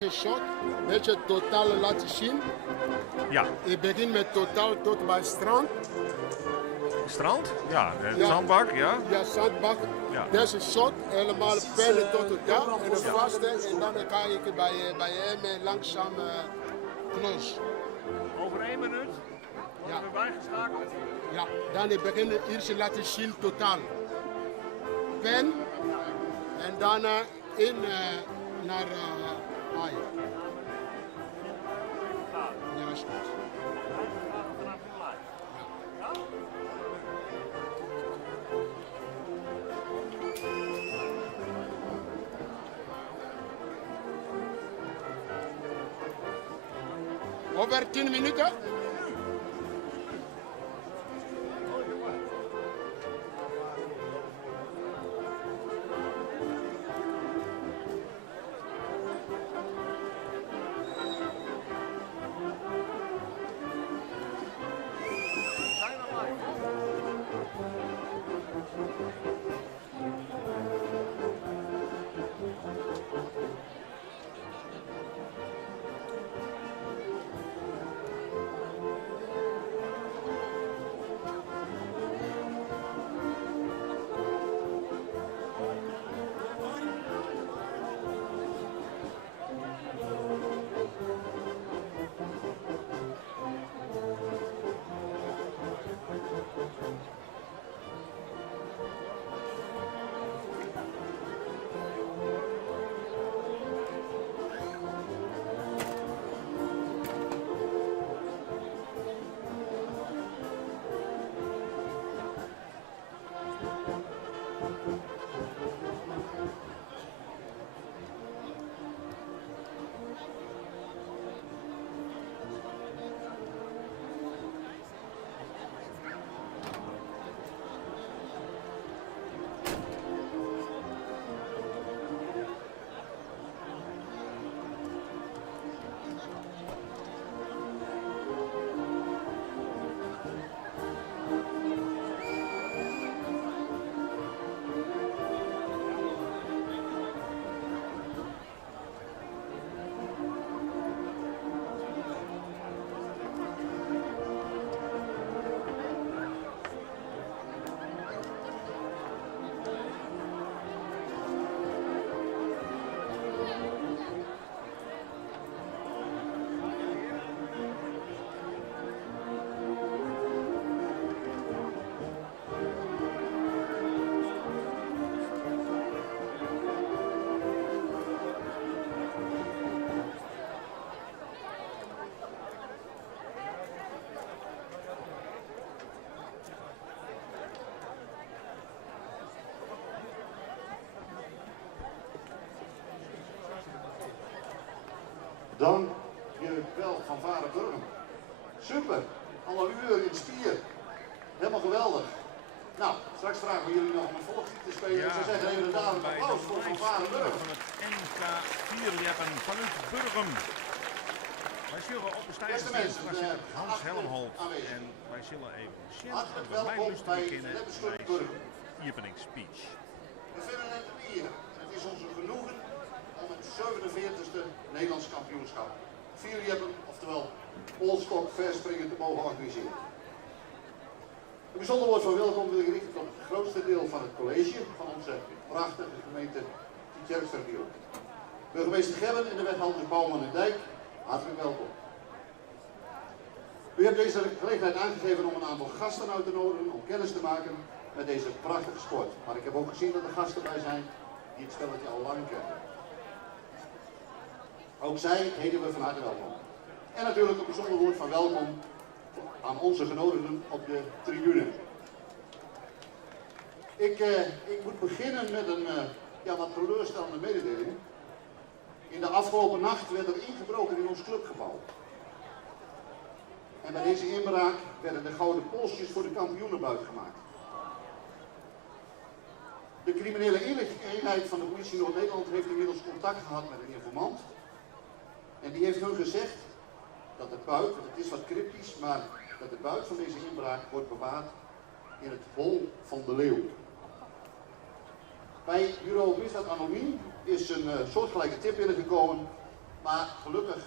Een shot, een beetje totaal laten zien. Ja. Ik begin met totaal tot bij strand. Strand? Ja. Ja. Zandbak, ja. Ja, zandbak. Ja. Deze shot, helemaal pijlen tot daar en een vaste. En dan ga ik bij hem langzaam close. Over 1 minuut worden we bijgeschakeld. Ja, dan begin ik eerst laten zien totaal. Pen en daarna in naar haai. Ja, is goed. Over 10 minuten? Dan geef ik wel van Varenburgum. Super, al een uur in spier. Helemaal geweldig. Nou, straks vragen we jullie nog om het volkslied te spelen. Ja, Ze zeggen even een dames applaus voor Van Varenburgum. Van het NK Vierjeppen vanuit Burgum. Wij zullen op de Beste stijgste mensen, daar zit Hans Helmholt. aanwezig. En wij zullen even Hartelijk bij mij welkom lusten bij beginnen Leppersclub bij Burgum. Evening Speech. We vinden het te vieren. Het is onze genoegen om het 47e Nederlands kampioenschap Vierjeppen, oftewel polstok verspringen, te mogen organiseren. Een bijzonder woord van welkom wil ik richten tot het grootste deel van het college van onze prachtige gemeente Tjerksregio. Burgemeester Gebben en de wethouders Bouwman en Dijk, hartelijk welkom. U hebt deze gelegenheid aangegeven om een aantal gasten uit te nodigen om kennis te maken met deze prachtige sport. Maar ik heb ook gezien dat er gasten bij zijn die het spelletje al lang kennen. Ook zij heten we van harte welkom. En natuurlijk een bijzonder woord van welkom aan onze genodigden op de tribune. Ik moet beginnen met een wat teleurstellende mededeling. In de afgelopen nacht werd er ingebroken in ons clubgebouw. En bij deze inbraak werden de gouden polsjes voor de kampioenen buitgemaakt. De criminele inlichtingenheid van de politie Noord-Nederland heeft inmiddels contact gehad met een informant. En die heeft hun gezegd dat de buit, het is wat cryptisch, maar dat de buit van deze inbraak wordt bewaard in het hol van de leeuw. Bij bureau Misdaad Anoniem is een soortgelijke tip binnengekomen Maar gelukkig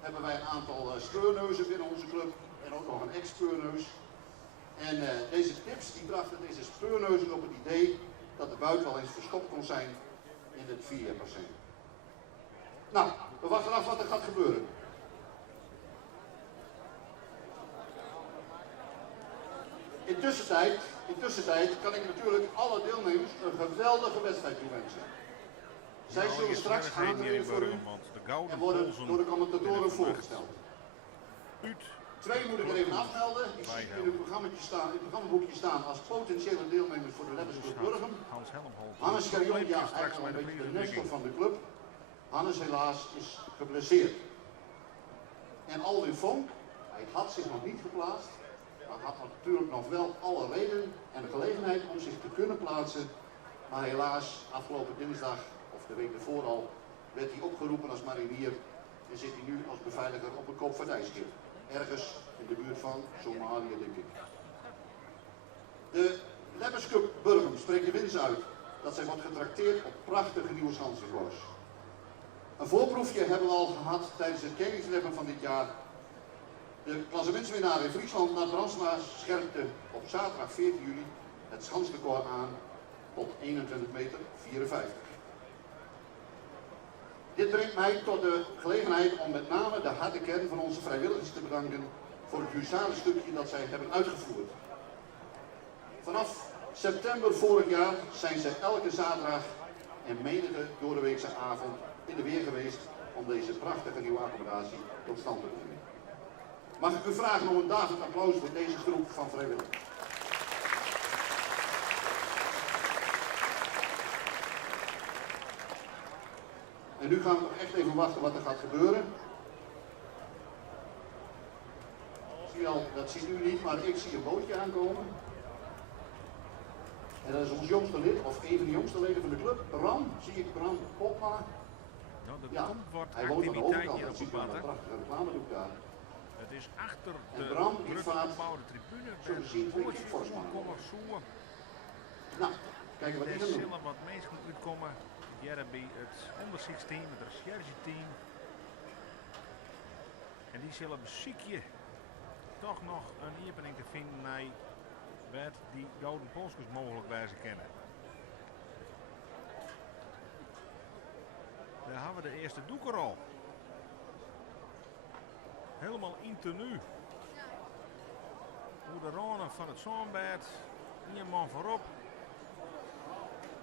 hebben wij een aantal speurneuzen binnen onze club en ook nog een ex-speurneus. En deze tips die brachten deze speurneuzen op het idee dat de buit wel eens verstopt kon zijn in het 4-bassin. Nou, we wachten af wat er gaat gebeuren. Intussentijd kan ik natuurlijk alle deelnemers een geweldige wedstrijd toewensen. Zij zullen straks aantreden voor u en worden door de commentatoren voorgesteld. 2 moet ik er even afmelden. Ik zie in het programmaboekje staan als potentiële deelnemers voor de Lebbersclub Burgum. Hannes Gerjon, ja, eigenlijk al een beetje de nestor van de club. Hannes helaas is geblesseerd. En Alwin Vonk, hij had zich nog niet geplaatst, maar had natuurlijk nog wel alle reden en de gelegenheid om zich te kunnen plaatsen. Maar helaas, afgelopen dinsdag, of de week ervoor al, werd hij opgeroepen als marinier en zit hij nu als beveiliger op een koopvaardijschip. Ergens in de buurt van Somalië, denk ik. De Lebbersclub Burgum spreekt de winst uit dat zij wordt getrakteerd op prachtige nieuwe schansenkoers. Een voorproefje hebben we al gehad tijdens het kennisreppen van dit jaar. De klassementswinnaar in Friesland, Nat Brandsma, scherpte op zaterdag 14 juli het schansrecord aan tot 21,54 meter. Dit brengt mij tot de gelegenheid om met name de harde kern van onze vrijwilligers te bedanken voor het huzarenstukje dat zij hebben uitgevoerd. Vanaf september vorig jaar zijn ze elke zaterdag en menige doordeweekse avond in de weer geweest om deze prachtige nieuwe accommodatie tot stand te brengen. Mag ik u vragen om een daverend applaus voor deze groep van vrijwilligers. En nu gaan we nog echt even wachten wat er gaat gebeuren. Dat ziet u niet, maar ik zie een bootje aankomen. En dat is ons jongste lid, of een van de jongste leden van de club, Bram. Zie ik Bram Popma. Nou, er Ja, komt wat hij woont aan de activiteit overkant, hier dat op ziet het u aan water. dat prachtige reclamedoek daar. Het is achter En de Bram, die druk vaart opgebouwde tribune. zo te zien twee keer voor Komen zoeken. Nou, kijken wat Er die gaan doen. zullen wat mensen uitkomen. Hier bij het onder 16 met het recherche team. En die zullen beziekje toch nog een opening te vinden naar wat die Gouden Polskers mogelijk bij ze kennen. Daar hebben we de eerste doeker al. Helemaal in tenue. Hoe de ronen van het zonbed. Een man voorop.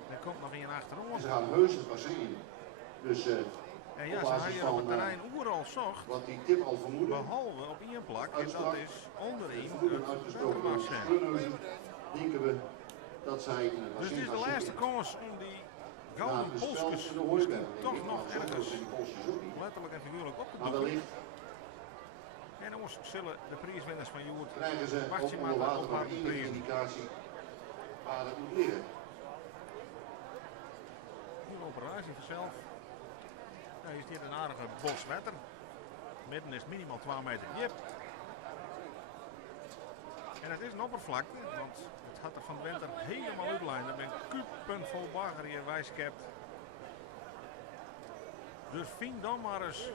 Er komt nog een achterom. Ze gaan heus het bassin in. Dus En ja, op ze basis hebben op het van terrein overal zocht. wat die tip al vermoeden, Behalve op één plak. En dat Uitslag. is onderin vermoeden het uitgesproken door burgerbassin. speurneuzen, denken we dat zij in het Dus bassin het is de gaan laatste zitten. kans om die Na Gouden het spel Polskers in de hooiberg, misschien denk toch ik. nog Nou, zo ergens zijn die polsjes ook niet. letterlijk en figuurlijk op te Maar doen. wellicht En dan zullen de prijswinners van Joert krijgen ze wacht ook je onder maar water op nog haar enige prijzen. indicatie waar het moet liggen. Nieuwe operatie vanzelf. Nou, hier is dit een aardige bos wetter. Midden is minimaal 12 meter diep. En het is een oppervlakte, want het had er van de winter helemaal uitlijnen. Er ben kupen vol bagger hier wijskept. Dus vind dan maar eens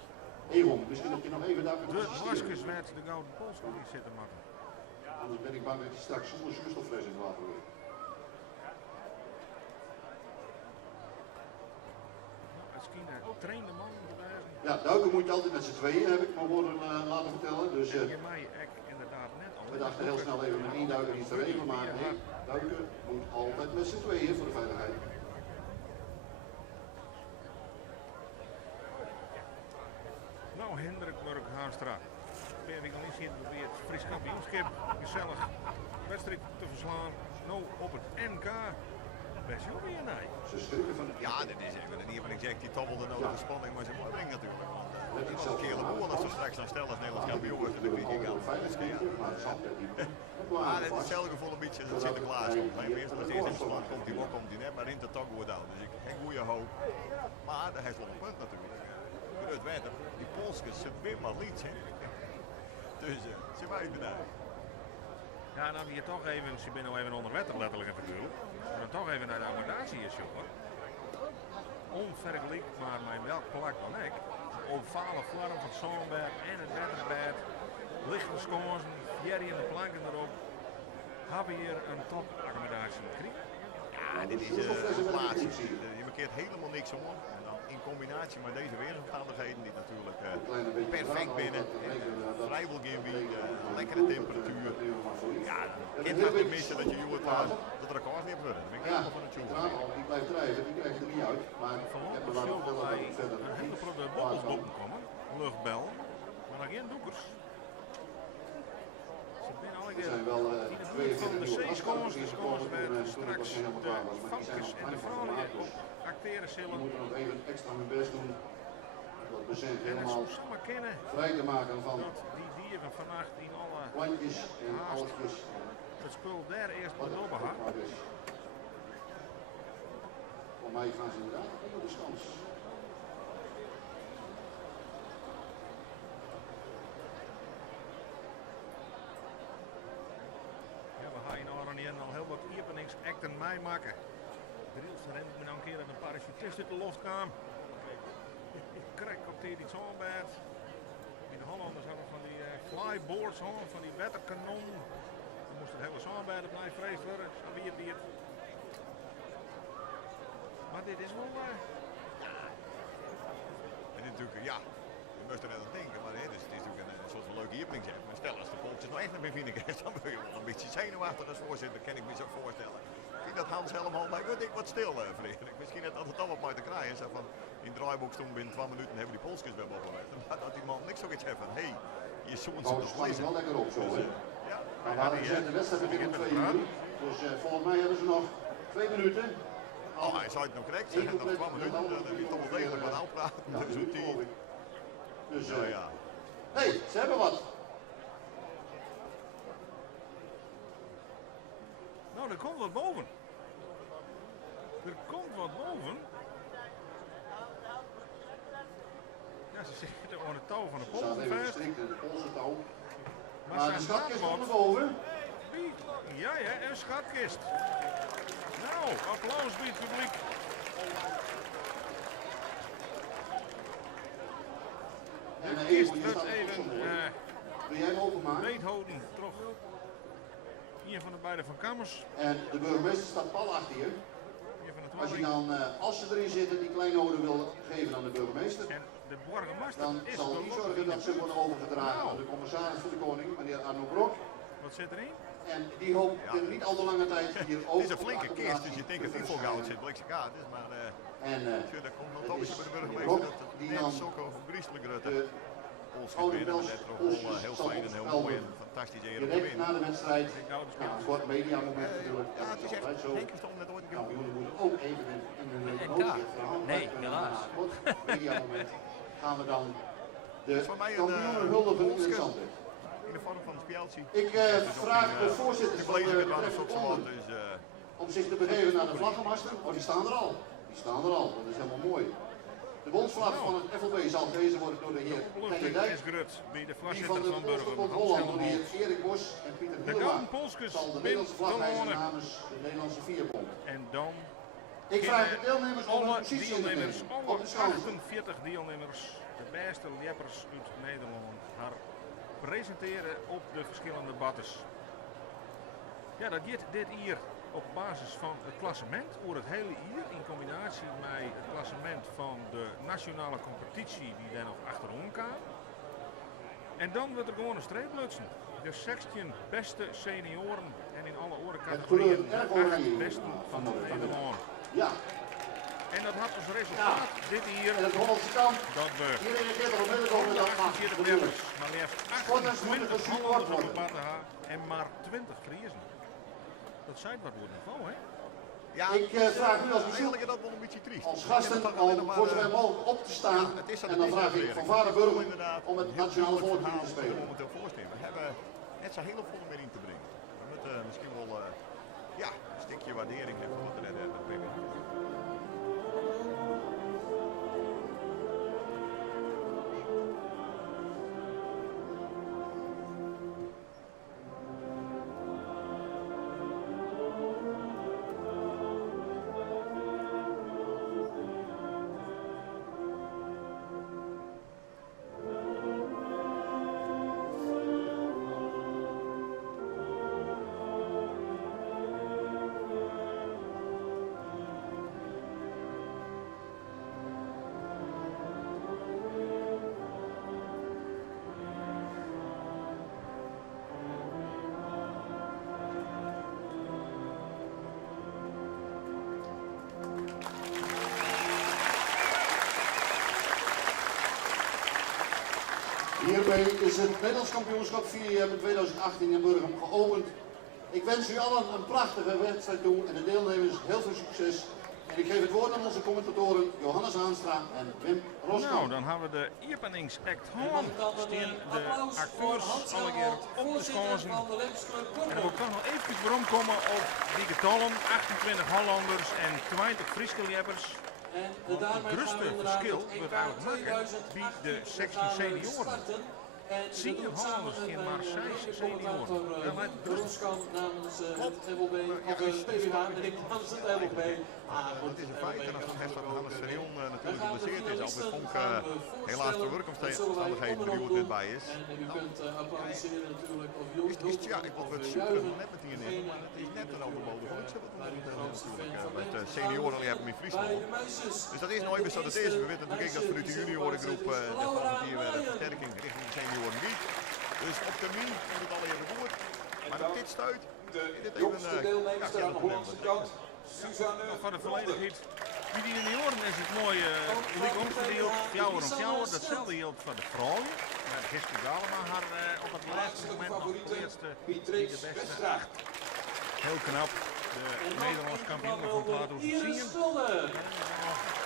Egon, misschien dat je nog even daar kunt de assisteren. maskers de Gouden Polska die zitten maken. Anders ben ik bang dat je straks zonder zuurstoffles in het water ligt. Nou, het schijnt een trainde man te wezen. Ja, duiken moet je altijd met z'n tweeën, heb ik me horen laten vertellen. Dus En je mij echt inderdaad net al. we dachten heel snel even met één duiker iets te regelen, maar nee, duiken moet altijd met z'n tweeën voor de veiligheid. Nou, Hendrik Murk Haanstra. Ben ik al in zin probeert het Fries kampioenschap gezellig wedstrijd te verslaan. Nou op het NK. Best wel weer nee. Ze schrikken van Ja, dat is even een eerlijk gezegd, die toppel de nodige spanning, maar ze moet brengen natuurlijk. Want Let die ik was zelf een keer aan. geboren als ze straks dan stellen als Nederlands kampioen wordt. En dan krijg je door veiligheidsdiensten, maar het zat er niet. Maar het is hetzelfde gevoel een beetje als het Sinterklaas komt. Hij meestal als eerst in Spanje komt hij wel, komt hij net, maar in de toch goed aan. Dus ik heb geen goede hoop. Maar hij is wel een punt natuurlijk. Je kunt weten, die Polskers, ze weer maar niets, hè. Dus ze wijzen beneden. Ja, dan hier toch even, ze ben nou even onder wetter letterlijk en figuurlijk. Maar dan toch even naar de accommodatie is, jongen. Onvergelijkbaar met welk plak dan ik. ovale vorm van Zoonberg en het wetterbed. Lichte sconsen, Jerry en de planken erop. Hebben hier een topaccommodatie gekregen. Ja, dit is een plaatsje. Je markeert helemaal niks om. En dan in combinatie met deze weersomstandigheden, die natuurlijk perfect binnen. Vrijwel geen wind, lekkere temperatuur. Ja, het gaat niet missen dat je Joert dat de record niet wordt. Dan ben ik helemaal van het zoeken. Die blijft drijven, die krijgt er niet uit. Maar ik heb er laten vertellen dat het verder een hele grote bobbels boven komen. Luchtbel. Maar nog geen doekers. Er zijn wel Van de 42 nieuwe C-scores, de gaskamers scores gekomen werden toen straks de helemaal de klaar was. Maar die zijn Famkes nog en de klein van vrouwen gemaakt, dus op acteren die zullen. moeten nog even extra hun best doen. Dat bezend En het helemaal zou zomaar kennen vrij te maken van dat die dieren vannacht in alle plantjes en alletjes. het spul daar eerst Wat moet het opbehalen. maar is. Voor mij gaan ze inderdaad onder de schans. Ja, we gaan in Oranje al heel wat openingsacten meemaken. Driels rent me nou een keer dat een parachutist uit de lucht kwam. Krek op die iets aanbed. In de Hollanders hadden van die flyboards aan, van die wetterkanon. Dan moest het hele aanbeden blijven vreesd worden. Zo wie het hier. Maar dit is wel... En dit natuurlijk, ja, je moest er net aan denken, maar het is natuurlijk een soort van leuke opening zeg. Maar stel als de volkjes nog echt naar binnen kijkt, dan wil je wel een beetje zenuwachtig als voorzitter, kan ik me zo voorstellen. Ik vind dat Hans helemaal bij, ik wat stil, Frederik. Misschien net dat het allemaal maar te krijgen. Zo van, in het draaiboek stond binnen 12 minuten hebben die Polskes wel opgewezen. Maar dat die man niks zoiets heeft van, hé, je zoon Nou, zit ze te slaan lezen. wel lekker op zo, hè. Ja, Maar we hadden gezegd, de wedstrijd begint om 2 uur. Dus volgens mij hebben ze nog 2 minuten. oh, hij zou het nog correct zeggen, dat 12 minuten, dan heb je toch wel degelijk wat uitpraten. Ja, Dus hoe die, Dus, nou ja. hey, ze hebben wat. Nou, er komt wat boven. Er komt wat boven. Ja, ze zitten aan het touw van de Ze staan even polsvest. gestrikt in de polsen touw. Maar Maar de zijn schatkist naam komt naar wordt... boven. Ja, een schatkist. Nou, applaus bij het publiek. En De even, kist je wordt staat even wil jij hem openmaken? beethouden terug. Een van de beide van Kammers. En de burgemeester staat pal achter je. Een van de Als je tweeling. dan, als ze erin zitten, die kleinoden wil geven aan de burgemeester, En de burgemeester dan is zal die zorgen dat ze worden overgedragen aan de commissaris voor de koning, meneer Arno Brok. Wat zit erin? En die hoopt in niet al te lange tijd hier ook. Het is een flinke kist, dus je denkt dat die volgehouden zit, blikse kaart is, maar En daar komt nog het toch is eens bij de Brok burgemeester dat het die net dan zo griezelig rutte. de Polskes binnen, maar net toch wel heel zal fijn en heel opspelden. mooi en fantastisch eren direct winnen. na de wedstrijd. Nou, Ja, een kort mediamoment natuurlijk. Ja, het is echt, altijd zo. Henk is toch net ooit een keer Kampioenen moeten ook even in hun NK? noodje verhaal Nee, kunnen helaas. maken. Kort mediamoment gaan we dan de voor mij een, kampioenen huldigen in Polske. de zand. in de vorm van een spjaaltje. Ik vraag de voorzitter De van de blazer met waar betreffende de konden dus om zich te begeven naar de vlaggenmaster. Oh, die staan er al. Die staan er al. Dat is helemaal mooi. De bondsvlag van het FLB zal gewezen worden door de heer Opluchting Dijk. is gerut bij de Die van voorzitter de van Poolse Burger. komt Holland door de heer Erik Bos en Pieter De Hielema. Gouden Polskes Zal de wint Nederlandse vlag hijsen gewonnen. namens de Nederlandse Vierbond. En dan Ik vraag de deelnemers om hun alle positie in te deelnemers, nemen. alle Op de schans. 48 deelnemers, de beste leppers uit Nederland, haar presenteren op de verschillende batters. Ja, dat gaat dit hier op basis van het klassement voor het hele jaar in combinatie met het klassement van de nationale competitie die daar nog achterom kan. En dan wordt er gewoon een streeplutsen. De 16 beste senioren en in alle andere categorieën de 8 besten van Nederland. Ja, En dat had als resultaat dit hier en het Hollandse kamp. dat we Iedereen een keer nog onmiddellijk over dat mag. 48 bedoel ik. letters, maar liefst Sporters moeten 28 gesupport Hollanders op de worden. batten hebben en maar 20 Friesen. Dat zijn wat voor niveau, hè? ja, Ik vraag u als bezoek eigenlijk is dat wel een beetje triest. als gasten om voor zover mogelijk op te staan. Het is En dan vraag ik van vader Burger om het nationale volkslied te spelen. momenteel voorstellen. We hebben net zo heel veel meer in te brengen. We moeten misschien wel ja, een stukje waardering hebben voor wat er net hebben. Hiermee is het Nederlands kampioenschap 4 in 2018 in Burgum geopend. Ik wens u allen een prachtige wedstrijd toe en de deelnemers heel veel succes. En ik geef het woord aan onze commentatoren Johannes Aanstra en Wim Roskamp. Nou, dan hebben we de openingsact gewoon. Steen de acteurs alle keer op de schaatsen. En dan wil ik toch nog even waarom komen op die getallen. 28 Hollanders en 20 Frieskeljeppers. Het grootste verschil wordt eigenlijk maken bij de sectie senioren. 10 Hollanders in maar 6 senioren. Dat lijkt het Roskamp namens het MLB, of PvdA, en ik namens het MLB. Dat is een feit en als Hannes Serion natuurlijk geblesseerd is, Albert Vonk helaas voor werkomstandigheden er nu niet bij is. En u kunt applaudisseren natuurlijk. Ja, ik wil het super net met die nemen, maar het is net een overbodig luxe wat we natuurlijk met senioren die hebben in Friesland. Dus dat is nou even zo dat is. We weten natuurlijk dat vanuit de juniorengroep de volgende keer weer versterking richting de senioren niet. Dus op termijn moet het al even goed. Maar op dit stuit is dit even een Hollandse kant. Suzanne van de volledigheid. Bij die junioren is het mooi liek omgedeeld, fjouwer om fjouwer. Datzelfde geldt voor de vrouwen. Gisteren Galema haar op het laatste moment nog de eerste die de beste. Heel knap. De Nederlandse kampioen van 2010.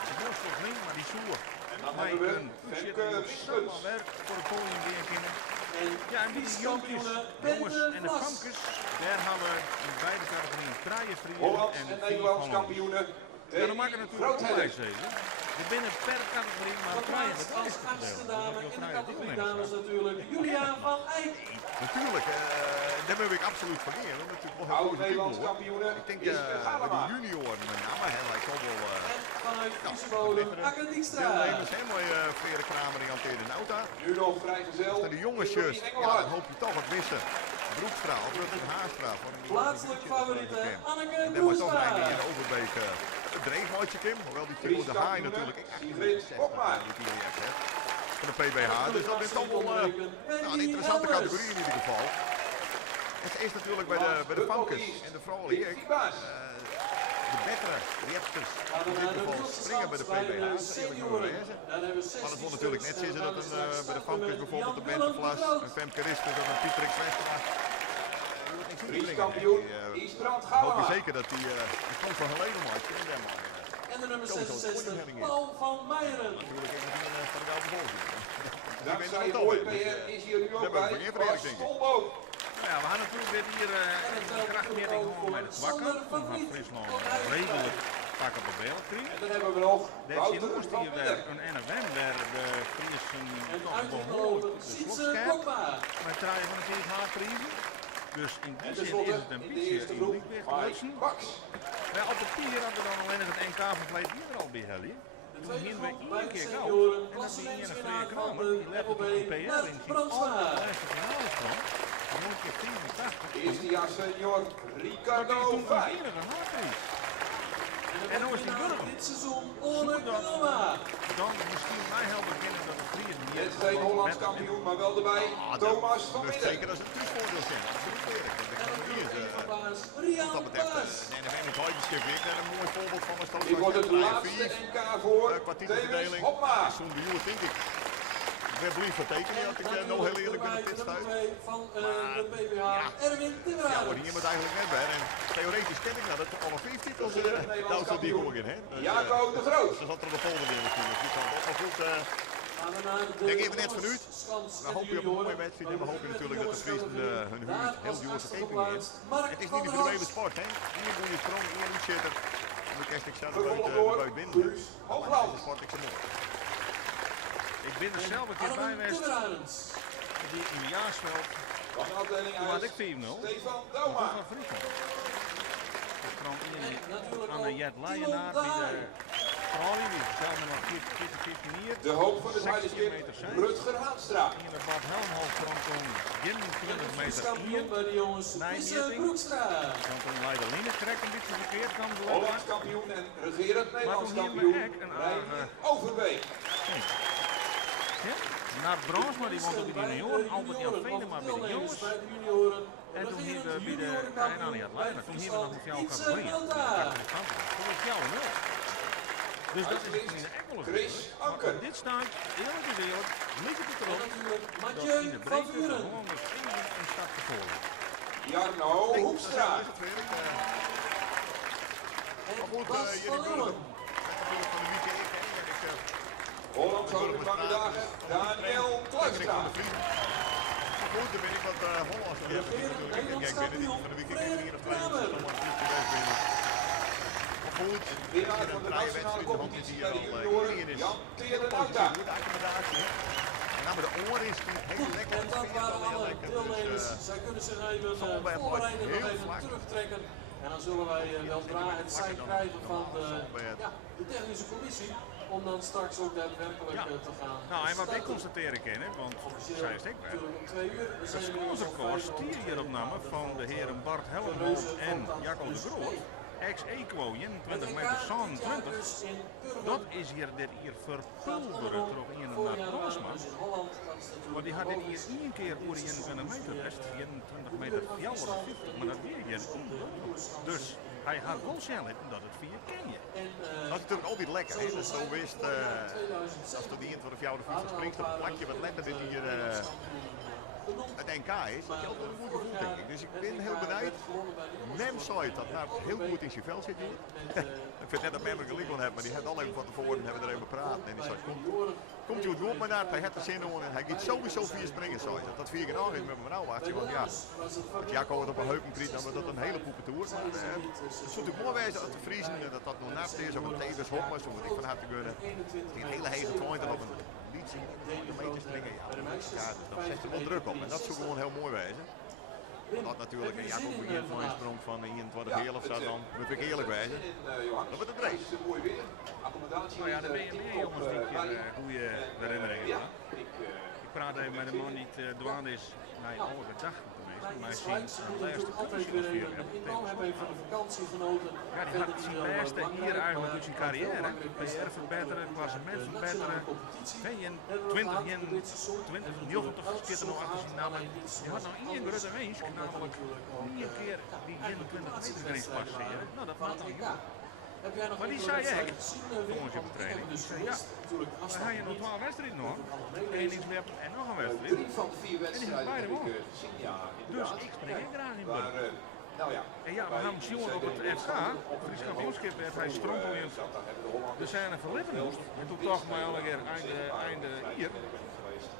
De borst was niet, maar die zoer. Wij een zomaar werk voor de podium weer kennen. Ja, en die jongens en de famkes, daar hebben we in beide categorieën traaien Hollands en en Nederlands kampioenen. Ja, dan maken we natuurlijk allerlei zeven. We binnen per categorie maar traaien het Als achtste dame in de categorie dames natuurlijk, Julia van Eyck. Natuurlijk, daar heb ik absoluut van eer. Natuurlijk wel heel Oud-Nederlands positief kampioenen Ik denk is bij de junioren met name hebben wij toch wel En vanuit Friesebodem, Akke Dijkstra. deelnemers. Helemaal Frederik Kramer die hanteerde Nauta. Nu nog vrijgezel. En de jongetjes, ja, dan hoop je toch wat missen. Broekstra, of Rutger Haastra. Plaatselijk favoriete Anneke En dan maar toch Broestra. eigenlijk in Overbeek het dreefmootje Kim. Hoewel die Timo de Haai natuurlijk echt van de PBH. Dus dat is toch wel een interessante categorie in ieder geval. Het is natuurlijk bij de famkes en de vrouwen hier. De betere repsters in dit geval springen bij de PBH. Maar het wordt natuurlijk net zitten dat bij de famkes bijvoorbeeld de Bente Vlas, een Femke Ristus of een Pieterik Westera. Frieskampioen Isbrand Ik hoop Galema. zeker dat die komt van geleden maakt. En de nummer 66, Paul van Meijeren. Natuurlijk in het van de Belgische. Dankzij het mooie PR is hier nu ook bij. Bas Stolboom. Nou ja, we hadden natuurlijk weer hier een krachtmeting gewoon bij de zwakken. Toen had Friesland redelijk vaak op de beeld gekregen. En dan hebben we nog Deze Wouter moest van hier weer Midden. een NFM waar de Friesen En toch uitgelopen behoorlijk de Sietse slotscherp. Kokma. Maar draaien van een keer haar prijzen. Dus in die En zin is tenslotte het een in de beetje eerste in groep liekweeg Mike geweest. Bax. Ja, op papier hadden we dan alleen nog het NK van verleden hier al bij Helly. De Toen tweede gingen we groep bij één de keer senioren, koud. En dat die ene klassementswinnaar Freya van Kramer, de die lette MLB, toen een PR Mert in. Die Brandsma. altijd de lijst van alles kwam. Die moet je 84. Eerstejaars senior Ricardo Toen was Vij. hier een hardrace. En nou is die winnaar Burger. dit seizoen Ole Kalma. Dan misschien mij helpen beginnen dat de Friesen hier. Het is geen Hollands kampioen, maar wel erbij. Thomas van Dus Midden. zeker dat is een thuisvoordeel zijn. Absoluut eerlijk. Dat En ik op hier nummer 1 van baas, wat Rian dat betreft. Paas. Nee, dan ben ik nooit een weer een mooi voorbeeld van een Dit wordt het laatste NK voor qua Tevens titelverdeling. Hopma. Zo'n de jongen denk ik. Ik ben blij vertekenen als ik nou heel eerlijk ben op dit stuit. Nummer 2 van de PBH, Erwin Ja, Timmeraan. maar hier moet eigenlijk net bij. En theoretisch ken ik dat het alle 5 titels Nederlands nou die kampioen. gewoon in. Hè? Dus, Jaco de Groot. dus dat er de volgende weer natuurlijk. Die kan ook nog goed. Gaan we naar de Denk even net van u. Schans We en hopen op een junioren. mooie wedstrijd en we hopen natuurlijk dat de Friesen hun Daar huur heel als duur achtste verkeping is. geplaatst, Mark Het is van niet der een individuele Horst. sport, hè? Hier moet je sprong, hier moet zitten. En dan krijg ik zelf Vervolgd buiten door binnen. Guus Maar Hoogland. de sport ik zo mooi. Ik ben er zelf een keer bij Armin geweest. Timmeraans. Die in Jaarsveld. Van de afdeling Toen had uit ik 4-0. Stefan Dat Doma. was van Friesland. Ik kwam En natuurlijk aan de ook Jet Timo Leijenaar bij Daai. de Vrouwen. Die vertelde me nog 14 hier. De hoop van het 16 heidenskip meter zijn. Rutger Haanstra. In de Bad Helmhof kwam toen Jim 20 meter Kampioen hier. bij de jongens, Nee, Lise meting. Broekstra. Dan toen Leiderline correct een beetje verkeerd kwam ze Hollands kampioen en regerend Nederlands toen hier kampioen. met Eck een Reinier Overbeek. Ja? Naar Brons, maar die woont ook bij de junioren. Albert Jan Venema bij de jongens. Bij de junioren. En toen hier bij de... Nee, nou niet het Leider. Toen hier we nog een jouw Ietse categorie. Wilda. Dat is jouw nul. Dus dat is in de Engels. Chris Maar Anker. op dit staat, eerlijk is eerlijk, ligt het En erop. natuurlijk dat in de breedte de Hollanders even een stap tevoren. Jarno Hoekstra. Dat is het weer. En Maar goed, Bas jullie van willen Ullen. natuurlijk van de weekend. Holland houden van de dagen. Daniel Kluistra. Goed, dan ben ik wat Hollands. De Nederlands Kijk, binnen die van de weekend kijk ik hier of twee Kramer. Maar goed, Winnaar van de nationale competitie bij de junioren, Jan Terenauta. Goed accommodatie. En dan met de oren is het heel lekker. En dat waren alle deelnemers. Zij kunnen zich even voorbereiden, nog even terugtrekken. En dan zullen wij weldra het sein krijgen van de technische commissie. Om dan straks ook daadwerkelijk te gaan. Nou, en wat ik starten. constateren ken, want zij is ik bij. Natuurlijk om 2 uur. De sponsorkoers die hier opname van de heren Bart Helmond en Jacco de Groot. Ex-Equo, 21 meter 20. Dat is hier dit hier verpulveren terug in naar Bosma. Maar die had dit hier één keer over de 21 meter best, 21 meter 50, maar dat weer hier. Dus hij had wel zelf dat het via ken je. Dat is natuurlijk altijd lekker. Hè? Dus zo wist, als er die in voor de fjouwde fiets springt, dan plak je wat letter dit hier het NK is. Dat je altijd een goed gevoel, denk ik. Dus ik ben heel benieuwd. Nem Soit, dat nou heel goed in zijn vel zit hier. Ik vind net dat Memmer gelijk wil hebben, maar die had al even van tevoren hebben we er even praten. En die zei, komt u het goed maar naar, hij heeft er zin in en hij gaat sowieso 4 springen, Soit. Dat 4 keer is met mijn vrouw wacht. Want ja, als Jacco het op een heupen kriet, dan wordt dat een hele poepen toer. Maar het zou natuurlijk mooi wezen uit de Vriezen, dat dat nog naast is, of een Tevens Hoppers, of wat ik van had te kunnen. Een hele hege point en op een liedje meter springen. Ja, dus dat zet er wel druk op en dat zou gewoon heel mooi wezen. Dat natuurlijk, en Jacco begint van een sprong van 21 heel of zo, dan moet ik eerlijk wezen. Dat wordt het race. Nou ja, de BMW jongens die keer goede herinneringen hebben. Ik praat even met een man die douane is naar je oude gedachten geweest. Maar hij ziet de laatste kuttersfilosofie hebben. Even de vakantie genoten. Ja, die had zijn beste hier eigenlijk uit zijn carrière. PR verbeteren, klassement verbeteren. In 2090 keer er nog achter zijn namen. Je had nog één grote winst, namelijk 4 keer die 21 meter grens passeren. Nou, dat maakt dan goed. Maar die zei ik, volgens je training, die zei ja, dan ga je nog 12 wedstrijden nog, één iets en nog een wedstrijd. 3 van de 4 wedstrijden beide heb ik won. gezien, ja. Dus ik spring ik graag in Maar, Burg. nou ja. En ja, we gaan hem zien op het FK, Fries kampioenschap werd hij strompel in de scène verliepen moest. En toen toch maar al een keer einde hier.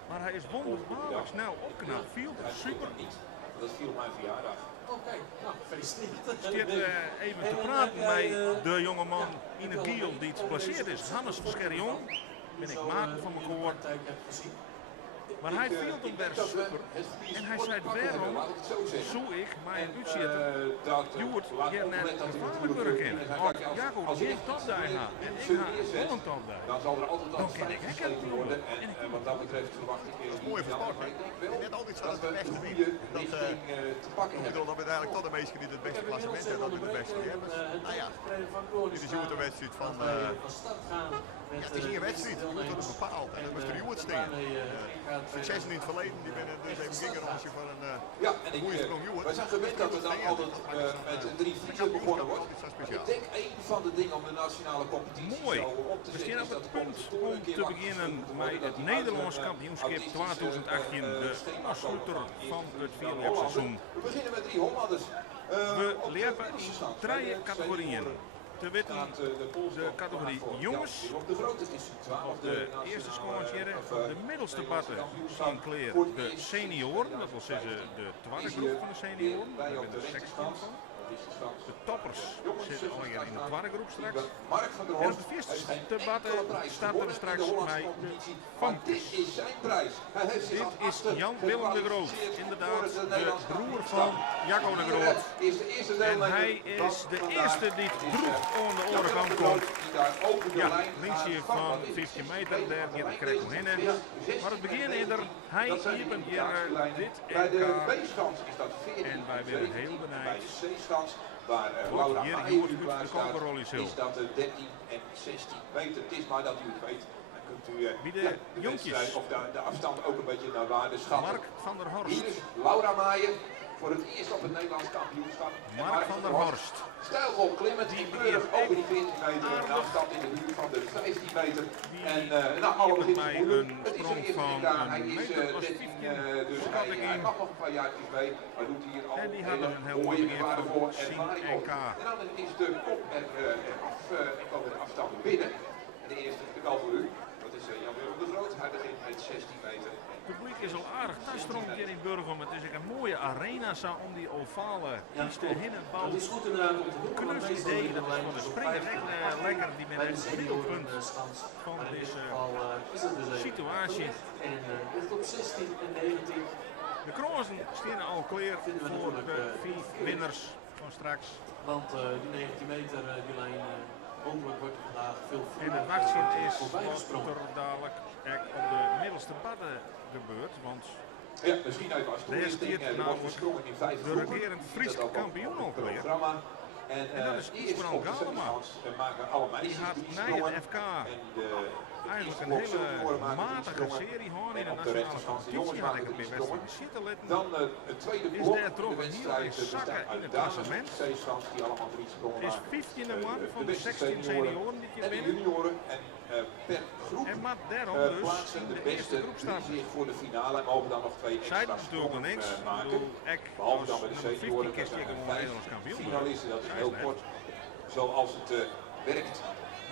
Maar hij is wonderbaarlijk snel opknapt, viel super. Dat viel op mijn verjaardag. Oké, nou, gefeliciteerd. Stiert even te praten bij de jongeman in het Giel die het geplaceerd is. Hannes Scherjong, ben ik maker van mijn koor. Maar hij viel hem daar super. En hij zei, waarom zou ik mij een uitzetten? Je wordt hier net gevaarlijk burger in. Want Jacco geen topdij gaat en ik ga wel een topdij. Dan zal er altijd Dan ken ik het worden. En wat dat betreft verwacht ik Dat is mooi voor sport. Net altijd zo dat de beste wint. Dat te pakken ik hebben. bedoel, dat we eigenlijk tot de meesten die het beste klassement hebben, dat we de beste hebben. Nou ja, dit is de wedstrijd van... Ja, het is hier een wedstrijd, dat wordt bepaald. En dat was de Joert staan. Succes in het verleden, die binnen dus even gingen als je van een goede sprong Joert. Wij zijn gewend dat er dan altijd met 3 Friesen begonnen wordt. Ik denk een van de dingen om de nationale competitie Mooi. zo op te We zetten staan is op dat het de punt komende om keer te mag beginnen worden met dat het die Nederlands eigen, kampioenschap artistische 2018, de afsluiter van het vierjaarsseizoen. We beginnen met 3 Hollanders. We lepen in 3 categorieën. Te weten de categorie jongens, De grote is 12. de eerste schoontjeren, de middelste batten Sinclair, de senioren, dat wil zeggen de tweede groep van de senioren, daar ben de 16 van. De toppers zitten al hier in de tweede groep straks. Mark van der En op Horst. de eerste debatten starten we straks bij de Dit Famkes. is zijn prijs. Hij heeft zich Dit is achter Jan Willem de Groot, gekwalificeerd inderdaad voor het de Nederlands broer kampioenschap. van Jacco de Groot. Is de eerste En deelnemer hij is van de vandaag. eerste die het broek aan de Jan orenkant Willem de Groot, komt. die daar over de Ja, lijn linksje gaat. van Wat is het? 15 meter, daar gaat de krek om heen. Maar het begin is er, hij Dat zijn hielp die hier taaklijnen. dit Bij de NK. B-schans is dat 14. En wij werden heel benieuwd. Bij de C-schans, waar Wat Laura hier Maier Joert nu Guts klaar de staat, koperrol is is dat 13 en 16 meter. Het is maar dat u het weet. Dan kunt u Wie de wedstrijd jonkjes. of de afstand ook een beetje naar waarde schatten. Mark van der Horst. Hier is Laura Maier. voor het eerst op het Nederlands kampioenschap. En Mark van der Horst. Stijlvol klimmend, die keurig over die 40 meter. En afstand in de buurt van de 15 meter. En nou, alle begint te voelen. Het is een eerste NK. Hij is 13, dus hij mag nog een paar jaartjes mee. Maar doet hier al En die hadden een heel mooie mooi waardevolle ervaring op. NK. En dan is de kop eraf en komen de afstanden binnen. En de eerste getal voor u, dat is Jan-Willem de Groot. Hij begint met 16 meter. Het publiek is al aardig thuisstroomt hier in Burgum. Het is een mooie arena zo om die ovale piste heen en bouw. Het is goed inderdaad om te doen. Knus idee, dat is voor de springers echt lekker. Die men echt driepunt van deze situatie. En ligt op 16 en 19. De krozen staan al klaar voor de 4 winnaars van straks. Want die 19 meter, die lijn, hopelijk wordt er vandaag veel En vroeger het wachtje is voorbij wat gesprongen. er dadelijk op de middelste padden gebeurt. Want Ja, misschien even als toelichting. Er wordt gesprongen in 5 de groepen. regerend Fries Dat ook op kampioen het al weer. programma. En dat is eerst Isbrand op de Galema. semifinals maken alle meisjes Die had die na sprongen. het FK En de eigenlijk eerste een blok hele junioren maken die matige sprongen. serie gewoon in En de op de nationale rechterkant de jongens competitie. Had ik maken het die weer best sprongen. van zitten letten. Dan het tweede Is blok. daar De toch een wedstrijd nieuwe zakken bestaat in uit het dames klassement. C-stands die allemaal 3 sprongen Het is maken. 15e man van de 16 senioren senioren die je en de winnen. junioren. En per groep En maar daarom dus plaatsen in de de eerste beste groep die staan. zich voor de finale en mogen dan nog 2 Zij extra doet natuurlijk nog sprongen niks. Ik maken. bedoel, ik Behalve als dan bij de nummer 15 senioren, kist dat ik zijn gewoon 5 Nederlands kampioen. finalisten. Dat is Zij heel net. kort zoals het werkt.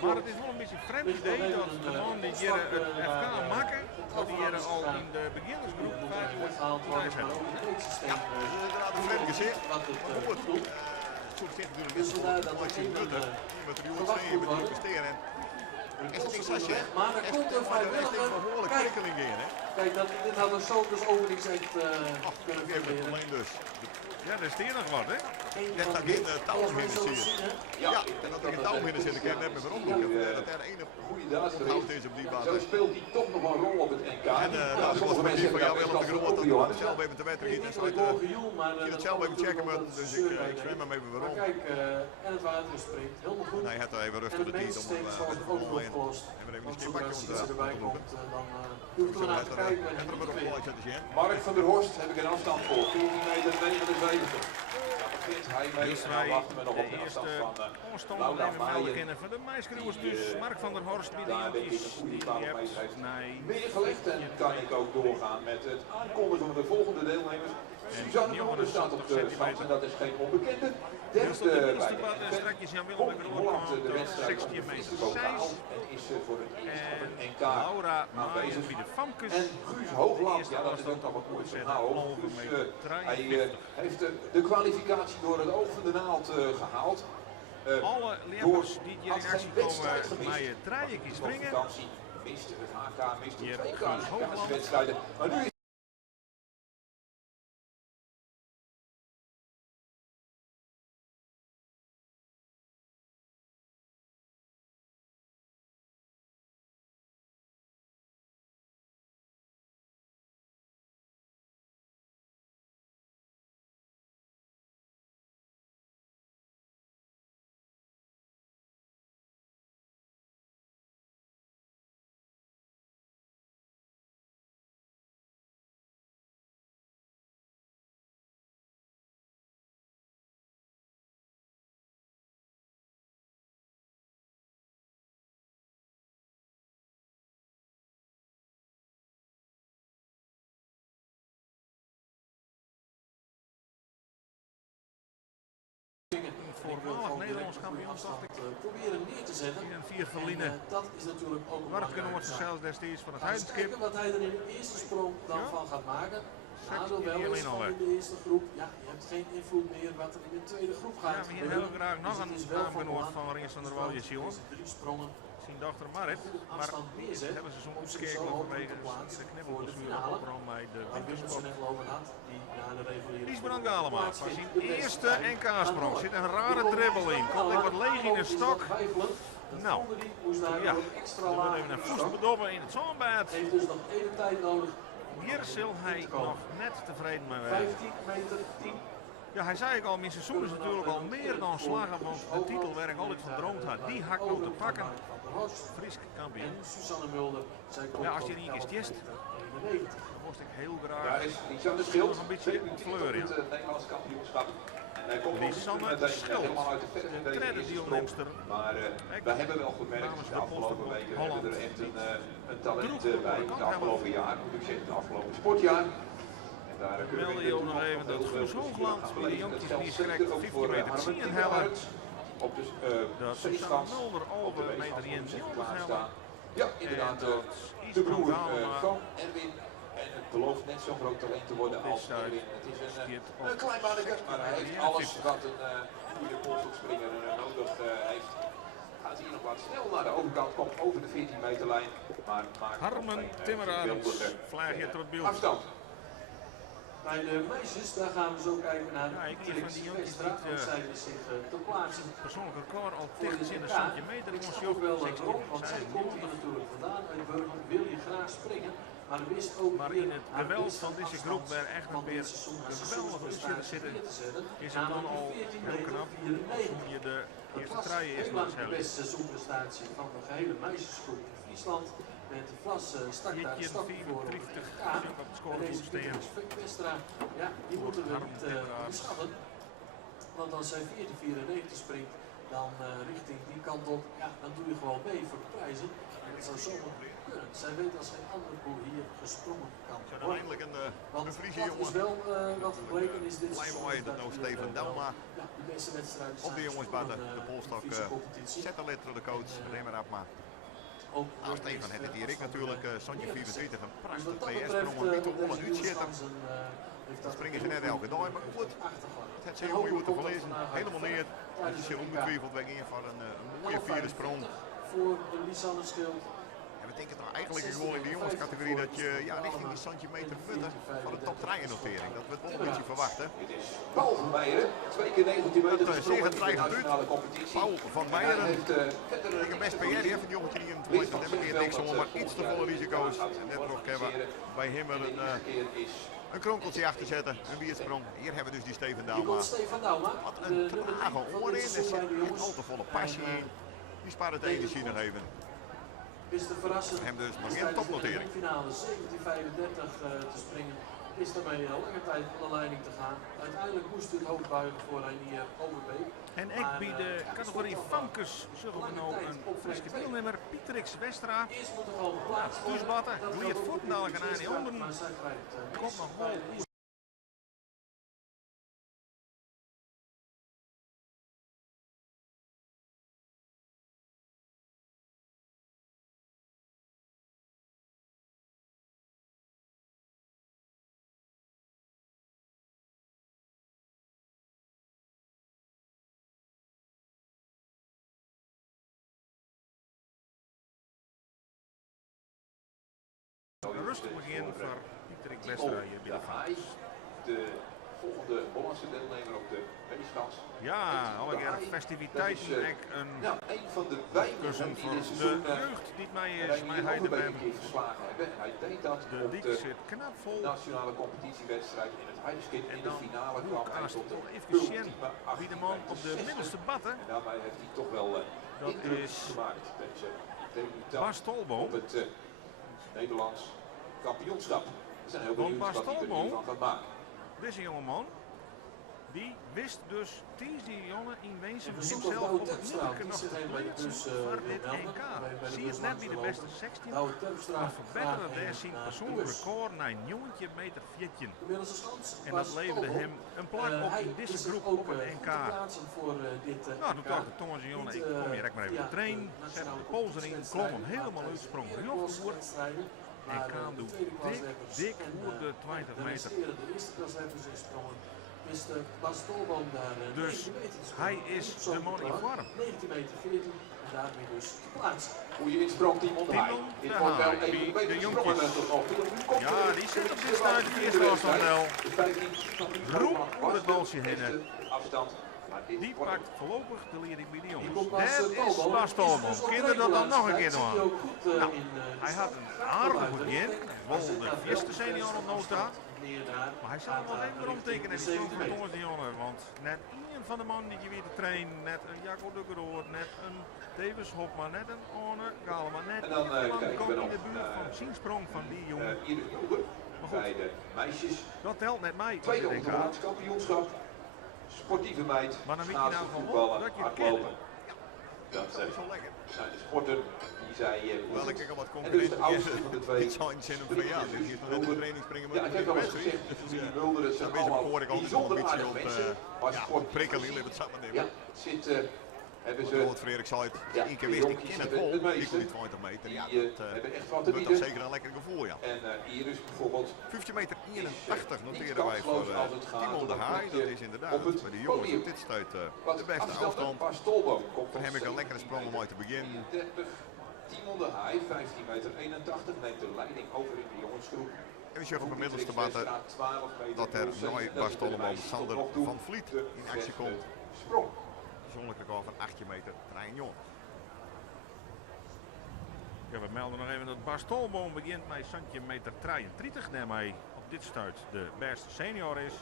Maar het is wel een beetje een vreemd idee dat de man die hier het FK maken, dat die hier al in de beginnersgroep 5 uur thuis hebben. Ja, dat is inderdaad een vreemd gezicht. Wat het Maar goed, doet. zo'n gezicht natuurlijk Dus net vandaar voor dat Alexis er Rutte. even Met de jongens met die investeren. En is het niks als je. Maar er komt een vrijwilliger. Behoorlijk Kijk, prikkeling in, hè? kijk dit had een Sokers Openings echt kunnen Even het verbeteren. probleem dus. Ja, daar is hier nog wat, hè? Net dat geen touwbeginnen zie je. Ja, en dat er geen touwbeginnen zit, ik heb net met mijn opdoeken. Dat er de ene Goeie daad fout is op die baan. Zo speelt hij toch nog een rol op het NK. En dat is Sommige wat mensen van jou hebben wel op daar de best grond. wel van Dat zelf even te wetten Ik giet. denk En dat ik hoge joel, maar je het dat zelf kan even checken natuurlijk moet. wel Dus dat het ik zwem hem even weer Maar om. kijk, en het water springt helemaal goed. Nee, hij had er even En rustig het de tijd om meetsysteem is zoals het ook nog opgelost. En we even Want een zodra skipakje Sietse erbij om te komt, dan hoeven we naar te kijken en en er maar op niet een zetten zien. Mark van der Horst heb ik een afstand voor. 14 meter 79. Daar begint hij mee Dus en dan wij wachten we nog op de de eerste afstand van onstand Laura even melden Maijen. kennen van de meiscrews. Dus Mark van der Horst die Daar denk ik is een goede die 12 hebt. meter heeft Nee. neergelegd. En kan ik ook doorgaan met het aankondigen van de volgende deelnemers. Suzanne Bronner staat op de stand en dat is geen onbekende. Dus op de Derde middelste bij pad de strakjes Jan Willem de Komt Groot Holland van de wedstrijd 16 op meter de totaal 6. en is voor het eerst op En het NK Laura Maaien aanwezig. bij de Famkes. En Guus Hoogland, ja dat is ook nog wat mooi verhaal. Guus, hij heeft de kwalificatie door het oog van de naald gehaald. Alle leerders die hier in actie komen met je draaienkie springen. Miste het HK, miste Je het hebt 2 Guus Hoogland. wedstrijden. Maar nu is Voormalig Nederlands kampioen, dacht ik. Proberen neer te zetten. In een 4 En verliezen. dat is natuurlijk ook een Warfken wordt belangrijke zaak. zelfs destijds van het Gaan we eens huidenskip. kijken wat hij er in de eerste sprong dan Ja. van gaat maken. Straks Nadeel is wel hij is alleen al van weg. in de eerste groep, ja, je hebt geen invloed meer wat er in de tweede groep Ja, gaat. we hier heel graag nog Dus het een is wel van naamgenoot belang van Rinus van der dat Walje, deze jongen. 3 sprongen Zijn dochter Marit. goed op Maar afstand neerzet. hebben ze zo'n om zich zo omschakelen hoog vanwege te plaatsen de voor de knippelblessure finale. overal bij de Waar Wimmersen wintersport. net lopen had, die na de reguliere Isbrand Galema, plaats van vindt. zijn De eerste wedstrijd NK-sprong. gaat Zit door. een rare dribbel in. Komt ik wat leeg in de stok. Nou, moest daar ja, extra dan laag moeten we in een de voet stok. bedobben in het zonbed. Heeft dus nog even tijd nodig. Hier zal hij nog net tevreden mee zijn. 15 meter 10. Ja, hij zei al, mijn seizoen is natuurlijk al meer dan slagen, want de titel waar ik altijd van droomd had, die had ik nog te pakken. Fries kampioen. En Susanne Mulder. Zij komt Ja, als je op niet eens 11 test, meter Dan moest ik heel graag Daar is Lisanne Schild, nog een beetje fleur in. het Nederlands kampioenschap. En hij komt Lisanne niet meteen Schild, helemaal uit de verf in deze derde eerste deelnemster. sprong. Maar wij hebben wel gemerkt, namens de de afgelopen Polsterbond weken Holland hebben we er echt een talent droeg bij. aan de Het afgelopen jaar, moet ik zeggen, het afgelopen sportjaar. En daar kunnen Melde we je ook nog even dat Guus Hoogland bij de jonkies die schrijft 50 meter zien hellen. Op de Dat zeeschans, Susanne Mulder op de over meter weegschaal in zit hellen. klaarstaan. Ja, inderdaad, En dat de Isbrand broer Halema van Erwin. En het belooft net zo'n groot talent te worden als Erwin. Het is een klein manneke, maar hij heeft alles wat een goede polstokspringer nodig heeft. Gaat hier nog wat snel naar de overkant, komt over de 14 meterlijn. Maar maakt Harmen Timmerarens, vlaagje tot beeld. afstand. Bij de meisjes, daar gaan we zo kijken naar Ja, ik Felix van die jonkies Westra, niet, hoe zij zich te plaatsen. Persoonlijk record al Voor tegen de in de NK. centimeter. Ik Moest snap je ook wel waarom, want zij komt er 16 natuurlijk vandaan uit Burger, wil je graag springen, maar wist ook Maar weer in het haar geweld beste van deze afstand groep waar echt van nog weer dit seizoen een een geweldige seizoensprestatie zitten, neer te zetten, is het dan namelijk al 14 heel meter knap 94. hoe je de Dat eerste was trui is heel naar lang de beste seizoensprestatie van de gehele meisjesgroep in Friesland. Met de Vlas stak daar een stapje voor op het WK. op het En scorebord deze staan. Felix Westra, ja, die moeten we niet beschatten. Want als zij 14,94 springt, dan richting die kant op, ja, dan doe je gewoon mee voor de prijzen. En dat zou zomaar kunnen. Zij weet als geen andere boer hier gesprongen kan Zijn worden. eindelijk Want een Friese dat is jongen. wel wat gebleken is dit Blij seizoen. mooi is dat nou hier, Steven Delma ja, de beste wedstrijden op de zijn jongens gesprongen, baden. De polstok in de competitie. zet de letter de coach, Remer Apma. Ook Nou, Steven heeft het hier ik natuurlijk, Sontje 24, een Dus prachtig wat dat PS-sprong, betreft, een beetje deze onder uitschitter. Niels Hansen, heeft Dan dat springen ze net elke dag, maar goed, het heeft ze jongen moeten verlezen, helemaal neer. Het is hier ongetwijfeld weg in van een mooie vierde sprong. Voor de Lisanne Schild. En we denken toch eigenlijk gewoon in de jongenscategorie dat je ja, richting die centimeter putten van de top 3 notering. Dat we het wel een beetje verwachten. Dit is Paul van Meijeren, 2 keer 19 meter Dat gesprongen in de zegentreffend nationale competitie. Paul van En Meijeren. hij heeft verder Ik heb best PR, die heeft een jongetje die in het point, dat heb ik hier niks om, maar iets te volle risico's. En net nog hebben bij hem een kronkeltje achter zetten, een biersprong. Hier hebben we dus die Steven Hier Dauma. komt Stefan Dauma. Wat een trage oor in, er zit echt al te volle passie in. Die spaart het energie nog even. Is te verrassen. Hem dus maar Is geen tijdens de topnotering. finale 17:35 te springen. Is daarmee een lange tijd van de leiding te gaan. Uiteindelijk moest het hoog buigen voor Reinier Overbeek. En ik bied de categorie Famkes, zullen we nou een friske deelnemer, Pietrix Westra. Eerst moet er gewoon geplaatst worden. Toesbatten, Dat doe je het geloof ik voet dadelijk niet. aan die onder. Maar zij grijpt, Komt nog bij wel. de Een rustig begin voor Pietrix Westra hier bij de Famkes. De volgende Hollandse deelnemer op de weegschans. Ja, alle keer festiviteiten. Ik een een van de weinigen kussen die voor dit de seizoen jeugd die mij is, Reinier mij heide Overbeek bij een keer verslagen hebben. Hij deed dat de op dik de zit knap vol. nationale competitiewedstrijd in het Huiskip. En In de dan finale hoe kwam ik hij als tot de toch even zien ultieme wie de man op de 18,60. middelste batten. En daarbij heeft hij toch wel Dat indruk is gemaakt. Deze debutant Bas Tolboom. op het Nederlands kampioenschap. Er zijn heel Want benieuwd Bas wat hij er Tolboom- hiervan gaat maken. Deze jongeman, die wist dus, die jongen in wezen En hemzelf Douwe op het Terpstra, moeilijke die nog zit te even bij de plaatsen bus voor dit melden. EK. Bij de Zie bus het net wie de langs beste gelopen. 16, Douwe Terpstra maar verbeteren vraagt daar even zijn naar de persoonlijk bus. record naar een jongetje meter 14. Inmiddels is Hans. En dat leverde hem een plak op in deze groep op het NK. Nou, toen dacht ik, Thomas en Jonne, ik kom hier direct maar even te trainen. Zet de pols erin, klom hem helemaal uit, sprong rechtvoer. En kwam doe dik voor de 20 meter. De eerste klashebbers in sprongen. Is de Bas Tolboom daar. Dus hij is de man in vorm. 19 meter 14 en daarmee dus geplaatst. Goeie insprong, Timon de Haai. Timon Dit de wordt wel Haai, even die een beetje de gesprongen jonkies. tot nog toe. Nu komt Ja, die zit op dit stuit, die eerste was van wel. Roem om het balsje heen. Afstand Die pakt voorlopig de leiding bij de Die jongens. komt Bas Dat is Tolboom. Bas Tolboom. Dus op Kinderen dat dan nog een keer zit hij doen. ook goed, Nou, in, hij had een aardige begin. Wel de eerste senior op nota. Maar hij zal wel even omtekenen en die stond voor Thomas de Jonge. Want net één van de mannen die je weer te trainen, net een Jacco de Groot, net een Davis Hopman, net een Arne Galema, net En dan iemand kijken komt we in nog de buurt van ziensprong van die jongen. Iris Mulder Maar goed. bij de meisjes. Dat telt net mij. Tweede onderhands kampioenschap. Sportieve meid. Maar dan weet je nou schaatsen, gewoon voetballen, dat je hardlopen. Dat Dat is wel lekker. zijn de sporten die zij Hoewel ik al wat en dus de concurrentie oudste van de twee. Ik zal in zin van ja, dit is net de training springen met Ja, ik heb wel eens gezegd, de familie Mulder, het zijn dan allemaal hoor ik altijd wel een bijzonder beetje aardige op mensen. Maar ja, sportief prikkelen, gezien, het zat maar ja, nemen. zit, hebben ze Bijvoorbeeld Frederik zei het, Ja, één keer die wist ik jonkies in het hebben hol, het ik meeste. kon niet 20 meter. Ja, die dat hebben echt wat te wordt bieden. dan zeker een lekker gevoel, ja. En Iris bijvoorbeeld 15 meter 81 niet noteren wij voor kansloos als het gaat Timon om de een Haai. plekje Dat is inderdaad op het bij de jongens podium. op dit stuit wat de beste afstand. Bas Tolboom komt Dan heb ik een lekkere sprong om uit te beginnen. 30. Timon de Haai, 15 meter 81, neemt de leiding over in de jongensgroep. En we zeggen op inmiddels te baten dat er nooit Bas Tolboom Sander van Vliet in actie komt. Sprong. Persoonlijk record van 18 meter, trein jong. Ja, we melden nog even dat Bas Tolboom begint met centimeter 33 daarmee op dit stuit de beste senior is.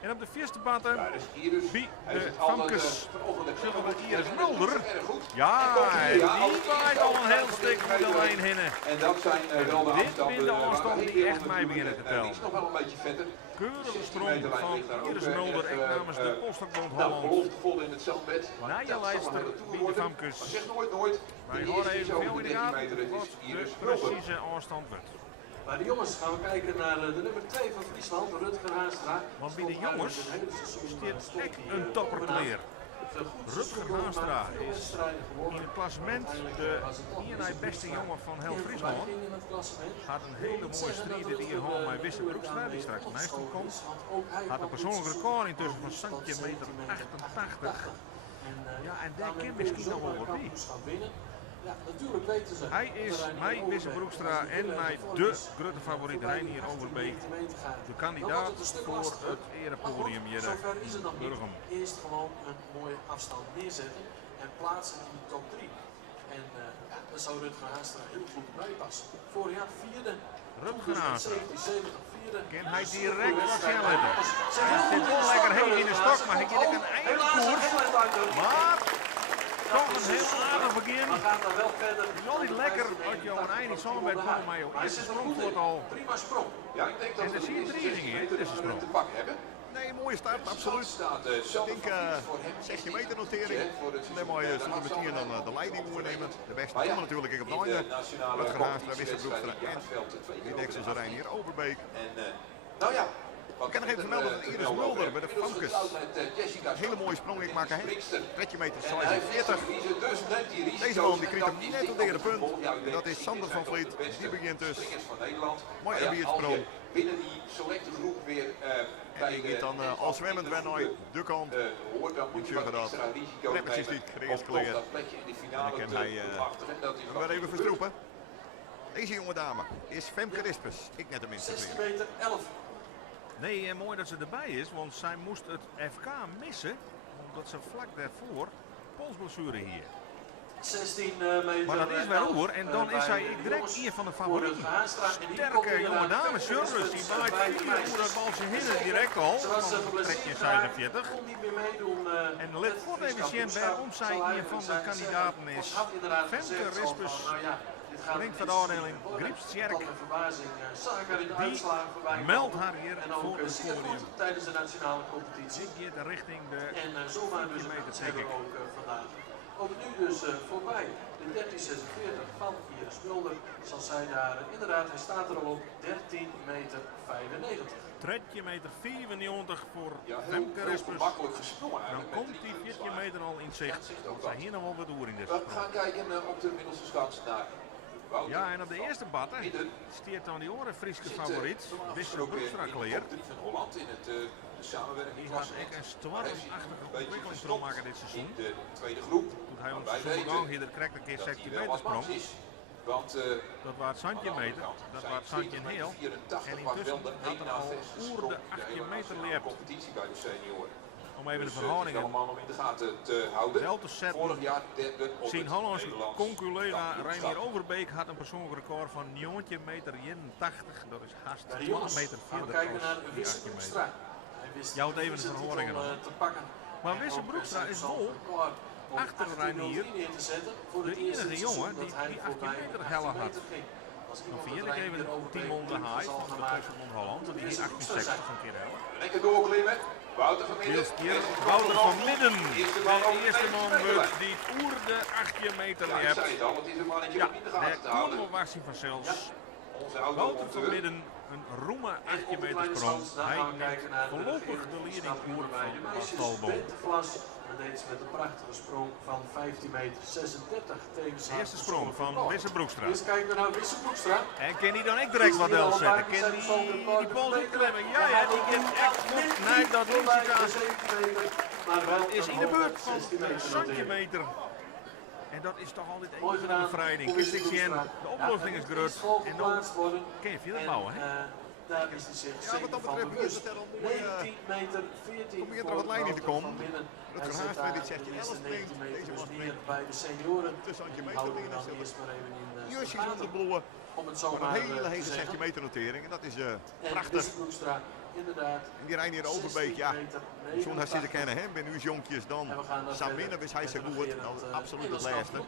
En op de eerste batten Daar is Iris. wie Hij de zit altijd, famkes vanochtend zullen we Iris erg Mulder. goed. Ja, En komt hij, die waait al een heel stuk met de lijn hinnen. En dat zijn wel de Dit afstanden. zijn de waar afstanden wij die heel echt mij beginnen te tellen. Die is nog wel een beetje vetter. Keurige sprong van Iris Mulder, ik namens de Polstakbond Nou, Holland. beloftevol in het zandbed. Naaienlijster wie de famkes. Maar zeg nooit. Wij De horen eerste is even over veel de in de 13 gaten meter. Het wat is de Iris Mulder. precieze afstand wordt. Bij de jongens gaan we kijken naar de nummer 2 van Friesland, Rutger Haanstra. Want bij de jongens stiert echt een topperkleer. Rutger Haanstra is in het klassement de ene beste jongen van heel Friesland. Had een hele mooie strijd die hier gewoon met Wisse Broekstra, die straks naast hem komt. Had een persoonlijk record intussen van centimeter 88. Ja, en daar kan misschien nog wel wat bij. Ja, natuurlijk weten ze. Hij is mij, Wisse Broekstra en mij de grote favoriet Reinier Overbeek. De kandidaat voor het erepodium hier Zover is het nog niet. Burgum. Eerst gewoon een mooie afstand neerzetten en plaatsen in de top 3. En ja, dan zou Rutger Haanstra heel goed bij passen. Vorig jaar vierde. Rutger Haanstra. 17, 70, vierde. Kan hij direct wat gaan letten. Hij zit wel lekker heet in de stok, maar hij gaat een eindkoers. Maar toch een heel aardig begin. Maar gaat dan wel verder. Nog niet lekker dat je een eind niet samen met Paul Meijel. Eerste sprong wordt al. Prima sprong. Ja, ik denk dat En we er zie je de drie eerste dingen in 16 deze meter sprong. te pakken hebben. Nee, een mooie start, absoluut. Staat, Ik denk 16 meter notering. Dan moet je zullen met hier dan de leiding nemen. De beste komen natuurlijk ik op de einde. Rutger Haanstra, Wisse Broekstra en die Nexus Reinier Overbeek. Nou ja. Ik kan nog even vermelden dat Iris Mulder bij de famkes een hele mooie sprong ik maken. 13 meter 46. Deze man die kreeg hem net op de punt. En dat is Sander van Vliet. Die begint dus. Mooi en wie het sprong. Binnen die selecte groep weer En die gaat dan al zwemmend weer naar de kant. Ik zeg dat. Preppertjes die geregistreerd. En dan kan hij hem weer even verstroepen. Deze jonge dame is Femke Rispers. Ik net tenminste. 16 meter 11. Nee, en mooi dat ze erbij is, want zij moest het FK missen. Omdat ze vlak daarvoor polsblessure hier. 16 meter. Maar dat is wel hoor. En dan is zij direct een van de favorieten. Sterke jonge dame, Surrus, die maakt 4 dat balse hinnen direct al. Van trekje 46. En let voor efficiënt waarom zij een van de kandidaten is. Femke Rispers springt van de afdeling Griepstjerk. Die meldt haar hier voor het podium. Tijdens de nationale competitie. Die gaat richting de En zomaar dus meter, hebben we ook vandaag. Ook nu dus voorbij de 1346 van Iris Mulder. Zal zij daar inderdaad, hij staat er al op 13 meter 95. 13 meter 94 voor Ja, Femke heel Rispers. makkelijk gesprongen Dan eigenlijk. komt die 14 meter al in zicht. Want zij hier nog wel wat door in deze We sprong. gaan kijken op de middelste schans naar Wouter. Ja, en op de eerste batter steert dan die oren Frieske favoriet. Wissel Broekstra kleer. van Holland in het samenwerking. Die gaat echt een stormachtige ontwikkeling maken dit seizoen. In de tweede groep. Toen hij ons Wij seizoen weten begon, hier krijgt een keer dat 16 hij wel meter wat max sprong. is. Want Dat was het centimeter, dat was het centje en heel. En intussen had hij al oer de 18 meter leert. competitie bij de senioren. om even de Dus verhoudingen het is allemaal om in de gaten te houden. wel te zetten. Vorig jaar derde op Zijn het Hollandse Nederlands conculega kampioenschap. Reinier Overbeek had een persoonlijk record van 19,81 meter. Dat is haast Ja, 20 jongens, meter gaan we verder kijken naar als die Wisse 18 meter. Broekstra. Hij wist Je houdt even de titel, verhoudingen aan. te pakken. Maar En Wisse ook Broekstra zijn is vol record om achter 18:03 Reinier neer te zetten voor de het eerste enige seizoen jongen dat die hij 18 voorbij meter 18 helle had. meter ging. Als Dan iemand vind je het dat even Reinier over Timon de Haai zal van de gaan maken, Tussen Holland. Die Wisse 1860 een keer hebben. Lekker doorklimmen. Wouter van Midden. Eerst hier Wouter van Midden. Eerste De man over eerste de man 90 meter wordt die oer de 18 meter Ja, ik hebt. zei het al, het is een mannetje Ja, om in de de gaten te houden. koolmovatie van zelfs. Onze Wouter van automonteur. Midden, een roeme En 18 op de meter kleine sprong. stand, dan Hij gaan we neemt kijken naar de voorlopig de regerende leiding kampioen voor bij van de meisjes. Astalbo. Bente Vlas, dat deed ze met een prachtige sprong van 15 meter 36 tegen De eerste sprong van Wisse Broekstra. Eerst kijken we naar Wisse Broekstra. En kan hij dan ook direct wat deel zetten? Kan die pols opklemmen? Ja, ja, die kan echt goed. Nee, dat doet hij aan. Is in de buurt van een centimeter. En dat is toch altijd Mooi even een gedaan. bevrijding. Voor Wisse Kist ik zien, Broekstra. de oplossing is groot. En dan kun je veel bouwen, hè? Daar is hij zich Ja, wat zeker dat van betreft bewust. is het al mooi. 19 meter 14 Kom je er wat lijn in te komen? Het Het verhaast met dit zegt je 11 springt. Deze man springt bij de senioren. tussen handje Die meter houden we binnen. dan eerst maar even in de Jusjes gaten. om de bloeien. Om het Maar zomaar een hele hete te 16 zeggen. meter notering. En dat is En prachtig. Wisse Broekstra, inderdaad. En die Reinier Overbeek, ja. Zo'n hij zitten kennen hem. Ben nu jonkjes dan. En we gaan dan Samen winnen wist hij zo goed. Dat is absoluut het laatste.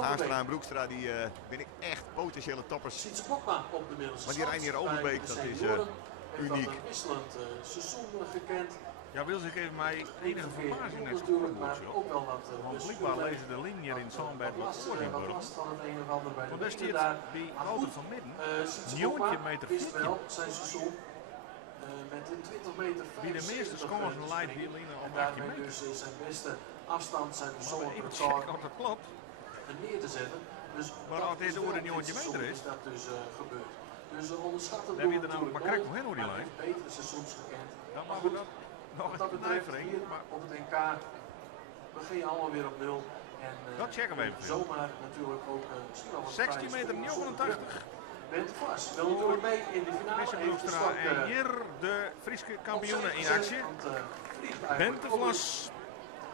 Haanstra en Broekstra, die ben ik echt potentiële toppers. Sietse Bokma op de middelste Maar die stand. Reinier Overbeek, Bij de dat is, senioren heeft uniek. dat een wisselend seizoen gekend. Ja, wil zich even mij enige verbaasing naar het Natuurlijk, maar scorebord. ook wel wat Want blijkbaar lezen de linie in Zandberg wat voor die wat burg. last van het een of ander bij de Want daar benen staat daar. bij Maar Wouter goed, van Midden. Sietse 19 Bokma meter wist 14. wel zijn seizoen met een 20 meter Wie de meeste 75 scores te leidt, springen. die alleen En op 18 daarmee meter. dus zijn beste afstand, zijn persoonlijk Even record checken of dat klopt. neer te zetten. Dus Maar dat als deze is oor wel een dit jongetje seizoen meter is, dat dus gebeurd. Dus onderschat het dan heb je doel er namelijk natuurlijk maar krek nooit, hoe die maar lijn. heeft betere seizoens gekend. Dan Maar mag goed, we dat nog wat dat een betreft knijvering. hier Maar op het NK begin je allemaal weer op nul. En Dat checken we even. zomaar natuurlijk ook misschien wel wat 16 meter 89. Bente Vlas wil natuurlijk mee in de finale. Wisse Heeft de Broekstra slag, en hier de Friese kampioenen in opzij actie. gezet, want, vliegt eigenlijk Bente ook Vlas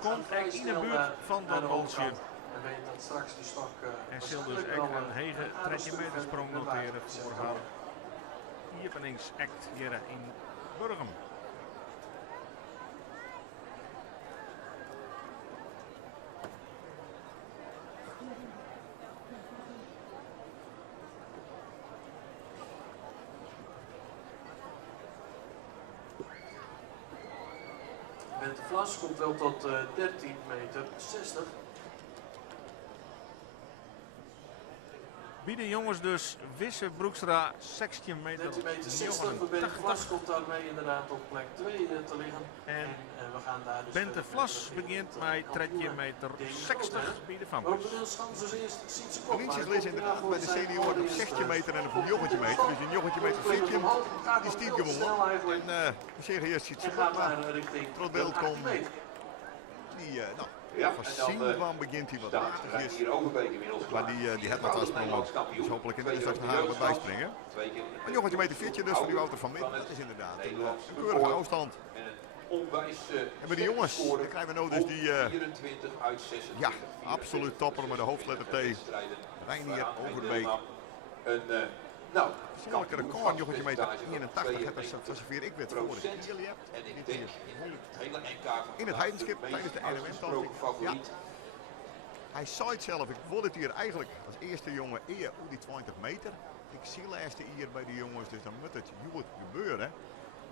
Gaat komt vrij echt in de snel buurt van naar dat de bolsje. overkant. En weet dat straks die stok En zal dus waarschijnlijk echt wel, een hege aardig 13 stuk meter sprong verder noteren gezet voor wordt. haar openingsact hier in Burgum. Bente Vlas komt wel tot 13 meter 60. Wie de jongens dus Wisse Broekstra 16 meter 13 meter 60 voor Bente 89. Vlas komt daarmee inderdaad op plek 2 te liggen. En we gaan daar dus Bente verder Vlas met begint het bij 13 kampioenen. meter Ding 60 Groothuis. bij de Maar op Vampers. de middelstand dus eerst Sietse De Bokma. Lientjes lezen inderdaad bij de senioren op 16 meter en op een joggetje meter. Dus een joggetje meter 14, die is 10 gewonnen. En we zeggen eerst iets En gaat daar richting tot beeld de 18 komen. meter. Die, nou, Ja, van en dan, zien van begint hij wat lastig is. hier Overbeek inmiddels Maar klaar. die had wat aansprongen. Dus hopelijk in de eerste haar wat bijspringen. Een joggetje meter 14 dus voor die Wouter van Midden. Dat is inderdaad een keurige afstand. En een onwijs En bij die jongens, dan krijgen we nou dus die 24 uit 26. ja, absoluut topper met de hoofdletter T. Reinier Overbeek. Een, nou, Welke record joggetje meter 81 heb ik reserveer ik weer voor de jullie hebt. En ik Dit denk hier. in het hele NK In het heidenskip tijdens de NMM favoriet. Hij zei het zelf, ik wil het hier eigenlijk als eerste jongen eer op die 20 meter. Ik zie de eerste hier bij de jongens, dus dan moet het goed gebeuren.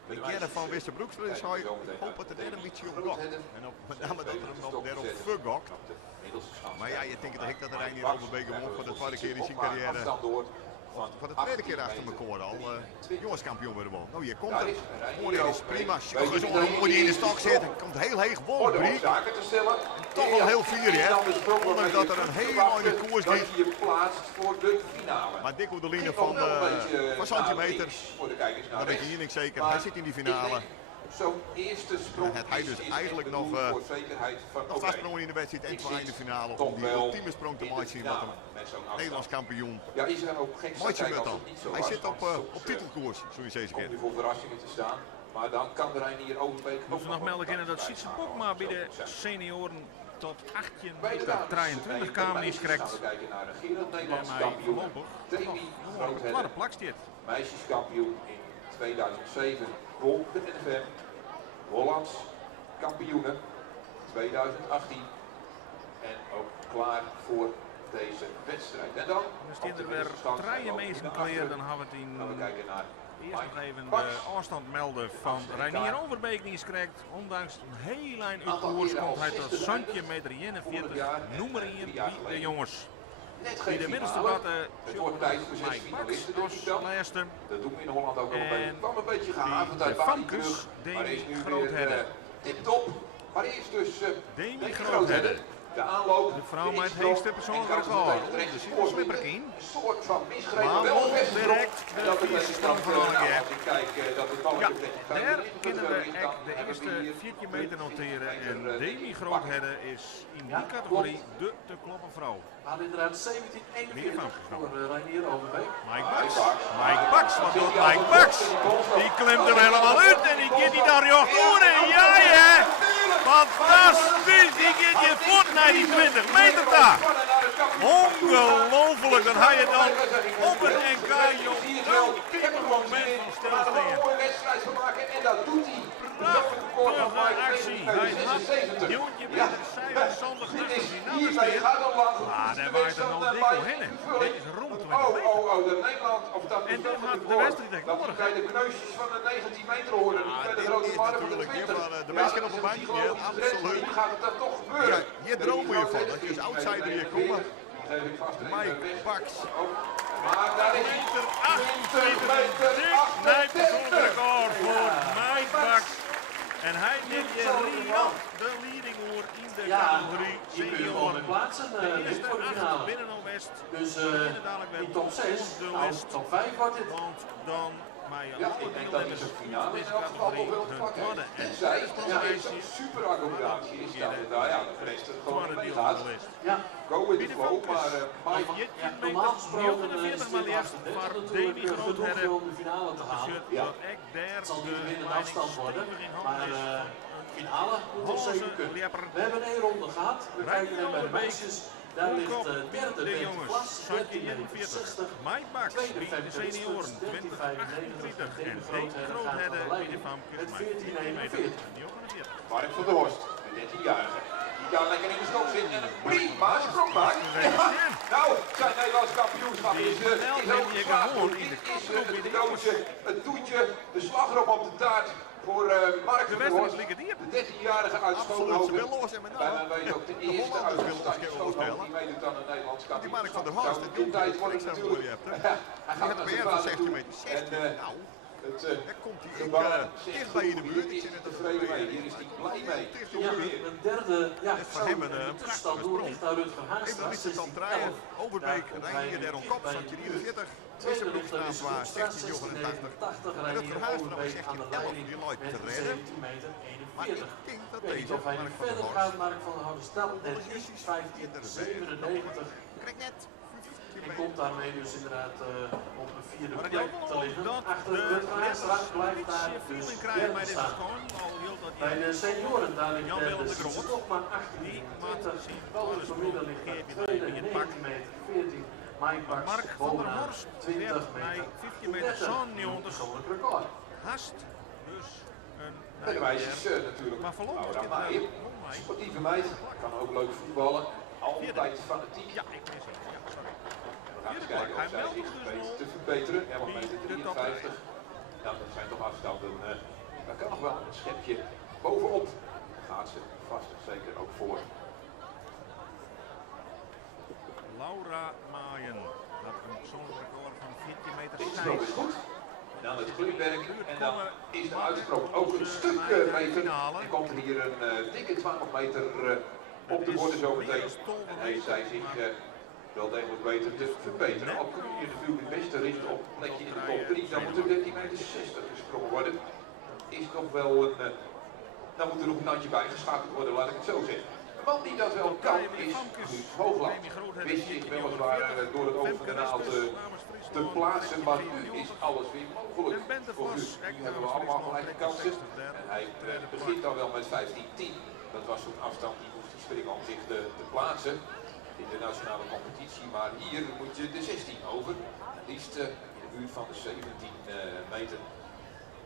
Ik ken van Wisse Broekstra, dus zei ik hoop dat het er een beetje op gokt. En met name dat er hem nog daarop vergokt. Maar ja, je denkt dat de Reinier Overbeek hem op voor de tweede keer in zijn carrière. Voor de tweede keer achter elkaar al jongenskampioen worden wel. Nou, hier komt het. Mooi is prima. Hoe die in de stok zit. Komt heel heeg vol. Zaken te stellen. Toch wel heel fier, hè? Ondanks dat er een hele mooie koers dat liep. je je plaatst voor de finale. Maar dik op de linie Ging van nog wel een beetje centimeter. links voor de kijkers naar Dat weet je rechts. hier niet zeker. Maar Hij zit in die finale. zo'n eerste sprong Het hij dus is eigenlijk echt nog bedoeld voor zekerheid van nog oké, vastsprongen in de wedstrijd en ik voor in de zit finale toch om die wel ultieme sprong te in de maken zien wat finale een met zo'n afstand. Nederlands kampioen Ja, is er ook geen Maatje kijk wordt als dan. het niet zo Hij was, zit want op soms, titelkoers, zoals je komt zegt. hij voor verrassingen te staan. Maar dan kan er een hier Overbeek Ik moet nog melden kennen dat Sietse Bokma bij de senioren tot 18 Bij de meter dames 23 kamernies gaan krijgt. we kijken naar de Gerard En Nederlands mij kampioen. voorlopig Demi nog een Grootheden, klare plak zit. meisjeskampioen in 2007. Won de NFM. Hollands kampioenen 2018. En ook klaar voor deze wedstrijd. En dan, Dan staan er weer draaien mensen kleer. Dan gaan we het gaan we in kijken naar eerst nog even de afstand melden van Reinier Overbeek die is krijgt. Ondanks een heel lijn uit koers komt hij tot Santje meter 41. Noem er een wie de jongens. net Die geen de middelste finale. batten, Het wordt tijd voor 6 Mike Bax finalisten, denk ik als dan. laatste. Dat doen we in Holland ook al een beetje. En Kwam een beetje gehavend uit de Bali Famkes, terug. Maar is Demi nu Grootheden. weer tip-top. Maar eerst dus Demi Grootheden. Grootheden. De aanloop. De vrouw met het instroom, hoogste persoonlijke en kan ze record. meteen het rechte Dus spoor een slipperkin. vinden. Een soort van misgrepen, Maar wel wel een beste direct sprong. de En dat betekent eerste dat, sprong van alle keer. als ik kijk dat het balletje Ja, op 35 daar meter kunnen we ligt, echt dan de hebben we eerste hier 4 een meter noteren. 40 En meter, Demi denk ik, Grootheden is in die categorie de te kloppen vrouw. We hadden inderdaad 17-41 Meer Famkes nog. voor Reinier Overbeek. Mike Bax. Mike Bax, wat doet Mike Bax? Die klimt er helemaal uit en die gaat die daar joh voeren. Ja, ja. Fantastisch. Die gaat je voet naar die 20 meter daar. Ongelooflijk dat hij het dan op een NK joh. Ultieme moment van stilstaan. een mooie wedstrijd van maken en dat doet hij. Prachtige actie. Hij had Joontje met de cijfer zonder Dit gast is die nou hiermee weer. gaat het lang. Maar daar waait er nog dikkel heen. Dit is rond 20 meter. Dat Nederland, of dat En dit gaat de wedstrijd echt dat worden. bij de kneusjes van de 19 meter horen. Niet bij de dit grote is markt van de natuurlijk 20. hier van, de meesten op een bandje, absoluut. Nu gaat het dan toch gebeuren. Ja, hier dromen je van, dat je als outsider hier komt. Geef ik vast even Mike weg. Bax. Maar daar is hij. 28 meter, dik persoonlijk record voor Mike Bax. En hij neemt je riant de leading oor in de Ja, categorie je kunt gewoon senioren. plaatsen De eerste voor de 8 finale. binnen West. Dus dadelijk weer in top 6, de nou, West. top 5 wordt dit. Want dan maar Ja, ik denk dat hij zo'n finale in elk geval toch wel te pakken heeft. Tenzij het zo'n super accommodatie is dat het daar, ja, de rest het gewoon niet meegaat. Ja, Go with the flow, maar Mike, ja, normaal gesproken 49 is maar dit liefst lastig. voor Natuurlijk Demi genoeg Grootheden. om de finale te halen. Dat ik daar Het zal niet de winnen afstand worden, stevig in maar handen is. finale moet nog zeker kunnen. We hebben een ronde gehad. We kijken naar bij de meisjes. Daar ligt derde de Bente jongens, Vlas, Santje 13,60 meter. 41, Mike Bax, Tweede de Femke senioren, Ritsmans, 2028 en Demi Demi Grootheden in de Grootheden Famkes, met met 14,41. 49. Mark van der Horst, de 13-jarige. Die daar lekker in de stok zit en een prima sprong maakt. Nou, zijn Nederlands kampioenschap is ook geslaagd. Dit is het cadeautje, het toetje, de slagroom op de taart voor Mark van der Horst. De 13-jarige uit Schoonhoven. En dan weet ook de eerste uit de stad Schoonhoven. Die meedoet dan een Nederlands Die Mark van kampioenschap. der Horst, Zou die in tijd worden ik natuurlijk. je hebt. Hij gaat Het naar weer zijn van vader 16 toe. meter 16. En Nou, het daar komt hij gebaar dicht bij je in de buurt. Ik is zit net te tevreden mee. Hier is hij blij mee. Ja, Zonder meer. een derde, ja, Dat is voor hem een tussenstand prachtige door sprong. ligt naar Rutger Haanstra. Even een beetje kan draaien. Overbeek, Reinier daar op kop, Santje 43. Tweede Tweede ligt ploeg er is zwaar, Hoekstra, 16,89. 16,89. En dat Reinier verhuist nog Overbeek aan de 16,11 leiding die Lloyd met te redden. 17 meter Maar ik 41. denk dat Ik weet niet deze of hij Mark nog van der verder Horst gaat, Mark van der Horst stelt net is 15,97 krijgt net en komt daarmee dus inderdaad op een vierde Maar ik plek geloof te liggen. dat Achter de Rutger Haanstra blijft daar Letters dus feeling krijgen bij derde deze staan. scoren. Al hield dat Bij de senioren, daar ligt Jan-Willem de de Groot. Stokman Die 18,20. maakt zien. Paulus van Middel ligt daar tweede, in het pak. 19 meter 14. Mike Bax Mark van der bovenaan Horst 20 werd bij meter 15 meter 30. zo'n Een persoonlijk record. Hast dus een En de meisjes natuurlijk. Maar voorlopig Laura is dit Meijer, wel sportieve meid, kan ook leuk voetballen. Altijd fanatiek. Ja, ik mis het. Ja, sorry. We gaan eens kijken of zij zich weet te verbeteren. 11 meter 53. Ja, dat zijn toch afstanden. Daar kan nog wel een schepje bovenop. Daar gaat ze vast en zeker ook voor. Laura Maaien. Dat een persoonlijk record van 14 meter Dit sprong is 6. goed. Dan het Gluberg en dan is de uitsprong ook een Onze stuk beter. finale. En komt er hier een dikke 12 meter op de borden zo meteen. En heeft zij zich wel degelijk beter te verbeteren. Al kun je natuurlijk het beste richten op een plekje in de top 3. Dan moet er 13,60 meter gesprongen worden. is toch wel een... dan moet er nog een handje bij geschakeld worden, laat ik het zo zeggen. Een man die dat wel kan is Guus Hoogland. Wist zich weliswaar door het oog van de naald te plaatsen, maar nu is alles weer mogelijk voor Guus. Nu hebben we allemaal gelijke kansen. En hij begint dan wel met 15-10. Dat was zo'n afstand die moest hij springen om zich te plaatsen in de nationale competitie. Maar hier moet je de 16 over. Liefst in de buurt van de 17 meter.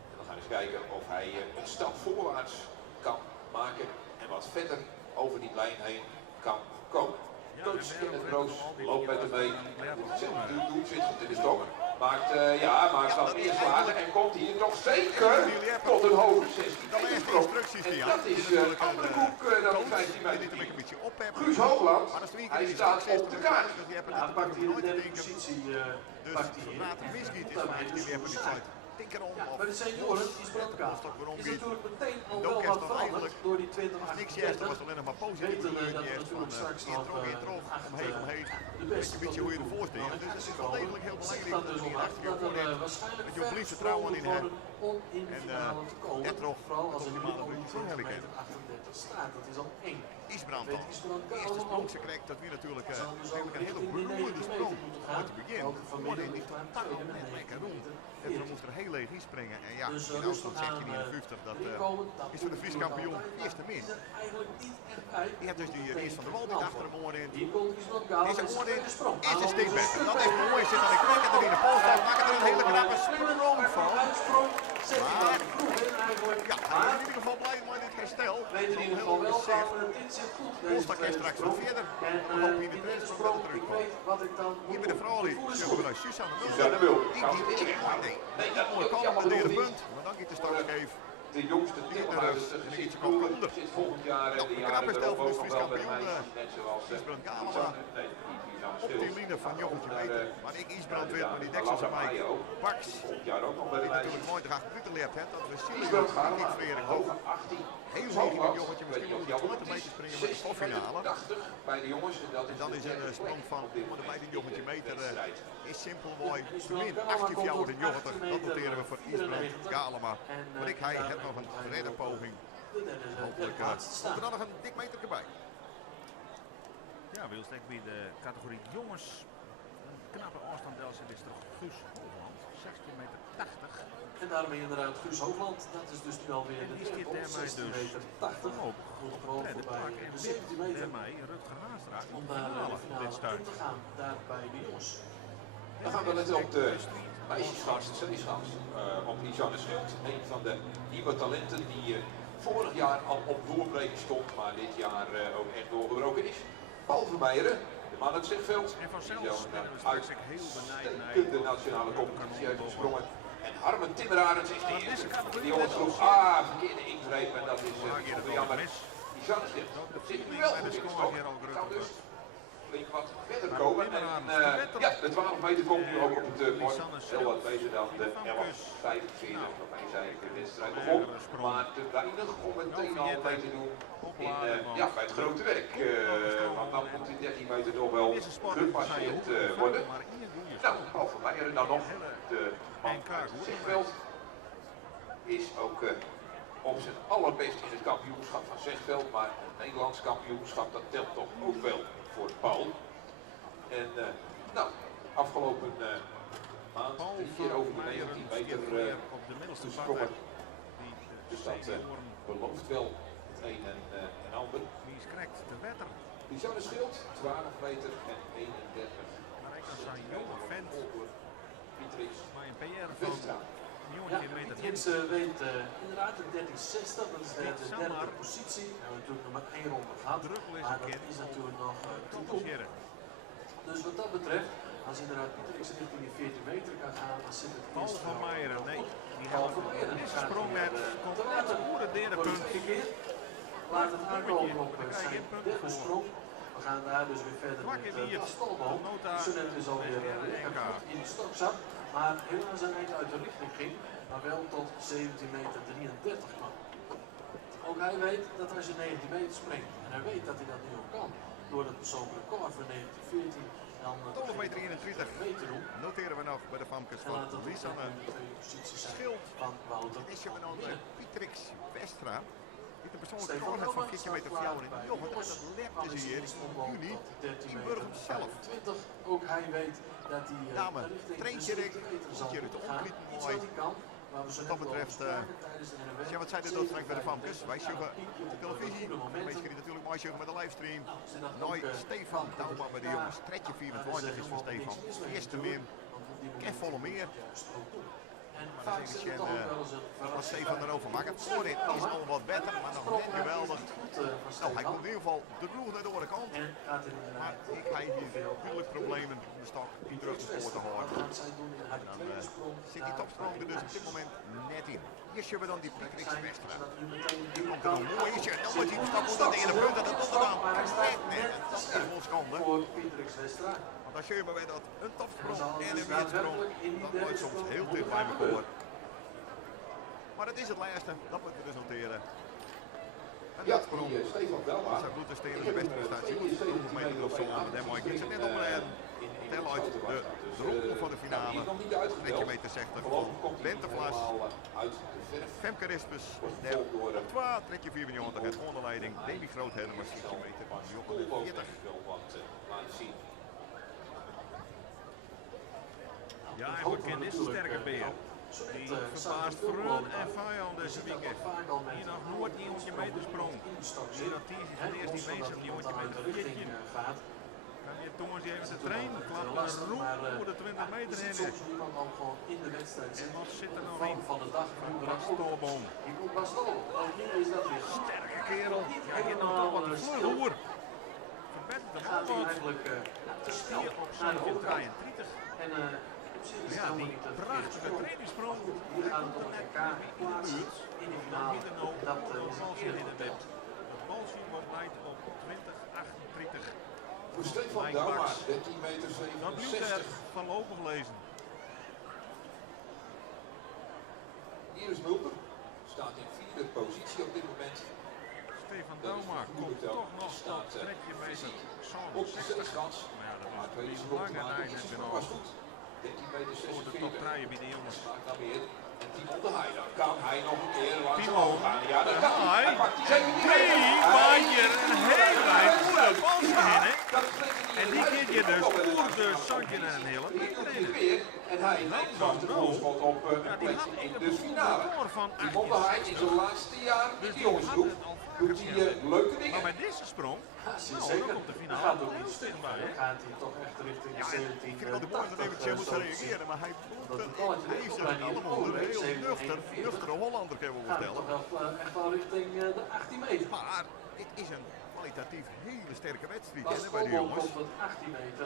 En dan gaan we eens kijken of hij een stap voorwaarts kan maken en wat verder over die lijn heen kan komen. Coach Kenneth Broos loopt met hem mee. Doet zit goed in de stok. Maakt dan meer slagen en komt hier nog zeker tot een hoge 16 meter sprong. En dat is andere koek dan de 15 meter. Guus Hoogland, hij staat op de kaart. Ja, pakt hij in de derde positie. Pakt hij in. Ja, bij de senioren, die sprongkaart, is natuurlijk meteen al wel wat veranderd door die 2038. Weten we dat we natuurlijk straks nog de beste tot nu toe. Nou, het is ziet dat dus al af dat er waarschijnlijk veel vertrouwen in worden om in de finale te komen. Vooral als er nu al die 20 meter 38 staat, dat is al eng. Isbrand dan. De eerste sprong, ze krijgt dat weer natuurlijk een hele bloeiende sprong uit het begin. Voorin die totaal net lekker rond. En dan moest er heel leeg inspringen. En ja, dus in afstand 16,59, dat is voor de Fries kampioen eerste min. Die heeft dus die Ries van der Wal die achter hem oor in. Is een oor in, is een stikback. Dat is mooi, zit aan de knek en er in de polsdag. Maakt er een hele knappe sprong van. Ja, hij is in ieder geval blij met dit herstel. Weet in ieder geval wel van, dit zit goed. Polsdag is straks wat verder. Dan hoop je in de tweede sprong dat het terugkomt. Hier bij de vrouwen zullen we naar Suzanne Mul. Nee, dat moet ik allemaal leren punt. Maar dan gaat de start geven. De jongste Tilhuis zit volgend jaar en de jaren erop ook nog wel met meisjes, net zoals op die linie van Jochentje Meter. Maar ik Isbrand weer met die deksels aan mij. Pax. Volgend jaar ook nog bij de Ik meisjes. natuurlijk mooi de 8 minuten leert, hè. Dat we zien Isbrand gaat niet Frederik hoger Hoog. 18. Heel hoog in Jochentje, misschien wel 20 meter springen met de koffinale. 80 bij de jongens. En dan is een sprong van bij de Jochentje Meter is simpel mooi. Min 18 jaar wordt in Jochenter. Dat noteren we voor Isbrand Galema. Maar hij heeft nog een redde poging. Hopelijk komt er dan nog een dik meter erbij. Ja, Wilstek bij de categorie jongens. Een knappe afstand is er Guus Hoogland, 16,80 meter. En daarmee inderdaad Guus Hoogland, dat is dus nu alweer de derde op 16,80 meter. Moet gewoon voorbij de 17 meter om daar de finale in te gaan, daar bij de jongens. Dan gaan we letten op de meisjesgast, de semi-gast, op Lisanne Schild. Een van de nieuwe talenten die vorig jaar al op doorbreken stond, maar dit jaar ook echt doorgebroken is. Paul Vermeijeren, de man uit Zegveld, En vanzelf die zo'n zijn we straks heel uitstekende nationale competitie heeft gesprongen. En Harmen Timmerarens is de eerste. Die Die jongens vroeg, verkeerde ingreep en dat is super jammer. Lisanne Schild, dat zit nu wel goed in de stok. Kan dus flink wat verder komen. En ja, de 12 meter komt nu ook op het bord. Heel wat beter dan de 11.45 waarmee zij de wedstrijd begon. Maar te weinig om meteen al mee te doen in, bij het grote werk. Want dan moet die 13 meter nog wel gepasseerd worden. Nou, Paul van Meijeren dan nog. De man uit Zegveld is ook op zijn allerbest in het kampioenschap van Zegveld. Maar het Nederlands kampioenschap, dat telt toch ook wel voor Paul. En afgelopen maand 3 keer over de 19 meter gesprongen. Dus dat belooft wel het een en ander. Die is correct, de wetter. Lisanne Schild, 12 meter en 31. Maar ik kan zijn jonge vent, Pietrix maar een PR van Vestra. Ja, Pietrix weet inderdaad de 1360, dat is de derde positie. We hebben natuurlijk nog maar 1 ronde gehad, maar dat is natuurlijk nog te doen. Dus wat dat betreft, als inderdaad Pietrix richting die 14 meter kan gaan, dan zit het Paul van Meijeren, nee, die Paul hebben van Meijeren een sprong net, komt net een goede derde punt. Laat het aankomen op zijn derde sprong. We gaan daar dus weer verder met Stalboom. Zo net is alweer lekker goed in de stok zat, maar helaas een eind uit de richting ging, maar wel tot 17 meter 33 kwam. Ook hij weet dat als je 19 meter springt, en hij weet dat hij dat nu ook kan, door het persoonlijke record van 1914, dan 12 meter 21 mee te doen. noteren we nog bij de famkes van Lisanne Schild van kilometer Is je dan winnen. Pietrix Westra. Die een persoonlijke Stefan record heeft van Domark 14 meter staat fjouwer in vooraan de bij jongen. jongens. Dat lepte Dan ze is hier het in omhoog juni tot 13 in meter Burgum zelf. 25. Ook hij weet dat hij Dame, richting de treintje 70 meter zal Rick, moeten gaan. omkliet Iets mooi. wat hij kan. Maar we zijn Wat net al betreft, besproken tijdens de NWS. ja, wat zei de doodstreng bij de Famkes? Wij zoeken piek je op de op televisie. goede momenten. Mensen kunnen natuurlijk mooi zoeken met de livestream. Nou, als je dat Nooit ook, Stefan kan, Douma bij de jongens. Tredje 24 is voor Stefan. Eerste min. Ken volle meer. En Maar vaak dat is zit een er toch ook wel eens een wat verrassing Stefan bij. erover maakt. Het voorin is al wat beter, maar nog net geweldig. Nou, hij komt in ieder geval de ploeg naar de andere kant. En gaat er Maar ik ga hier natuurlijk problemen om de stok in terug voor te houden. Wat gaat zij doen in haar tweede sprong? Zit die topsprong er dus op dit moment net in. Hier zullen we dan die Pietrix Westra. Zodat u meteen die Komt er kan. een mooi isje. Dan wordt die stap onder de ene punt en dat doet er dan Maar hij staat net. Dat is een schande. voor Pietrix Westra. Want als je maar weet dat een topsprong Dan zal en dus een weersprong, daadwerkelijk in die dat derde wordt soms sprong heel moeten dicht bij gaan elkaar. gebeuren. Maar het is het laatste, dat moeten we dus noteren. En Ja, dat sprong. die Stefan Belma. Zou goed te stelen de beste prestatie. 100 meter of zo aan de mooi. Ik zit net om tel uit de ronde van de finale. 1 meter 60 van Bente Vlas. Femke Rispes, de op 2, trekje 94 en onder leiding Demi Groothelmers, 6 meter, Jokke 40. Ja, en we kennen deze sterke beer. Die verbaast vriend en vijand deze weekend. Hier nog nooit die 100 meter sprong. Hier dat die is eerst die bezig die 100 meter ritje. Kan je jongens die even de trein klappen een roep voor de 20 meter heen. En wat zit er nou in? Van de dag Bas Stolboom. Die moet Bas Stolboom. Ook nu is dat weer Sterke kerel. Ja, je hebt nog toch wat een vleugelhoer. Verbetert de gaat hij handbal. eigenlijk te snel Hier op naar de overkant. 33. En op zich is het Ja, helemaal die niet te prachtige trainingssprong. Hier gaat het om het EK plaatsen in de finale. Dat is een eerder in de web. Het balsje wordt leidt op 2038. Voor Stefan Douma, 13 meter Dat moet er 67. voorlopig lezen. Iris Mulder staat in vierde positie op dit moment. Stefan Douma komt toch nog op trekje meter Op de 60. zeeskans. Maar ja, dat Maar was tweede niet sprong lang en gemaakt. hij De heeft sprong er was goed. 13 meter voor de 46. top draaien bij de jongens. Maakt dan weer. En Timon de Heij. Dan kan hij nog een keer langs Timo. omhoog gaan. Ja, dat kan hij. Hij Hij pakt die 17 drie meter. baantje een heel eind voor het balsje in, hè. Dat is lekker niet En in die huis. keer je dus Ook wel voor een de uitgang. Santje en een hele Hier komt hij iedereen. weer. En hij neemt vast de voorschot op Ja, een die plekje had in een de finale. record van Timon de Heij in zijn laatste jaar in Dus de die jongensgroep. had het al Doet hij leuke Maar dingen. bij deze sprong, Ja, nou, zeker. dan komt de Dan finale gaat ook heel niet stil bij, hè. Dan gaat hij toch echt richting de Ja, 17. ik vind dat de mooi dat even moet reageren, maar hij Dat het moet balletje hij ligt is op bij er die allemaal een heel 17, nuchtere Hollander kunnen we gaat het vertellen. toch wel echt wel richting de 18 meter. Maar dit is een kwalitatief hele sterke wedstrijd Bas hè, bij de Stolboom jongens. komt tot 18 meter.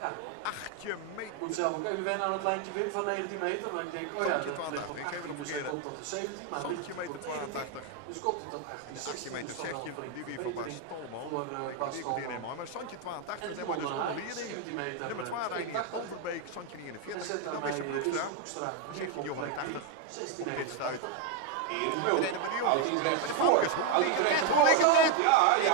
Ja, 8 meter. ik moet zelf ook even wennen aan het lijntje Wim van 19 meter. Maar ik denk, oh ja, Santje dat 12, ligt op ik geef het 18, op dus hij verkeerde. komt tot de 17. Maar Santje ligt meter tot 19, 82. dus komt hij tot 18, De 18 meter dus toch wel 16, een die flinke weer voor Bas verbetering Stolboom. voor Bas Ik Stolboom. mooi, maar Santje 82, En dat hebben we dus Timon de Heij, onderleiding. 17 meter, Nummer 2 rijdt hier 82. Overbeek, Santje En 49. zet Dan daarmee is er Hoekstra. Broekstra. 17 op plek 80. 16 Op dit stuit. Erik We Mulder. reden bij de Houdt jongens. hij het recht Bij de voor. Famkes. Houdt hij het recht Hoe voor. dik het dit? Ja. Die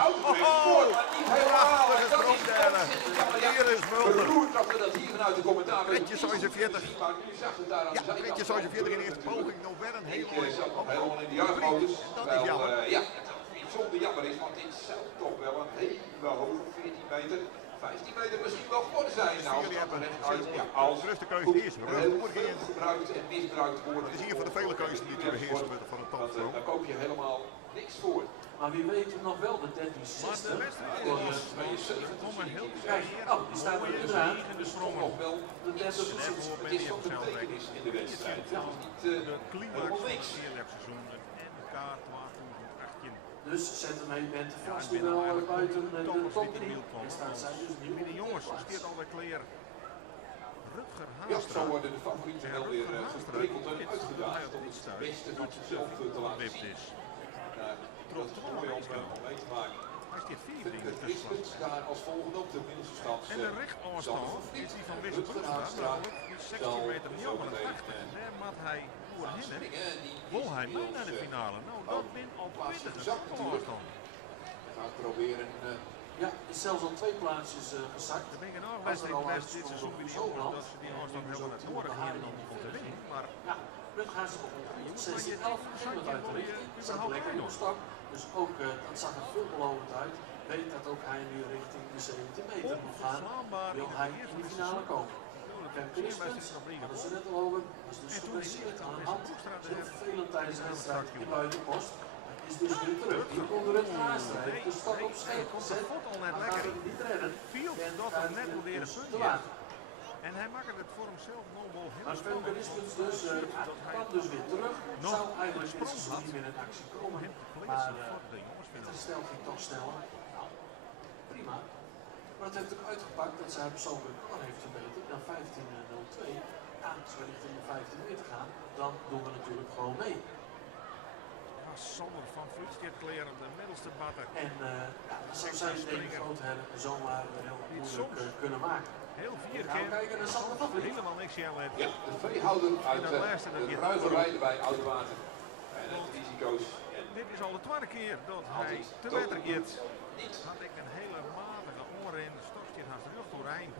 houdt het recht voor. Maar niet helemaal. En dat is ontzettend jammer. Ja, Hier is Mulder. beroerd dat we dat hier vanuit de commentaar Tretje 47. Maar nu zag het daar aan Ja, de zijkant. Tretje 47 in eerste poging. Nog wel een heel Ik mooi. zat nog helemaal in de juichmodus. Dat is Terwijl, jammer. ja, het bijzonder jammer is, want dit zou toch wel een hele hoge 14 meter, 15 meter misschien wel geworden zijn. Nou, Jullie hebben ja, ja, als rustige keuze goed, is. heel veel gebruikt en misbruikt wordt. Dat is hier voor de vele keuzes die te beheersen worden van een topsprong. Daar koop je helemaal niks voor. Maar wie weet nog wel de 13 Maar de wedstrijd Voor is 72 om een heel Kijk, oh, die staat er inderdaad. de toch sprongen. nog wel De derde iets. positie. Het is van betekenis in de wedstrijd. Het is niet De helemaal climax van het niks. eerlijkseizoen, het NK 2018. Dus zetten mij bent Ja, vast ik ben wel eigenlijk buiten de toppers top die 3. beeld kwam. En staan zij dus nu Bij de jongens steert alweer kleer. Rutger Ja, Haastra. zo worden de favorieten wel weer geprikkeld en uitgedaagd om het beste van zichzelf te laten Wipt zien. is. Dat is mooi om mee te maken. Hij steert vierde in de Het tussenstand. Rispens daar als volgende op de middelste stand. En de rechtafstand is die van Wisse Broekstra, namelijk die 16 meter 89. Daar maakt hij voor hinnen. Wil hij mee naar de finale? Nou, dat wint al 20 afstand. Hij gaat proberen Ja, is zelfs al 2 plaatsjes gezakt. De BNR-wedstrijd best dit seizoen weer die over dat ze die afstand helemaal naar het noorden gingen om te winnen. Maar ja, nu gaan ze op 16-11 met uit de richting. Zat lekker in de stok. Dus ook dat zag er veelbelovend uit. Weet dat ook hij nu richting de 17 meter moet gaan. Wil hij in de finale komen. Kijk, Christens, hadden ze net al over, was dus geblesseerd aan de hand. Heel vervelend tijdens de wedstrijd in Buitenpost. Is dus weer terug. Hier komt er het haastrijden. De stok op scheep gezet. Maar gaat het niet redden. En gaat net weer te laat. en hij maakte het voor hemzelf nog heel Maar Sven Christens dus, kwam dus weer terug. Zou eigenlijk dit seizoen niet meer in actie komen. Maar het herstel ging toch sneller. Nou, prima. Maar het heeft ook uitgepakt dat zij persoonlijk record heeft verbeterd dan 15.02. Ja, als we richting de 15 meter gaan, dan doen we natuurlijk gewoon mee. Sander van Vliet dit kleren, de middelste batter. En ja, dan zou zij deze grootheden zomaar heel moeilijk kunnen maken. Heel 4 keer. Kijken naar Sander van Vliet. Helemaal niks aan het. Ja, de veehouder uit de ruigerij bij Oudewater. En de risico's. En dit is al de 2e keer dat hij te wetter gaat. Had ik een hele matige oren in de stokje haast terug door Rijn.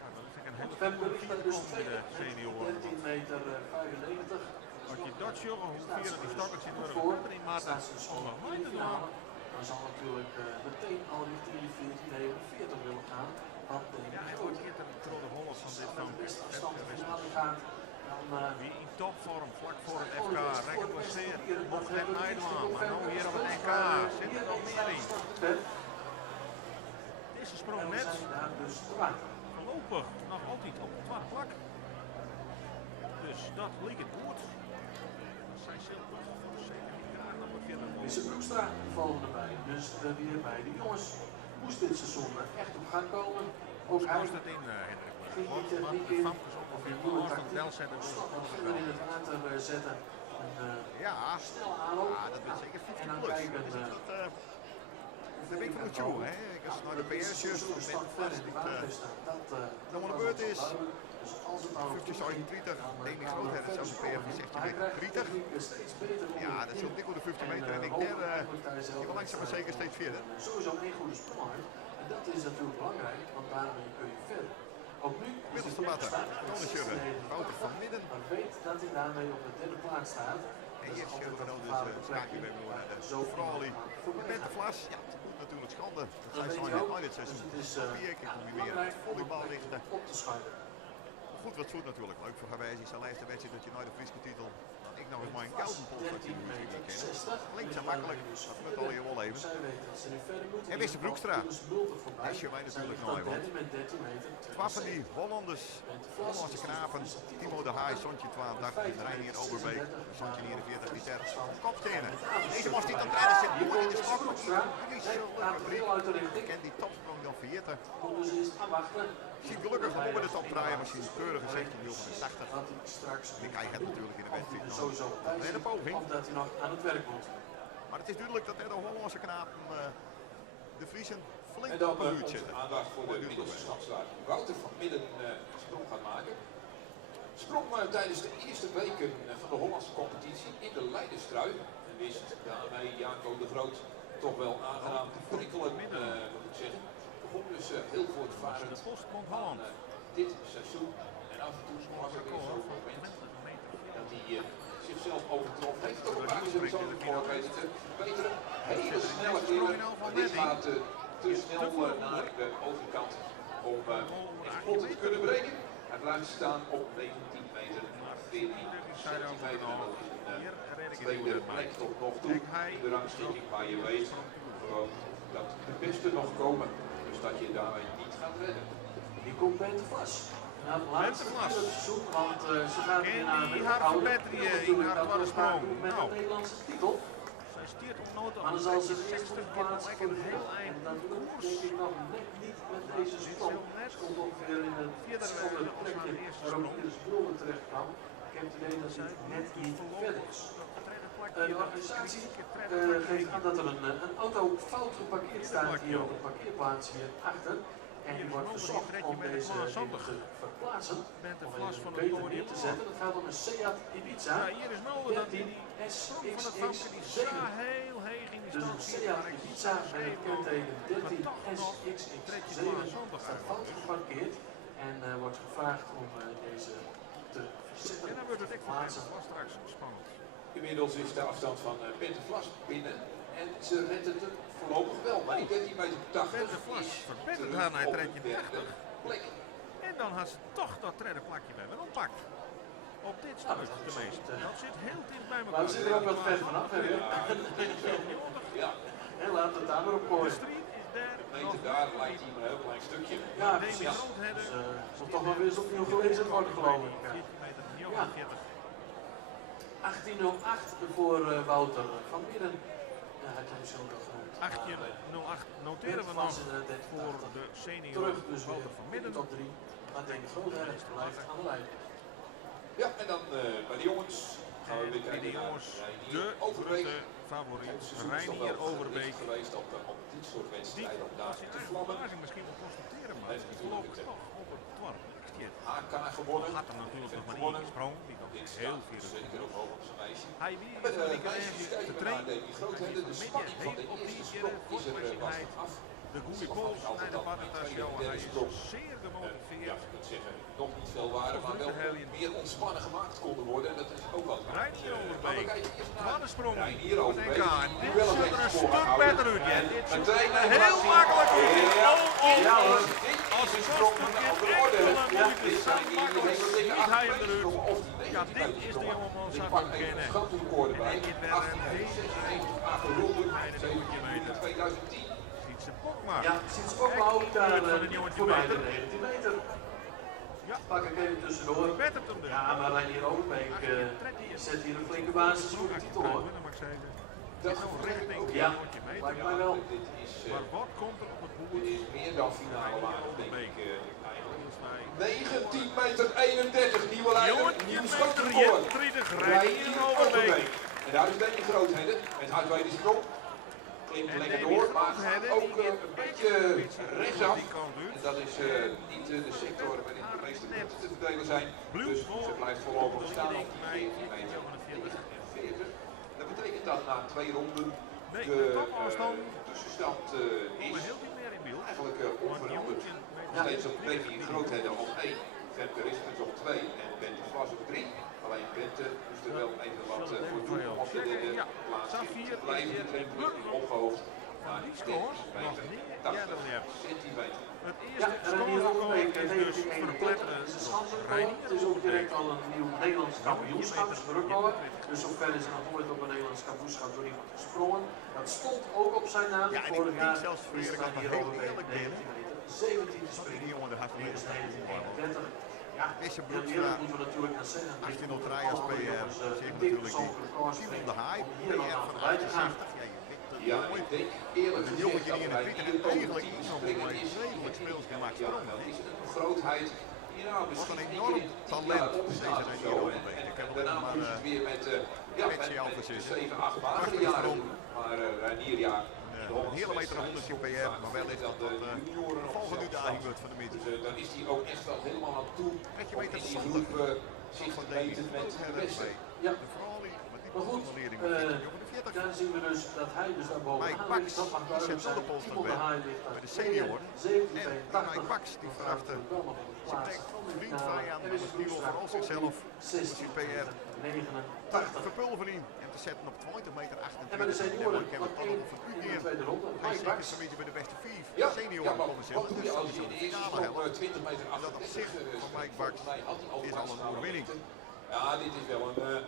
Ja, dat is een hele goede dus bij de senioren. 13 meter 95. Als je dat jongen, hoe vier die stokken zien worden, voor in maat staat ze dus onder de finale. Dan zal natuurlijk meteen al richting de 1449 willen gaan. Want ja, hij wordt eerder een trode hollen van dit van de beste afstand de finale gaat. Dan wie in topvorm, vlak voor het FK, rekken blesseerd, mocht het Nijlaan, maar nu hier op het NK, zit er nog meer in. Deze sprong net, dus voorlopig nog altijd op de 12e plek. Dus dat leek het goed. Zij zilver voor de zeker niet graag nog wat verder. Wisse Broekstra volgende bij. Dus weer bij de jongens. Moest dit seizoen echt op gaan komen. Ook hij was dat in, Hendrik. ging niet in of die nieuwe tactiek. Verder in het water zetten. Ja, snel aanloop. ja, dat wordt zeker 50 en dan plus. kijken Dat ben ik van het toe, hè. Ik als naar de PR'tjes van Ben vast nog een beurt is. 50 zou je 30, Demi Grootheid, dat zelfs een PR van 16 meter 30. Ja, dat is heel dik op de 50 meter en ik die wil langzaam maar zeker steeds verder. Sowieso een goede sprong uit. En dat is natuurlijk belangrijk, want daarmee kun je verder. Ook nu Middelste matten, Tone Schurre, Wouter van Midden. Maar weet dat hij daarmee op de 3e plaats staat. En hier Schurre van dus schaakje bij me naar de Frali. Met de Vlas, ja, het moet natuurlijk schande. Dat zijn ze al in dit seizoen. Ik kom niet meer het volleybal richten. Op te schuiven. Goed, wat goed natuurlijk. Leuk voor geweest is de lijst wedstrijd dat je naar de Friese titel. Ik nog eens maar een Keldenpot dat je nu kennen. Links en makkelijk, dat moet al je wel even. En Wisse Broekstra. Dat is je mij natuurlijk nooit wat. 12 van die Hollanders, Hollandse knapen. Timo de Haai, Sontje 82, Reinier Overbeek, Sontje 49, Pieter. Kopstenen. Deze moest niet aan het zitten. Mooi in de stok. Ik ken die topsprong dan vergeten. Zie gelukkig onder de top draaien, misschien keurige 17.80. Ik krijg het natuurlijk in de wedstrijd nog. En de poging. Dat hij nog aan het werk moet. Maar het is duidelijk dat de Hollandse knapen de Friesen flink en dan op een uur zitten. Aandacht voor de middelste stapswaard. Wouter van Midden sprong gaat maken. Sprong tijdens de eerste weken van de Hollandse competitie in de Leidenstrui. En wist daarmee Jaco de Groot toch wel aangenaam te prikkelen, moet ik zeggen. Begon dus heel voortvarend aan dit seizoen. En af en toe was er weer zo'n moment dat hij zichzelf overtrof. Heeft toch een paar keer persoonlijk voor weten te verbeteren. Hele snelle keren, maar dit gaat te snel naar de overkant om echt pot te kunnen breken. Hij blijft staan op 19 meter, 14 centimeter. Dat is een tweede plek tot nog toe in de rangschikking, maar je weet gewoon dat de beste nog komen. Dus dat je daarmee niet gaat redden. Hier komt Peter Vlas. Nou, laatste keer het seizoen, want ze gaan weer naar de houden. In haar tweede sprong. Met de Nederlandse titel. Zij stiert op nood Maar dan zal ze de eerste keer plaats nog voor een de heel dag. eind En dat lukt denk ik nog net niet met deze sprong. Ze komt ongeveer in het andere plekje waar ook Iris Bulder terecht kwam. Ik heb het idee dat het net niet verder is. De organisatie geeft aan dat er een auto fout geparkeerd staat hier op de parkeerplaats hier achter. En die wordt verzocht om deze te verplaatsen. Of even beter neer te zetten. Het gaat om een Seat Ibiza. Ja, hier is Mulder dan die 13 sprong van het vamke, die sta SXX7. heel heeg in die Dus een Seat Ibiza met het kenteken 13 SXX7 staat fout geparkeerd en wordt gevraagd om deze te verzetten. En dan wordt het echt plaatsen. straks spannend. Inmiddels is de afstand van Bente Vlas binnen. En ze redt het er voorlopig wel. Maar die 13 meter 80 Bente Vlas is verbetert terug haar naar op het de treintje derde 80. plek. En dan had ze toch dat derde plakje bij wel oppakt. Op dit stuk tenminste. Dat zit heel dicht bij elkaar. Maar we zitten er ook wat ver vanaf. Ja, En laten we het daar maar op De gooien. street is daar. meter daar lijkt hier een heel klein stukje. Ja, Demi precies. Roodhedde. Dus zal toch wel weer eens opnieuw gelezen worden, geloof ik. 14 meter, Ja. 49. 18:08 voor Wouter van Midden. Ja, hij heeft hem misschien ook al genoemd. 18:08 noteren we nog voor de senior Terug dus weer Wouter van Midden. top 3. Maar Demi Grootheden blijft aan de lijn. Ja, en dan bij de jongens gaan we weer En kijken die naar jongens, Reinier de Overbeek. grote favoriet, Het seizoen is toch Reinier wel Overbeek. gericht geweest op dit soort Die, wedstrijden om als daar je te eigen vlammen. verbazing misschien wel constateren mag, Heeft die natuurlijk vloog toch op het twarp. HK gewonnen. Had er natuurlijk nog maar gewonnen. één sprong, die kan Dit heel staat veel. zeker ook hoog op zijn lijstje. Hij wie Met de die meisjes te kijken we naar trainen. Demi Grootheden. De spanning van de eerste sprong is er was er af. De goede pols naar de Patertashow. Hij is zeer Ja, gemotiveerd. je kunt zeggen, nog niet veel waarde, maar wel meer ontspannen gemaakt konden worden. En dat is ook wat. Reinier Maar we Overbeek. kijken eerst naar Wat een sprong. Reinier Op Overbeek. NK. En Die dit wel een ziet er beetje een voor stuk houden. beter uit. En Dit ziet meteen er heel makkelijk uit. Ja hoor, Als dit is een een sprong van de andere orde. Ja, Dit zijn die hele dikke niet hij in de achtermeter rug. of die 19 Ja, dit meter is de sprongen. jongeman Dus zou ik pak ik even kennen. een schatrecord erbij. En dit werd een 18 meter hele 96 afgeronde. Bijna 7 meter. 2010. Ziet ze bok maar. Ja, ziet ook maar ook daar Van een jongetje voorbij de meter. 19 meter. Ja. Pak ik even tussendoor. Bettert hem dus. Ja, maar Reinier Overbeek zet hier een flinke basis voor de titel hoor. mag ik zeggen. Dat Nou, richting ook. Ja, jongetje meter. lijkt mij wel. Dit is, Maar wat komt er op het dit boer? is meer dan finale waarde, denk ik. Volgens mij. 19 meter 31, nieuwe leider, nieuw schotrecord. 33, Reinier Reinier Overbeek. Overbeek. En daar is Demi Grootheden met Hartwege sprong. Klimt En lekker Demi door, maar Grootheden, gaat ook die een beetje rechtsaf. Die kant uit. En dat is niet de sector waarin de meeste punten te verdelen zijn. Dus ze blijft voorlopig staan op die 14 meter 49. Dat betekent dat na 2 ronden Nee, de de topafstand tussenstand komen is heel veel meer in beeld. eigenlijk Want onveranderd. jongetje Nog met steeds op Demi Grootheden op 1, Femke Riskens op 2 en Bente Vlas op 3. Alleen Bente moest er wel even wat voor doen om op de derde plaats te blijven. De drempel is opgehoogd naar 13 meter 80 centimeter. Het Ja, eerste Reinier Overbeek scorerecord is dus 1931. verpletterd Het is een door schandsrecord. Reinier Het is ook direct Overbeek. al een nieuw Nederlands kampioenschap, terugkomen. Dus zover is er nog nooit op een Nederlands kampioenschap door iemand gesprongen. Dat stond ook op zijn naam. Ja, en Vorig ik jaar denk zelfs voor is Erik, als we Reinier heel Overbeek eerlijk zijn, 19 meter 17 te Die springen. jongen, daar had Hier is 1931. Ja, Esse heel Broekstra, eerlijk moeten we natuurlijk naar zeggen. 1803 als Alle PR, jongens, zeg dik natuurlijk persoonlijke die records Simon de springen Haai, om hier dan PR aan van voorbij te gaan. 78. Ja, je pikt het Ja, mooi. ik denk eerlijk Een gezegd jongetje dat die in wij het Piet hier en eigenlijk over 10 iets nog springen mooi is. redelijk speels gemaakt Ja, sprong. dat is een grootheid. Ja, misschien een één enorm keer in 10 talent, jaar opstaat deze of Reinier zo. Overbeek. Ik heb Daarna alleen maar, moest het weer met Betsy Alves is. 7, 8 magere Prachtige jaren sprong. doen. Maar Reinier, ja, Een hele meter 100 CPR, maar wellicht dat dat de volgende uitdaging wordt van de Dus meter. dan is hij ook echt wel helemaal aan toe Krijg je om meter in die 60 groep zich van te Demi meten met de beste. Ja. De Vrolie, met die Maar goed, positionering met 40 over de 40. daar zien we dus dat hij dus daar bovenaan Mike Bax, ligt. Dat mag die duidelijk zet zijn. wel de polster Simon de bij. Haai ligt daar Bij de senioren. 1782. En Mike Bax, die verrafte wel nog op de plaats Tech, van de vriend finale. vijand, En maar is het nieuwe Broekstra vooral op zichzelf. 16 CPR. 89. Verpulvering en te zetten op 20 meter 28. En bij de senioren Ik heb nog het al één over in de keer. tweede ronde. Hij Mike zit Bax. een beetje bij de beste 4. Ja, Senioren maar komen ze wat heel doe je als je sowieso in de de eerste finale sprong helft. 20 meter En dat op 38 zich van Mike Bax is al een overwinning. Ja, dit is wel een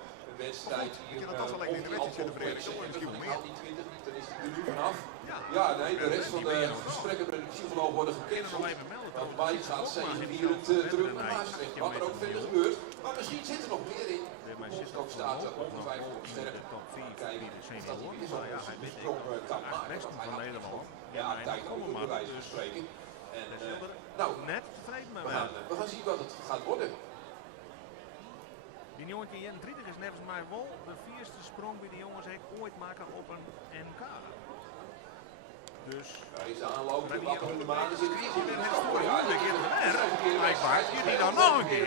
wedstrijd hier. Je kan het als alleen in de wedstrijd zitten, Frederik. Dat wordt misschien wel meer. Die 20 niet, dan is hij er nu vanaf. Ja. Ja, nee, de rest van de gesprekken met de psycholoog worden gecanceld. Want Mike gaat zegevierend terug naar Maastricht. Wat er ook verder gebeurt. Maar misschien zit er nog meer in. De Bondstok staat ongetwijfeld op sterk. Kijken of dat hij weer zo'n sprong kan maken. Want hij had gewoon tijd over bij wijze van spreken. En nou, Net tevreden met we mij. gaan zien wat het gaat worden. Die jongetje 31 is nevens mij wel de vierste sprong die de jongens ooit maken op een NK. Dus Deze aanloop, de wakker van de maanden zit hier in de het stad. Ja, dit is blijkbaar hier die dan nog een keer.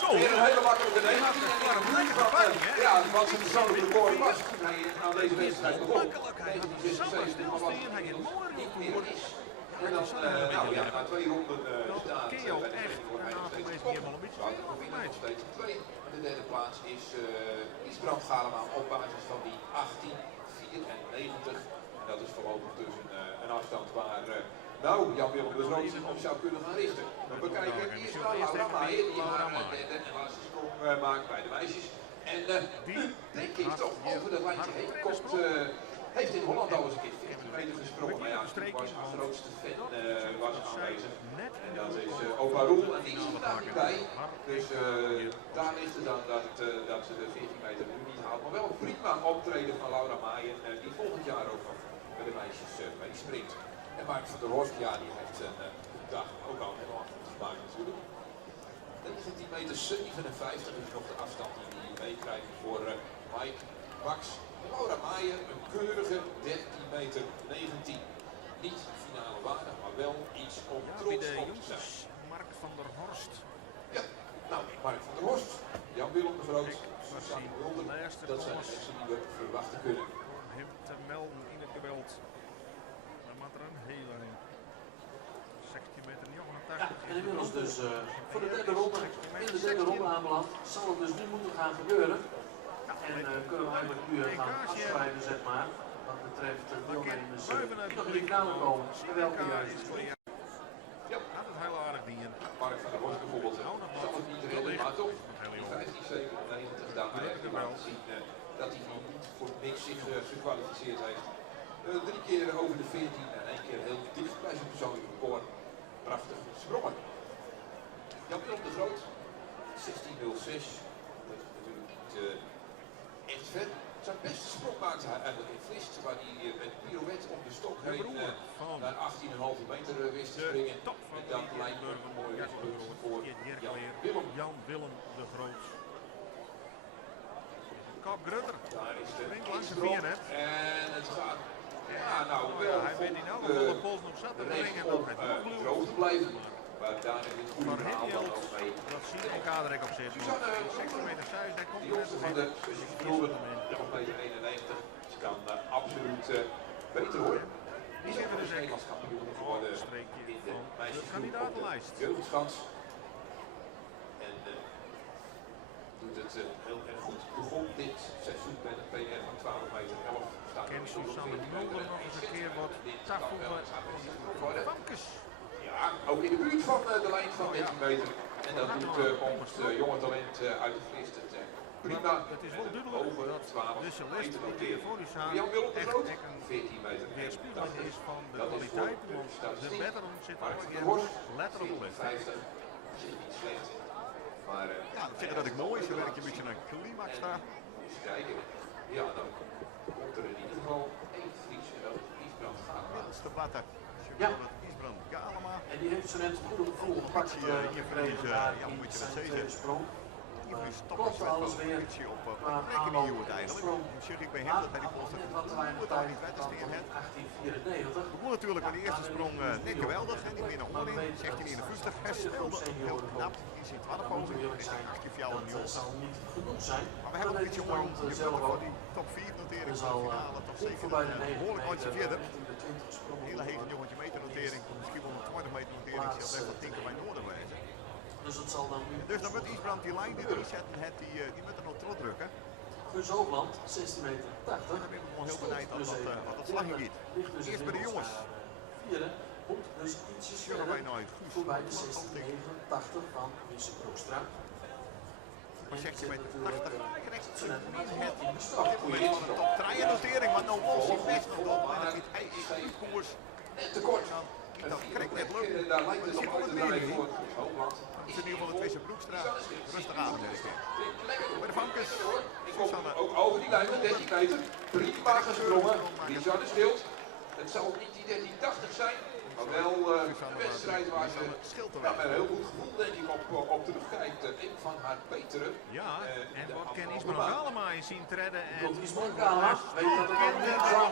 Zo. Weer een hele makkelijke 19 en in de buurt van, ja, wat zijn persoonlijke record was toen hij aan deze wedstrijd begon. 1976 was wat niet meer is. En dan, nou ja, na 2 ronden staat bij de vereniging voor mij nog steeds nog steeds op 2. De derde plaats is Bram Galema op basis van die 1894. En dat is voorlopig dus een afstand waar nou Jan-Willem de Groot zich op zou kunnen gaan richten. We bekijken eerst naar Laura Maier die haar derde en laatste sprong maakt bij de meisjes. En nu denk ik toch over dat lijntje heen komt, heeft in Holland al eens een keer 14 meter gesprongen. Maar ja, toen was haar grootste fan was aanwezig. En dat is opa Roel en die is er daar niet bij. Dus daar ligt het dan dat ze de 14 meter nu niet haalt. Maar wel een prima optreden van Laura Maier die volgend jaar ook nog bij de meisjes mee springt. En Mark van der Horst, ja, die heeft een dag ook al helemaal goed gemaakt natuurlijk. 19 meter 57 is nog de afstand die we meekrijgen voor Mike Max. Laura Maier, een keurige 13 meter 19. Niet finale waarde, maar wel iets om trots op te zijn. Mark van der Horst. Ja, nou, Mark van der Horst, Jan-Willem de Groot, Susanne Mulder, dat zijn de mensen die we verwachten kunnen. Hem te melden in het geweld. Dan maakt er een hele 16 meter 89. Ja, en inmiddels dus voor de derde ronde, in de derde ronde aanbeland, zal het dus nu moeten gaan gebeuren. En kunnen we eigenlijk nu gaan afschrijven, zeg maar, wat betreft de deelnemers die nog in de finale komen. En welke juist. Ja, dat is heel aardig dier. Mark van der Horst bijvoorbeeld, zal het niet redden, maar toch, in 1597 daarmee heeft hij laten zien dat hij niet voor niks zich gekwalificeerd heeft. 3 keer over de 14 en 1 keer heel dicht bij zijn persoonlijke record. Prachtig sprongen. Jan-Willem de Groot, 1606. Dat is natuurlijk niet echt ver. Zijn beste sprong maakte hij eigenlijk in Vlist, waar hij met een pirouette om de stok heen naar 18,5 meter wist te springen. En dat lijkt me een mooi resultaat voor Jan-Willem. Jan-Willem de Groot. Kap Grutter. Daar is de langs de sprong. 4, hè? En het gaat, ja nou wel, hij weet in elk geval de pols nog zat te brengen dat het nog droog te blijven. Maar daar in het goede maar verhaal dan Hild, ook mee. dat ziet een kader op zitten. Susanne 16 meter 6, daar komt de hij jongste van de Vulden, 11 meter 91. Ze kan absoluut beter hoor. Die zijn dus Nederlands kampioen geworden in de meisjesgroep op de jeugdschans. En doet het heel erg goed. Begon dit seizoen met een PR van 12 meter 11. Staat Ken Susanne Mulder nog eens een keer wat tafelvoeren. Famkes. Ja, ook in de buurt van de lijn van 13 meter. En dat doet ons jonge talent uit de Vlist het prima. Het is wel duidelijk dat de Celeste die voor u staan Jan-Willem de Groot, echt een 14 meter. weerspiegeling is van de Dat is kwaliteit. voor Want de statistiek. veteran zit Mark al van een der Horst, letterlijk op 50. Dat is niet slecht. Maar Ja, dat zeggen dat ik mooi is, dan werk je een beetje naar een climax daar. eens kijken. Ja, dan komt er in ieder geval 1 Fries en dat is Isbrand Galema. Middelste blatter. Ja. Isbrand Galema. En die heeft zo net een goede gevoel gepakt gekregen daar in zijn tweede sprong. Klopte alles weer qua aanloop en sprong. Ik ben hem dat hij die Had post net wat te weinig tijd van 1894. begon natuurlijk met de eerste sprong net geweldig. En die binnen onderin, 1651. Hij speelde heel knap in zijn tweede poging. Dat is actief jou en Dat zal niet genoeg zijn. Maar we hebben ook een beetje mooi om te zelf ook. die top 4 notering Er van zal de finale. Toch goed zeker voorbij de een 9 behoorlijk handje verder. de 20 gesprongen. Een hele hete jongetje meter notering. Misschien wel een 20 meter notering. Ik zal even tinken bij Noorden wezen. Dus het zal dan nu. Dus dan moet Isbrand die lijn die erin zetten, die moet er nog trot drukken. Gus Hoogland, 16 meter 80. Dan ben ik gewoon heel benieuwd wat dat slagje giet. Dus Eerst bij de jongens. Vierde, komt dus ietsjes Zullen wij verder nooit goed voorbij de 1689 van Wisse Broekstra. Maar 16 meter 80. Ze net een Het in de stad. op dit moment van de top 3 notering, maar nou was hij best nog op. Maar dan hij is goed koers. Net te kort. Dat krijgt net leuk. Daar lijkt het op uit te draaien voor Hoogland. Dat is in ieder geval de Tweede Broekstra. Rustig aan, zeg ik. Bij de Famkes. Ik kom ook over die lijn met 13 meter. Prima gesprongen. Lisanne Stilt. Het zal niet die 1380 zijn, Maar wel een wedstrijd waar ze met een heel goed gevoel denk ik op terugkijkt. Een van haar betere. Ja, en wat kan Ismael Galema in zien treden en... Komt Ismael Galema, weet dat het nog niet zal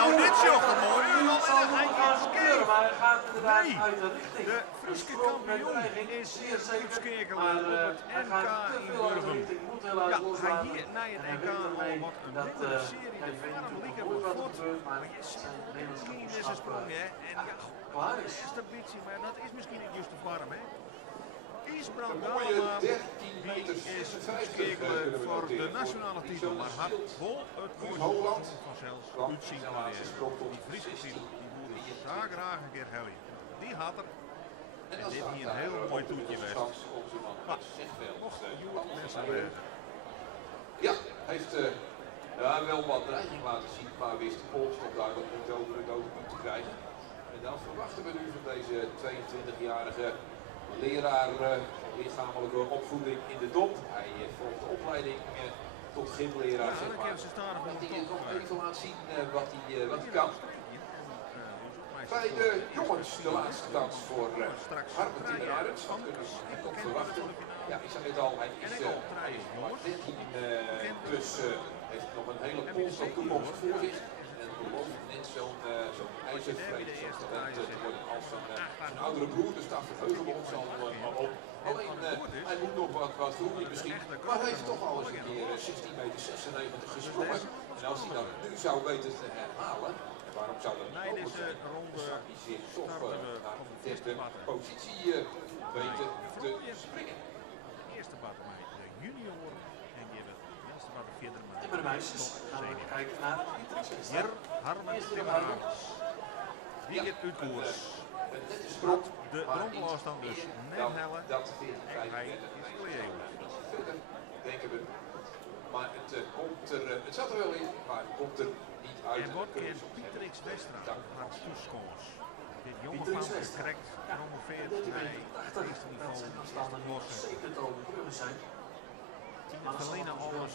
Nou, dit is ook een mooie. Het zal nog niet gaan gebeuren, maar hij gaat inderdaad uit de richting. De Friese kampioen is zeer zeker. uitschakelen Maar op het hij NK gaat te in veel uit de Burgum. richting, moet helaas Ja, loslaten. hij hier naar het En hij NK weet ermee al wat een dat mindere serie. hij De weet Farm natuurlijk Liga nooit wat er wordt gebeurt, maar je ziet zijn Nederlands misschien is kampioenschap een sprong, hè. En ja, klaar is. dat is een beetje, maar dat is misschien niet juist de Farm, hè. Ismael Een mooie Galema 13 meter is 56 uitschakelen voor de noteren. nationale titel, maar had vol het mooiste Holland van zelfs kwam uitzien zijn van laatste sprong tot die Friese 16. titel. Die woorden zo graag een keer Helly. Die had er. En En dan dit staat hier een heel daar mooi op de toetje geweest. middelstand onze man Maar, Zegveld. mocht Anders mensen dan weten. Ja, heeft wel wat dreiging laten zien, maar wist de Pools nog duidelijk niet over het doelpunt te krijgen. En dan verwachten we nu van deze 22-jarige leraar lichamelijke opvoeding in de dop. Hij volgt de opleiding tot gymleraar, Ja, zeg dan maar. kunnen ze staan op Dat een hij top. nog even laat zien wat hij kan. Bij de jongens de laatste kans voor Arbentin Arends. Wat kunnen ze nog verwachten? Ja, ik zei het al, hij is 13 plus heeft nog een hele Poolse toekomst voor zich. En belooft net zo'n ijzervrees te worden als zijn oudere broer. Dus daar verheugen we ons al op. Alleen, hij moet nog wat groeien misschien. Maar hij heeft toch al eens een keer 16,96 meter gesprongen. En als hij dat nu zou weten te herhalen, en waarom zou dat niet mogelijk zijn? Dan zou hij zich toch naar de derde positie weten te springen. Eerste bad met de junioren en geven de laatste bad verder maar. En bij de meisjes gaan we kijken naar de Pieterswedstrijd. Hier, Harmen Timmermans. Die gaat uit koers. Een nette sprong, De maar dronkenafstand dus niet net dan hellen. dat En 14,35 hij is geleeuwd. verder, denken we. Maar het zat er wel in, maar het komt er niet uit. En wat kent Pietrix Westra op haar toeschouwers? Dit jonge Pietrix man Westra. correct promoveert naar het eerste Dat niveau. zijn afstanden die Bossen. zeker te overbruggen zijn. Tina Verlina alles.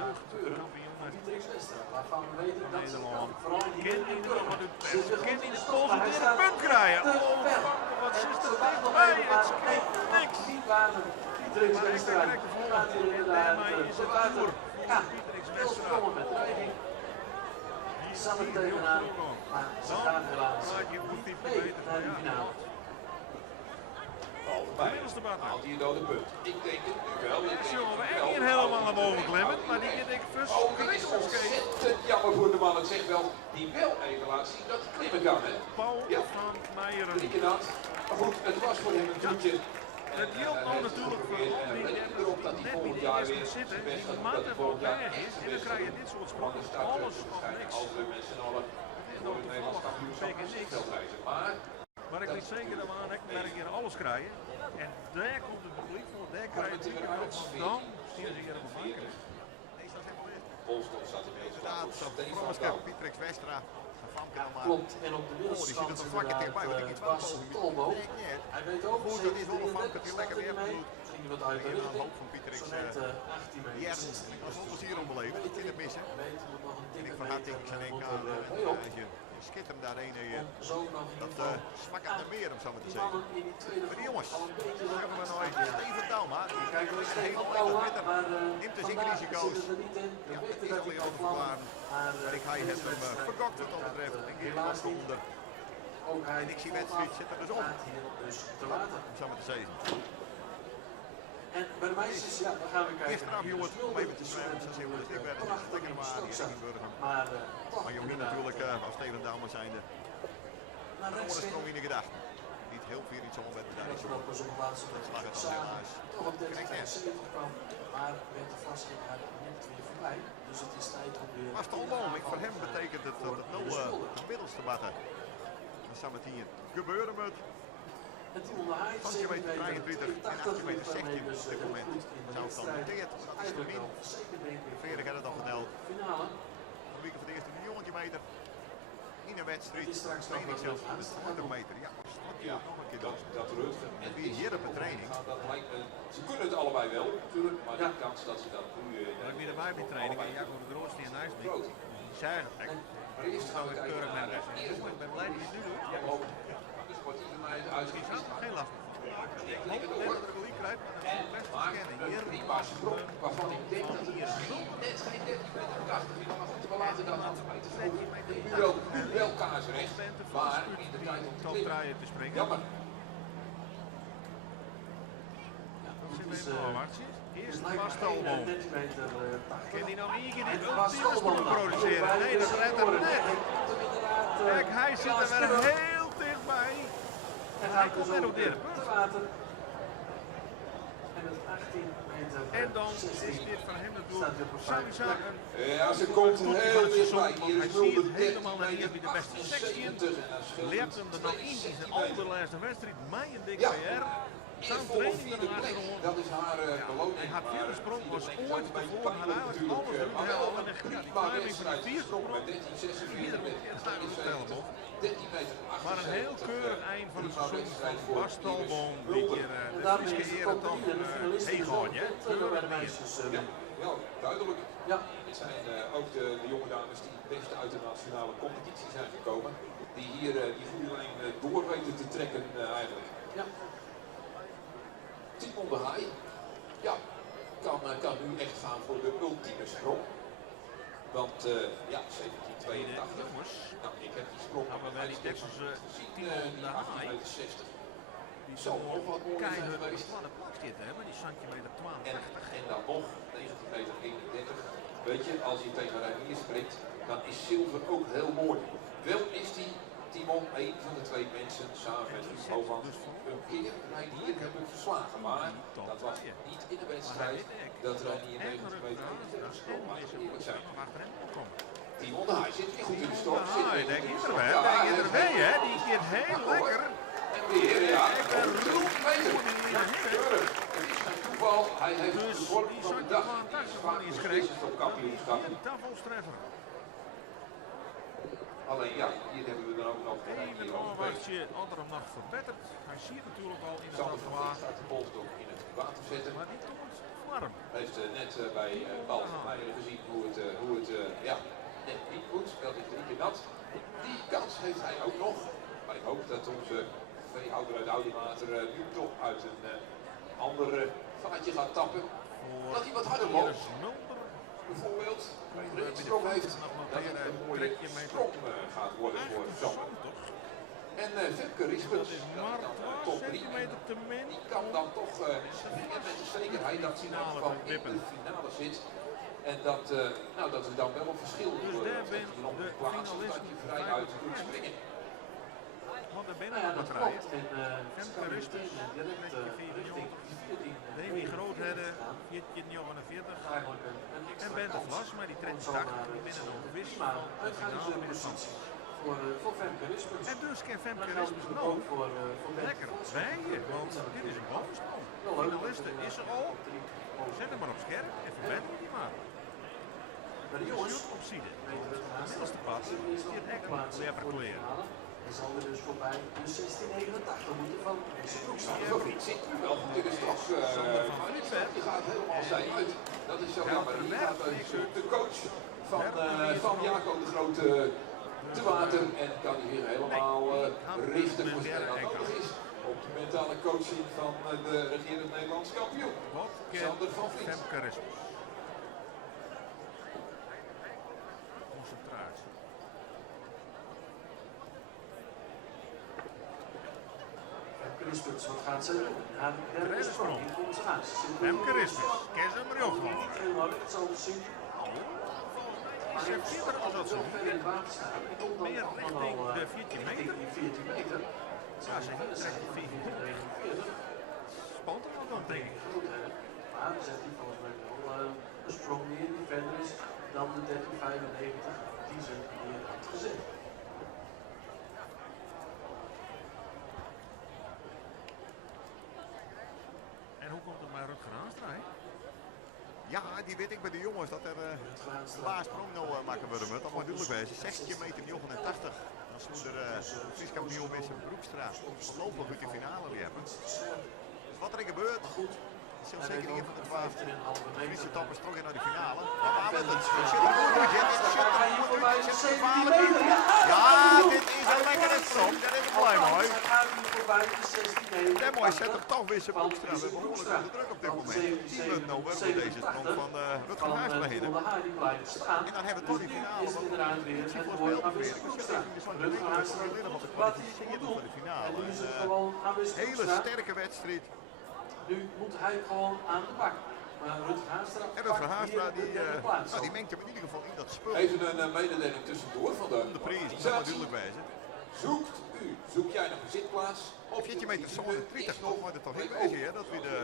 Jeugdkampioen uit Pietrix Westra, waarvan we weten dat ze Nederland. vooral hier Ken in die Burgum nog wat zit zich Ken goed die in de stof, maar hij Poolse staat punt krijgen? te ver. Wat En is ze er wacht nog bij? even, Het maar scheelt niks. niet waar Pietrix Maar ik Westra ben direct de volgende. gaat hier inderdaad Daarmee is te het water. toer Ja, voor Pietrix veel Westra. sprongen met dreiging. Zat er tegenaan, maar ze gaan helaas laat je goed type mee beter. naar de Ja. finale. Allebei. Middelste bad. Haalt hij een dode punt? Ik denk het nu wel. Ik denk Zullen we het echt wel. hier helemaal naar boven klimmen? Maar die get ik Oh, dit is verschrikkelijk skate. ontzettend jammer voor de man. Het zegt wel, die wel even laat zien dat hij klimmen kan. Hè? Paul Ja. van Meijeren. Drie keer nat. Maar goed, het was voor hem een toetje. Het geldt nou natuurlijk voor al die reken erop dat hij net volgend niet jaar eerst weer moet zitten. zijn best Die gaat doen, dat matten hij van volgend jaar berg echt is. zijn En dan best krijg je gaat dit soort doen. sprongen. Want er staat Alles of waarschijnlijk niks. als we met z'n allen voor het Nederlands kampioenschap betekent in niks. Zegveld reizen. Maar Maar ik weet zeker dat we aan ik hier alles krijgen. En daar komt het publiek voor. Daar krijg je het publiek voor. Dan zien ze hier op de banken. Polstok zat in deze Inderdaad, plaats. dat Stefan Frommeske, Douw. Pietrix Westra, van Famke dan maar. Klopt, en op de Oh, die zit middelstand er toch vlak dichtbij, want ik iets wel Bas boven. Tolbo. Nee, niet. Hij weet ook, Goed, dat is wel een Famke 33 die staat lekker er niet mee. weer Ging wat uit de in een richting. hoop van Pietrix. Zo net 18 meter. Ja, 16 dat was wel plezier om beleven, dat in het missen. Weet, moet nog een En ik dikke verhaat meter ik zijn moet NK mee op. je schittert daarheen Om zo nog in dat ieder geval smak aan de meer om zo maar te die zeggen. mannen in die tweede Maar die groep jongens, al een beetje dat hebben we nooit. Ja. Steven Dauma, die Kijk, we is Stefan heel Douwa, lekker maar neemt dus vandaag risico's. zit het er niet in. We Ja, weten is dat al hij heel kan vlammen. verklaren. Maar ik ga je het hem verkocht wat dat betreft. Ik geef helaas hem niet. onder. Ook hij En ik zie wedstrijd zit er dus op. gaat hier dus te water. Om zo maar te zeggen. En bij de meisjes, ja, dan gaan we kijken. Eerst eraf, jongen, om even te zwemmen. Zo zien we het. Ik werd het lekker maar hier in Burgum. Maar toch Maar Johnny natuurlijk, als Steven Dauma zijnde. naar Dan rechts wordt het in. sprong in de gedachte. Niet heel veel iets om met de En daar dat is. we dat pas op de laatste Dat slag het al samen helaas. toch op Kijk, 30-75 kwam. Maar werd de vaststelling net weer voorbij. Dus het is tijd om weer... Maar Stalboom, voor hem betekent het dat het nul de middelste batten. Dan samen het hier gebeuren moet. En Timon de Haai, Centimeter 23 en 82 meter 16 dus op dit moment. goed in de Zou het dan wedstrijd. noteerd. Dat is te Eigenlijk min. wel zeker denk ik. Veertig had het al verteld. Finale. Een week voor de eerste jongetje meter. In een wedstrijd. Het is straks nog Training wel zelfs leuk op de aan. 20 meter. Ja, maar wat Ja, nog een keer dat, doen. dat Rutger En wie hier op een training. Dat lijkt me, ze kunnen het allebei wel natuurlijk, maar de kans dat ze dat nu Maar ik ben erbij bij training en Jacob de Grootste in IJsbeek. groot. zeggen. Maar eerst gaan we kijken naar de eerste. Ik ben blij dat je het nu doet. De sportieve meid uitgekiest. Geen last van. Ik klik het door. En maakt een prima sprong waarvan ik denk dat het misschien net geen 13 meter op 80 is. Maar goed, we laten dat aan de meter vroeg. Nu wel kaarsrecht, maar in de tijd om te klimmen. Te springen. Jammer. Eerst was Tolboom. Kan die nou één keer die Het was ultieme sprong produceren? Nee, dat redt er net. Kijk, hij zit er weer heel dichtbij. En Hij komt net op dit. te water. En het 18 meter. En dan is dit van hem natuurlijk sowieso een Ja, ze komt heel dichtbij. want Hier hij is ziet 0 de helemaal 13 niet meter wie de beste sectie in. 78 en dat scheelt Leert hem er nog in in zijn allerlaatste wedstrijd. Mij een dikke Ja. PR. Zo'n Eervolle training vierde er plek, achterom. dat is haar beloning. Hij had vierde sprong, was vierde plek ooit is een beetje tevoren, had pijnlijk eigenlijk alles natuurlijk, doen. maar Hij wel had een een prima prima wedstrijd wedstrijd. gesprong met 13:46 met 71, 13 meter 78. Maar een heel keurig eind van het Prima seizoen wedstrijd van voor Bas Tolboom. Iris Die Mulder. keer de Daarmee Friese is de heren top 3 toch en de finalisten heen dus gaan. ook Ja, bij de keurig neer. meisjes. Ja, duidelijk. Ja. Dit zijn ook de jonge dames die het beste uit de nationale competitie zijn gekomen. Die hier die goede lijn door weten te trekken eigenlijk. Ja. Timon de Haai, ja, kan nu echt gaan voor de ultieme sprong. Want ja, 1782. Jongens, Nou, ik heb die sprong hebben wij die Texelse gezien, Timon die de Haai. 18,60 meter. die Zo, nog wat mooier zijn keihard op geweest. de plak zitten, hè, met die centimeter 12. En dan nog 19 meter 31. Weet je, als je tegen Reinier springt, dan is zilver ook heel mooi. Wel is die Timon een van de twee mensen samen met Hugo van een keer Reinier hebben verslagen. Maar dat was niet in de wedstrijd dat Reinier 90 meter 31 sprong. Maar ze eerlijk zijn. Timon de Haai zit weer goed in de storm. Haai, denk je erbij, hè? Die keert heel lekker. En weer, ja. 0 meter. Ja, keurig. Het is geen toeval. Hij heeft de vorm van de dag. Hij is vaak beslissend op kampioenschap. Tafelstreffer. Alleen ja, hier hebben we dan ook nog Even een afwachtje, had er hem nog verbeterd. Hij ziet natuurlijk al in het Sander van reservoir, Vliet gaat de polstok in het water zetten. maar die komt warm. Hij heeft net bij Paul van Meijeren gezien hoe het ja, net niet moet. Dat is 3 keer nat. Die kans heeft hij ook nog. Maar ik hoop dat onze veehouder uit Oudewater nu toch uit een ander vaatje gaat tappen. Dat hij wat harder loopt. Bijvoorbeeld bij een reedsprong heeft, dat het een mooie sprong gaat worden voor Sander. En Femke Rispens, dat is dan top 3. Die kan dan toch met de zekerheid dat ze nou van in de finale zit. En dat, nou, dat is dan wel een verschil. Dus daar ben nog de een plaats dat je vrij uit kunt springen. Want er ben Nou je ja, nog dat wat rijden. klopt. En Femke Rispens, direct richting 14. Davy Grootherde, 1449. Eigenlijk een En extra Bente kans Vlas, maar die trekt om straks zomaar die binnen nog wist prima van de finale uitgangspositie voor Femke Rispens. En dus kan Femke Dat geldt Rispens natuurlijk nog ook voor Bente lekker Vlas. wijgen, want dit is een bovensprong. Finaliste is er al. Zet hem maar op scherp en verbeter die maar. Bij de jongens Shoot op Siede. weten we het De haast. middelste pad, Er is nog die een het plaats weer voor de verkleren. finale. En zal er dus voorbij de 1689 moeten van deze ploeg staan. Van Vliet zit nu wel goed in de stok. Die gaat helemaal zijn uit. Dat is zo jammer. Hier gaat de coach van Jaco de Grote te water. En kan hij weer helemaal richten voor zijn dat nodig is. Op de mentale coaching van de regerend Nederlands kampioen. Wat Sander van kent Vliet. Femke Rispens? Concentratie. Femke Rispens, wat gaat ze doen? Haar derde sprong in concentratie. Femke Rispens, ken ze maar op. Niet heel hard, het zal dus zien. Is er verder als dat zo? Wel ver in het water staan. En komt dan Meer allemaal richting de 14 meter. richting die 14 meter. Ja, ze heeft trekt 14. Spant er wat aan, denk ik. Maar dan zet hij volgens mij wel een sprong neer die verder is dan de 1395 die ze hier had gezet. En hoe komt het bij Rutger Aanstra, hè? Ja, die weet ik bij de jongens dat er de laatste sprong nou maken worden. Dat moet duidelijk wezen. 16 meter 89. Dan moet er Fries kampioen Wissen Broekstraat ongelooflijk goed de finale weer hebben. Dus wat er gebeurt, is Hij zeker weet een van de ook 12 15,5 meter. Friese toppers terug in naar de finale. Ja, Maar verder het is zit het er goed uit, hè. Dit Dan zit gaan wij hier voorbij er de goed 17 uit. meter. Ja, dit is een lekkere sprong. Dat is mooi, mooi. Hij gaat hier voorbij de 16 meter. En mooi, zet hem toch weer zijn Van Broekstra. We hebben behoorlijk Broekstra. onder druk op dit Van moment. 10 minuten nou weer op deze sprong van Rutger Van Haas beginnen. de Haar die blijft staan. En dan hebben we Dus toch die nu finale. is het inderdaad weer het woord aan Wissel Broekstra. Rutger Haas wat hij moet doen. voor de finale. En nu is het gewoon aan Wissel Hele Broekstra. sterke wedstrijd. Nu moet hij gewoon aan de bak. Maar Rutger Haastra En Rutger Haastra pakt hier de derde plaats. die mengt hem in ieder geval in dat spul. Even een mededeling tussendoor van de De prijs, dat moet organisatie. natuurlijk wijzen. Zoek jij nog een zitplaats? Op Fietje meter zone 30 toch, maar dat toch heel wijzen, hè, dat we de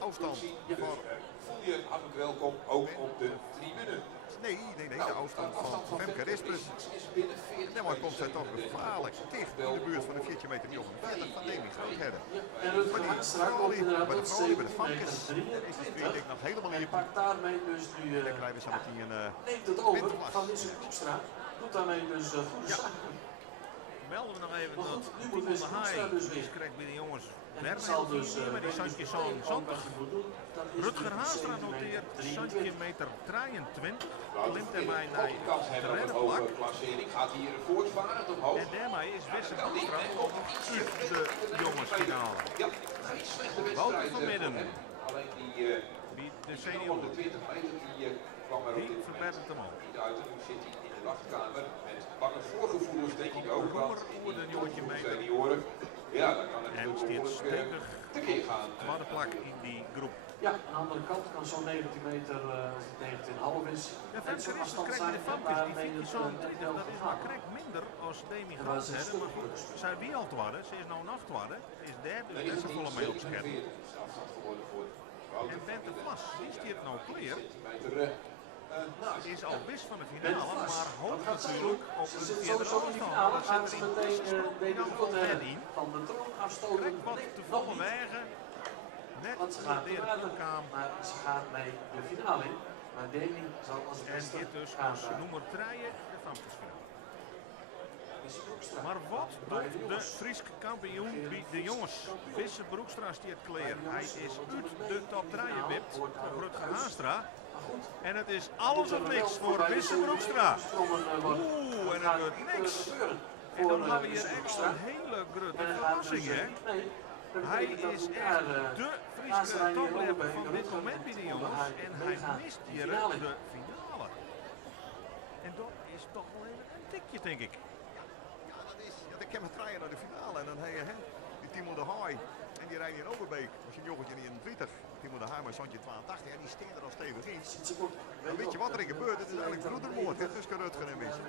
afstand voor... Voel je hartelijk welkom, ook op de tribune. Nee, de afstand van Femke Rispers. Is binnen 40 En maar komt zij toch gevaarlijk dicht in de buurt van de 4 meter 49 van Demi Grootherden. En Rutger Haastra komt inderdaad bij de tot vrouwen, bij de 17 Famkes, meter is de street 23. nog helemaal En niet. pakt daarmee dus nu, Dan krijgen we zo meteen een neemt het over winterplas. van Wissel Broekstra. Doet daarmee dus goede zaken. Melden we nog even Maar dat goed, nu moet Timon de Wissel Broekstra Haai dus weer. is correct bij de jongens. En Werner dat zal dus met die Santje Zoon Zantig. Rutger Haastra noteert centimeter 23. Klimt erbij naar Op de kans de hebben we derde een plak. hoge klassering. Gaat hier voortvarend omhoog. En daarmee is Wessel kan niet. Broekstra En komt nog iets uit de jongensfinale. Ja, geen slechte Wouter wedstrijd van Midden. voor hem. Alleen die Die de op de senioren, 20 meter die kwam er op die dit moment verbetert hem ook. niet uit. En nu zit hij in de wachtkamer met bange voorgevoelens, denk ik ook. Want Oer de jongetje meter. senioren, ja, dan kan het En natuurlijk steeds behoorlijk stevig tekeer gaan. tweede plak in die groep. Ja, aan de andere kant kan zo'n 19 meter, als het 19,5 is. Ja, En Femke zo'n Rispers afstand krijgt zijn de en Famkes, die daarmee vindt het zo'n net 20, wel dat is gegaan. maar correct minder als Demi En waar ze Grootherden. stuk Maar goed, worden. zij wie al te worden, ze is nou een achtwaarde, is derde, dus net zo volle mee op het scherm. En Bente Vlas, die stiert nou clear, is al best van de finale, maar hoopt natuurlijk op Ze een zit vierde sowieso in die afstand. finale. Dat Gaan zit ze er in meteen tussen Demi Jan van Grootherden Verdien. van de troon afstoten. Correct wat Nee, te nog volle niet. wegen. Net Want ze gaat de derde verder, poelkamer. maar ze gaat mee de finale in. Maar Demi zal als En beste dit dus gaan als daar. nummer 3 de Famkesfinale. Wissel Broekstra. Maar wat Bij doet de jongens. Friese kampioen bij de jongens? Wisse Broekstra stiert clear. Hij is uit de top 3 gewipt op Rutger Haastra. Maar goed, En het is alles of niks voor Wisse Broekstra. Oeh, en het wordt niks. En dan hebben we hier echt een hele grote verrassing, hè? Hij is echt de Friese toplepper van dit moment bij de jongens. En hij mist hier de finale. En dat is toch wel even een tikje, denk ik. Ja, dat is. Ja, dan kan we draaien naar de finale. En dan heb je die Timo de Haai. En die rijden in Overbeek. Als je een jongetje in 20. Timo de Haai, maar Santje 82. En die staan er al stevig in. Dan weet je wat er gebeurt. Het is eigenlijk broedermoord tussen Rutger en Wisse.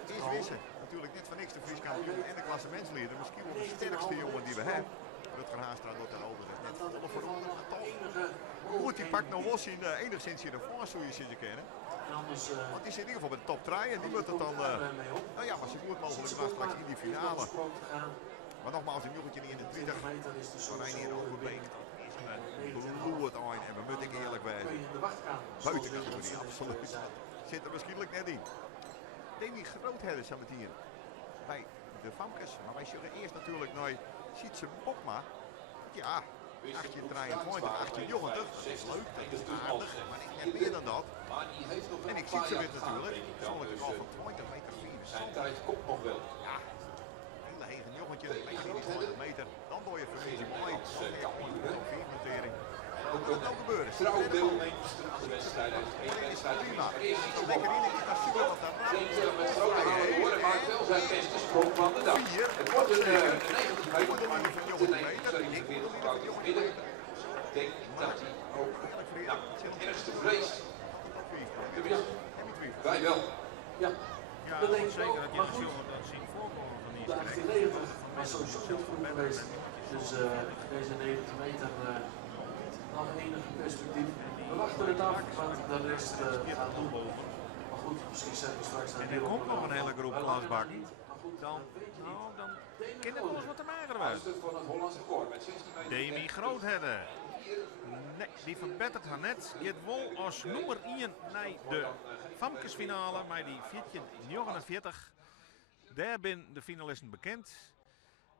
Het is Wisse. Natuurlijk net van niks de Fries kampioen en de klassementsleider. Misschien wel de sterkste jongen die we hebben. Rutger Haastra doet daar overigens net volle verandering. Goed, die pakt nou los in enigszins in de flank, zou je ze kennen. Want die zit in ieder geval bij de top 3 en die wordt het dan, nou ja, maar ze goed mogelijk maar straks in die finale. Maar nogmaals, een jongetje in de 20, van hij in Overbeek, is een bloed aan en we moeten eerlijk wijzen. Buitencategorie, absoluut. Zit er misschien net in. Demi Grootherden zo met hier bij de Famkes, maar wij zullen eerst natuurlijk naar Sietse Bokma. Ja, 1823, 1890, dat is leuk, dat is aardig, maar ik heb meer dan dat. En ik zie ze weer natuurlijk, persoonlijk al van 20 meter 4. Zijn tijd komt nog wel. Ja, hele hege jongetje, lekker in die 20 meter, dan doe je verkiezing mooi, dan heb je gewoon een top 4 notering. Wat kan er ook gebeuren? Trouw deelnemers aan de wedstrijd heeft één wedstrijd Prima, eerst iets lekker in, ik ga super wat daar Zeker met grote handen horen, maakt wel zijn beste sprong van de dag. Het wordt een 90 meter, maar de 47 fout in het midden. Ik denk dat hij ook het ergste vreest. Tenminste, wij wel. Ja, Ja, dat denk ik zeker ook. dat je Maar de goed, jongen dat zien voorkomen van die de strijd. 1890 was sowieso niet vroeg geweest. Dus deze 19 meter nog enige perspectief. We wachten het af wat de rest gaat doen. Maar goed, misschien zeggen we straks naar En er komt nog een hele groep glasbakken. Dan, nou, dan kan het wel eens wat te mager uit. Stuk van het Hollandse record met 16 meter. Demi Grootherden. Nee, die verbetert haar net. Je wol als nummer 1 naar de Famkesfinale, maar die 49. Daar zijn de finalisten bekend.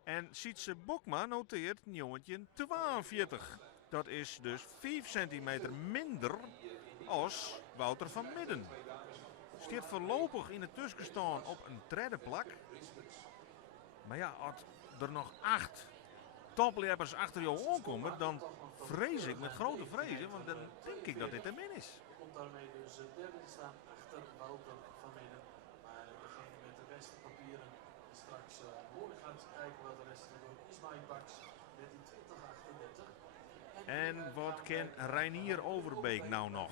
En Sietse Bokma noteert 42. Dat is dus 5 centimeter minder als Wouter van Midden. Stiert voorlopig in het tussenstand op een derde plak. Maar ja, als er nog 8 topleppers achter jou aankomen, dan vrees ik met grote vrezen, want dan denk ik dat dit een min is. Komt daarmee dus derde te staan achter Wouter van Midden. Maar degene met de beste papieren die straks mooi gaat kijken wat de rest te doen is Mike Baks met die 2038. En wat kan Reinier Overbeek nou nog?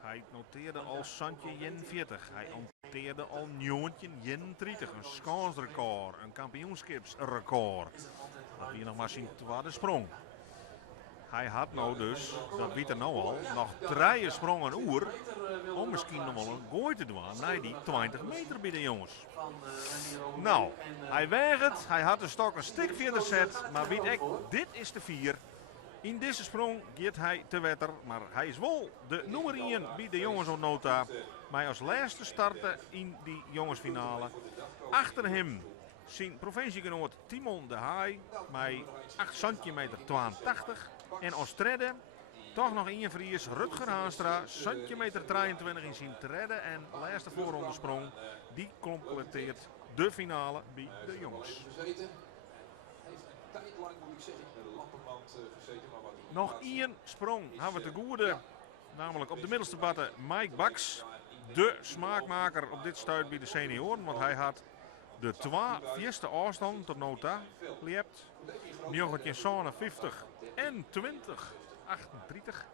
Hij noteerde al Santje Jen 40. Hij noteerde al Njoentje Jen 30. Een schansrecord, een kampioenschapsrecord. Dat hier nog maar zijn tweede sprong. Hij had nou dus, dat weet er nou al, nog 3 sprongen een uur. Om misschien nog wel een gooi te doen naar die 20 meter bij de jongens. Nou, hij weegt het. Hij had de stok een stuk verder zet. Maar weet ik, dit is de 4. In deze sprong gaat hij te wetter, maar hij is wel de nummer 1 bij de jongens op nota. Maar als laatste starten in die jongensfinale. Achter hem zijn provinciegenoot Timon de Haai met 8 centimeter 82. En als derde toch nog in Vries Rutger Haanstra, centimeter 23 in zijn derde en laatste voorronde sprong. Die completeert de finale bij de jongens. Nog 1 sprong hebben we te goede, namelijk op de middelste batte Mike Baks. De smaakmaker op dit stuit bij de senioren, want hij had de 2 eerste afstand tot nota liept. 1950 en 2038.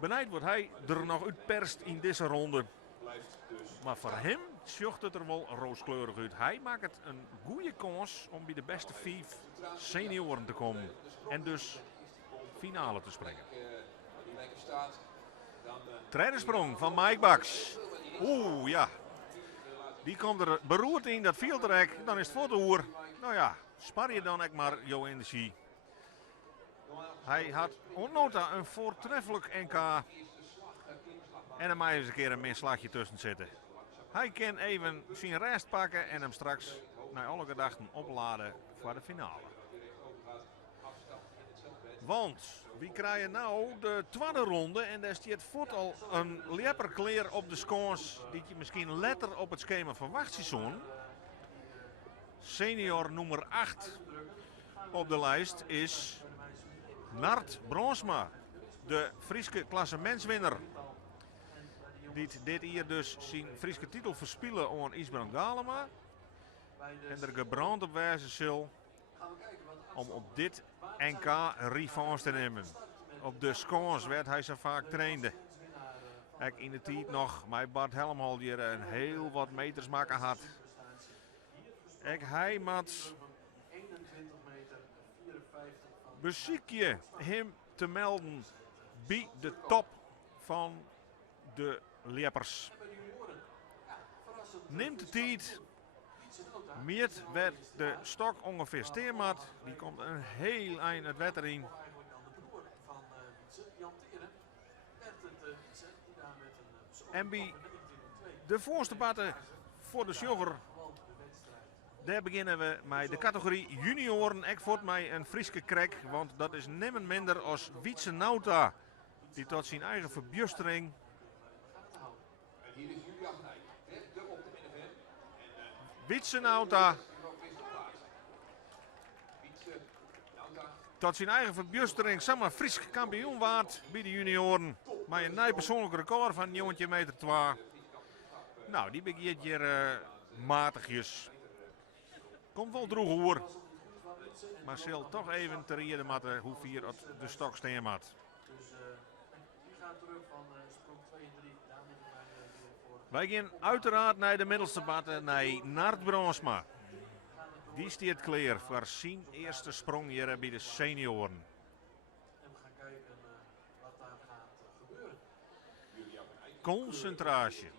Benijd wordt hij er nog uitperst in deze ronde. Maar voor hem zocht het er wel rooskleurig uit. Hij maakt het een goede kans om bij de beste 5 senioren te komen. En dus finale te springen. Tweede sprong van Mike Baks. Oeh ja. Die komt er beroerd in, dat viel direct. Dan is het voor de oer. Nou ja, spar je dan echt maar jouw energie. Hij had onnota een voortreffelijk NK. En er mag eens een keer een misslagje tussen zitten. Hij kan even zijn rest pakken en hem straks naar alle gedachten opladen voor de finale. Want wie krijgen nou de tweede ronde en daar staat voort al een lepperkleer op de scores die je misschien letter op het schema verwacht seizoen. Senior nummer 8 op de lijst is Nart Bronsma, de Frieske klassementswinner. Die dit hier dus zijn Frieske titel verspillen aan Isbrand Galema. En er gebrand op wijze zal om op dit NK revanche te nemen. Op de scores werd hij zo vaak trainde. Ik in de tijd nog met Bart Helmholtz hier een heel wat meters maken had. Hij moet beziekje hem te melden bij de top van de leppers. Neemt de tijd. Meert werd de stok ongeveer steermat. Die komt een heel eind het wetter in. En bij de voorste batten voor de jogger. Daar beginnen we met de categorie junioren. Ik voort mij een Frieske krek, want dat is nimmer minder als Wietse Nauta. Die tot zijn eigen verbjustering. Wietse Nauta. Tot zijn eigen verbjustering samen Fries kampioen waard bij de junioren. Met een nieuw persoonlijk record van 9 meter 2. Nou, die begint hier matigjes. Komt wel droeg hoor. Maar zal toch even te rieden matten hoe vier op de stok steen mat. Wij gaan uiteraard naar de middelste batten, naar Nart Bronsma. Die staat klaar voor zijn eerste sprong hier bij de senioren. En we gaan kijken wat daar gaat gebeuren. Concentratie.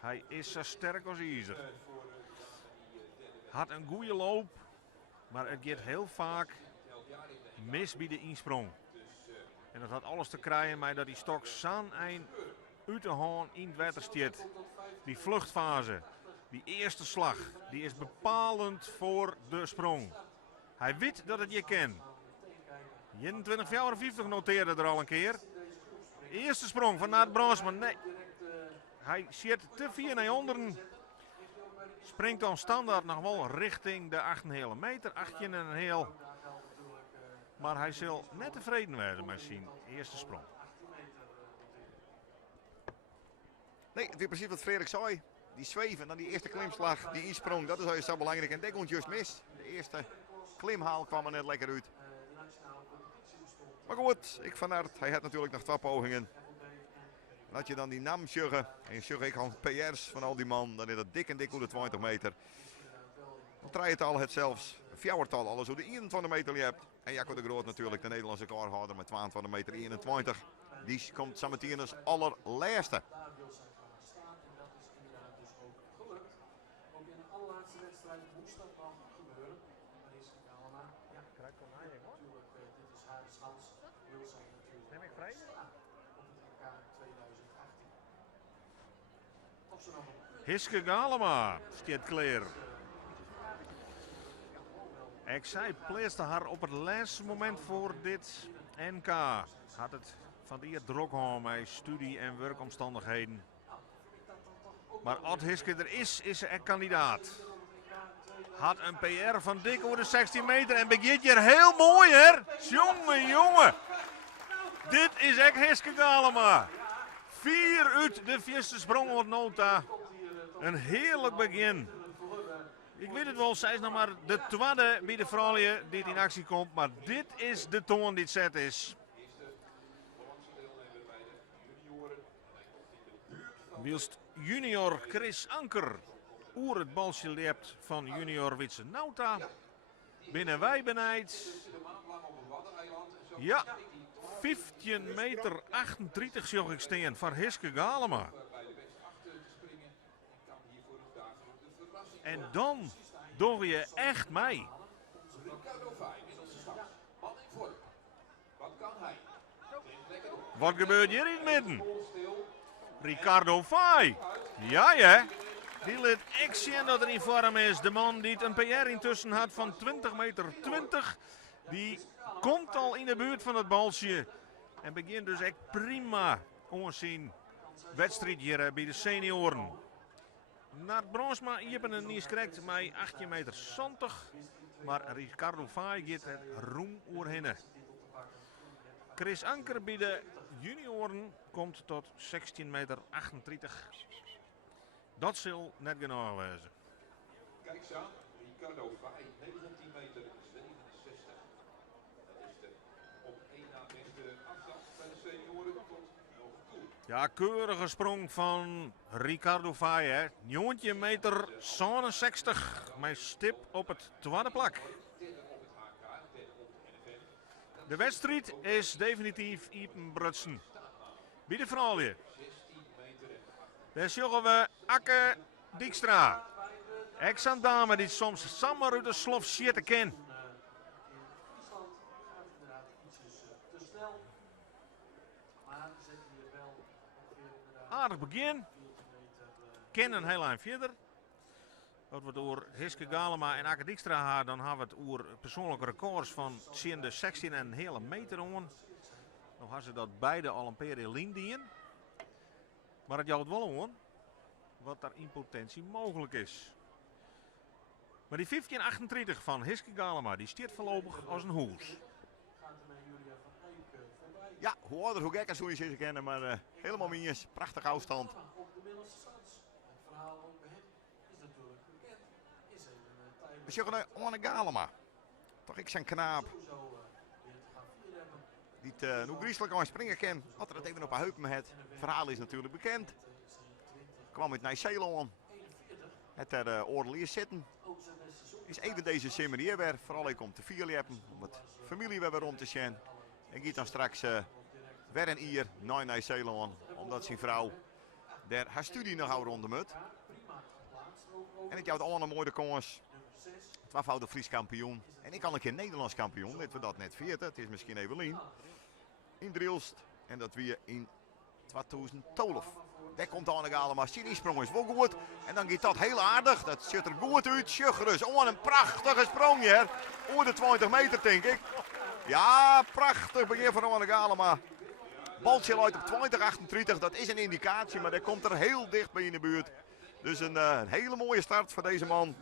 Hij is zo sterk als ijzer. Had een goede loop, maar het gaat heel vaak mis bij de insprong. En dat had alles te krijgen met dat die stok zo'n eind uit de haan in het water staat. Die vluchtfase. Die eerste slag, die is bepalend voor de sprong. Hij weet dat het je kan. 21,54 noteerde er al een keer. Eerste sprong van Naert Bronsma. Nee. Hij zit te ver naar onderen. Springt dan standaard nog wel richting de 8,5 meter. 8,5. Maar hij zal net tevreden werden met zijn eerste sprong. Nee, het is precies wat Frederik zei. Die zweven, dan die eerste klimslag, die insprong, dat is zo belangrijk. En dat komt juist mis. De eerste klimhaal kwam er net lekker uit. Maar goed, ik van Aert, hij had natuurlijk nog 2 pogingen. En had je dan die naam sjuggen, en je sjuggen ik al PR's van al die man, dan is dat dik en dik onder 20 meter. Dan draai je het al het zelfs, 4-tal, alles hoe de 21 meter je hebt. En Jacco de Groot natuurlijk, de Nederlandse recordhouder met 22 meter 21. Die komt zometeen als allerlaatste. Ook in de allerlaatste wedstrijd moest dat nog gebeuren. Maar is het allemaal, ja, natuurlijk, dit is haar schans. Wil zij natuurlijk Neem ik vrij? op het NK 2018. Of ze nog een Hiske Galema staat klaar. Ik zei, pleeste haar op het laatste moment voor dit NK. Had het van die druk aan met studie- en werkomstandigheden. Maar als Hiske er is ze echt kandidaat. Had een PR van dik over de 16 meter en begint hier heel mooi, hè? Jongen, jongen. Dit is echt Hiske Galema. 4 uit de eerste sprong wordt nota. Een heerlijk begin. Ik weet het wel, zij is nog maar de tweede bij de vrouwen die in actie komt. Maar dit is de toon die het zet is. Wilst junior Chris Anker oer het balsje leept van junior Witse Nauta. Binnen wij benijd. Ja, 15 meter 38 zag ik staan van Hiske Galema. En dan doe je echt mee. Wat gebeurt hier in het midden? Ricardo Fay. Ja, ja. Die liet ik zien dat er in vorm is. De man die het een PR intussen had van 20 meter 20. Die komt al in de buurt van het balsje. En begint dus echt prima onzien wedstrijd hier bij de senioren. Naert Bronsma, je hebt een niet correct met 18 meter 70. Maar Ricardo Fay gaat het roem oerhinnen. Chris Anker bij de junioren komt tot 16 meter 38. Dat zal net genoeg wezen. Kijk eens aan, Ricardo Fay, 19 meter 67. Dat is de op 1 na beste afstand bij de senioren tot nog toe. Ja, keurige sprong van Ricardo Fay, hè. 19 meter 67. Mijn stip op het tweede plak. De wedstrijd is definitief Ipenbrutsen. Bij de vrouwen. Daar zullen we Akke Dijkstra. Ex-aan dame die soms samen uit de slof zitten kan. Friesland gaat inderdaad ietsjes te snel. Maar zet hier wel ongeveer inderdaad Aardig begin. 14 meter. Ken een heel eind verder. Wat we door Hiske Galema en Akke Dijkstra haar, dan hebben we het over persoonlijke records van tussen de 16 en een hele meter om. Dan hadden ze dat beide al een paar in lijn dienen. Maar het jouwt wel om wat daar in potentie mogelijk is. Maar die 1538 van Hiske Galema, die stiert voorlopig als een hoes. Gaat er met Julia van Eyck voorbij. Ja, hoe ouder, hoe gekker zou je ze kennen, maar helemaal minjes. Prachtig afstand. Op de middelste stand. Het verhaal ook bij hem is natuurlijk bekend. Is even tijdelijk We zeggen nu Anne Galema. Toch ik zijn knaap. sowieso weer te gaan vierreppen. Die het hoe griezelig aan springen kan. Had er het even op haar heupen met. Het verhaal is natuurlijk bekend. Kwam uit Nieuw-Zeeland. Het er oordelier zitten. Is even deze simmer hier weer. Vooral ik om te vieren hebben. Om het familie weer rond te zien. En gaat dan straks weer een hier naar Nieuw-Zeeland. Omdat zijn vrouw daar haar studie nog houdt rond de mut. En het jouwt allemaal een mooie kans. 12-voudig Fries kampioen. En ik kan een keer Nederlands kampioen. Net we dat net 40. Het is misschien Evelien. In Drielst. En dat weer in 2012. Daar komt Anneke Alema. Die sprong is wel goed. En dan gaat dat heel aardig. Dat ziet er goed uit. Schuggers. Oh, een prachtige sprong hier. Over de 20 meter, denk ik. Ja, prachtig begin van Anneke Alema. Baltje luidt op 20:38. Dat is een indicatie, maar dat komt er heel dicht bij in de buurt. Dus een hele mooie start voor deze man.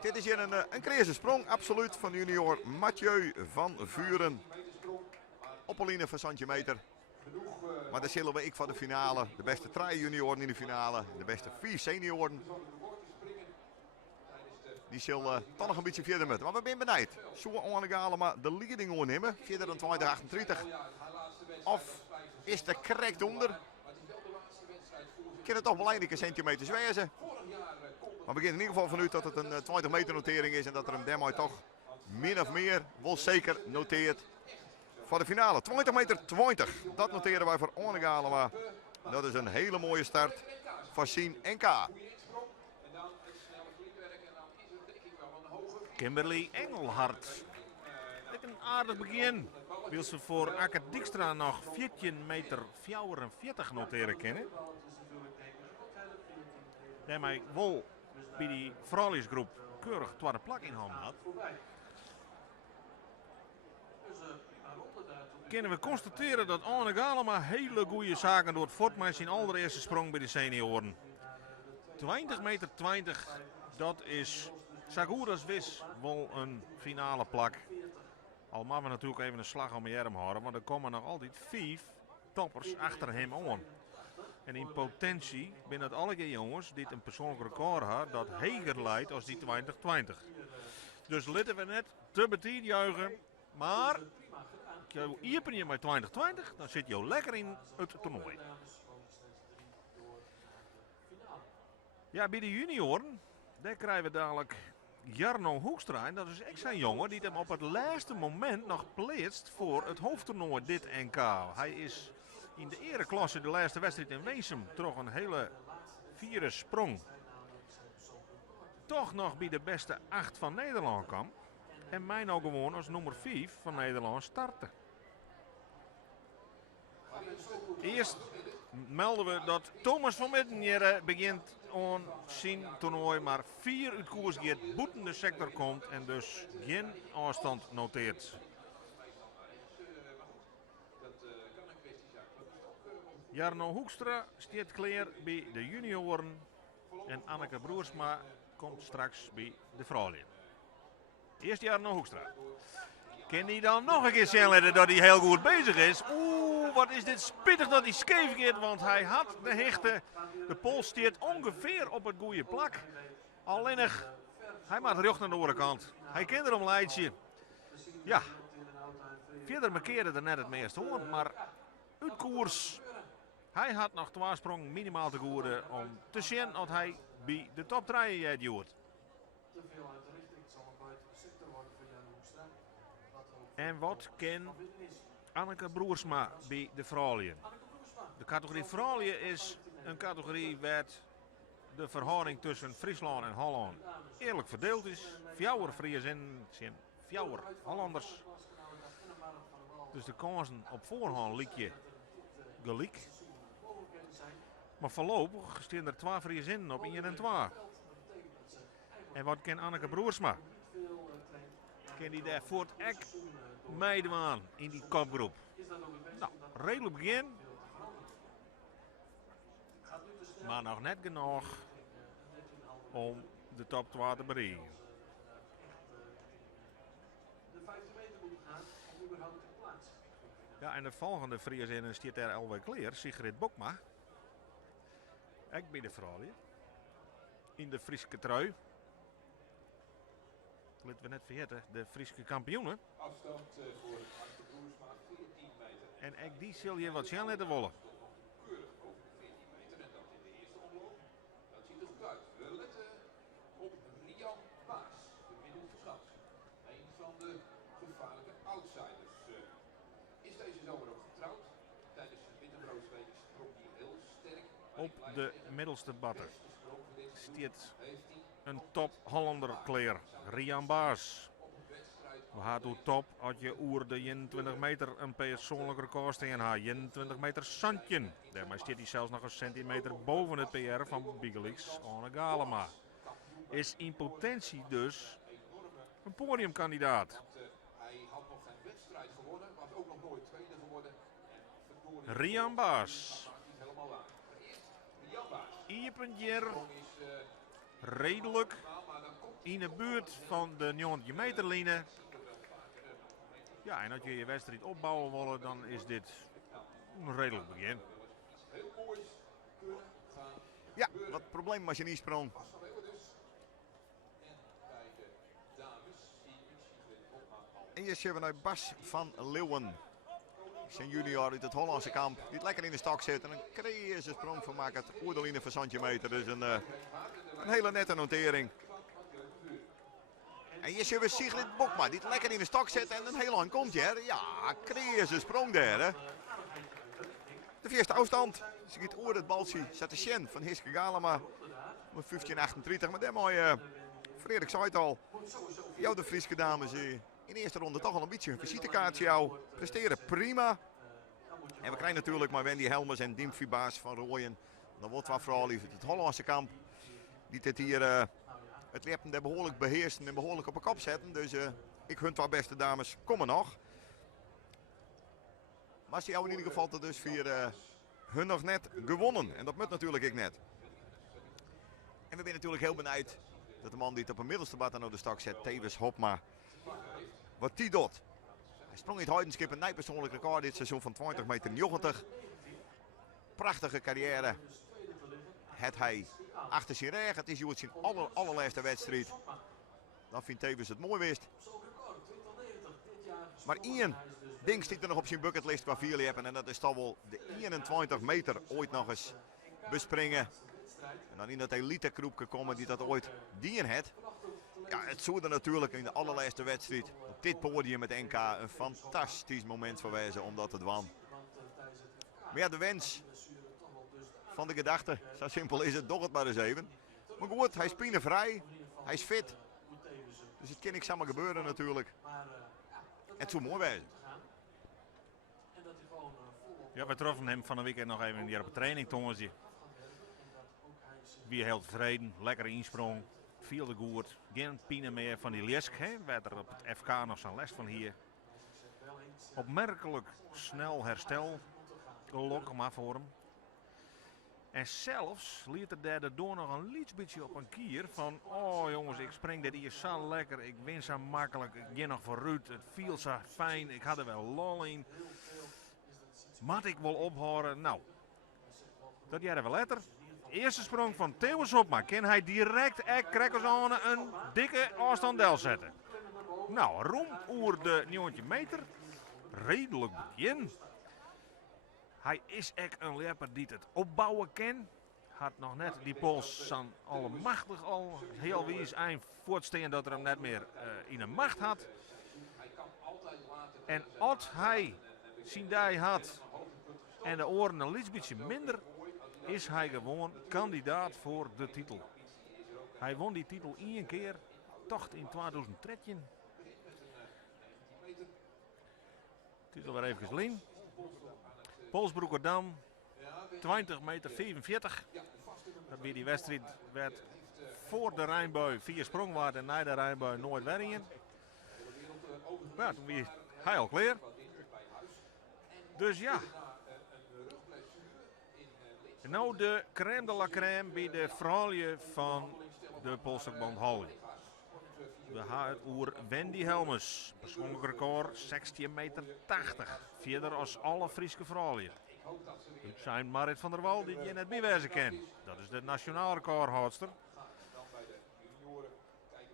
Dit is hier een crazy sprong, absoluut, van junior Mathieu van Vuren. Op een linie van centimeter. Maar dat zullen we voor de finale. De beste 3 junioren in de finale. De beste 4 senioren. Die zullen toch nog een beetje verder met. Maar we zijn benieuwd. Zullen Anneke Alema de leading ondernemen? Verder dan 20:38. Of is er correct onder? Kan het toch belangrijke centimeters wezen? Maar we beginnen in ieder geval vanuit dat het een 20 meter notering is. En dat er een demo toch min of meer wel zeker noteert. Voor de finale 20 meter 20. Dat noteren wij voor Anneke Alema. Dat is een hele mooie start voor Sien NK. Kimberly Engelhard. Een aardig begin. Wil ze voor Akker Dijkstra nog 14 meter 44 noteren kennen. Daarmee wel bij die vrouwelijksgroep keurig tweede plak in handen had. Kunnen we constateren dat Anneke Alema hele goede zaken doet voortmaken in allereerste sprong bij de senioren. 20 meter 20, dat is Saguras wis wel een finale plak. Al maar we natuurlijk even een slag om je arm houden, want er komen nog altijd 5 toppers achter hem aan. En in potentie binnen het alle jongens die een persoonlijk record hebben dat heger leidt als die 2020. Dus laten we net te betiid juichen, maar open je met 2020, dan zit je lekker in het toernooi. Ja, bij de junioren, daar krijgen we dadelijk Jarno Hoekstra. En dat is echt zijn jongen die hem op het laatste moment nog plaatst voor het hoofdtoernooi dit NK. Hij is in de ereklasse de laatste wedstrijd in Weesum toch een hele vierde sprong. Toch nog bij de beste 8 van Nederland kwam. En mij nou gewoon als nummer 5 van Nederland starten. Eerst melden we dat Thomas van Middenjere begint aan zijn toernooi, maar 4 uit koers gaat boeten de sector komt en dus geen afstand noteert. Jarno Hoekstra staat klaar bij de junioren en Anneke Broersma komt straks bij de vrouwen. Eerst Jarno Hoekstra. Kan hij dan nog een keer zeggen dat hij heel goed bezig is? Oeh, wat is dit spittig dat hij scheef gaat, want hij had de hechte. De pols steert ongeveer op het goede plak. Alleen hij maakt de rug naar de andere kant. Hij kent er om leidje. Ja, verder markeerde er net het meest hoor, maar uit koers. Hij had nog 2 sprong minimaal te goede om te zien dat hij bij de top 3 duurt. En wat kan Anneke Broersma bij de vrouwen? De categorie vrouwen is een categorie waar de verhouding tussen Friesland en Holland eerlijk verdeeld is. 4 Friesen zijn 4 Hollanders. Dus de kansen op voorhand liep je gelijk. Maar voorlopig staan er 2 Friesen op 1 en 2. En wat kan Anneke Broersma? Kan die daar voor het ek meedoen in die kopgroep? Nou, redelijk begin. Maar nog net genoeg om de top 2 te bereiken. Ja, en de volgende Friesen staat daar alweer klaar. Sigrid Bokma. Ik ben de vrouw in de Friese trui. Laten we net vergeten, de Friese kampioenen. Afstand voor Anneke Broersma 14 meter. En ook die zul je wat snel laten wollen. Keurig over 14 meter en dat in de eerste omloop. Dat ziet er goed uit. We letten op Rian Baas, de middelverschat. Een van de gevaarlijke outsiders. Is deze zomer ook getrouwd. Tijdens de winterbroodweek sprong hij heel sterk. Op de middelste batter stiet een top Hollander klaar, Rian Baas. Op een wedstrijd We gaan door top als je oer de 21 meter een persoonlijk record staan had. 21 meter Santje. Daarmee staat hij zelfs nog een centimeter boven het PR van Bigelix Anne Galema. Is in potentie dus een podiumkandidaat. Hij had nog geen wedstrijd gewonnen, was ook nog nooit tweede geworden. Rian Baas. Niet helemaal waar. Rian Baas. Iepenjer. Redelijk in de buurt van de 90 meterlijnen. Ja, en als je je wedstrijd opbouwen willen, dan is dit een redelijk begin. Ja, wat probleem als je niet sprong. En je ziet naar Bas van Leeuwen. Zijn junior uit het Hollandse kamp. Die lekker in de stok zit. En een creëze sprong van maakt het oerdeline van centimeter. Dus een hele nette notering. En je ziet weer Sigrid Bokma. Die het lekker in de stok zit. En een heel lang komt je. Hè. Ja, creëze sprong daar. Hè. De eerste afstand. Sigrid oer het baltje. Zet de Sjen van Hiske Galema. Met 15:38. Maar daar mooi. Frederik zei het al. Jou de Frieske dames. In de eerste ronde toch al een beetje een visitekaartje jou. Presteren prima. En we krijgen natuurlijk maar Wendy Helmers en Dimphy Baas van Rooyen. Dan wordt wat vooral het Hollandse kamp. Die dit hier het leppen er behoorlijk beheersen en behoorlijk op een kop zetten. Dus ik hunt wat beste dames, kom er nog. Maar ze jou in ieder geval dus via hun nog net gewonnen. En dat moet natuurlijk ik net. En we zijn natuurlijk heel benieuwd dat de man die het op een middelste bad aan de stok zet, Tevens Hopma. Wat die doet. Hij sprong in het Heidenskip een nijpersoonlijk record dit seizoen van 20,90 meter. Prachtige carrière. Het hij achter zijn reg. Het is Joet zijn allerlaatste wedstrijd. Dan vindt Tevens het mooi wist. Maar één ding stiet er nog op zijn bucketlist qua vier hebben. En dat is toch wel de 21 meter ooit nog eens bespringen. En dan in dat elite groepje komen die dat ooit dien had. Ja, het zou er natuurlijk in de allerlaatste wedstrijd op dit podium met NK een fantastisch moment voor wezen om dat te doen. Maar ja, de wens van de gedachte, zo simpel is het, doch het maar eens even. Maar goed, hij is pinevrij, hij is fit. Dus het kan niks samen gebeuren natuurlijk. Het zou mooi wezen. Ja, we troffen hem van de weekend nog even hier op een training, Tongensje. Wie heel tevreden, lekker insprong. Viel de goed, geen pine meer van die lesk. Werd er op het FK nog zijn les van hier. Opmerkelijk snel herstel. Lok maar voor hem. En zelfs liet er daardoor nog een beetje op een kier van... Oh jongens, ik spring dit hier zo lekker. Ik win zo makkelijk. Ik ging nog vooruit. Het viel zo fijn. Ik had er wel lol in. Mat ik wel ophouden? Nou, dat jij er wel letter. Eerste sprong van Theo Hopma. Kan hij direct Krekkers een dikke afstand zetten. Nou, rond oer de 90 meter. Redelijk begin. Hij is echt een leper die het opbouwen kan. Had nog net die pols aan allemachtig al heel wies eind voortstaan dat er hem net meer in de macht had. En als hij zien die had en de oren een beetje minder, is hij gewoon kandidaat voor de titel. Hij won die titel 1 keer, toch in 2013. Het is alweer even geleden. Polsbroekerdam, 20,45 meter. Dat weer die wedstrijd werd voor de Rijnbui 4 sprongwaard en na de Rijnbui nooit werken. Maar toen weer hij al klaar. Dus ja. En nou de crème de la crème bij de vrouwje van de Polsbond Halle. We gaan het oer Wendy Helmers. Persoonlijk record 16,80 meter. Verder als alle Friese vrouwen. Het zijn Marit van der Wal die je net bijwezen kent. Dat is de nationaal recordhoudster.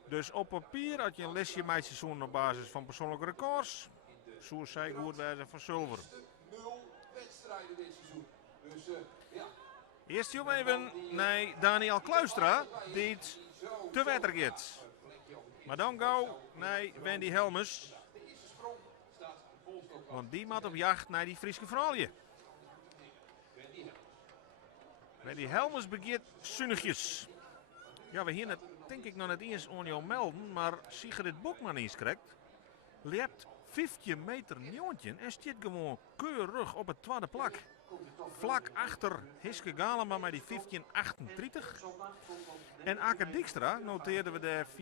Dus op papier had je een lesje met seizoen op basis van persoonlijke records. Zo zij goed wezen van zilver. 0 wedstrijden dit seizoen. Dus ja. Eerst even naar Daniel Kluistra, die het te wetter gaat. Maar dan gauw naar Wendy Helmers. Want die moet op jacht naar die Friese vrouwje. Wendy Helmers begint zunnigjes. Ja, we hier net, denk ik nog net eens aan jou melden, maar Sigrid Bokma eens krijgt. Liept 15 meter nieuwtje en staat gewoon keurig op het tweede plak. Vlak achter Hiske Galema met die 15.38. En Akke Dijkstra noteerden we daar 14.44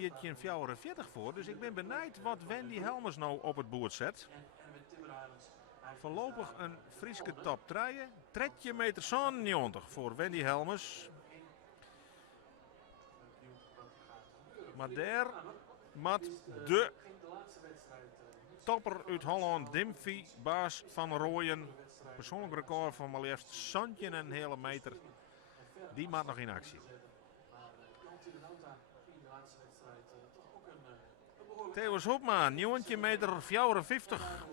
voor. Dus ik ben benieuwd wat Wendy Helmers nou op het boord zet. Voorlopig een Frieske top 3. 13 meter 90 voor Wendy Helmers. Maar daar moet de topper uit Holland, Dimfy Baas van Rooyen. Persoonlijk record van maar liefst Santje en een hele meter. Die maakt nog in actie. Theo Hopma, 19 meter 54.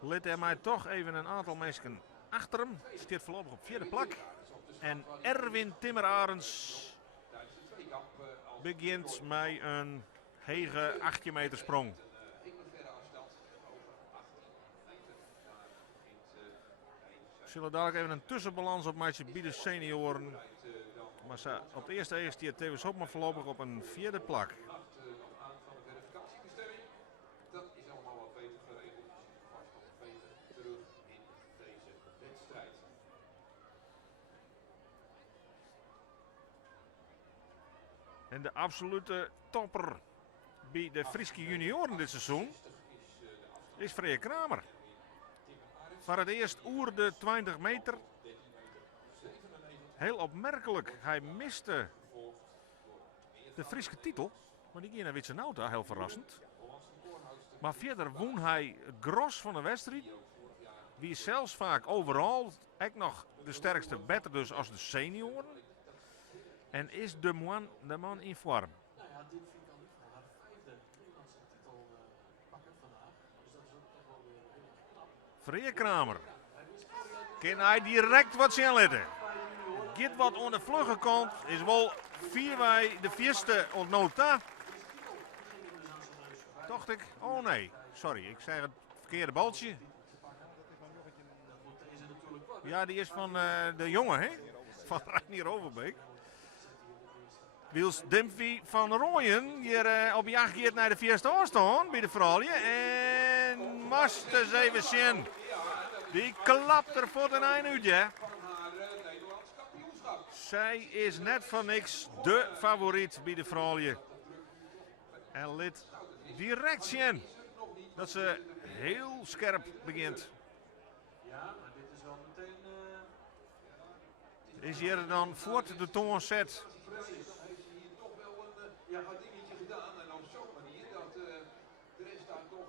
Liet hij mij toch even een aantal mensen achter hem. Staat voorlopig op vierde plak. En Erwin Timmer-Arens begint met een hege 18 meter sprong. We zullen dadelijk even een tussenbalans op matchen bij de senioren. Maar op de eerste stiert Theo Hopma voorlopig op een vierde plak. Dat is allemaal wat beter geregeld. Vast nog beter terug in deze wedstrijd. En de absolute topper bij de Frieske junioren dit seizoen is Freya Kramer. Voor het eerst oer de 20 meter. Heel opmerkelijk, hij miste de Frieske titel. Maar die ging naar Witsenauta, heel verrassend. Maar verder won hij gros van de wedstrijd. Wie is zelfs vaak overal echt nog de sterkste, beter dus als de senioren. En is de man in vorm. Nou ja, dit vind ik al niet van haar vijfde Nederlandse titel pakken vandaag. Dus dat is ook toch wel weer heel erg knap. Freya Kramer. Kan hij direct wat zien letten. Git wat onder de vlugge kant. Is wel 4 wij de vierste ontnota. Dacht ik. Oh nee. Sorry, ik zei het verkeerde baltje. Ja, die is van de jongen, hè? Van Reinier Overbeek. Wils Dimfy van Rooyen hier op jacht gaat naar de vierste oorstaan bij de vrouwen. En Masters even zien. Die klapt er voor de eind uit, ja. Zij is net van niks de favoriet bij de vrouwen. En lid direct zien dat ze heel scherp begint. Ja, maar dit is wel meteen... Is hier dan voort de toon zet. Precies, heeft hier toch wel een dingetje gedaan. En op zo'n manier dat de rest daar toch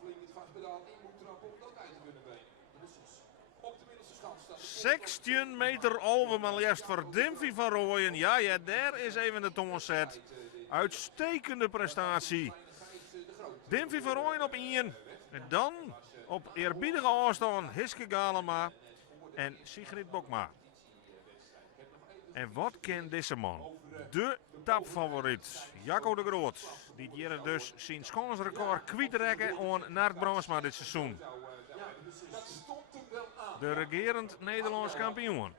flink het gaspedaal in moet trappen om dat uit te kunnen brengen. Precies. Op de middelste stand staat 16 meter over maar liefst voor Dimfy van Rooyen. Ja, daar is even de toon zet. Uitstekende prestatie. Dimfy van Rooyen op 1. En dan op eerbiedige afstand Hiske Galema en Sigrid Bokma. En wat kent deze man? De tapfavoriet, Jacco de Groot. Die hier dus zijn schansrecord kwijtrekken aan Naert Bransma dit seizoen. De regerend Nederlands kampioen.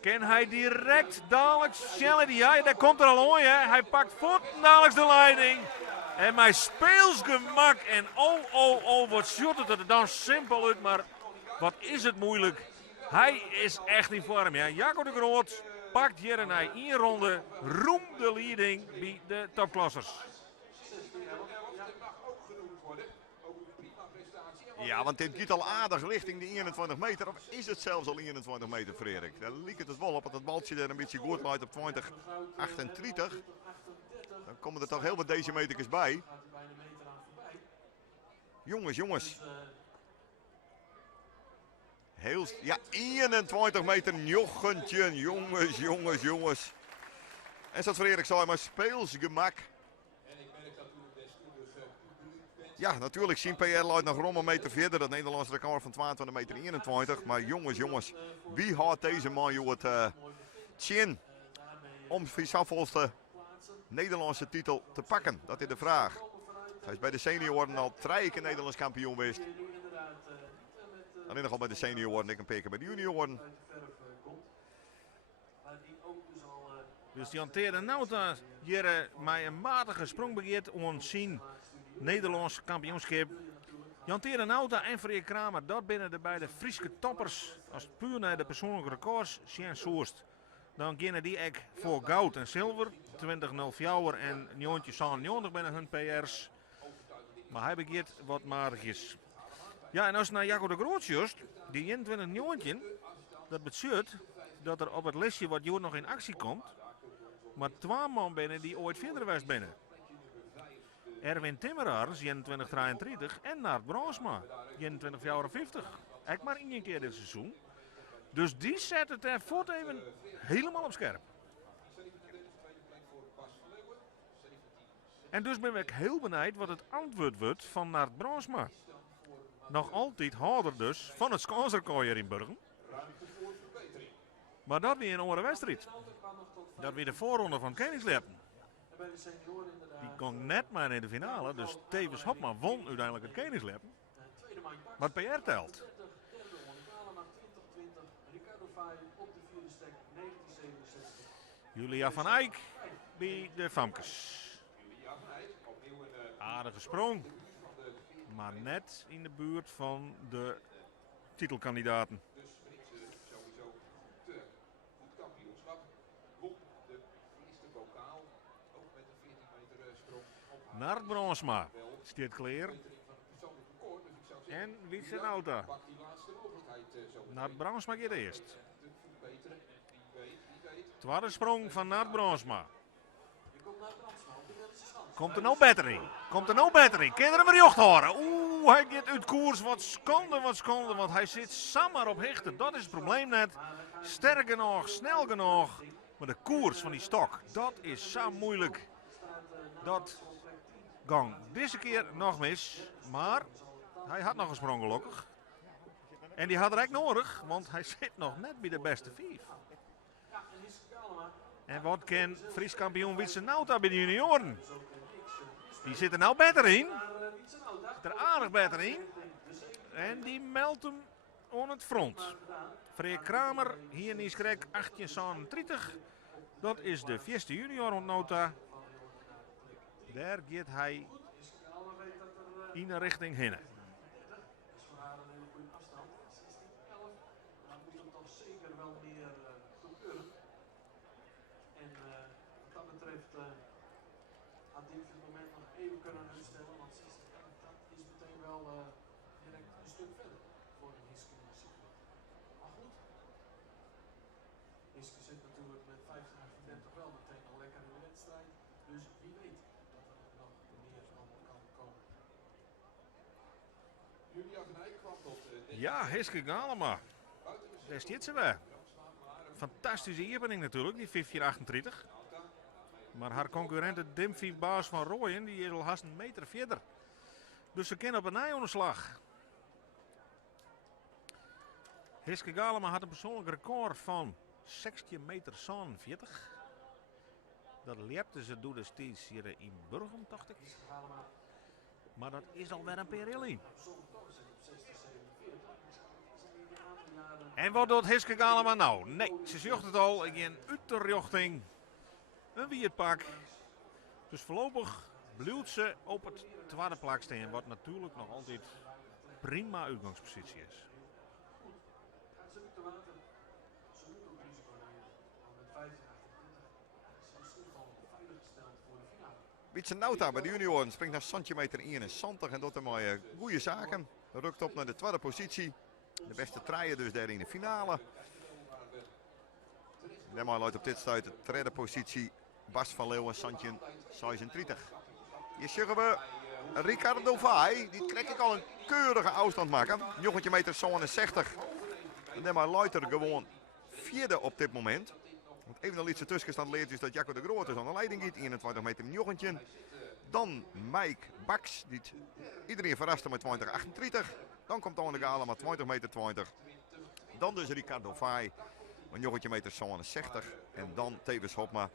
Kan hij direct dadelijk snellen? Ja, daar komt er al aan. Hij pakt voet dadelijk de leiding. En mijn speelsgemak. En wat shot het er dan simpel uit. Maar wat is het moeilijk. Hij is echt in vorm. Ja. Jacco de Groot pakt hier en hij 1 ronde. Roem de leading bij de topklassers. Ja, want dit gaat al aardig richting de 21 meter. Of is het zelfs al 21 meter, Frederik? Daar lijkt het wel op dat het baltje er een beetje goed luidt op 20:38. Dan komen er toch heel wat decimetertjes bij. Jongens. Heel, ja, 21 meter jochentje. Jongens. En zoals Frederik zei, maar speelsgemak. Ja, natuurlijk zien PR luidt nog rond een meter verder. Dat Nederlands record van 22 meter 21. Maar jongens. Wie houdt deze man joh het chin om de Nederlandse titel te pakken? Dat is de vraag. Hij is bij de senioren al 3 keer Nederlands kampioen geweest. Alleen nog al bij de senioren, ik een paar keer bij de junioren. Dus die hanteerde Nauta hier met een matige sprong begeert om zijn Nederlands kampioenschap. Jantere Nauta en Freek Kramer, dat binnen de beide Friese toppers. Als het puur naar de persoonlijke records zien soest, dan kunnen die ook voor goud en zilver. 20.04 en 19.97 binnen hun PR's. Maar hij begeert wat matigjes. Ja, en als naar Jacco de Groot just, die 21.19, dat betekent dat er op het lesje wat Jood nog in actie komt, maar 2 man binnen die ooit verder was binnen. Erwin Timmeraars, 21-33 en Naart Bransma, 21-54. Ook maar 1 keer dit seizoen. Dus die zet het er voort even helemaal op scherp. En dus ben ik heel benieuwd wat het antwoord wordt van Naart Bransma. Nog altijd houder dus van het schansrecord in Burgen. Maar dat weer een andere wedstrijd. Dat weer de voorronde van Koningslepen. Die kon net maar in de finale, dus Tevens Hopman won uiteindelijk het Koningslepen. Maar het PR telt. Julia van Eyck bij de Famkes. Aardige sprong. Maar net in de buurt van de titelkandidaten. Naart Bransma staat klaar. En Wietse Nauta. Naart Bransma gaat eerst. Tweede sprong van Naart Bransma. Komt er nou beter in? Komt er nou beter in? Kun je er hem weer jocht horen? Oeh, hij gaat uit koers. Wat seconden, want hij zit samen op hechten. Dat is het probleem net. Sterk genoeg, snel genoeg. Maar de koers van die stok, dat is zo moeilijk. Dat gang deze keer nog mis. Maar hij had nog een sprong gelukkig. En die had er echt nodig, want hij zit nog net bij de beste 5. En wat kan Fries kampioen Wietse Nauta bij de junioren? Die zit er nou beter in. Zit er aardig beter in. En die meldt hem aan het front. Freek Kramer, hier in Skrek 1837. Dat is de 4e junior van Nauta. Daar gaat hij in de richting heen. Had hij op dit moment nog even kunnen uitstellen, want dat is meteen wel direct een stuk verder voor de Hiske. Maar goed, Hiske zit natuurlijk met 15:38 wel meteen al lekker in de wedstrijd, dus wie weet dat er nog meer van kan komen. Julia van Eyck kwam tot Ja, Hiske Galema. Daar staat ze weer. Fantastische opening natuurlijk, die 15:38. Maar haar concurrente Dimfie Baas van Rooyen, die is al haast een meter verder. Dus ze kan op een nijonderslag. Hiske Galema had een persoonlijk record van 16 meter 40. Dat leepte ze door de steeds hier in Burgum, dacht ik. Maar dat is alweer een peril. En wat doet Hiske Galema nou? Nee, ze zocht het al. Ik in uit de richting. Een wierpak. Dus voorlopig blijft ze op het tweede plak staan. Wat natuurlijk nog altijd prima uitgangspositie is. Wietse Nauta bij de junioren springt naar centimeter 71 en doet hem mooie goede zaken. Rukt op naar de tweede positie. De beste treien dus daar in de finale. Daarmee luidt op dit stuit de derde positie. Bas van Leeuwen, Santje 36. Hier zeggen we Ricardo Vai. Die trek ik al een keurige afstand maken. Jochentje meter 67. En daarmee luidt er gewoon vierde op dit moment. Want even een lietse tussenstand leert dus dat Jacco de Groot is aan de leiding gaat. 21 meter een jochentje. Dan Mike Baks. Die iedereen verraste met 20:38. Dan komt Owen de Gala met 20 meter 20. Dan dus Ricardo Vai. Een jochentje meter 67. En dan Tevens Hopma.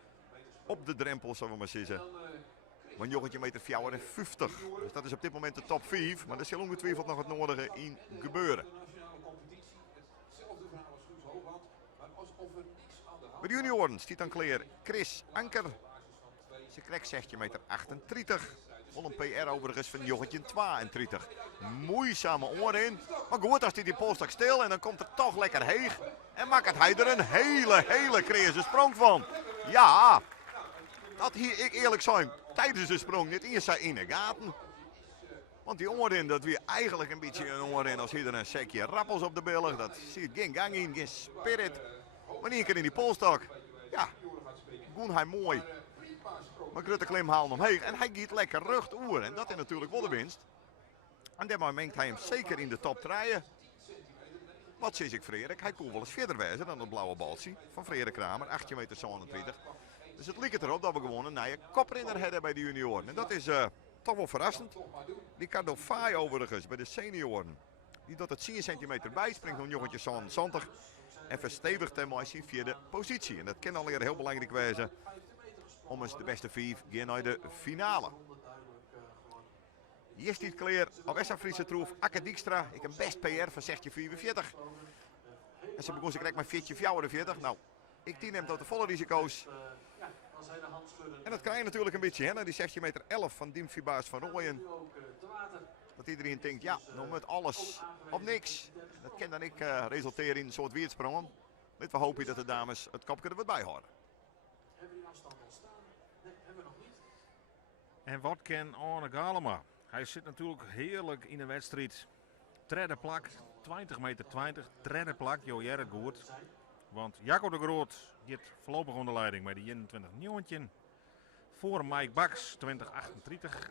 Op de drempel, zullen we maar zeggen. Een jochentje meter 54. Dus dat is op dit moment de top 5. Maar er zal ongetwijfeld nog het nodige in gebeuren. Hetzelfde verhaal als Guus Hoogland, maar alsof er niks aan de Bij de junioren stiet dan kleer Chris Anker. Ze krijgt 16,38 meter. Vol een PR overigens van jochentje 32. Moeizame oren in. Maar goed, als hij die polstak stil en dan komt het toch lekker heeg. En maakt hij er een hele crazy sprong van. Ja, dat hier ik eerlijk zijn tijdens de sprong niet eerst in de gaten. Want die oren, dat weer eigenlijk een beetje een oren als hier een sekje rappels op de billen. Dat ziet geen gang in, geen spirit. Maar één keer in die polstak. Ja, goen hij mooi. Maar Grutte Klim haalt hem heen en hij giet lekker rug oer. En dat is natuurlijk wel de winst. En daarmee mengt hij hem zeker in de top draaien. Wat zie ik Frederik? Hij kon wel eens verder wijzen dan het blauwe baltje van Frederik Kramer, 18,37 meter. Dus het lijkt erop dat we gewoon een nieuwe koprenner hebben bij de junioren. En dat is toch wel verrassend. Ricardo Fay overigens bij de senioren. Die dat het 10 centimeter bijspringt van jongetje 70. En verstevigt hem als zijn vierde positie. En dat kan alweer heel belangrijk wijzen. Om eens de beste 5 gaan naar de finale. Hier is dit kleer op Wessa Friese troef. Akke Dijkstra. Ik heb best PR van 16,44. En ze begon ze krijgt maar 44. Nou, ik dien hem tot de volle risico's. En dat krijg je natuurlijk een beetje, hè, naar die 16,11 meter van Dim Fibaas van Rooyen. Dat iedereen denkt, ja, nou met alles op niks. Dat kan dan ik resulteren in een soort weersprongen. Dit we hopen dat de dames het kopje er wat bij houden. En wat kan Arne Galema? Hij zit natuurlijk heerlijk in een wedstrijd. Derde plak, 20,20 meter, derde plak, joh, het goed. Want Jacco de Groot gaat voorlopig onder leiding met de 21 nieuwtje. Voor Mike Baks, 2038.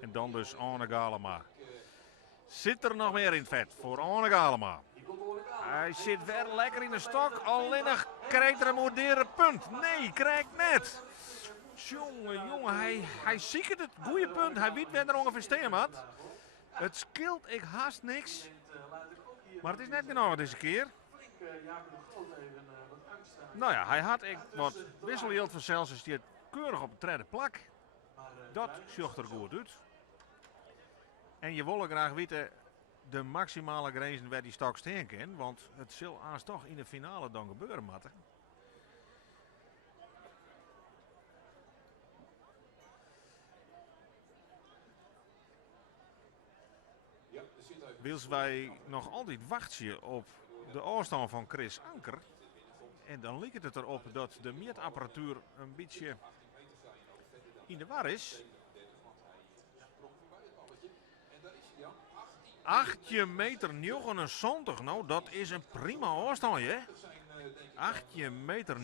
En dan dus Arne Galema. Zit er nog meer in het vet voor Arne Galema? Hij zit weer lekker in de stok. Alleen nog krijgt er een moderne punt. Nee, krijgt net. Jongen, hij ziet het goede punt. Hij weet waar er ongeveer steen had. Het scheelt ik haast niks. Maar het is net genoeg deze keer. Nou ja, hij had wat wisselgeld van Celsius. Die het keurig op de derde plak. Dat zocht er goed uit. En je wil graag weten de maximale grenzen waar die stok steen kan. Want het zal haast toch in de finale dan gebeuren, matten. Wils wij nog altijd wachten op de afstand van Chris Anker. En dan lijkt het erop dat de meetapparatuur een beetje in de war is. 18,79 meter. Nou, dat is een prima afstand, hè? 18,79 meter.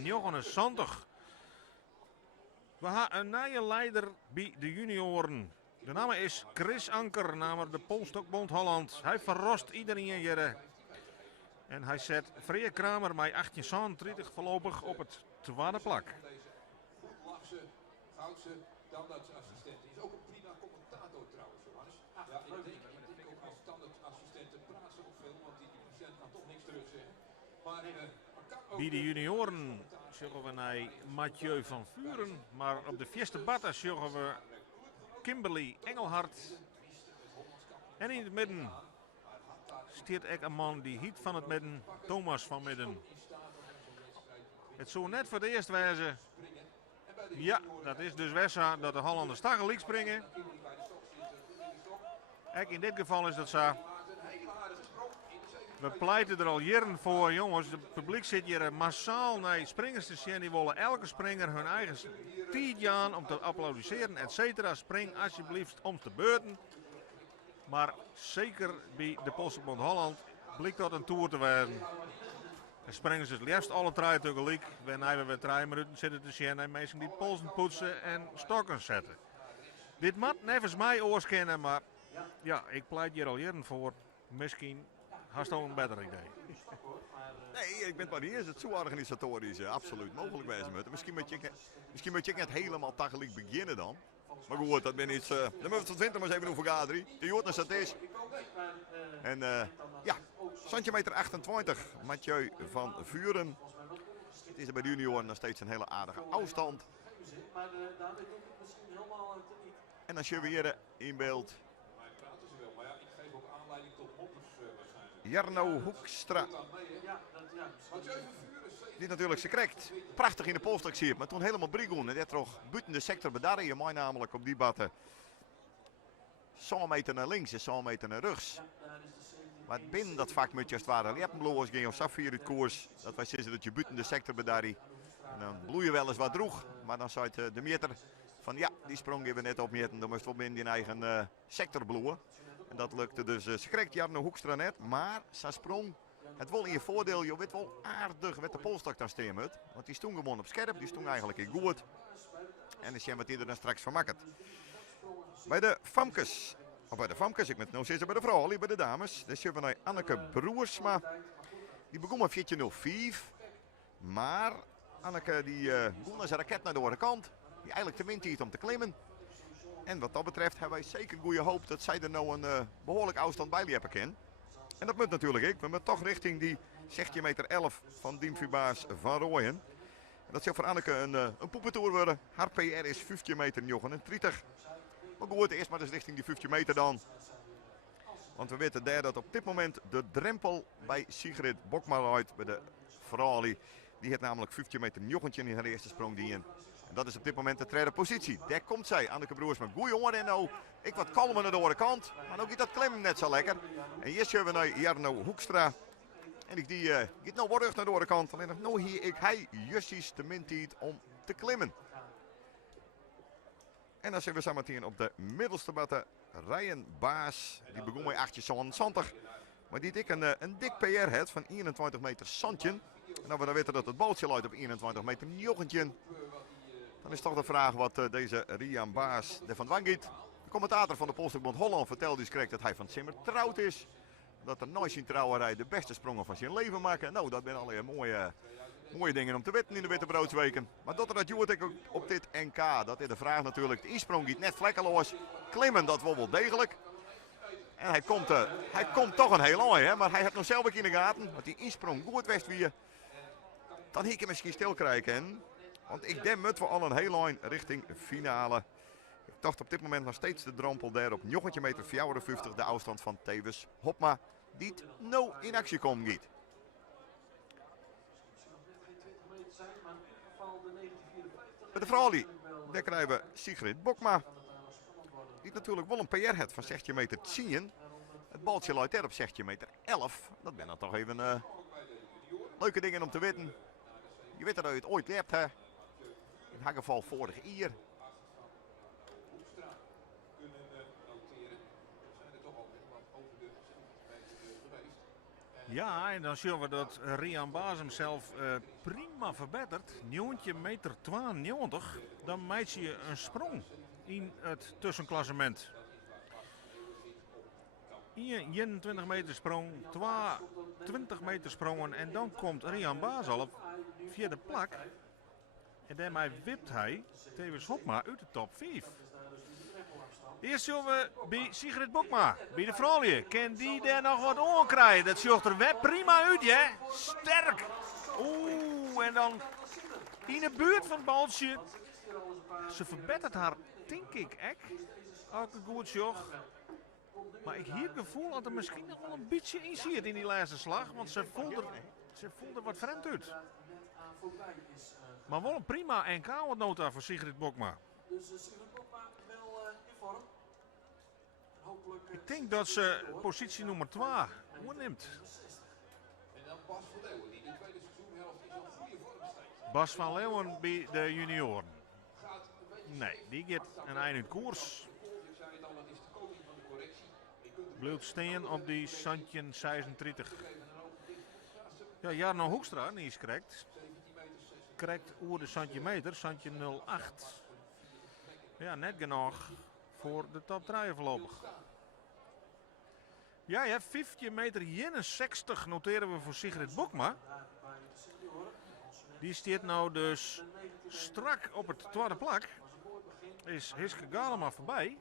We hebben een nieuwe leider bij de junioren. De naam is Chris Anker, namelijk de Polstokbond Holland. Hij verrast iedereen hier. En hij zet Freek Kramer met 18,37 voorlopig op het tweede plak. Goed lag ze, goud ze, tandartsassistent. Die is ook een prima commentator trouwens, Johannes. Ja, ik denk ook als tandartsassistenten praat ze ook veel, want die patiënt kan toch niks terugzeggen. Maar kan ook... Bij de junioren zullen we naar Mathieu van Vuren, maar op de vierde batta zullen we Kimberly Engelhard. En in het midden staat ook een man die hiet van het midden, Thomas van Midden. Het zou net voor het eerst wijzen. Ja, dat is dus Wessa dat de Hollanders gelijk springen. Ook in dit geval is dat zo. We pleiten er al jaren voor, jongens. Het publiek zit hier massaal naar springers te zien. Die willen elke springer hun eigen tijd aan om te applaudisseren, et cetera. Spring alsjeblieft om te beurten. Maar zeker bij de Polstokbond Holland blijkt dat een toer te worden. En springen ze het liefst alle drie tegelijk. Wanneer we 3 minuten zitten te zien en mensen die polsen poetsen en stokken zetten. Dit mag nevens mij oorskennen, maar ja, ik pleit hier al jaren voor. Misschien hast ook een beter idee. Nee, ik ben het maar niet eens. Het zo organisatorisch absoluut mogelijk wijzen moeten. Misschien moet je net helemaal tegelijk beginnen dan. Maar goed, dat ben iets. Dan moeten we tot 20 maar eens even een vergadering. De Jotnes dat is. En ja, centimeter 28. Mathieu van Vuren. Het is er bij de junioren nog steeds een hele aardige afstand. En als je weer in beeld. Jarno Hoekstra. Die natuurlijk ze krijgt. Prachtig in de polstok zie je, maar toen helemaal Brigoen. En dat toch buiten de sector bedarren. Je mij namelijk op die batten 100 meter naar links en 100 meter naar rechts. Maar binnen dat vak moet je als het ware Leppenbloers gaan of Safir het koers. Dat wij zeggen dat je buiten de sector bedarren. En dan bloei je wel eens wat droeg. Maar dan zei de meter van ja, die sprong je net op meten. Dan moest wel binnen die eigen sector bloeien. En dat lukte dus. Ze kreeg Jarno Hoekstra net, maar ze sprong. Het wel in je voordeel, je weet wel aardig met de polstok dan steen uit. Want die stond gewoon op scherp, die stond eigenlijk in goed. En dan zien we die er dan straks vermakkerd. Bij de Famkes, of bij de Famkes, ik moet nou zeggen bij de vrouwen, bij de dames. Dan zien we naar Anneke Broersma. Die begon met 14:05. Maar Anneke die begon als een raket naar de andere kant. Die eigenlijk de wind hield om te klimmen. En wat dat betreft hebben wij zeker goede hoop dat zij er nou een behoorlijk afstand bij hebben kunnen. En dat moet natuurlijk ik. We moeten toch richting die 16,11 meter van Diemfibaas van Rooyen. En dat zal voor Anneke een poepentoer worden. Haar PR is 15 meter 39. Maar goed, eerst maar eens richting die 15 meter dan. Want we weten daar dat op dit moment de drempel bij Sigrid Bokma uit bij de vrouwen. Die heeft namelijk 15 meter 19 in haar eerste sprong die in. En dat is op dit moment de tweede positie. Daar komt zij, Anneke Broers met goeie jongen. En nou, ik wat kalmer naar de andere kant. Maar ook dat klimmen net zo lekker. En hier zien we naar Jarno Hoekstra. En die gaat nou wat terug naar de andere kant. Alleen nog nou hier hij justisch te min tijd om te klimmen. En dan zijn we zometeen op de middelste batte. Ryan Baas, die begon met 8,70. Maar die dik een dik PR had van 21 meter zandje. En als we dan weten dat het bootje luidt op 21 meter 19. Dan is toch de vraag wat deze Rian Baas ervan dwang. De commentator van de Polstukbond Holland vertelde dus dat hij van Simmer trouwd is. Dat er nooit zijn trouwerij de beste sprongen van zijn leven maken. Nou, dat zijn alleen mooie dingen om te weten in de Wittebroodsweken. Maar dat er dat joert ik op dit NK, dat is de vraag natuurlijk. De insprong gaat net vlekkeloos. Klimmen, dat wel degelijk. En hij komt toch een heel mooi, hè? Maar hij heeft nog zelf ook in de gaten. Want die insprong goed west weer. Dan hier kan misschien stil krijgen. Want ik denk dat we al een heel lijn richting finale. Ik dacht op dit moment nog steeds de drempel daar op 9,54 meter 54. De afstand van Tevens Hopma. Die het nou in actie komt. Bij de vrouwen, daar krijgen we Sigrid Bokma. Die natuurlijk wel een PR heeft van 16 meter 10. Het baltje luidt er op 16 meter 11. Dat zijn dan toch even leuke dingen om te weten. Je weet dat je het ooit leert, hè. In haar geval vorig jaar. Ja, en dan zien we dat Rian Baas hem zelf prima verbetert. 19,92 meter. Dan maakt je een sprong in het tussenklassement. 21 meter sprong, 20 meter sprongen en dan komt Rian Baas al op vierde plak. En daarmee wipt hij Tevens Hopma uit de top 5. Eerst zullen we bij Sigrid Bokma, bij de vrouwen. Kan die daar nog wat aan krijgen? Dat ziet er wel prima uit, hè? Sterk! Oeh, en dan in de buurt van het baltje. Ze verbetert haar, denk ik, echt. Ook een goed joch. Maar ik heb het gevoel dat er misschien nog wel een beetje in zit in die laatste slag. Want ze voelt er wat vreemd uit. Maar wel een prima NK-nota voor Sigrid Bokma. Dus Sigrid Bokma wel in vorm. Ik denk dat ze positie nummer 2 neemt. En dan Bas van Leeuwen, die de tweede seizoenhelft in zo'n goede vorm steekt. Bas van Leeuwen bij de junioren. Nee, die gaat een eind uit koers. Ik zei het al, dat is de koning van de correctie. Blijft staan op die Santje 36. Ja, Jarno Hoekstra, die is correct. Correct oer de Santje meter, Santje 08. Ja, net genoeg voor de top 3 voorlopig. Ja, 15 meter 61 noteren we voor Sigrid Bokma. Die staat nou dus strak op het tweede plak. Is Hiske Galema voorbij.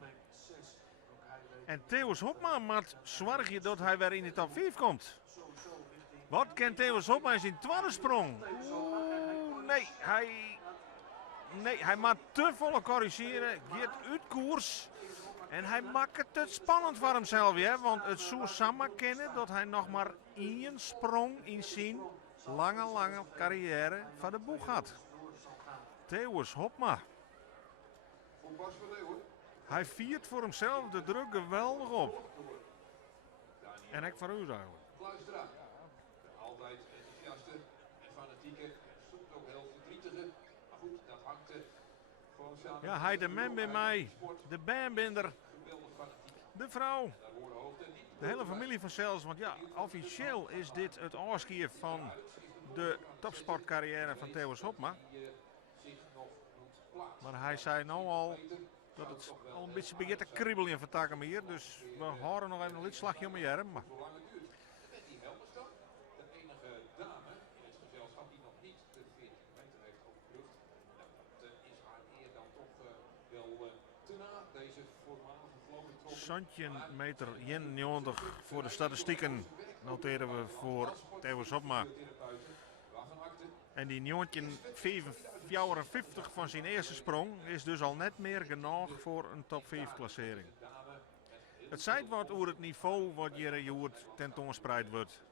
En Tevens Hopma moet zorgen dat hij weer in de top 5 komt. Wat kan Tevens Hopma in zijn tweede sprong? Nee, hij moet te volle corrigeren. Gaat uit koers. En hij maakt het te spannend voor hemzelf, hè? Want het zou samen kennen dat hij nog maar één sprong in zijn lange carrière van de boeg had. Theuwers Hopma. Hij viert voor hemzelf de druk geweldig op. En ik voor u eigenlijk. Kluistra. Altijd enthousiaste en fanatieke. Soms ook heel verdrietige. Maar goed, dat hangt gewoon samen. Ja, hij de man bij mij. De bandbinder. De vrouw. De hele familie van zelfs. Want ja, officieel is dit het afscheid van de topsportcarrière van Theuwers Hopma. Maar hij zei nou al dat het al een beetje begint te kriebelen in Vertakken hier. Dus we horen nog even een slagje om je arm. Maar De enige dame in het gezelschap die nog niet de 40 meter heeft overbrugd. Dat is haar eer dan toch wel te na. Deze voormalige globetrotter. Santje meter 91 voor de statistieken noteren we voor Theuwers Hopma. En die 1954 van zijn eerste sprong is dus al net meer genoeg voor een top 5 klassering. Het zijt wat over het niveau wat hier tentoonspreid wordt.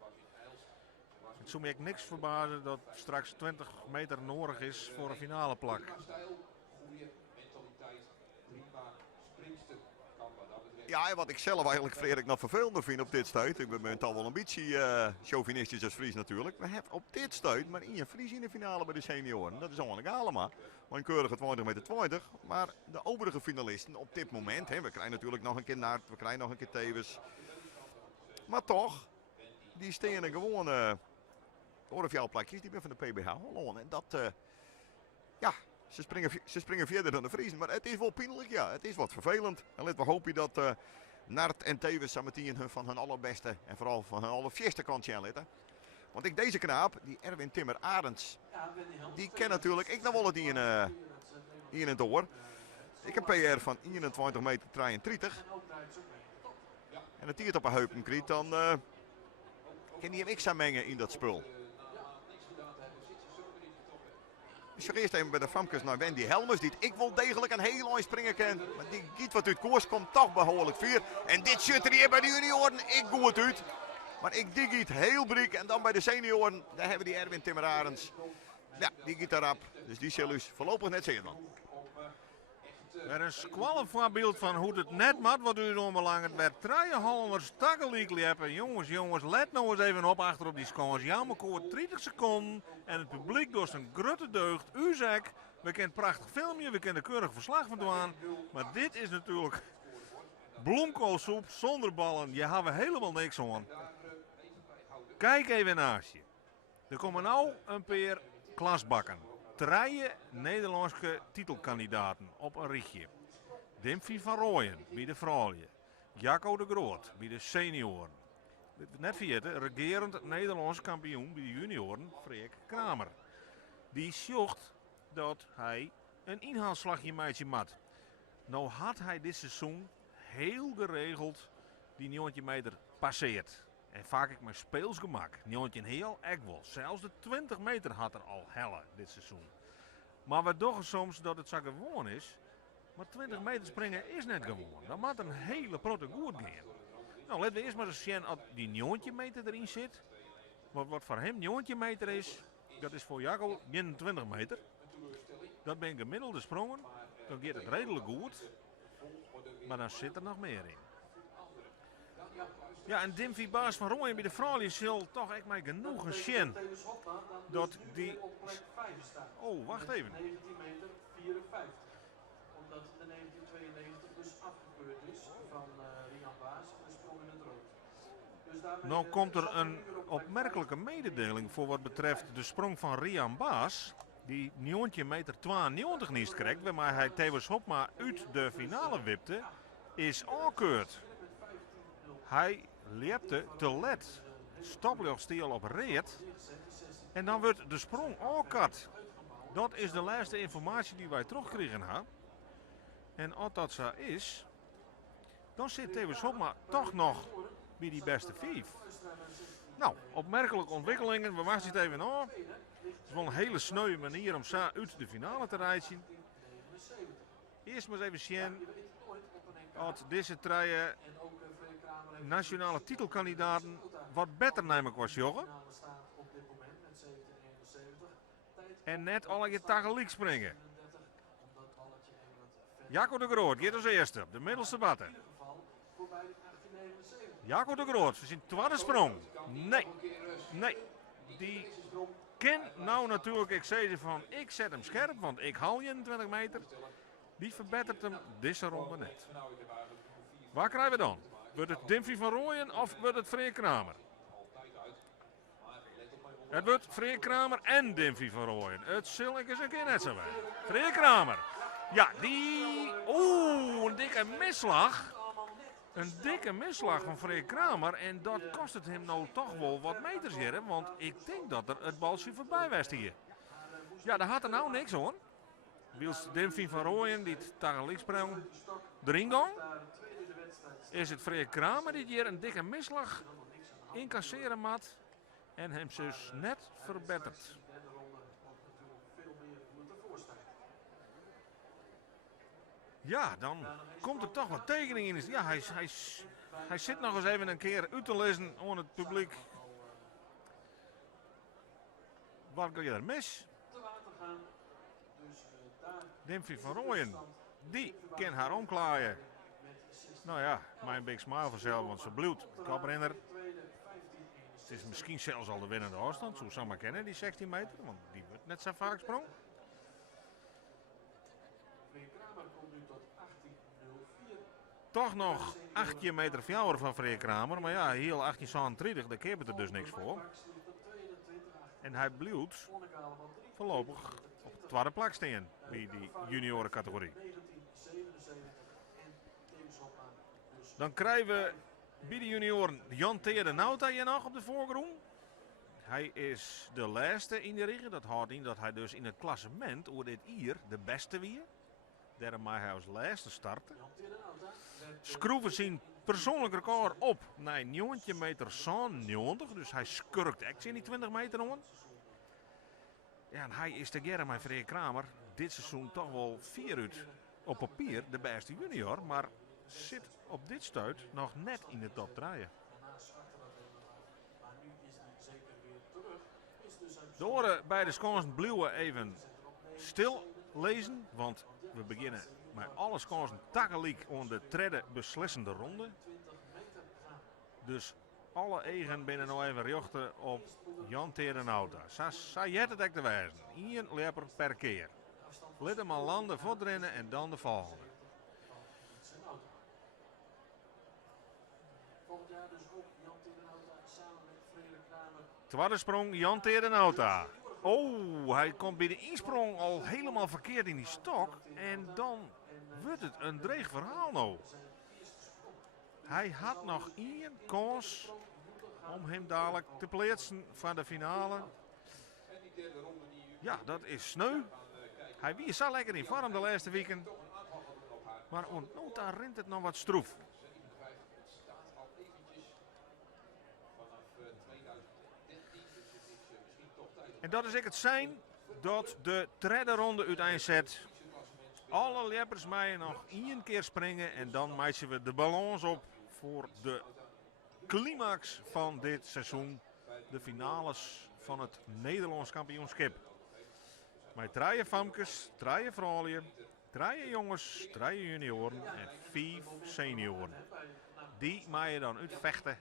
Het zou me ook niks verbazen dat straks 20 meter nodig is voor een finale plak. Goede mentaliteit, prima springster. Kan wat dat betreft. Ja, en wat ik zelf eigenlijk Frederik nog vervelender vind op dit stuit. Ik ben toch wel een beetje chauvinistisch als Fries natuurlijk. We hebben op dit stuit maar één Fries in de finale bij de senioren. Dat is allemaal allemaal. Maar een keurige 20 meter 20. Maar de overige finalisten op dit moment. Hè, we krijgen natuurlijk nog een keer Naert, we krijgen nog een keer Tevens. Maar toch, die stenen gewoon oorlogplakjes. Die ben van de PBH Holland. En dat, ja, ze springen verder dan de Friesen. Maar het is wel pijnlijk, ja. Het is wat vervelend. En laten we hopen dat Naert en Tevens samen van hun allerbeste en vooral van hun allerfierste kantje aanletten. Want ik deze knaap, die Erwin Timmer Arends, die ken natuurlijk ik nog wel het in en door. Ik heb een PR van 21 meter 33. En het hier op een heupen krijgt, dan kan die hem ik zou mengen in dat spul. Dus eerst even bij de Famkes naar Wendy Helmers, die ik wel degelijk een heel mooi springen ken. Maar die giet wat uit koers, komt toch behoorlijk vier. En dit shutter hier bij de junioren, ik goed uit. Maar ik die giet heel briek. En dan bij de senioren, daar hebben we die Erwin Timmer Arends. Ja, die giet daarop. Dus die zal dus voorlopig net zien dan. Er is een voorbeeld van hoe het net mat wat u onbelang. Het werd 3 Hollanders takkelijk hebben. Jongens, let nou eens even op achter op die scores. Jammer koort 30 seconden. En het publiek door zijn grote deugd. U zegt, we kennen prachtig filmpje, we kennen keurig verslag van doen. Maar dit is natuurlijk bloemkoolsoep zonder ballen. Je hebben helemaal niks aan. Kijk even naast je. Er komen nou een paar klasbakken. 3 Nederlandse titelkandidaten op een richtje. Dimfie van Rooyen bij de vrouwen. Jacco de Groot bij de senioren. Net vergeten, regerend Nederlands kampioen bij de junioren, Freek Kramer. Die zocht dat hij een inhaalslagje meidje mat. Nou had hij dit seizoen heel geregeld die 90 meter passeert. En vaak ik mijn speelsgemak. 90 heel, ik wel. Zelfs de 20 meter had er al helle dit seizoen. Maar we doen soms dat het zo gewoon is. Maar 20 meter springen is net gewoon. Dan moet een hele protte goed gaan. Nou, laten we eerst maar eens zien als die 90 meter erin zit. Wat voor hem 90 meter is, dat is voor Jacco 21 meter. Dat ben gemiddelde sprongen. Dan gaat het redelijk goed. Maar dan zit er nog meer in. Ja, en Dimfie Baas van Rooyen bij de vrouwen zal toch echt maar genoeg een zien dat die... Oh, wacht even. 19 meter 54. Omdat de 1992 dus afgekeurd is van Rian Baas en sprong in het rood. Dus nou komt er een opmerkelijke mededeling voor wat betreft de sprong van Rian Baas. Die 19 meter 92 niet krijgt, waarmee hij Theuwers Hopma uit de finale wipte, is aangekeurd. Hij leepte te let. Stoplichtstiel op reed. En dan wordt de sprong aangekat. Dat is de laatste informatie die wij terugkregen hebben. En als dat zo is, dan zit Theuwers Hopma toch nog bij die beste 5. Nou, opmerkelijke ontwikkelingen. We wachten het even af. Het is wel een hele sneuwe manier om zo uit de finale te rijden. Eerst maar eens even zien Als deze treien nationale titelkandidaten wat beter naar elkaar joggen. En net alle je tegelijk springen. Jaco de Groot gaat als eerste op de middelste batten. Jaco de Groot, we zien tweede sprong. Nee. Die ken nou natuurlijk, ik zei ze van, ik zet hem scherp, want ik haal 21 meter. Die verbetert hem deze ronde net. Waar krijgen we dan? Wordt het Dimfy van Rooyen of wordt het Freek Kramer? Het wordt Freek Kramer en Dimfy van Rooyen. Het zal ik eens een keer net zo zijn. Freek Kramer. Ja, die... Oeh, een dikke misslag. Een dikke misslag van Freek Kramer. En dat kost het hem nou toch wel wat meters hier. Want ik denk dat er het balsje voorbij was hier. Ja, daar had er nou niks hoor. Wils Dimfy van Rooyen die tegelijk sprong erin ging. Is het Freek Kramer die hier een dikke misslag incasseren mat. En hem dus net verbeterd. Ja, dan komt er toch wat tekening in. Ja, hij zit nog eens even een keer uit te lezen aan het publiek. Wat ga je er mis? Dimfy van Rooyen, die kan haar omklaaien. Nou ja, mijn big smile vanzelf, want ze bloedt. Koprenner. Het is misschien zelfs al de winnende afstand, zo zou maar kennen, die 16 meter, want die wordt net zo vaak sprong. Toch nog 18 meter fjouwer van Freek Kramer, maar ja, heel 1830, daar keert het er dus niks voor. En hij bloedt voorlopig op de tweede plek staan bij die juniorencategorie. Dan krijgen we bij de junioren Jan Theerde Nauta hier nog op de voorgrond. Hij is de laatste in de regen. Dat houdt in dat hij dus in het klassement over dit hier de beste weer. Daarom mag hij als laatste starten. Schroeven zijn persoonlijk record op naar 19 meter 90. Dus hij skurkt echt in die 20 meter om. Ja, en hij is tegen mijn Freek Kramer dit seizoen toch wel 4 uit op papier de beste junior. Maar zit op dit stuit nog net in de top 3. De oren bij de sconsen blijven even stil lezen, want we beginnen met alle sconsen tegelijk aan de derde beslissende ronde. Dus alle eigen binnen nou even richten op Jan Theerde Nauta. Zij het het echt te wijzen. 1 leper per keer. Let hem al landen voortrennen en dan de volgende. Tweede sprong Jan Theerde Nauta. Oh, hij komt bij de insprong al helemaal verkeerd in die stok. En dan wordt het een dreig verhaal nou. Hij had nog 1 kans om hem dadelijk te plaatsen van de finale. Ja, dat is sneu. Hij wie zo lekker in vorm de laatste weken. Maar Nauta rent het nog wat stroef. En dat is ik het zijn dat de derde ronde uiteindelijk zet. Alle leppers mij nog 1 keer springen en dan maken we de balans op voor de climax van dit seizoen. De finales van het Nederlands kampioenschap. Met 3 famkes, 3 vrouwen, 3 jongens, 3 junioren en 5 senioren. Die mag je dan uitvechten.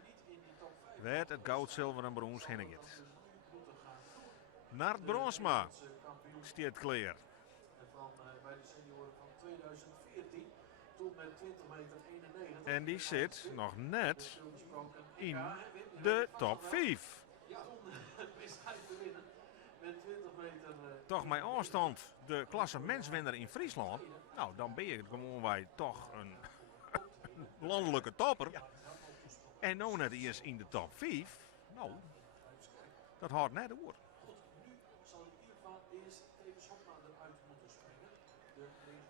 Werd het goud, zilver en brons heen gaat. Naart Bronsma staat klaar. En die zit nog net in de top 5. Toch mijn afstand de klassementswinnaar in Friesland. Nou, dan ben je gewoon wij toch een landelijke topper. En nou net eerst in de top 5. Nou, dat houdt net door.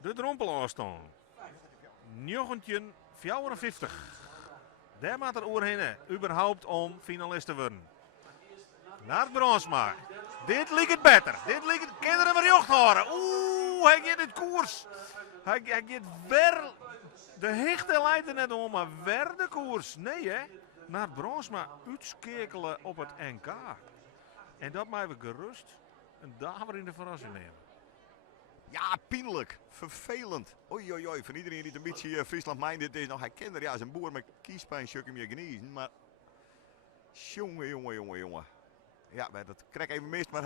De drompelafstand. 1954. Daar moet er oorheen, überhaupt om finalist te worden. Naar Bronsma. Dit lijkt het beter. Dit lijkt het. Kan er hem recht houden. Oeh, hij gaat het koers. Hij gaat weer De Hichte leidt er net om, maar weer de koers. Nee hè, naar Bronsma uitskekelen op het NK. En dat maken we gerust een daver in de verrassing nemen. Ja, pijnlijk. Vervelend. Oei, oei, oei. Van iedereen die een beetje Friesland-minded is. Nou, hij kent er ja, zijn boer met kiespijn stuk hem je geniezen. Maar, jongen. Ja, dat krijg ik even mist. Maar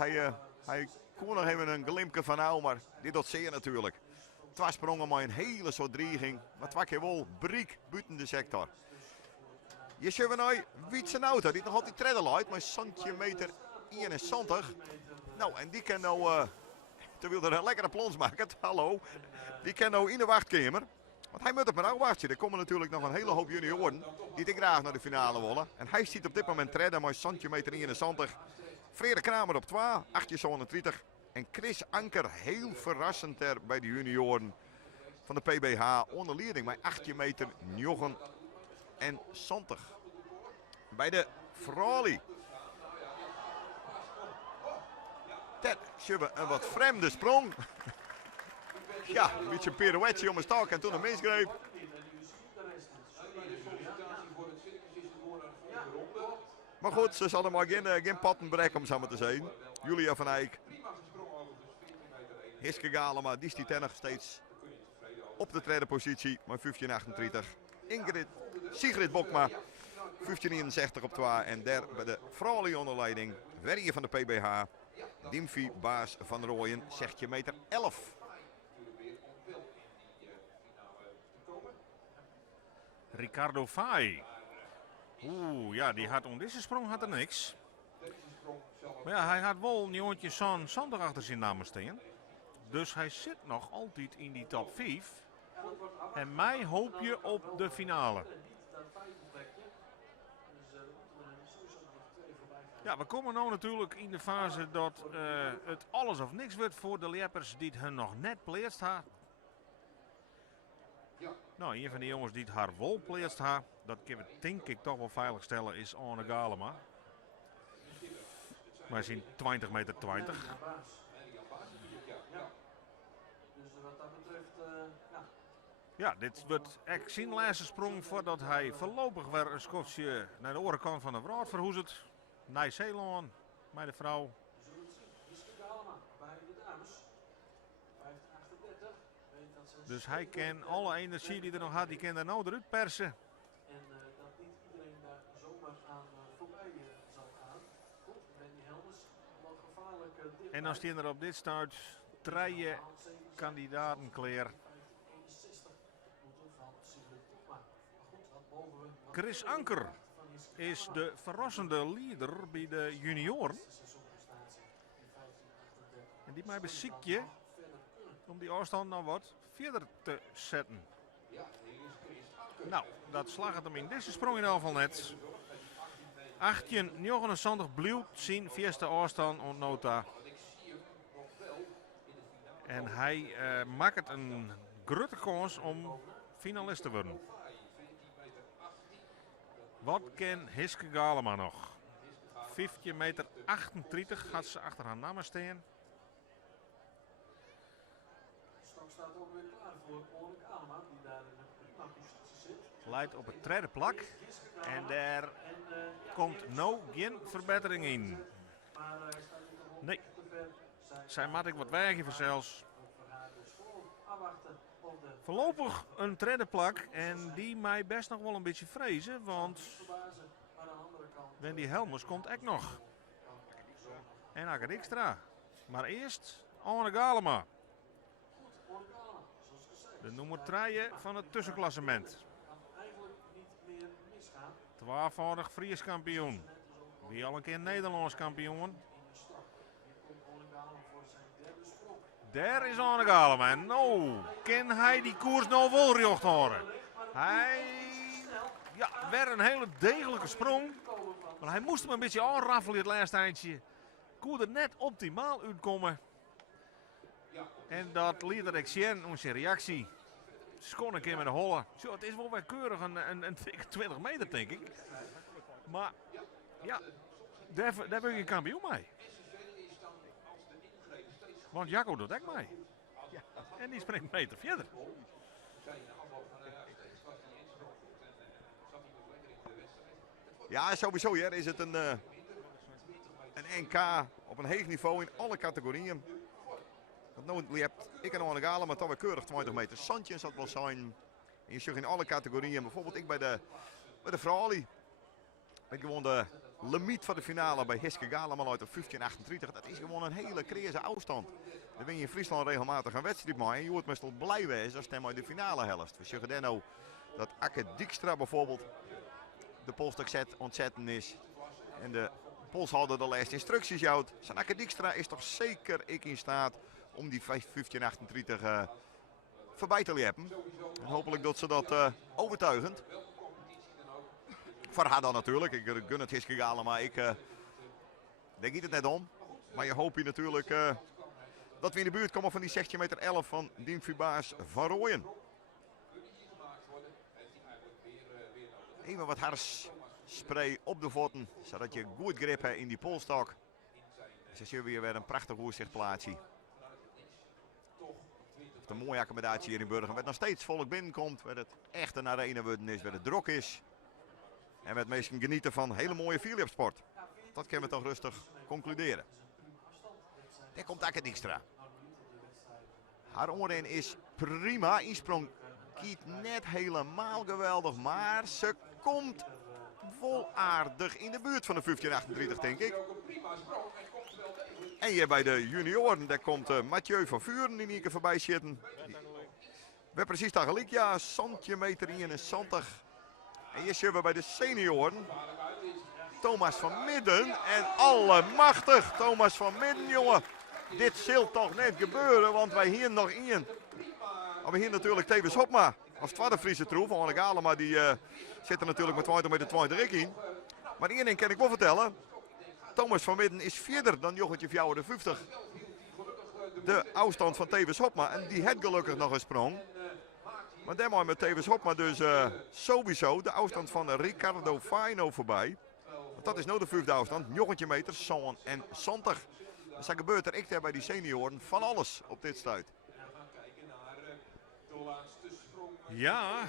hij kon nog even een glimpje van nou. Maar dit doet zeer natuurlijk. 2 sprongen maar een hele soort dreiging. Maar 2 keer wel briek buiten de sector. Je ziet nou Wietse auto. Die nog altijd tredden uit. Maar centimeter 71. Nou, en die kan nou... terwijl er een lekkere plons maken. Hallo. Die kan nou in de wachtkamer. Want hij moet op een oude wachtje. Er komen natuurlijk nog een hele hoop junioren. Die te graag naar de finale willen. En hij ziet op dit moment treden maar centimeter 71. Frederik Kramer op 2. 8:37. En Chris Anker heel verrassend er bij de junioren van de PBH. Onder leiding met 8 meter 79. Bij de Frali. Dat is een wat vreemde sprong. Ja, een beetje een pirouetje om een stok en toen een misgreep. Maar goed, ze zal er maar geen patten breken om zo maar te zijn. Julia van Eyck. Hiske Galema, die staat nog steeds op de tweede positie met 15:38. Sigrid Bokma, 15:61 op 2. En daar bij de Frali onder leiding. Werje van de PBH. Dimfie Baas van Rooyen, 16 meter 11. Ricardo Fay. Oeh, ja, die had om deze sprong had er niks. Maar ja, hij had wel Nieuwtje Sander achter zijn namen staan. Dus hij zit nog altijd in die top 5. En mij hoop je op de finale. Ja, we komen nu natuurlijk in de fase dat het alles of niks wordt voor de leppers die het hun nog net pleest ha. Nou, een van de jongens die het haar wel pleest ha, dat kunnen we denk ik toch wel veilig stellen, is Arne Galema. Wij zien 20 meter 20. Ja, dit wordt echt zijn laatste sprong voordat hij voorlopig weer een schotje naar de andere kant van de Wraad verhoezet. Nijzeeland, bij de vrouw. Dus hij kan alle energie die er nog had, die kan er nou eruit persen. En dat niet iedereen daar zomaar aan voorbij zal gaan. Goed, Randy Helmers, wat gevaarlijk dichtbij. En dan staan er op dit start 3 kandidaten klaar. Chris Anker is de verrassende leider bij de junioren. En die mij beziekje om die afstand nou wat verder te zetten. Nou, dat slaagt het hem in deze sprong in ieder geval net. 18:29 blijft zijn eerste afstand ontnota. En hij maakt een grote kans om finalist te worden. Wat kan Hiske Galema nog? 15 meter 38 gaat ze achter haar namen staan. Straks staat ook weer klaar voor Arne Galema, die daar in een prima positie zit. Leidt op het tweede plak. En daar komt nou geen verbetering in. Nee. Zij maakt ik wat weinig voor zelfs. Voorlopig een tweede plak en die mij best nog wel een beetje vrezen, want Wendy Helmers komt echt nog. En Akker Extra. Maar eerst Arne Galema. De nummer 3 van het tussenklassement. 12-voudig Fries kampioen. Wie al een keer Nederlands kampioen. Daar is Arne Galema. En nou, kan hij die koers nou wel recht houden? Hij, ja, weer een hele degelijke sprong. Maar hij moest hem een beetje aanraffelen het laatste eindje. Kon er net optimaal uitkomen. En dat liet ik zien, onze reactie. Schoon een keer met de holle. Zo, het is wel weer keurig een 20 meter denk ik. Maar ja, daar ben je kampioen mee. Want Jacco doet ook mee. Ja. En die springt meter verder. Ja, sowieso ja, is het een NK op een hoog niveau in alle categorieën. Want nou, je hebt, ik en Arne Galen, maar toch weer keurig 20 meter zandje zal het wel zijn. En je zegt in alle categorieën, bijvoorbeeld ik bij de vrouwen. Met gewoon de limiet van de finale bij Hiske Galeman uit de 15:38. Dat is gewoon een hele crazy afstand. Dan ben je in Friesland regelmatig een wedstrijd maar. En je wordt meestal blij wezen als hij maar de finale helft. We zeggen dan nou dat Akke Dijkstra bijvoorbeeld de polstok ontzettend is. En de polshouder de laatste instructies houdt. Zijn Akke Dijkstra is toch zeker ik in staat om die 15:38 voorbij te leppen. En hopelijk dat ze dat overtuigend. Voor haar dan natuurlijk. Ik gun het Hiske Galen, maar ik denk het net om. Maar je hoopt hier natuurlijk dat we in de buurt komen van die 16,11 meter van Dien Fubaas van Rooyen. Even wat haarspray op de voeten, zodat je goed grip hebt in die polstok. Ze zien weer een prachtig oerzichtplaatsje. Een mooie accommodatie hier in Burgum. Waar nog steeds volk binnenkomt, waar het echt een arena worden is, waar het druk is. En met mensen genieten van hele mooie vierliepsport. Dat kunnen we toch rustig concluderen. Daar komt Akke Dijkstra. Haar oorlijn is prima. Insprong kiet net helemaal geweldig. Maar ze komt vol aardig in de buurt van de 15:38 denk ik. En hier bij de junioren, daar komt Mathieu van Vuren die hier voorbij zitten. We precies daar gelijk, ja, centimeter 71. En hier zien we bij de senioren Thomas van Midden. En allemachtig, Thomas van Midden, jongen. Dit zal toch net gebeuren, want wij hier nog in. Maar we hier natuurlijk Tevens Hopma als tweede Friese troef. Van Arne Galen, maar die zit er natuurlijk met 20 meter 20 in. Maar één ding kan ik wel vertellen. Thomas van Midden is verder dan Jochentje Fjouwer de 50. De afstand van Tevens Hopma. En die had gelukkig nog een sprong. Maar daarmee met Tevens Hopma dus sowieso de afstand van Ricardo Faino voorbij. Want dat is nou de 5e afstand. Jochentje meter, zo'n en 70. Dus dat gebeurt er echt bij die senioren van alles op dit stuit. Ja,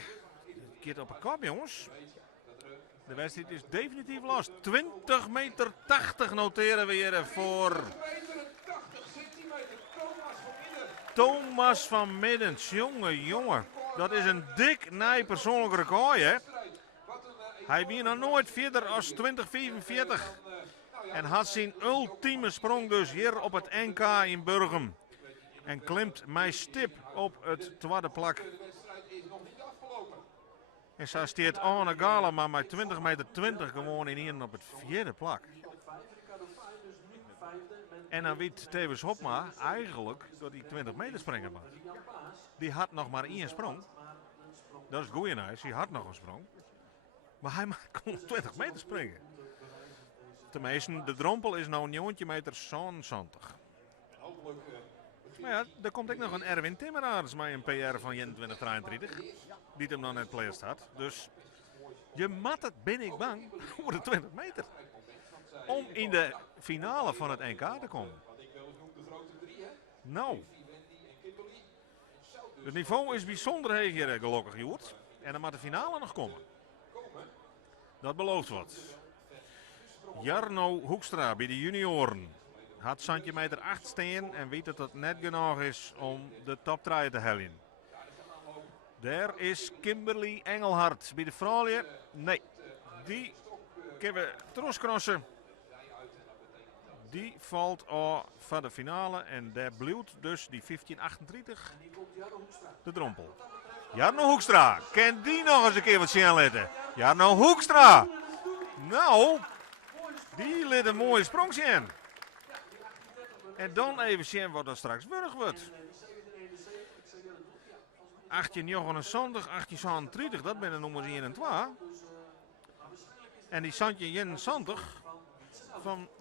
het keert op een kop jongens. De wedstrijd is definitief los. 20 meter 80 noteren we hier voor Thomas van Midden. Jongen. Dat is een dik nij persoonlijk record hè. Hij weer nog nooit verder als 20:45. En had zijn ultieme sprong dus hier op het NK in Burgum. En klimt mij stip op het tweede plak. En zo staat Arne Galen maar met 20 meter 20 gewoon in hier op het 4e plak. En dan weet Tevens Hopma eigenlijk dat hij 20 meter springen mag. Die had nog maar 1 sprong. Dat is goeie nice, hij had nog een sprong. Maar hij kon 20 meter springen. Tenminste, de drompel is nou een jongetje meter 70. Maar ja, er komt ook nog een Erwin Timmeraars met een PR van 21:33. Die hem dan net play staat. Dus je mat het, ben ik bang, voor de 20 meter. Om in de finale van het NK te komen. Nou. Het niveau is bijzonder heeg hier gelukkig, Joert. En dan moet de finale nog komen. Dat belooft wat. Jarno Hoekstra bij de junioren. Had centimeter 8 steen en weet dat het net genoeg is om de top 3 te halen. Daar is Kimberly Engelhard bij de vrouwen. Nee, die kunnen we terugkrossen. Die valt al van de finale en daar blijft dus die 15:38 de drompel. Jarno Hoekstra, kan die nog eens een keer wat zien laten? Jarno Hoekstra! Nou, die liet een mooie sprong zien. En dan even zien wat er straks burg wordt. 18:29, 18:30, dat ben de nummers 1 en 2. En die Santje 71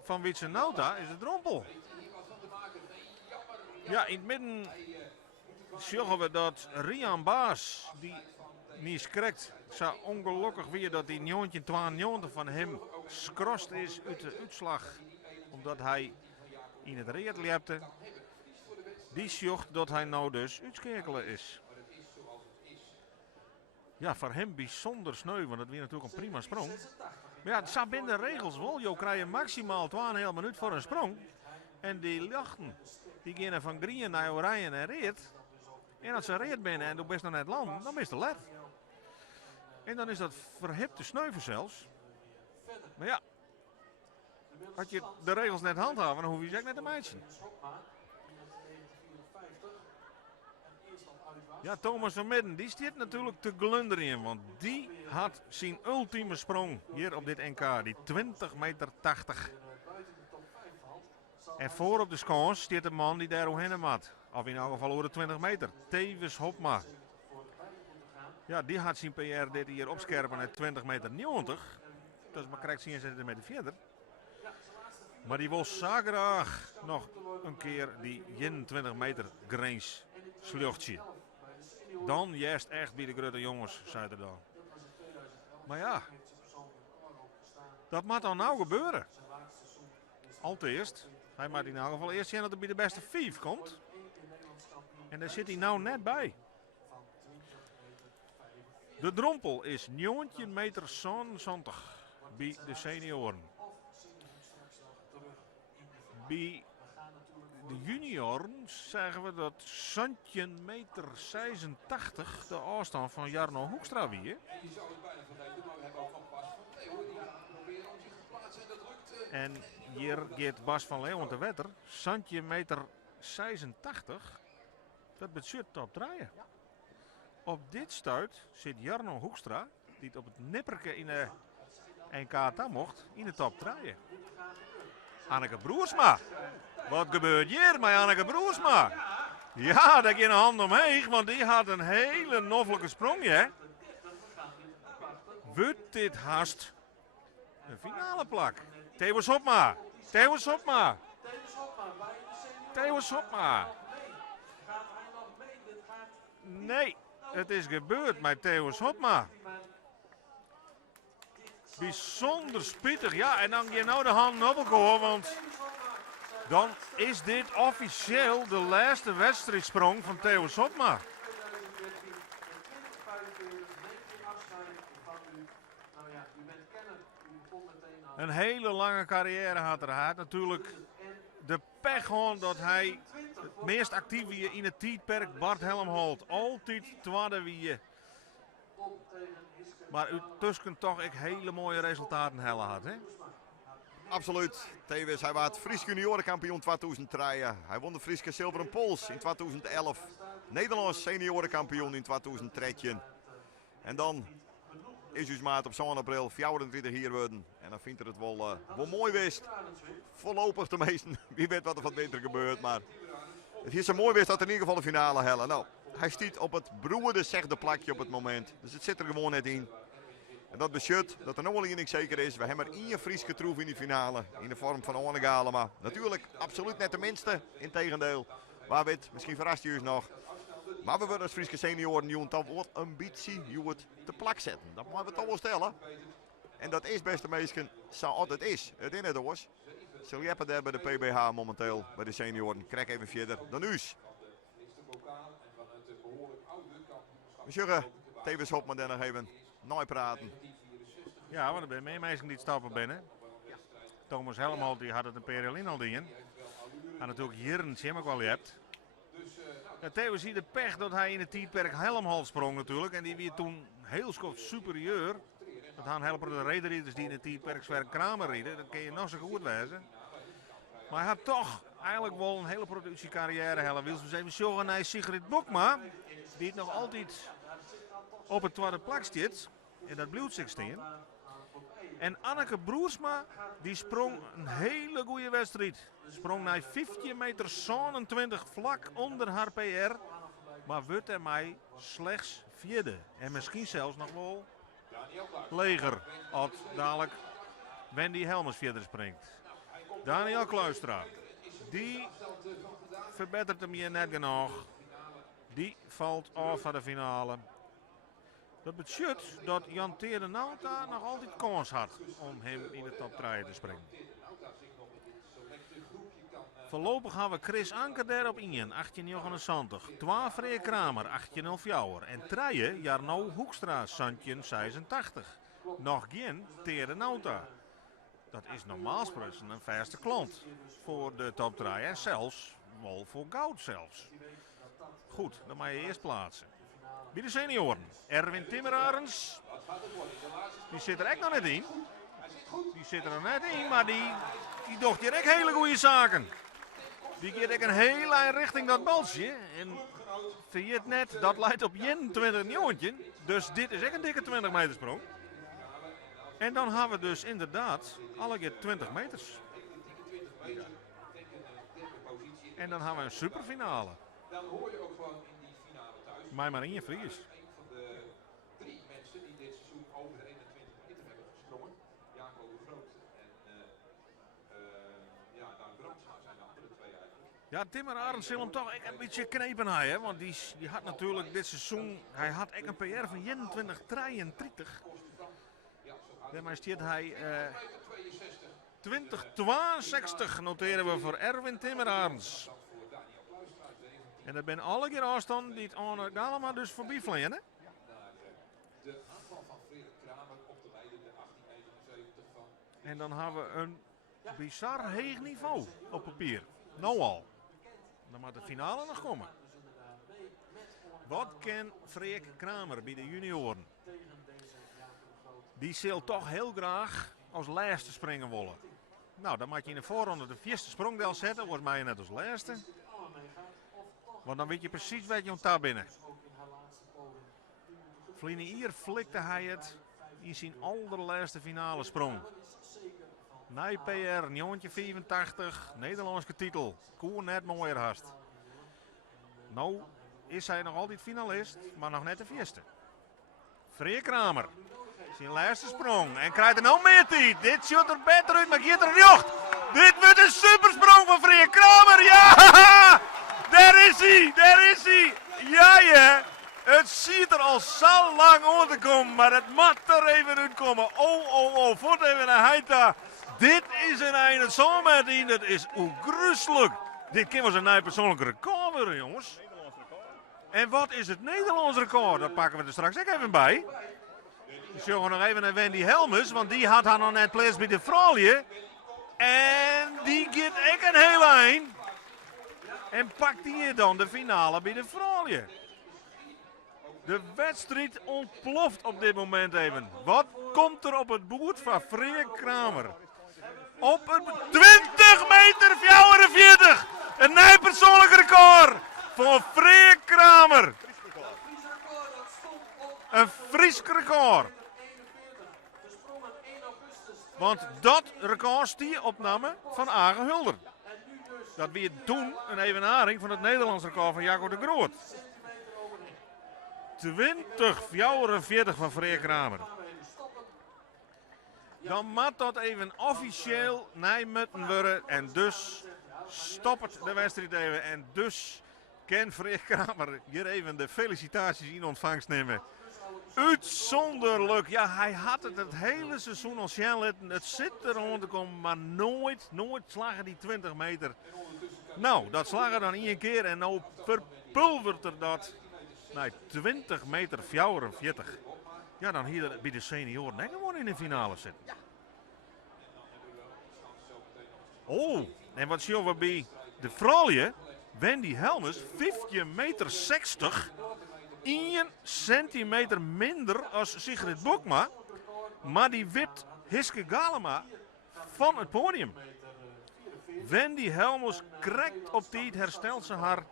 van Witsenauta is de drompel. Ja, in het midden zeggen we dat Rian Baas, die niet schrikt, zo ongelukkig weer dat die 92 van hem skrost is uit de uitslag. Omdat hij in het reed leepte. Die zegt dat hij nou dus uitschakelen is. Ja, voor hem bijzonder sneu, want het weer natuurlijk een prima sprong. Maar ja, het zijn binnen de regels wel. Je krijgt maximaal 2,5 minuut voor een sprong. En die jachten, die gaan van green naar oranje en reed. En als ze reed binnen en du bent nog net land, dan is het let. En dan is dat verhip te sneuven zelfs. Maar ja, als je de regels net handhaven, dan hoef je ze ook net te meidje. Ja, Thomas van Midden, die staat natuurlijk te glunderen in, want die had zijn ultieme sprong hier op dit NK, die 20,80 meter. En voor op de scones staat de man die daar omheen had. Of in elk geval over de 20 meter. Tewes Hopma. Ja, die had zijn PR dit hier opscherpen naar 20,90 meter. Dus maar krijgt 10 centimeter verder. Maar die wil zo graag nog een keer die 21 meter grens sluchtje. Dan juist echt bij de grote jongens, zei er dan. Maar ja, dat moet dan nou gebeuren. Allereerst, hij moet in elk geval eerst zien dat hij bij de beste 5 komt. En daar zit hij nou net bij. De drompel is 19 meter 70 bij de senioren. Bij de junioren zeggen we dat 17 meter 86 de afstand van Jarno Hoekstra wie. Je zou het bijna vergeten, maar we hebben ook nog Bas van Leeuwen die proberen om zich te plaatsen en dat lukt. En hier gaat Bas van Leeuwen te wetter. 17 meter 86. Dat betekent top draaien. Op dit stuit zit Jarno Hoekstra, die het op het nipperke in de NK mocht, in de top draaien. Anneke Broersma. Wat gebeurt hier met Anneke Broersma? Ja, daar ging een hand omheen, want die had een hele noffelijke sprong. Hè? Wordt dit haast een finale plak? Theo Hopma. Theo Hopma. Theo Hopma. Nee, het is gebeurd met Theo Hopma. Bijzonder spietig. Ja, en dan je nou de handen op elkaar, want dan is dit officieel de laatste wedstrijdsprong van Theo Hopma. Een hele lange carrière had hij. Hij had natuurlijk de pech gewoon dat hij het meest actief wie in het tijdperk Bart Helmholt. Altijd tweede wie. Maar u tussen toch echt hele mooie resultaten helle had, hè? Absoluut. Tewes, hij was Fries juniorenkampioen 2003. Hij won de Frieske Zilveren Pols in 2011. Nederlands seniorenkampioen in 2013. En dan is dus maat op 7 april 24 hier worden. En dan vindt het wel mooi wist. Voorlopig de meesten. Wie weet wat er van de winter gebeurt. Maar het is zo mooi wist dat er in ieder geval de finale hellen. Nou, hij stiet op het broerde zegde plakje op het moment. Dus het zit er gewoon net in. En dat beschut dat er nog wel niks zeker is. We hebben er 1 Frieske troef in die finale. In de vorm van Orne Galema. Natuurlijk absoluut net de minste. Integendeel. Maar weet, misschien verrast u ons nog. Maar we willen als Frieske senioren jongen toch wat ambitie het te plak zetten. Dat moeten we toch wel stellen. En dat is beste meesten zoals het is. Het in het oors. Ze liepen daar bij de PBH momenteel. Bij de senioren. Krijg even verder dan u's. We zullen Tewes Hopma daar nog even nooit praten. Ja, want er zijn meer mensen die stappen binnen. Thomas Helmholt die had het een periode al in. En natuurlijk Jirn Simmek wel je hebt. Theo ziet de pech dat hij in het tijdperk Helmholt sprong natuurlijk. En die weer toen heel superieur. Dat gaan helpen de rederrijders die in het tijdperk Sver Kramer rieden. Dat kun je nog zo goed wezen. Maar hij had toch eigenlijk wel een hele productiecarrière. Helle wils we even zorgen naar Sigrid Bokma. Die het nog altijd op het tweede plak zit. En dat blijft 16. En Anneke Broersma die sprong een hele goede wedstrijd. Sprong naar 15 meter 27 vlak onder haar PR. Maar wordt er mij slechts vierde. En misschien zelfs nog wel leger. Als dadelijk Wendy Helmers verder springt. Daniel Kluistra. Die verbetert hem hier net genoeg. Die valt af van de finale. Dat betekent dat Jan Teerde Nauta nog altijd kans had om hem in de top 3 te springen. Voorlopig gaan we Chris Anker daar op 1, 1879. 2 Freek Kramer, 1804. En 3 Jarno Hoekstra, 1786. nog geen tere nota. Dat is normaal gesproken een vaste klant voor de top 3 en zelfs wel voor goud zelfs. Goed, dan mag je eerst plaatsen. Bij de senioren, Erwin Timmerarens, die zit er echt nog net in. Die zit er nog net in, maar die docht hier echt hele goede zaken. Die gaat echt een hele eind richting dat balsje. En vergeet net, dat leidt op 21 nieuwtje. Dus dit is echt een dikke 20 meter sprong. En dan hebben we dus inderdaad alle keer 20 meters. En dan hebben we een superfinale. Dan hoor je ook gewoon in die finale thuis. Mij maar in je vries. Een van de 3 mensen die dit seizoen over de 21 meter hebben gesprongen. Jaco de Groot en Daan Brandsma zijn de andere 2 eigenlijk. Ja, Timmer Arends wil hem toch echt een beetje knepen hè. Want die had natuurlijk dit seizoen, hij had echt een PR van 21-33. Daarmee stiert hij 20-62 noteren we voor Erwin Timmerarens. En dat ben alle keer afstand die het allemaal dus voorbij vliegen. De aanval van Frederik Kramer op de leidende 1879 van. En dan hebben we een bizar heeg niveau op papier. Nou al. Dan moet de finale nog komen. Wat kan Freek Kramer bij de junioren? Die zal toch heel graag als laatste springen willen. Nou, dan moet je in de voorronde de 4e sprongdeel zetten. Wordt mij net als laatste. Want dan weet je precies wat je daar binnen. Vliene hier flikte hij het in zijn allerlaatste finale sprong. Nij PR, 85, Nederlandse titel. Koer net mooier hast. Nou is hij nog altijd finalist, maar nog net de 4e. Freek Kramer. Zijn laatste sprong. En krijgt er nou meer tijd. Dit ziet er beter uit, maar geeft er een jocht. Dit wordt een supersprong van Freek Kramer. Ja! Daar is hij! Daar is hij! Ja! Het ziet er al zo lang aan te komen, maar het moet er even uitkomen. Oh. Voort even naar Heita. Dit is een einde zomertien. Dat is gruwelijk. Dit kan wel zijn persoonlijke record worden, jongens. En wat is het Nederlands record? Dat pakken we er straks ook even bij. Dus we nog even naar Wendy Helmers, want die had haar nog net plaats bij de vrouwen. En die gaat ook een hele eind. En pakt hier dan de finale bij de vrouwen. De wedstrijd ontploft op dit moment even. Wat komt er op het boord van Freek Kramer? Op het 20 meter 44. Een nieuw persoonlijk record voor Freek Kramer. Een Fries record. Want dat record stier opname van Agen Hulder. Dat weer toen een evenaring van het Nederlands record van Jaco de Groot. 20-44 van Freek Kramer. Dan moet dat even officieel nijmutten worden. En dus stopt de wedstrijd even. En dus kan Freek Kramer hier even de felicitaties in ontvangst nemen. Uitzonderlijk. Ja, hij had het hele seizoen al snel. Het zit er rond te komen, maar nooit slagen die 20 meter. Nou, dat slagen dan één keer en nou verpulvert er dat. Nee, 20 meter 44. Ja, dan hier bij de senioren en gewoon in de finale zitten. Oh, en wat zien we bij de vrouwen? Wendy Helmers, 15 meter 60. 1 centimeter minder als Sigrid Bokma. Maar die wipt Hiske Galema van het podium. Wendy Helmers krijgt op tijd, herstelt ze haar.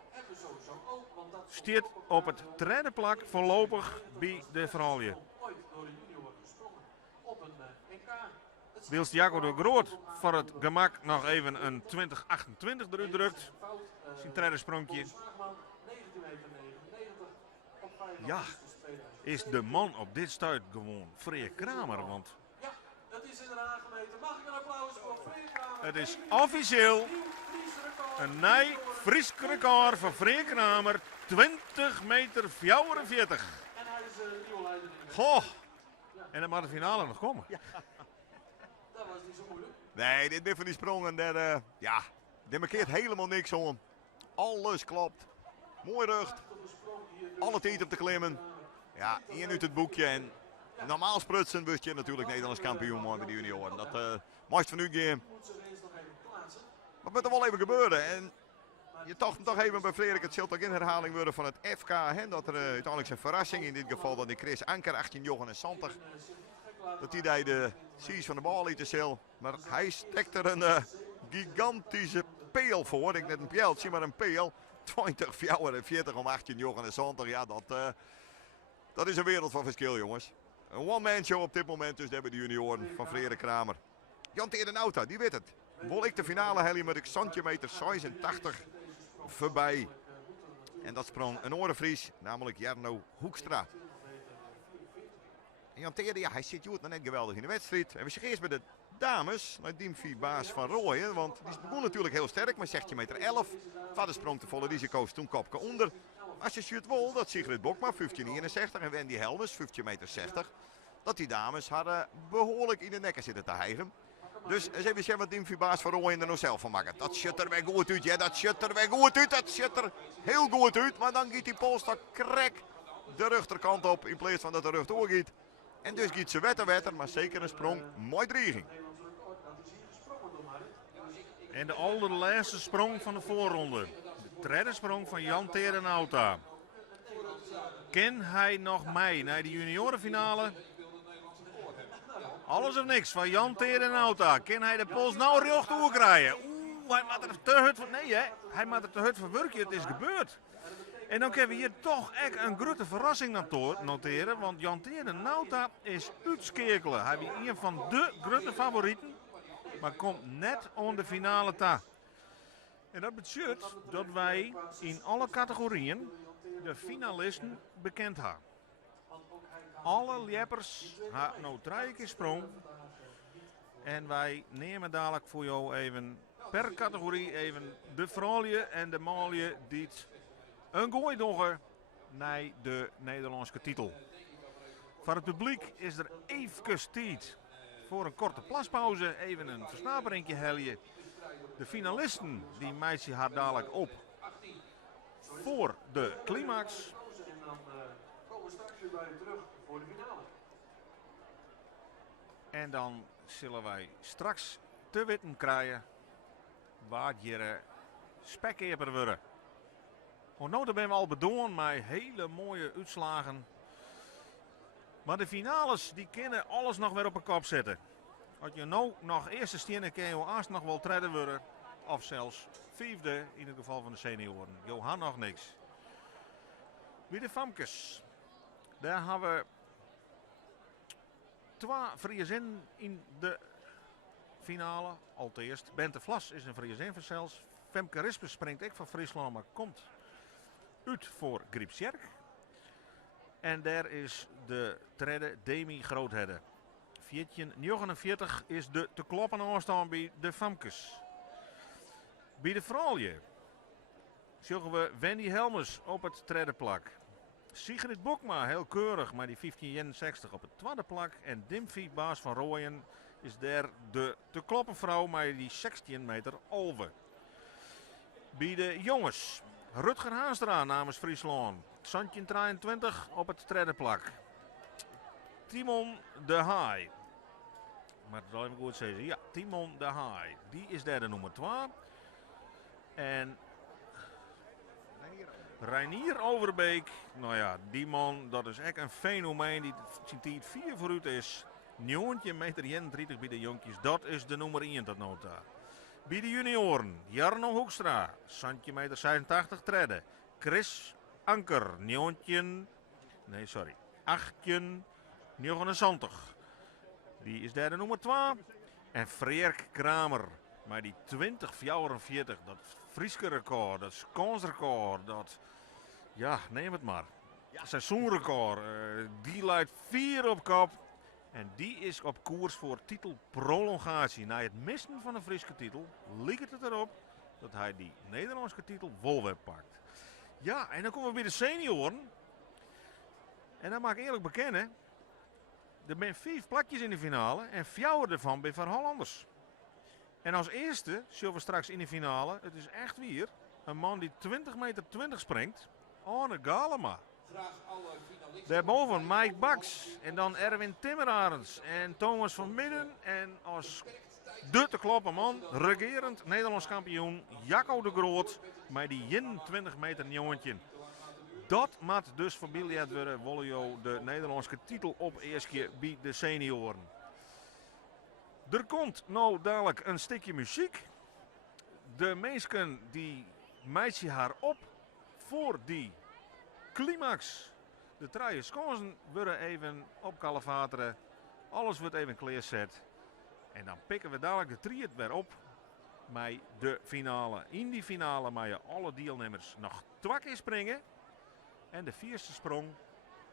Stiert op het tweede plak voorlopig bij de vrouwen. Wilst Jaco de Groot voor het gemak nog even een 2028 eruit drukt. Zijn tweede sprongje. Ja, is de man op dit stuit gewoon Freek Kramer, want... Ja, het is in de aangemeten. Mag ik een applaus voor Freek Kramer? Het is officieel een nieuw Fries record van Freek Kramer. 20 meter 44. En hij is de nieuwe leider. Goh, en dan mag de finale nog komen. Ja. Dat was niet zo moeilijk. Nee, dit ben van die sprongen, daar markeert helemaal niks om. Alles klopt. Mooi rug. Alle tijd op te klimmen. Ja, hier nu het boekje en Normaal sprutsen wist je natuurlijk Nederlands kampioen worden bij de junioren. Dat moest van nu gaan. Maar moet er wel even gebeuren. En je toch even bij Frederik, het zult ook in herhaling worden van het FK. Hè, dat er uiteindelijk zijn verrassing in dit geval dat de Chris Anker 1879. Dat hij de Cies van de bal liet zal. Maar hij stekt er een gigantische peel voor. Ik net een pijltje, maar een peel. 20, 44 om 1879. Ja, dat is een wereld van verschil, jongens. Een one-man show op dit moment dus hebben de junioren van Frederik Kramer. Jan Terenauta, die weet het. Wil ik de finale hellen met een centimeter 86 voorbij. En dat sprong een Orenfries, namelijk Jarno Hoekstra. En Jan Teren, ja, hij zit goed nog net geweldig in de wedstrijd. En we zeggen eerst bij de dames, naar Dimfie Baas van Rooyen. Want die begon natuurlijk heel sterk, maar 16 meter 11. Vader sprong te volle risico's, toen kopke onder. Als je ziet wel dat Sigrid Bokma 15,61 en Wendy Helmers 15,60 meter. Dat die dames hadden behoorlijk in de nekken zitten te hijgen. Dus eens even zien wat Dimfie Baas van Rooyen er nog zelf van maken. Dat shut er weer goed uit, ja, dat shut er weer goed uit. Dat shut er heel goed uit. Maar dan giet die polstok krek de rechterkant op in plaats van dat de rug doorgiet. En dus giet ze wetter, maar zeker een sprong. Mooi dreiging. En de allerlaatste sprong van de voorronde. De derde sprong van Jan Terenauta. Kan hij nog mee naar de juniorenfinale? Alles of niks van Jan Terenauta. Kan hij de pols nou recht doorkrijgen? Hij maakt er te hut van. Nee, hè? Hij maakt er te hut van werkje. Het is gebeurd. En dan kunnen we hier toch echt een grote verrassing noteren. Want Jan Terenauta is uitskekelen. Hij is een van de grote favorieten. Maar komt net aan de finale ta. En dat betekent dat wij in alle categorieën de finalisten bekend hebben. Alle leppers hebben nou 3 keer sprong. En wij nemen dadelijk voor jou even per categorie even de vrouwje en de mannetje die een gooi dogger naar de Nederlandse titel. Voor het publiek is er even tijd voor een korte plaspauze. Even een versnaperingje helje. De finalisten die meisje haar dadelijk op voor de climax. En dan komen we straks weer bij je terug voor de finale. En dan zullen wij straks te weten krijgen waar je spekkeper worden. Want nou ben we al bedoeld met hele mooie uitslagen. Maar de finales die kunnen alles nog weer op een kop zetten. Als je nou nog eerste stenen kan je haast nog wel treden worden. Of zelfs 5e in het geval van de senioren. Johan nog niks. Bij de famkes. Daar hebben we 2 Friesin in de finale. Allereerst Bente Vlas is een Friesin van zelfs. Femke Rispers springt ook van Friesland, maar komt uit voor Griepsjerk. En daar is de trede Demi Groothedde. 14,49 is de te kloppen afstand bij de famkes. Bij de vrouwje zullen we Wendy Helmers op het tweede plak. Sigrid Bokma heel keurig, maar die 15,61 op het tweede plak. En Dimfie Baas van Rooyen is daar de te kloppen vrouw met die 16 meter olve. Bij de jongens Rutger Haanstra namens Friesland. Santje 23 op het tweede plak. Timon de Haai. Maar dat zal even goed zeggen. Ja, Timon de Haai. Die is daar de nummer 2. En Reinier Overbeek. Nou ja, die man, dat is echt een fenomeen. Die het 4 vooruit is. 9 meter 31 bij de jonkies. Dat is de nummer 1 tot nota. Bij de junioren. Jarno Hoekstra. Santje meter 86 treden. Chris Anker. 18,79. Die is daar de nummer 2. En Freerk Kramer. Maar die 20,44. Dat Frieske record. Dat kansrecord. Dat, ja, neem het maar. Seizoenrecord. Die leidt 4 op kop. En die is op koers voor titelprolongatie. Na het missen van een Friese titel lijkt het erop dat hij die Nederlandse titel wel pakt. Ja, en dan komen we bij de senioren. En dan mag ik eerlijk bekennen. Er zijn 5 plakjes in de finale en 4 ervan bij Van Hollanders. En als eerste zullen we straks in de finale, het is echt weer, een man die 20,20 meter springt. Arne Galema. graag alle finalisten. Daarboven Mike Baks en dan Erwin Timmerarens en Thomas van Midden. En als de te kloppen man, regerend Nederlands kampioen Jacco de Groot met die 21 meter jongetje. Dat moet dus voor biljet worden, Wollio de Nederlandse titel op eerst keer bij de senioren. Er komt nou dadelijk een stukje muziek. De mensen die meisje haar op voor die climax. De truien sconsen worden even op kalevateren. Alles wordt even kleerzet. En dan pikken we dadelijk de triet weer op met de finale. In die finale mag je alle deelnemers nog 2 keer springen. En de 4e sprong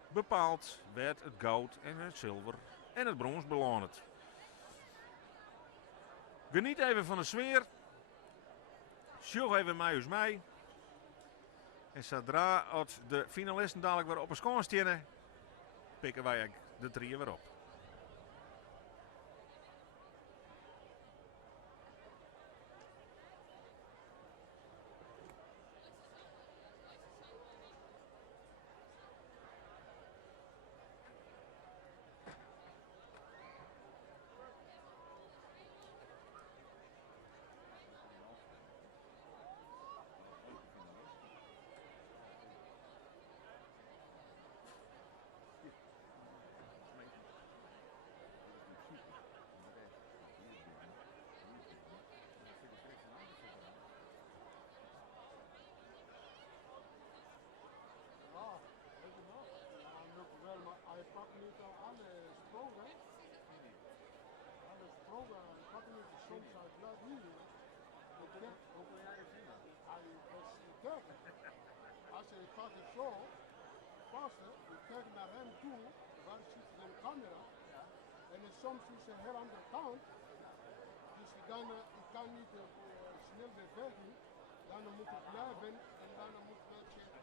bepaalt werd het goud en het zilver en het brons beloond. Geniet even van de sfeer. Sjog even met mij. En zodra de finalisten dadelijk weer op een score staan, pikken wij de trier weer op. Hij pakt niet al alle sprongen. Alle sprongen, hij pakt niet soms uit laat niet. Hoe kun jij het zien dan? Hij is kijken. Als hij gaat het zo passen, je kijkt naar hem toe, waar zit de camera. En soms is hij heel aan de kant. Dus dan ik kan niet snel bewegen. Dan moet ik blijven en dan moet ik wel checken.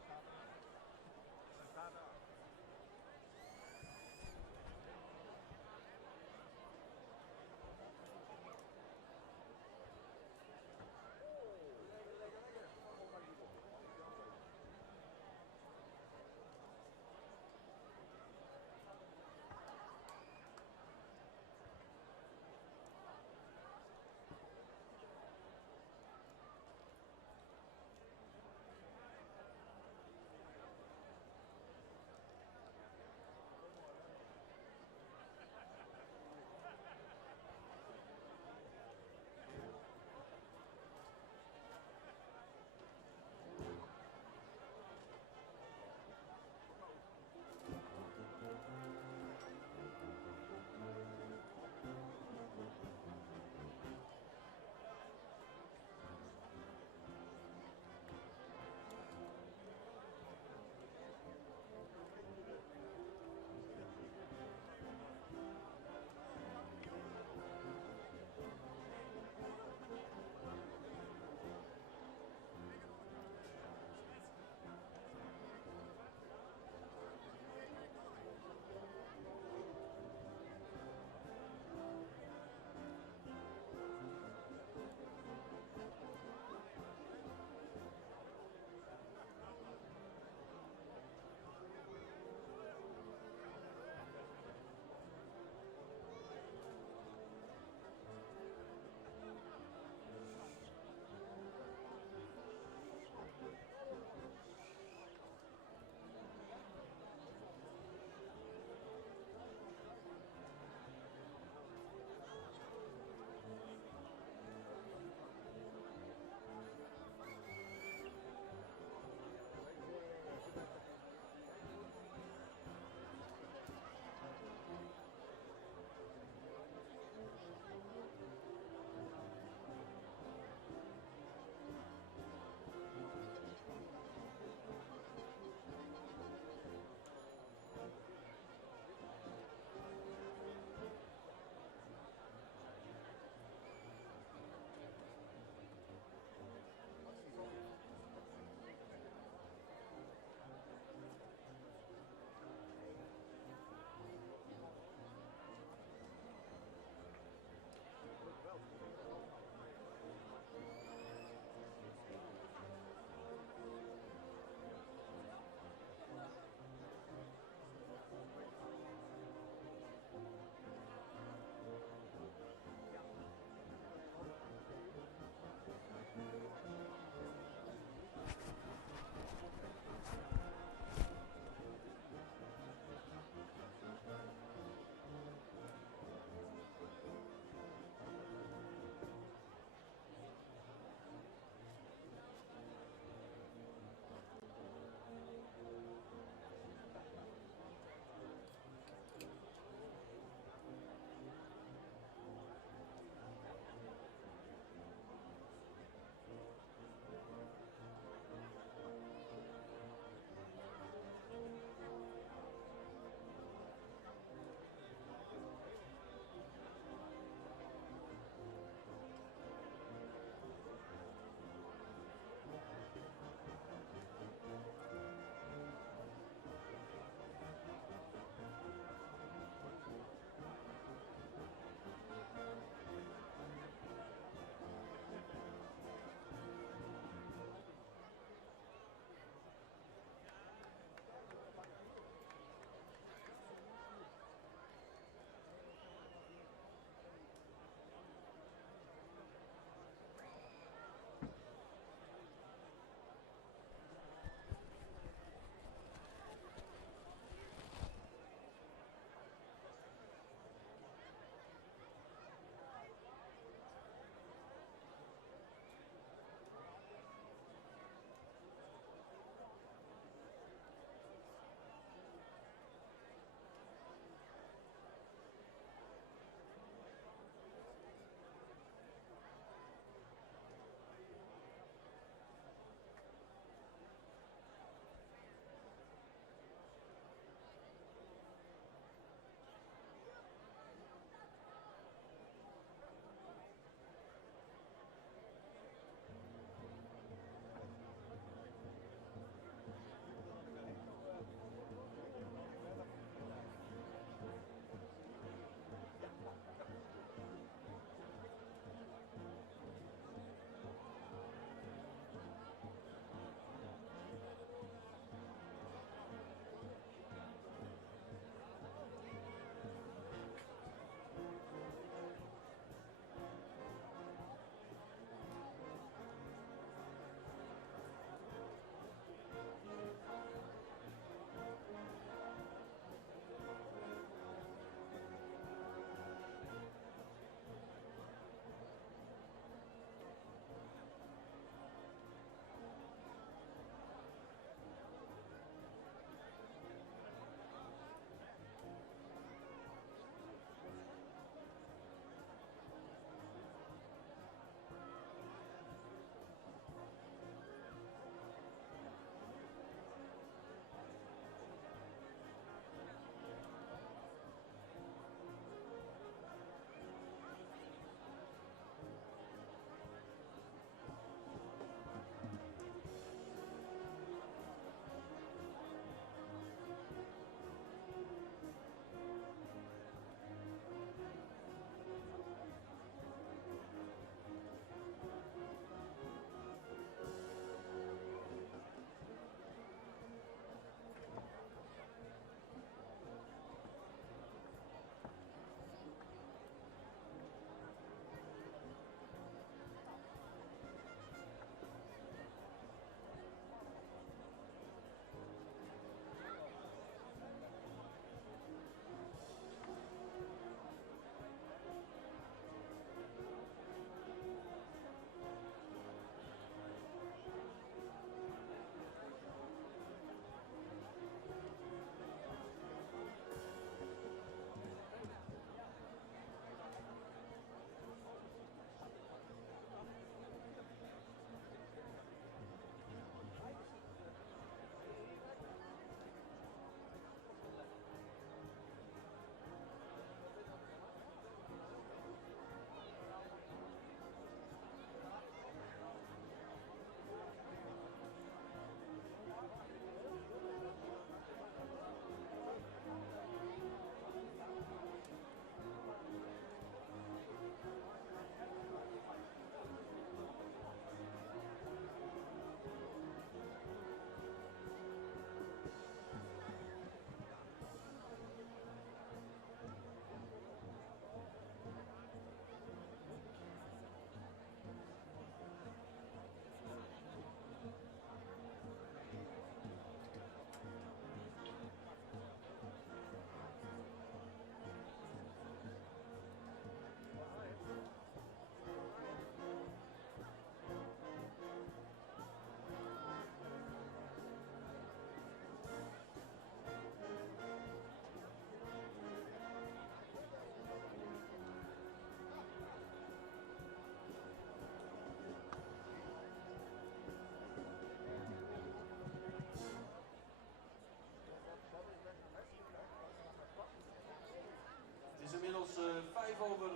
over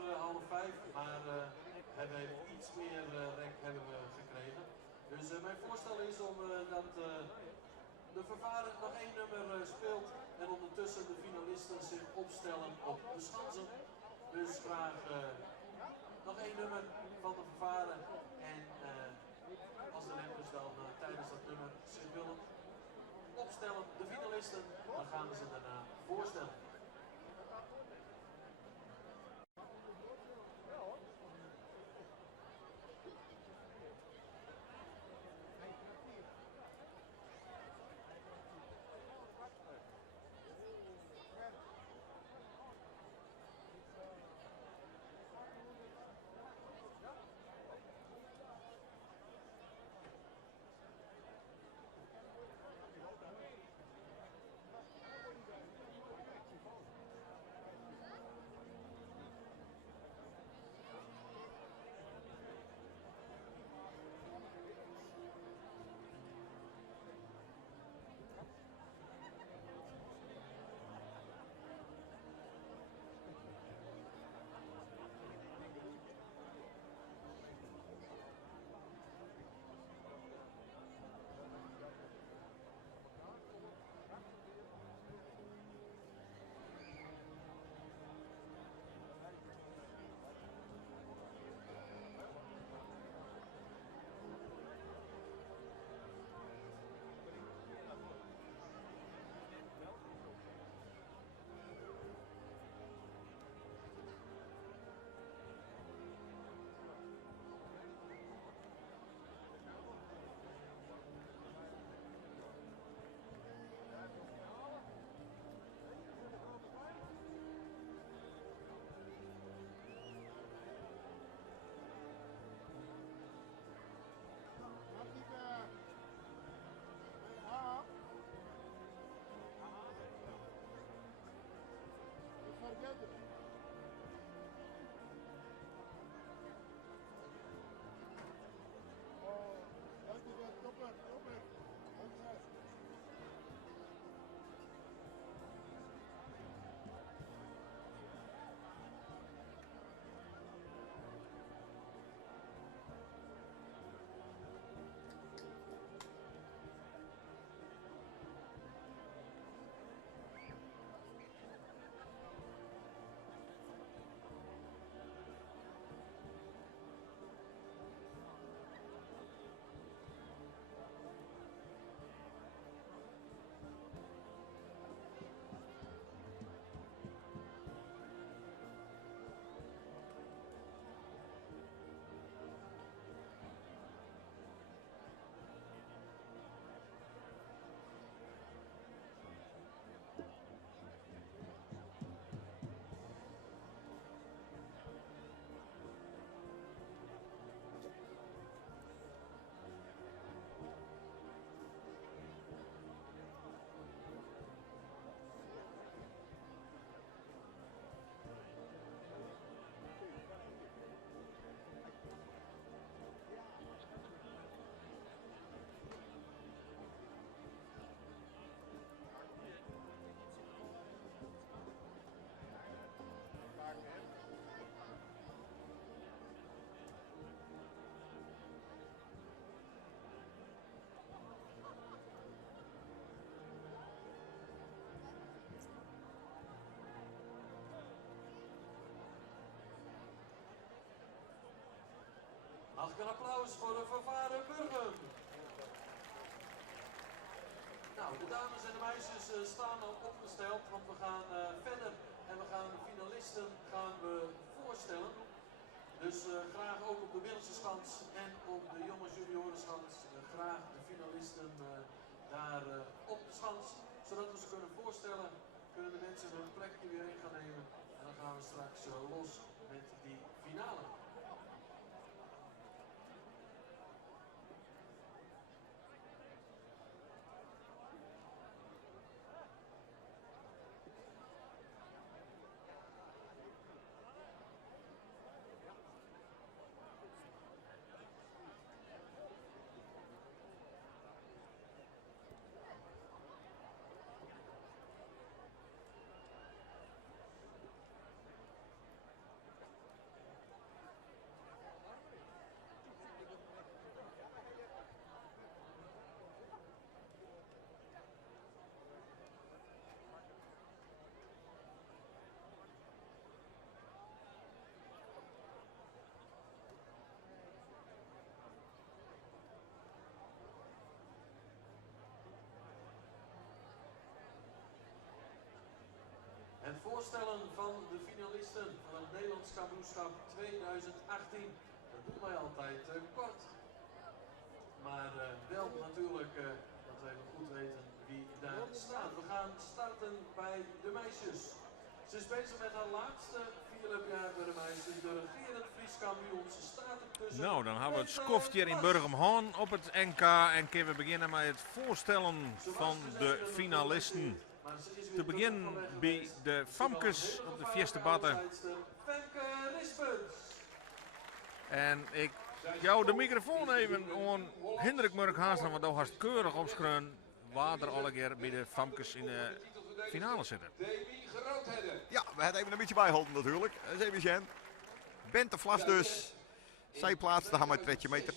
4:30, maar hebben we iets meer rek hebben we gekregen. Dus mijn voorstel is om dat de vervaarder nog 1 nummer speelt en ondertussen de finalisten zich opstellen op de schansen. Dus graag nog 1 nummer van de vervaarder en als de lempers dan tijdens dat nummer zich willen opstellen, de finalisten, dan gaan we ze daarna voorstellen. Mag ik een applaus voor de vervaren Burgen? Nou, de dames en de meisjes staan al opgesteld, want we gaan verder en we gaan de finalisten voorstellen. Dus graag ook op de middelste schans en op de jongens juniorenschans, graag de finalisten daar op de schans, zodat we ze kunnen voorstellen, kunnen de mensen hun plekje weer in gaan nemen en dan gaan we straks los met die finale. voorstellen van de finalisten van het Nederlands kampioenschap 2018. Dat doet mij altijd kort. Maar wel natuurlijk dat we even goed weten wie daar staat. We gaan starten bij de meisjes. Ze is bezig met haar laatste 4 jaar bij de meisjes. De regerend Fries kampioen. Ze staat ertussen. Nou, dan hebben we het skoft hier in Burgum op het NK. En kunnen we beginnen met het voorstellen van de finalisten. Te beginnen bij de Famkes op de Fieste Batten. En ik jou de microfoon even aan Hendrik Murk-Haastra, want daar had keurig opschreven waar er alle keer bij de Famkes in de finale zitten. Ja, we hebben even een beetje bijhouden natuurlijk. Dat is even Jen. Bente Vlas dus. Zij plaatste haar met 3,80 meter.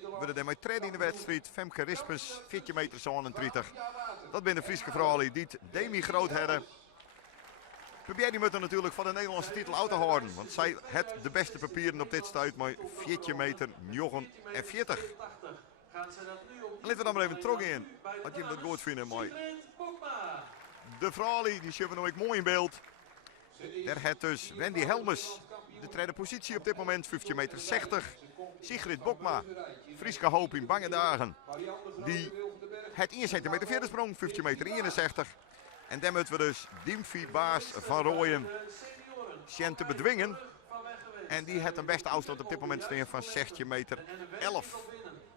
We hebben met Tred in de wedstrijd. Femke Rispens, 4,37 meter. Dat zijn de Friese vrouwen die het Demi groot hebben. Probeer die moeten natuurlijk van de Nederlandse titel uit te houden. Want zij het de beste papieren op dit stuit met 4,49 meter. Laten we dan maar even terug in. Als je hem dat goed vindt, mooi. De vrouwen die zien we nog mooi in beeld. Daar heeft dus Wendy Helmes de tweede positie op dit moment, 15,60 meter. Sigrid Bokma, Frieske hoop in bange dagen. Die het 1 centimeter verder sprong, 15,61 meter. En dan moeten we dus Dimfie Baas van Rooyen zien te bedwingen. En die heeft een beste afstand op dit moment staan van 16,11 meter.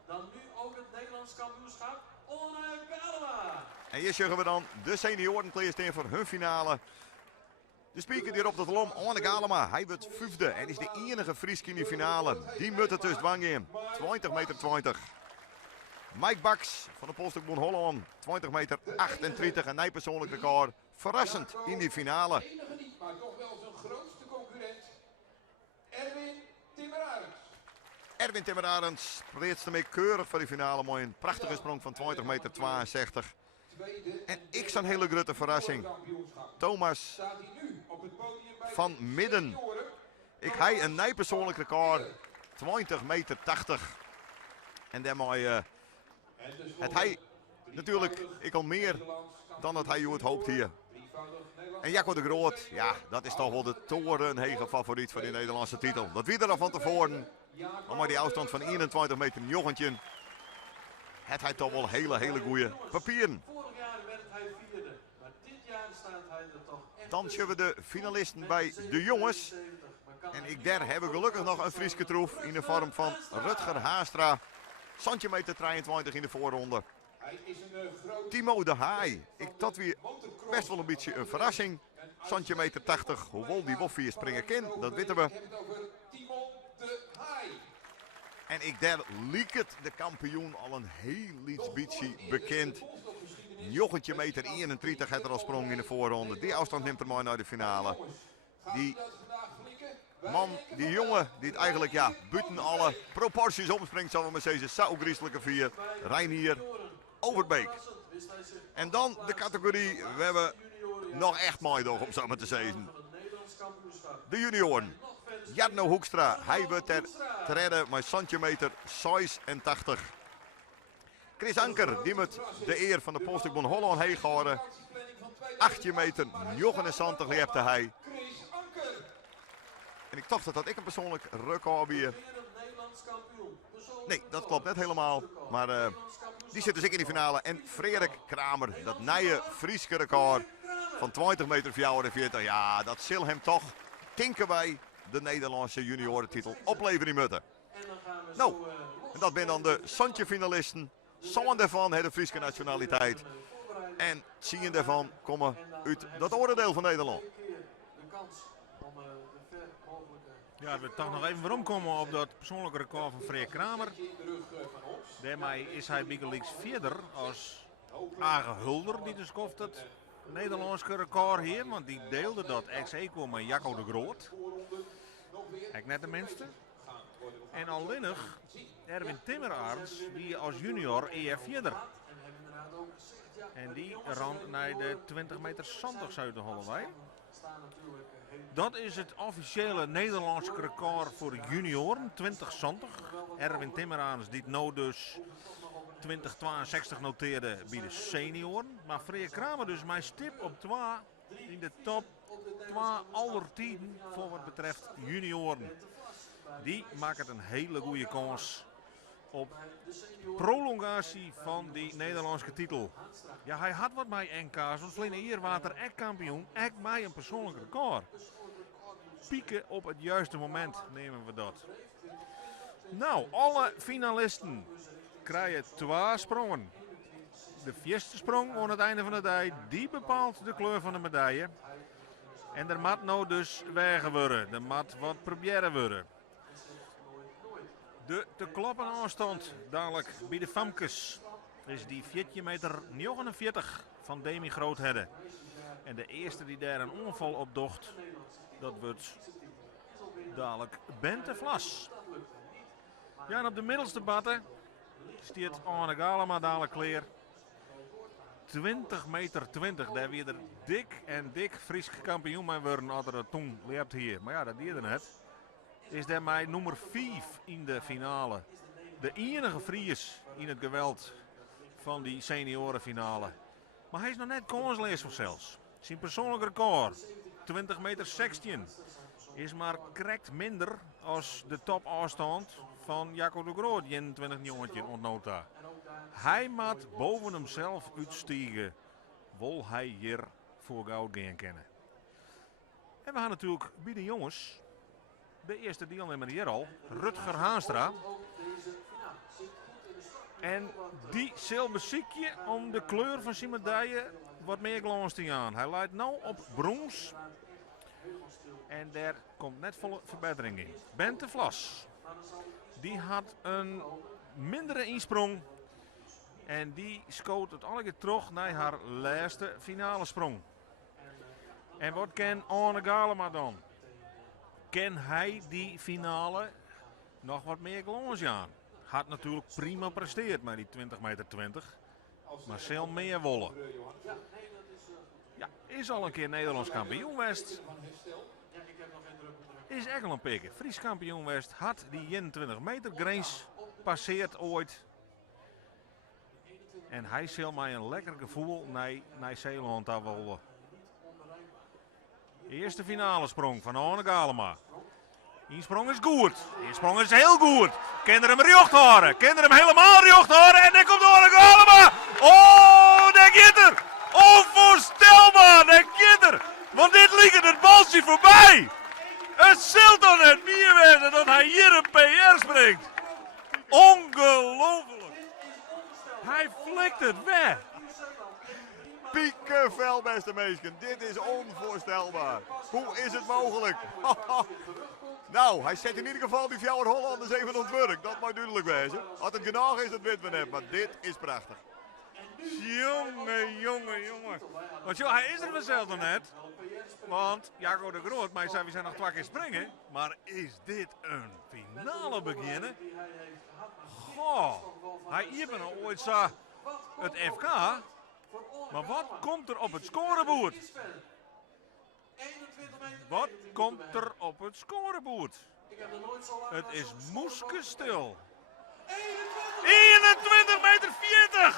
Dan nu ook het Nederlands kampioenschap. Onne Galema. En hier zeggen we dan de senioren klaarstaan voor hun finale. De speaker die erop de lom, Onne Galema. Hij wordt 5e en is de enige Frieske in die finale. Die moet het dus dwang in. 20,20 meter. Mike Baks van de Polstukboen Holland, 20,38 meter. Een nijpersoonlijk record. Verrassend in die finale. De enige niet, maar toch wel zijn grootste concurrent. Erwin Timmerarens. Erwin Timmerarens spreekt ermee keurig voor die finale. Mooi een prachtige sprong van 20,62 meter. En ik zo'n hele grote verrassing. Thomas van Midden. Ik hij een nijpersoonlijk record. 20,80 meter. En daarmee het hij natuurlijk ik al meer dan dat hij het hoopt hier. En Jacco de Groot, ja, dat is toch wel de torenhege favoriet voor die Nederlandse titel. Dat wie er al van tevoren, maar die afstand van 21 meter jochentje, het hij toch wel hele goede papieren. Vorig jaar werd hij 4e, maar dit jaar staat hij er toch echt. Dan zien we de finalisten bij de jongens. En ik daar hebben we gelukkig nog een Frieske troef in de vorm van Rutger Haastra. Centimeter 23 in de voorronde. Timo de Haai. Dat weer best wel een beetje een verrassing. Centimeter 80. Hoewel die woffie springen kan, dat weten we. En ik daar liek het de kampioen al een heel iets beetje bekend. Jochentje meter 31 heeft er al sprong in de voorronde. Die afstand neemt er mooi naar de finale. Die man, die jongen, die het eigenlijk ja, buiten alle proporties omspringt, zal we maar zeggen, zo griezelijke 4. Reinier Overbeek. En dan de categorie, we hebben nog echt mooi door om zo maar te zeggen. De junioren. Jarno Hoekstra, hij wordt er te redden met centimeter 86. Chris Anker, die met de eer van de Polstukboen Holland heen gehouden. 18 meter 79 leefde hij. En ik dacht dat ik een persoonlijk record weer. Nee, dat klopt net helemaal. Maar die zit dus ik in de finale. En Frederik Kramer, dat nieuwe Frieske record van 20 meter 44. Ja, dat zal hem toch kinken bij de Nederlandse juniorentitel opleveren in Mutten. Nou, en dat zijn dan de Santje-finalisten. Samen daarvan hebben de Frieske nationaliteit. En 10 daarvan komen uit dat oordeel van Nederland. Ja, we toch nog even waarom komen op dat persoonlijke record van Frederik Kramer. Daarmee is hij Biggelix verder als Age Hulder, die dus koft het Nederlandse record hier. Want die deelde dat ex-equo met Jacco de Groot. Ik net de minste. En alleenig Erwin Timmerarens, die als junior verder. En die rand naar de 20 meter 70 Zuid-Hollewij. Dat is het officiële Nederlandse record voor junioren, 2020. Erwin Timmerarens die nou dus 2062 noteerde bij de senioren. Maar Frederik Kramer dus mijn stip op 2 in de top 2 aller tijden voor wat betreft junioren. Die maken een hele goede kans op prolongatie van die Nederlandse titel. Ja, hij had wat bij NK's, want verleden hier was er echt kampioen, echt mij een persoonlijk record. Pieken op het juiste moment nemen we dat. Nou, alle finalisten krijgen 2 sprongen. De eerste sprong aan het einde van de dag, die bepaalt de kleur van de medaille. En er moet nou dus wegen worden, er moet wat proberen worden. De te kloppen afstand dadelijk bij de Famkes is die 14,49 meter van Demi Groothedde. En de eerste die daar een onval op docht, dat wordt dadelijk Bente Vlas. Ja, en op de middelste batten staat Anne Galema dadelijk klaar. 20,20 meter, daar weer er dik Fries kampioen mee worden als er toen leert hier. Maar ja, dat deed er net. Is daarmee nummer 5 in de finale. De enige Fries in het geweld van die seniorenfinale. Maar hij is nog net kansloos zelfs. Zijn persoonlijk record, 20,16 meter, is maar correct minder als de topafstand van Jaco de Groot, 21 jongetje ontnota. Hij moet boven hemzelf uitstijgen, wil hij hier voor goud gaan kennen. En we gaan natuurlijk bij de jongens, de eerste deelnemer hier al, Rutger Haanstra. En die zal beziekje om de kleur van zijn medaille wat meer glans te gaan. Hij leidt nu op brons. En daar komt net volle verbetering in. Bente Vlas. Die had een mindere insprong. En die schoot het alle keer terug naar haar laatste finale sprong. En wat kan Anne Galema dan? Kan hij die finale nog wat meer glans aan? Had natuurlijk prima presteerd met die 20,20 meter. Maar zal meer wollen. Ja, is al een keer Nederlands kampioen West. Is echt al een pikken. Fries kampioen West had die 21 meter grens passeert ooit. En hij zal mij een lekker gevoel naar Zeeland willen. Eerste finale sprong van Anne Galema. Insprong is goed. Insprong is heel goed. Kan er hem recht houden. Kan er hem helemaal recht houden. En dan komt Anne Galema. Oh, daar gaat er. Onvoorstelbaar. Daar gaat er. Want dit ligt het baltje voorbij. Het zult dan net meer wezen dat hij hier een PR springt. Ongelooflijk. Hij flikt het weg. Piekenvel, beste meisjes. Dit is onvoorstelbaar. Hoe is het mogelijk? Nou, hij zet in ieder geval die 4 Hollanders even aan het werk. Dat moet duidelijk wezen. Als het genoeg is, dat weten we net. Maar dit is prachtig. Jongen. Want joh, hij is er vanzelf nog net. Want Jaco de Groot, mij zei we zijn nog 2 keer springen. Maar is dit een finale beginnen? Goh, hij hier al ooit zag het FK. Maar wat komt er op het scorebord? Wat komt er op het scorebord? Het is moeskenstil. 21,40 meter.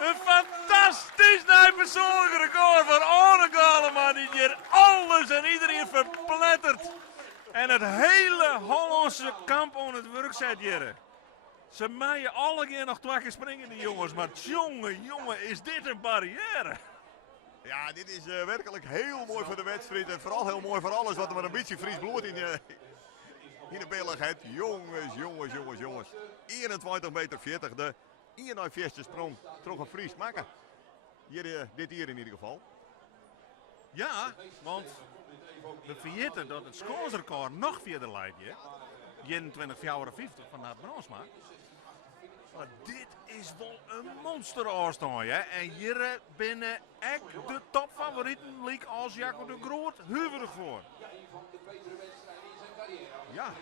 Een fantastisch persoonlijk record van Anne Galema. Die hier alles en iedereen verplettert. En het hele Hollandse kamp aan het werk zet hier. Ze maaien alle keer nog 2 keer springen, die jongens. Maar jongen, is dit een barrière? Ja, dit is werkelijk heel mooi voor de wedstrijd. En vooral heel mooi voor alles wat er maar een beetje Fries bloed in de billigheid. Jongens. 21,40 meter. De 41ste sprong. Terug een Fries maken. Dit hier in ieder geval. Ja, want we vergeten dat het scoresrecord nog verder leidt. 21,54 van Naat Bransma. Maar dit is wel een monsterafstand. En hier binnen echt de topfavorieten leek als Jaco de Groot huiverig voor. Ja,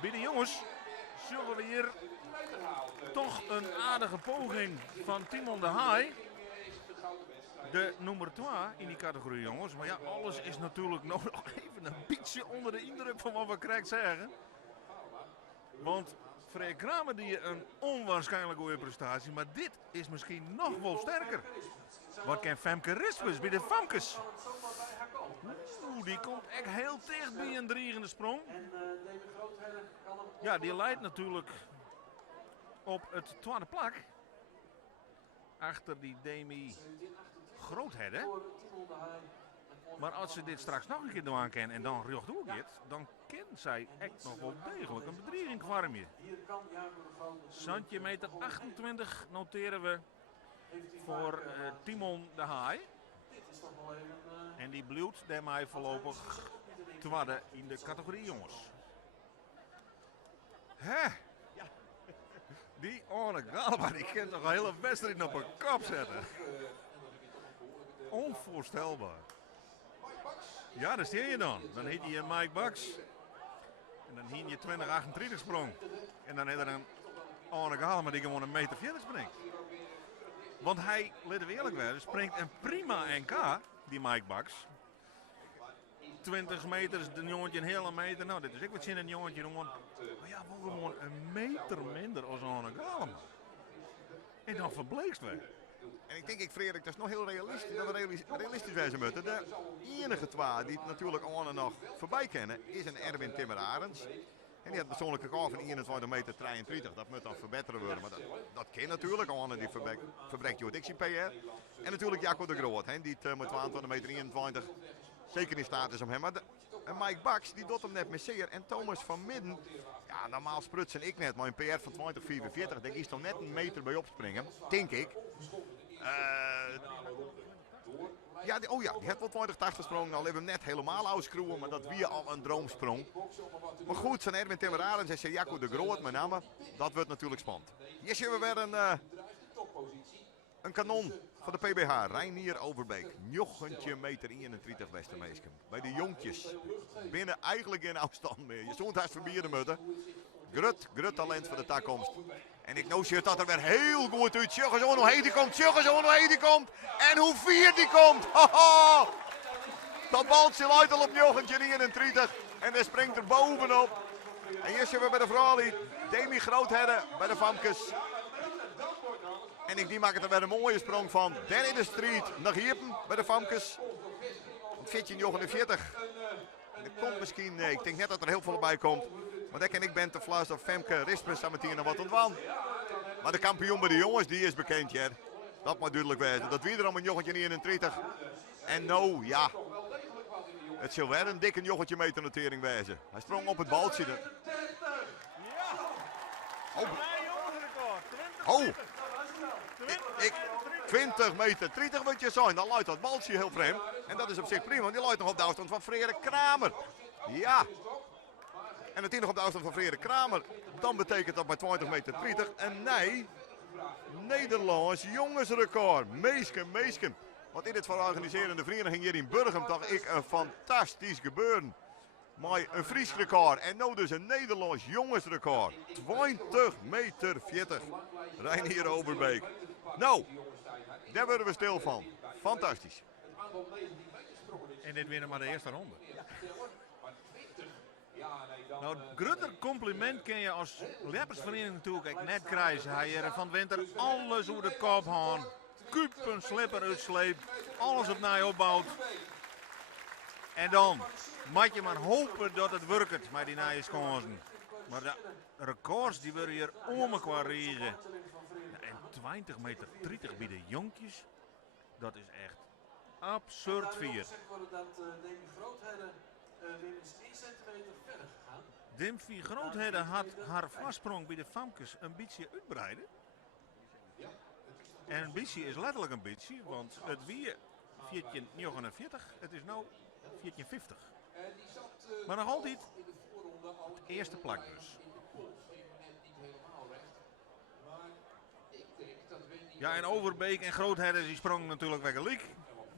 bij de jongens zullen we hier toch een aardige poging van Timon de Haai. De nummer 2 in die categorie, jongens. Maar ja, alles is natuurlijk nog even een beetje onder de indruk van wat we krijgen zeggen. Want Freek Kramer die een onwaarschijnlijk goede prestatie, maar dit is misschien nog wel sterker. Wat kan Femke Rispers bij de Famkes? die komt echt heel dicht bij een driegende sprong. En Demi Grootherder kan hem... Ja, die leidt natuurlijk op het tweede plak. Achter die Demi Grootherder. Maar als ze dit straks nog een keer doen kan en dan rechtdoor gaat, dan kent zij echt nog wel degelijk een bedreiging vormen. Centimeter 28 noteren we voor Timon de Haai. En die bloedt daarmee voorlopig tweede in de categorie jongens. Hè? Die Arne Galba, die kan toch een hele wedstrijd op een kop zetten. Onvoorstelbaar. Ja, daar sta je dan. Dan heet je Mike Bucks. En dan hien je 2028 sprong. En dan heeft er een Arne Galba die gewoon een meter verder springt. Want hij, laten we eerlijk zijn, springt een prima NK, die Mike Bucks. 20 meter is een jongetje een hele meter. Nou, dit is ik wat zin in een jongetje. Maar ja, we gewoon een meter minder als Arne Galba. En dan verbleekst we. En ik denk, Frederik, dat is nog heel realistisch. Dat we realistisch zijn moeten. De enige twee die het natuurlijk Arne nog voorbij kennen, is een Erwin Timmer-Arends. En die had persoonlijke record van 21 meter 33. Dat moet dan verbeteren worden. Maar dat kan natuurlijk. Arne die verbreekt jouw Dixie PR. En natuurlijk Jacco de Groot. Die met 22 meter 21 zeker in staat is om hem. Maar en Mike Bucks die doet hem net met zeer. En Thomas van Midden. Ja, normaal sprutsen ik net. Maar een PR van 20-44. Denk is dan net een meter bij opspringen. Denk ik. Ja, die heeft wel 20-80 sprong. Al hebben we hem net helemaal uitschroeven. Maar dat wie al een droomsprong. Maar goed, zijn Erwin Timmer-Arends en Jacco de Groot met name. Dat wordt natuurlijk spannend. Hier zien we weer een kanon van de PBH. Reinier Overbeek. 9 meter 31 Westermeesken. Bij de jonkjes. Binnen eigenlijk geen afstand meer. Je stond haast verbieden moeten. Grut talent voor de toekomst. En ik noteer dat er weer heel goed uit. Tjuggen zo nog heen die komt. Tjuggen zo nog heen die komt. En hoe vier die komt. Haha. Dat baltje luidt al op 9:31. En hij springt er bovenop. En hier zijn we bij de vrouwen. Demi Grootherder bij de Famkes. En die maakt er weer een mooie sprong van. Dan in de street naar hier bij de Famkes. 14:49. Er komt misschien, nee, ik denk net dat er heel veel bij komt. Maar ik ben te fluis dat Femke Rispers aan meteen wat ontwan. Maar de kampioen bij de jongens, die is bekend, ja. Dat moet duidelijk wezen. Dat weer er om een jochetje 39. En nou, ja. Het zal weer een dikke jochetje meter notering wezen. Hij sprong op het baltje. Oh. 20 meter 30 moet je zijn. Dan luidt dat baltje heel vreemd. En dat is op zich prima. Want die luidt nog op de afstand van Frederik Kramer. Ja. En het is nog op de afstand van Frederik Kramer. Dan betekent dat bij 20 meter 30 een Nederlands jongensrecord. Meesken. Wat in dit verorganiserende vereniging hier in Burgum dacht ik een fantastisch gebeuren. Maar een Fries record en nou dus een Nederlands jongensrecord. 20 meter 40. Reinier Overbeek. Nou, daar worden we stil van. Fantastisch. En dit winnen maar de eerste ronde. Nou, groter compliment kun je als leppersvereniging natuurlijk net krijgen. Hij van winter alles over de kop gaan. Kupen slipper uitsleept. Alles opnieuw opbouwt. En dan moet je maar hopen dat het werkt met die nieuwe kansen. Maar de records die worden hier om elkaar regen. En 20 meter 30 bij de jonkjes. Dat is echt absurd vier. Dimfie Grootherder had haar vastsprong bij de Famkes een beetje uitbreiden. En een beetje is letterlijk een beetje, want het weer 14:49, het is nu 14:50. Maar nog altijd het eerste plak dus. Ja, en Overbeek en Grootherder die sprong natuurlijk weg gelijk.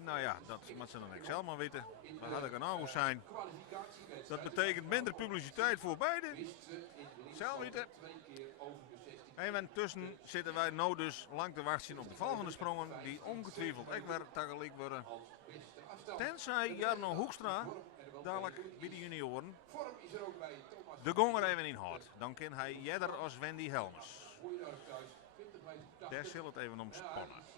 Nou ja, dat moet ze dan Excel maar weten. Dat had ik een oude zijn. Dat betekent minder publiciteit voor beide. Zelf weten. En tussen zitten wij nou dus lang te wachten op de volgende sprongen. Die ongetwijfeld ook weer tegelijk worden. Tenzij Jarno Hoekstra dadelijk bij de junioren de gong er even in houdt. Dan kan hij jeder als Wendy Helmers. Daar zal het even om spannen.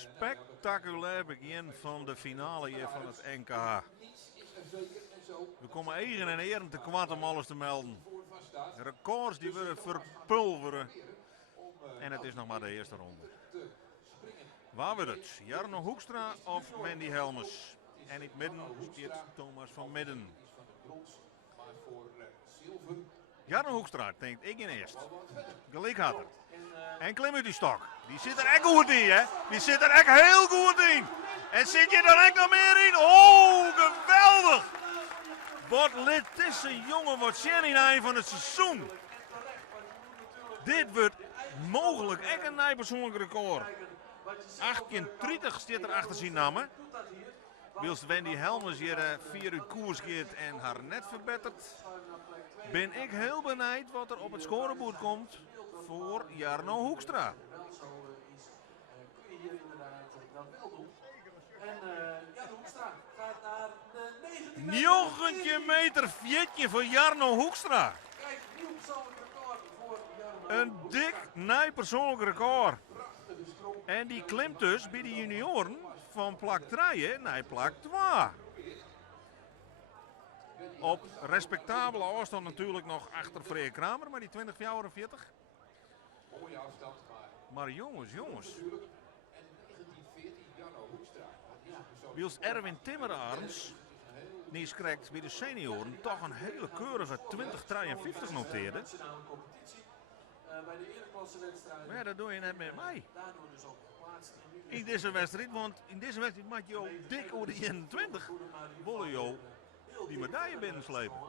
spectaculair begin van de finale hier van het NK. We komen eigen en eren te kwart om alles te melden. De records die worden verpulveren. En het is nog maar de eerste ronde. Waar wordt het? Jarno Hoekstra of Wendy Helmers? En in het midden staat Thomas van Midden. Jarno Hoekstra denkt ik in eerst. Gelijk had het. En klim uit die stok. Die zit er echt goed in, hè? Die zit er echt heel goed in. En zit je er echt nog meer in? Oh, geweldig! Wat lid tussen jongen, wat zien in eind van het seizoen. Dit wordt mogelijk echt een nieuw persoonlijk record. 18:30 staat er achter zijn namen. Wilst Wendy Helmers hier 4 uur koers geeft en haar net verbetert, ben ik heel benieuwd wat er op het scorebord komt voor Jarno Hoekstra. En Hoekstra gaat naar de 19 meter vietje voor Jarno Hoekstra. Een dik nieuw persoonlijk record. En die klimt dus bij de junioren van plak 3 naar plak 2. Op respectabele afstand natuurlijk nog achter Freek Kramer, maar die 20:44. Maar jongens. Wils Erwin Timmerarens, die krijgt bij de senioren toch een hele keurige 20:53 noteerde. Maar ja, dat doe je net met mij. In deze wedstrijd, want in deze wedstrijd maak je ook dik over de 21. Willen je die medaille binnenslepen.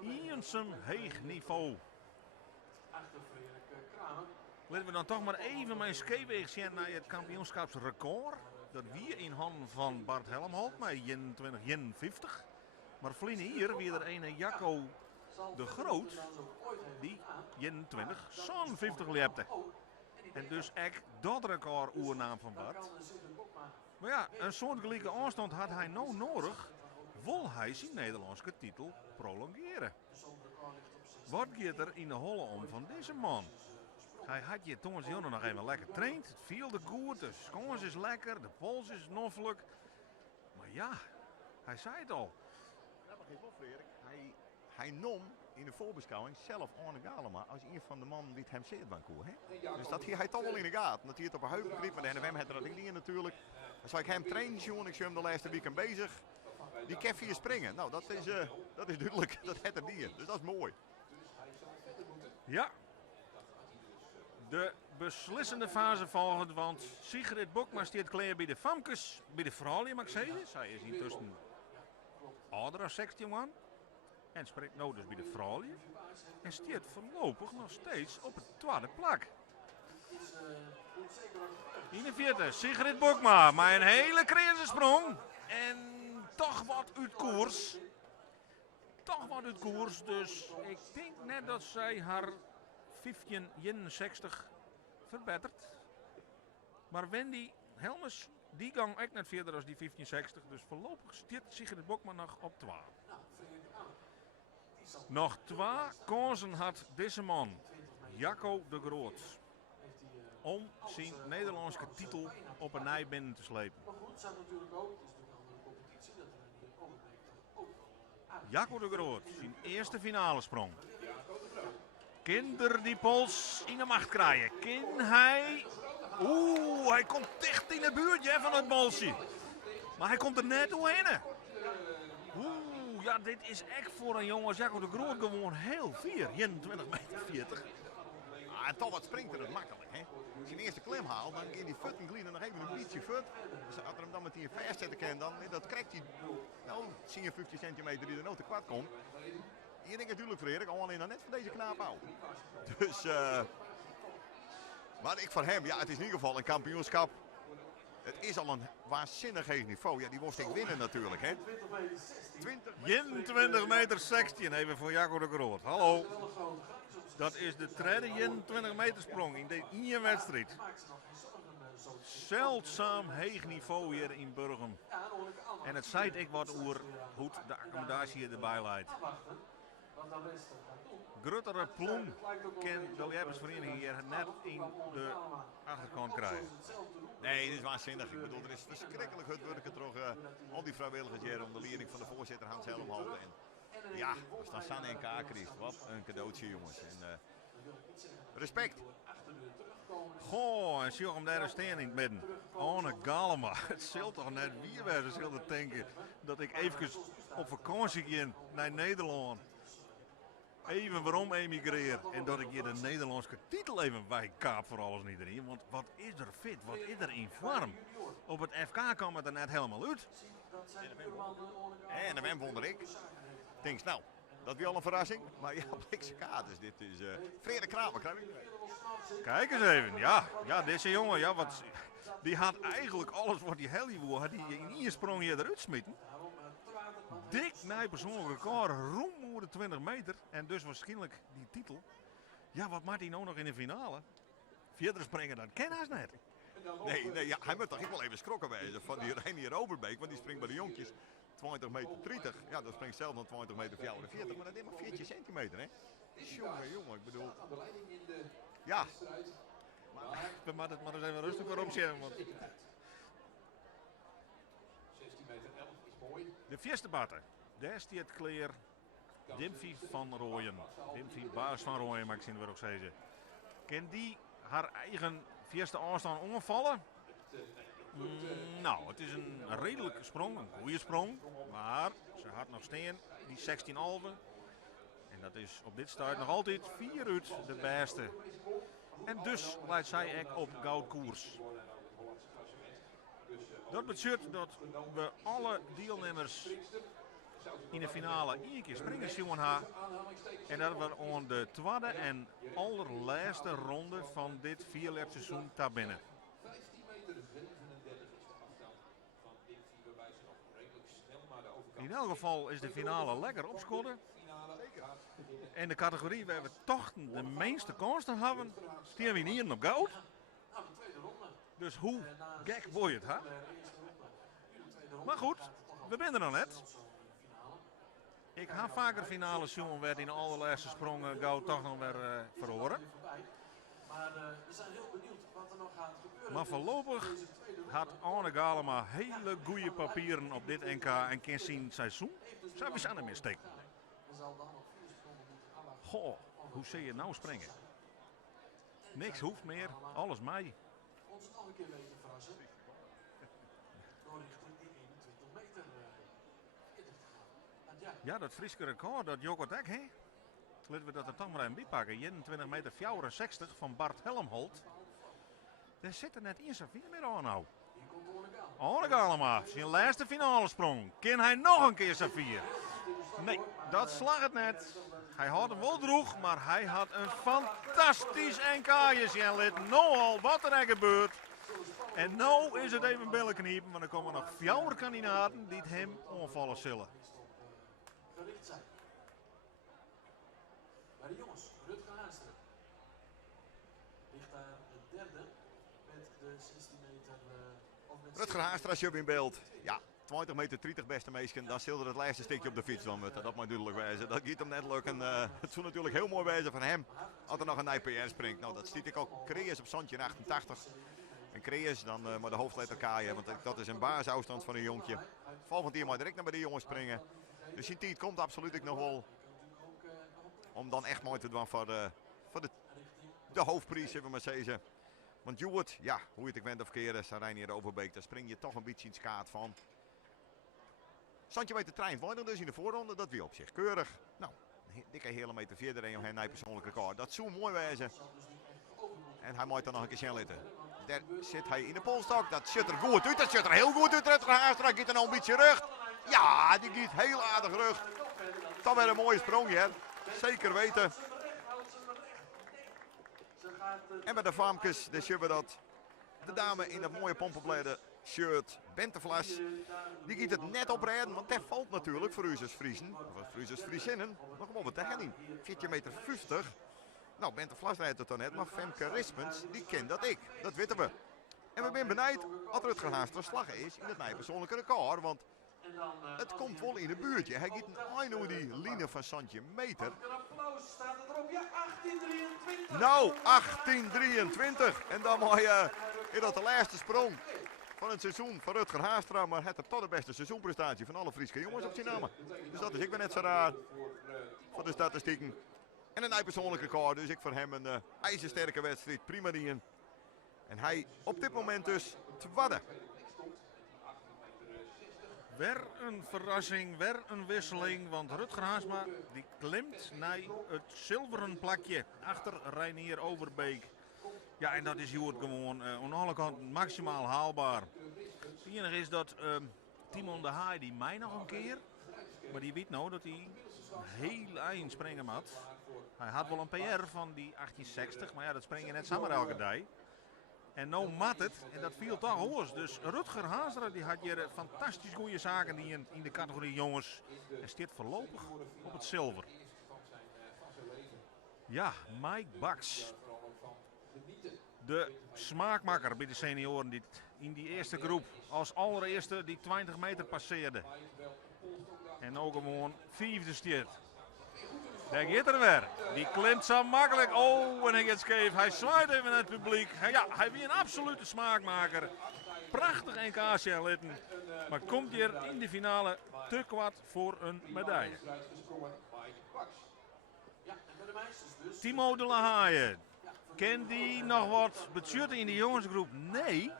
Iersum heeg niveau. Laten we dan toch maar even mijn skateweeg zien naar het kampioenschapsrecord. Dat weer in handen van Bart Helmholt met 21:51. Maar vliegen hier weer er een Jacco de Groot die 21:50 leepte. En dus echt dat record oernaam van Bart. Maar ja, een soortgelijke afstand had hij nou nodig. Wil hij zijn Nederlandse titel prolongeren? Wat gaat er in de holle om van deze man? Hij had je toen nog even lekker getraind. Het viel de goed, de schons is lekker, de pols is noffelijk. Maar ja, hij zei het al. Hij nam in de voorbeschouwing zelf Arne Galema als een van de mannen die het hem zeer van koer. Dus dat hij toch wel in de gaten. Dat hij het op een heuvel kriep, maar de NWM had er dat niet natuurlijk. Dan zou ik hem trainen, jongen. Ik zie hem de laatste weekend bezig. Die kan hier springen. Nou, dat is duidelijk. Dat het er niet. Dus dat is mooi. Ja. De beslissende fase volgt, want Sigrid Bokma staat klaar bij de Famkes, bij de vrouwen mag ik zeggen. Zij is intussen ouder dan 16 man. En spreekt nou dus bij de vrouwen. En staat voorlopig nog steeds op het tweede plak. 41, Sigrid Bokma, maar een hele crisissprong. En toch wat uit koers. Dus ik denk net dat zij haar 15:61 verbetert. Maar Wendy Helmers, die gang echt net verder dan die 15:60. Dus voorlopig staat Sigrid Bokma nog op 12. Nog 2 kansen had deze man, Jacco de Groot, om zijn Nederlandse titel op een nij binnen te slepen. Jacco de Groot, zijn eerste finale sprong. Kinder die pols in de macht krijgen. Hij komt dicht in de buurt van het bolsje. Maar hij komt er net doorheen. Ja, dit is echt voor een jongen als Jacco de Groot gewoon heel vier. 21:40 meter. En toch wat springt er het makkelijk, hè? Als je een eerste klim haalt, dan in die fut en glieden nog even een beetje fut. Dus als hij hem dan met die vers zetten kan, dan dat krijgt hij, nou, 50 centimeter die er nou te kwart komt. Je denkt natuurlijk, Frederik, alleen dan net van deze knaap out. Dus, maar ik van hem, ja, het is in ieder geval een kampioenschap. Het is al een waanzinnig heeg niveau. Ja, die moest ik winnen natuurlijk, hè. 21 meter 16, even voor Jacco de Groot. Hallo. Dat is de tweede 21 meter sprong in de ene wedstrijd. Zeldzaam heeg niveau hier in Burgum. En het zei ik wat over hoe de accommodatie erbij leidt. wat de rest gaat doen. Gruttere ploem kan de Leersvereniging hier net in de achterkant krijgen. Nee, dit is waanzinnig. Ik bedoel, er is verschrikkelijk hard werken terug. Al die vrijwilligers hier onder leiding van de voorzitter Hans Helmholt. En ja, als dan Sanne en K krijgt, wat een cadeautje jongens. En, respect. Goh, en zie je hem daar staan in het midden. Anne Galema. Het zult toch net wie wezen, zullen denken dat ik even op vakantie ging naar Nederland. Even waarom emigreer en dat ik hier de Nederlandse titel even bijkaap voor alles en iedereen. Want wat is er fit, wat is er in vorm. Op het FK kwam het er net helemaal uit. En de wem wonder ik. Denk snel. Dat is al een verrassing. Maar ja, Blikse kaarten. Dit is Frederik Kramer. Kijk eens even. Ja, deze jongen, ja, wat, die had eigenlijk alles wat die Hollywood had. Die in één sprong hier eruit smitten. Dik naar persoonlijk record, roem over de 20 meter. En dus waarschijnlijk die titel. Ja, wat maakt hij nou nog in de finale? Verder springen, dat ken hij net. Nee, ja, hij moet toch echt wel even schrokken wezen van die Reinier Overbeek. Want die springt bij de jonkjes 20 meter 30. Ja, dat springt zelf nog 20 meter 44. Maar dat is maar 40 centimeter, hè. Jongen, ik bedoel. Ja. Maar dat maar eens even rustig waarom zien. Want... 16 meter 11 is mooi. De eerste batter. Daar staat Claire Dimfie van Rooyen. Dimfie baas van Rooyen, maar ik zie het weer ook zeggen. Kan die haar eigen eerste afstand onvallen? Nou, het is een redelijke sprong, een goede sprong. Maar ze had nog steen die 16 halve. En dat is op dit start nog altijd 4 uit de beste. En dus leidt zij ook op goudkoers. Dat betekent dat we alle deelnemers in de finale 1 keer springen zien haar. En dat we aan de tweede en allerlaatste ronde van dit vierlepseizoen daar binnen. 15 meter 37 is de afstand van Dimfie, waarbij ze nog redelijk snel naar de overkant. In elk geval is de finale lekker opschotten. En de categorie waar we toch de meeste kansen hebben, staan we hier op goud. Dus hoe gek word je het, hè? Maar goed, we zijn er nog net. Ik ga vaker finales zien, werd in de allerlaatste sprongen goud toch nog weer verloren. Maar we zijn heel benieuwd wat er nog gaat gebeuren. Maar voorlopig had Anne Galema hele goede papieren op dit NK en kan zien seizoen. Zou we aan hem steken? Goh, hoe zie je nou springen? Niks hoeft meer, alles mij. Ons nog een keer weten verrassen. Door richting die 21 meter verder te gaan. Ja, dat Friese record, dat Jokert ook, hè? Laten we dat er toch maar even bijpakken. 21 meter 64 van Bart Helmholt. Daar zit er net eens vier meer aan nou. Anne Galema, zijn laatste finale sprong. Kan hij nog een keer zijn vier? Nee, dat slag het net. Hij had hem wel droeg, maar hij had een fantastisch NK'je. En let nou al wat er gebeurt. En nou is het even billen kniepen, want er komen nog 4 kandidaten die het hem onvallen zullen. Gericht zijn. Bij de jongens, Rutger Haastra. Ligt daar de derde met de 16 meter. Rutger Haastra is in beeld. Ja, 20 meter 30 beste meisje. Dan zullen het laatste stukje op de fiets dan moeten. Dat moet duidelijk wijzen. Dat gaat hem net lukken. Het zou natuurlijk heel mooi wijzen van hem. Als er nog een IPR springt. Nou, dat stiet ik ook. Creus op Santje in 88. En Creus dan maar de hoofdletter K. Want dat is een basisafstand van een jonkje. Volgend jaar maar direct naar bij de jongens springen. Dus die tijd komt absoluut ik nog wel. Om dan echt mooi te doen voor de hoofdprijs, hebben we maar zeggen. Want Joert, ja, hoe je het bent of keren, Reinier Overbeek, daar spring je toch een beetje in het skaat van. Santje weet de trein van dus in de voorronde, dat weer op zich keurig. Nou, een dikke hele meter verder en hij persoonlijk record. Dat zou mooi wijzen. En hij moet dan nog een keer snel letten. Daar zit hij in de polstok, dat zit er goed uit, dat zit er heel goed uit. Rutger Haastra gaat er nog een beetje rug. Ja, die gaat heel aardig rug. Dat weer een mooie sprong, hè. Zeker weten. En bij de Famkes, dan zien we dat de dame in dat mooie pompenbleden shirt, Bente Vlas, die gaat het net oprijden, want dat valt natuurlijk voor u als Friesen, of voor u als Friesinnen, nog wel wat tegen in. 14,50 meter. Nou, Bente Vlas rijdt het dan net, maar Femke Rispens, die kent dat ik, dat weten we. En we zijn benijd als Rutger Haastra slag is in het persoonlijke record, want Het komt wel in de buurt. Hij giet een over die line van Santje Meter. Een applaus staat het erop. Ja, 1823. Nou, 1823. En dan mooi is dat de laatste sprong van het seizoen van Rutger Haastra. Maar het is toch de beste seizoenprestatie van alle Friese jongens op zijn namen. Dus dat is ik ben net zo raar voor de statistieken. En een persoonlijk record. Dus ik voor hem een ijzersterke wedstrijd. Prima dingen. En hij op dit moment dus tweede. Weer een verrassing, weer een wisseling, want Rutger Haasma die klimt naar het zilveren plakje achter Reinier Overbeek. Ja, en dat is hier gewoon aan alle kanten maximaal haalbaar. Het enige is dat Timon de Haai die mij nog een keer, maar die weet nou dat hij heel eind springen had. Hij had wel een PR van die 1860, maar ja, dat spring je net samen elke dag. En nou mat het, en dat viel toch hoors. Dus Rutger Haastra die had hier fantastisch goede zaken die in de categorie jongens. En stiert voorlopig op het zilver. Ja, Mike Baks. De smaakmakker bij de senioren die in die eerste groep als allereerste die 20 meter passeerde. En ook gewoon vijfde stiert. Daar gaat er weer. Die klimt zo makkelijk. Oh, en hij gaat scheef. Hij zwaait even naar het publiek. Ja, hij weer een absolute smaakmaker. Prachtig NK litten. Maar komt hier in de finale te kwart voor een medaille. Timo de La Haye. Kent die nog wat budget in de jongensgroep? Nee.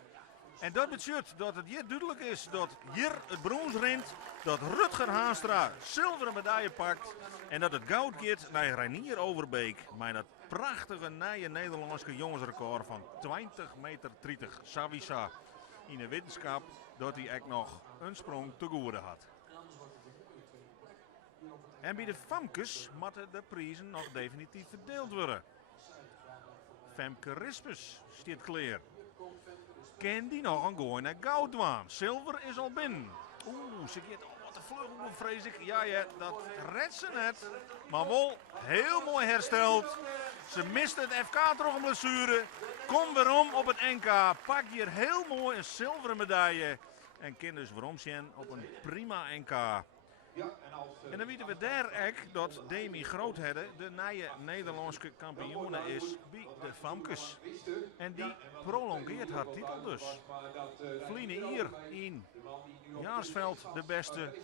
En dat betekent dat het hier duidelijk is dat hier het brons rint, dat Rutger Haastra zilveren medaille pakt en dat het goud gaat naar Reinier Overbeek met dat prachtige nieuwe Nederlandse jongensrecord van 20 meter 30 Savisa in de wetenschap dat hij echt nog een sprong te goede had. En bij de Famkes moeten de prijzen nog definitief verdeeld worden. Femke Rispes staat klaar. Kan die nog een gooi naar goud doen? Zilver is al binnen. Oeh, ze gaat wat de vleugel, vrees ik. Ja, dat redt ze net. Maar wel heel mooi hersteld. Ze mist het FK toch een blessure. Kom weer om op het NK. Pak hier heel mooi een zilveren medaille. En kan dus waarom zien op een prima NK. En dan weten we daar ook dat Demi Groothedde de nieuwe Nederlandse kampioene is bij de Famkes. En die prolongeert haar titel dus. Vliene hier in Jaarsveld de beste.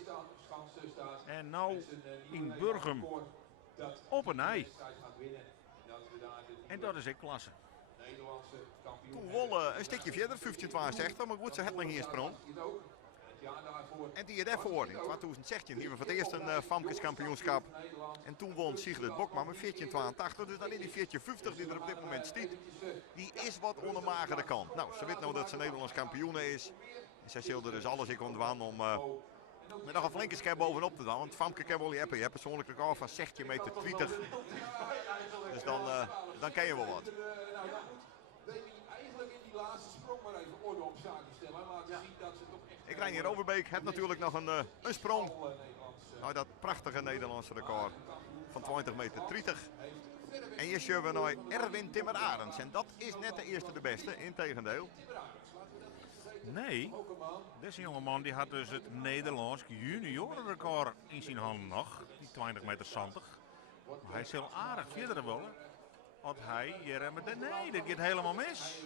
En nou in Burgum op een ei. En dat is echt klasse. Toen wollen een stukje verder, 15-62, maar goed, ze het nog hier sprong. En die daarvoor, in 2016, hier we voor het eerst een Famkes kampioenschap. En toen won Sigrid Bokma met 14-82, dus dan in die 14-50 die er op dit moment stiet, die is wat onder magere kant. Nou, ze weet nou dat ze Nederlands kampioene is. En zij zulde dus alles ik ontwaan om met nog een flinke skep bovenop te doen. Want Famke kan wel je hebt persoonlijk record van 16 meter 20. Dus dan ken je wel wat. Eigenlijk in die laatste sprong maar even orde op zaken stellen. Laten zien dat ze toch echt... Ik Reinier Overbeek heeft natuurlijk nog een sprong. Nou, dat prachtige Nederlandse record van 20 meter 30. En hier zien we naar Erwin Timmer Arends. En dat is net de eerste de beste, integendeel. Nee, deze jongeman die had dus het Nederlands juniorenrecord in zijn handen nog. Die 20 meter 20. Maar hij is heel aardig verder wel. Want hij hier met nee, dit gaat helemaal mis.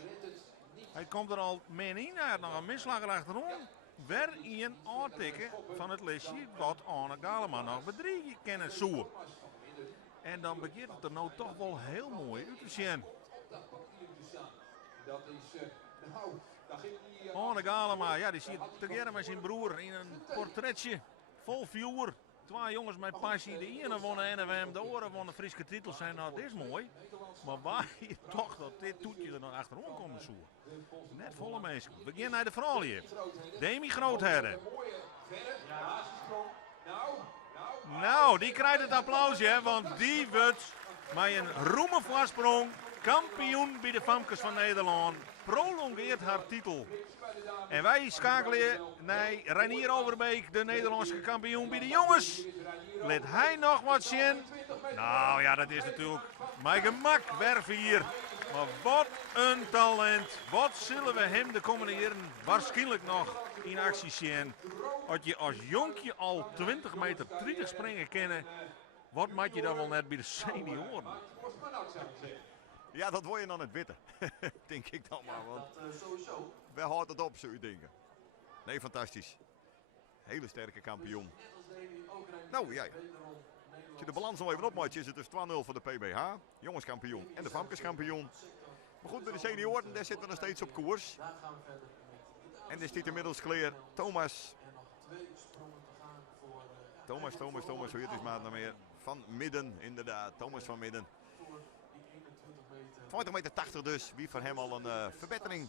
Hij komt er al min in, hij had nog een misslag achterom. Weer een aantikken van het lesje wat Arne Galema nog bedriegen kennen zoeken. En dan begint het er nou toch wel heel mooi uit te zien. Arne Galema, ja, die zit together met zijn broer in een portretje vol viewer. Twee jongens met passie, de ene won de NWM, de andere won de Friese titel zijn. Nou, dit is mooi. Maar waar je toch dat dit toetje er nog achterom komt zo. Net volle mensen. We beginnen naar de vrouw hier. Demi Groothedde. Nou, die krijgt het applausje, want die wordt met een roemen voorsprong kampioen bij de Famkes van Nederland. Prolongeert haar titel. En wij schakelen naar Reinier Overbeek, de Nederlandse kampioen bij de jongens. Let hij nog wat zien? Nou ja, dat is natuurlijk mijn gemak. Werven hier Maar wat een talent. Wat zullen we hem de komende jaren waarschijnlijk nog in actie zien. Als je als jonkje al 20 meter 30 springen kennen. Wat maak je dan wel net bij de senioren? Ja, dat word je dan het witte. Denk ik dan maar. Want wij houden het op, zou je denken. Nee, fantastisch. Hele sterke kampioen. Nou ja. Als je de balans nog even opmaakt, is het dus 2-0 voor de PBH. Jongenskampioen en de Famkeskampioen. Maar goed, bij de senioren, daar zitten we nog steeds op koers. En er staat inmiddels klaar Thomas, hoe heet het maar nog meer? Van Midden, inderdaad. Thomas van Midden. 20 meter 80 dus. Wie voor hem al een verbetering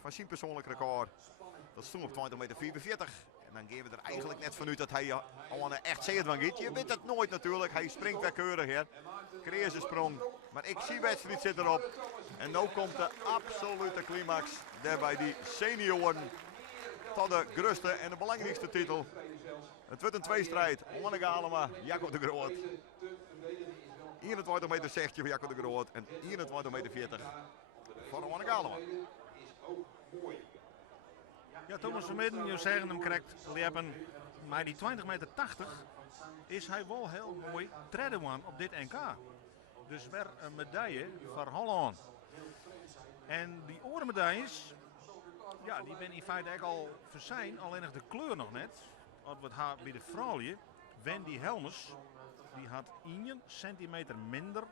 van zijn persoonlijk record. Dat stond op 20 meter 44. En dan geven we er eigenlijk net vanuit dat hij al een echt zeer van gaat. Je weet het nooit natuurlijk. Hij springt weer keurig hier. Kreeg zijn sprong. Maar ik zie wedstrijd zit erop. En nu komt de absolute climax. Daar bij die senioren. Tot de grootste en de belangrijkste titel. Het wordt een tweestrijd. Onne Galema, Jacob de Groot. 21 meter 60 voor Jacob de Groot. En 21 meter 40 voor Onne Galema. Ja, Thomas van Midden, je zeggen hem correct. Maar die 20 meter 80 is hij wel heel mooi treden op dit NK. Dus weer een medaille voor Holland. En die orenmedailles, ja, die ben in feite eigenlijk al verzijn, alleen nog de kleur nog net. Als we het haar bij de vrouwen, Wendy Helmers, die had 1 centimeter minder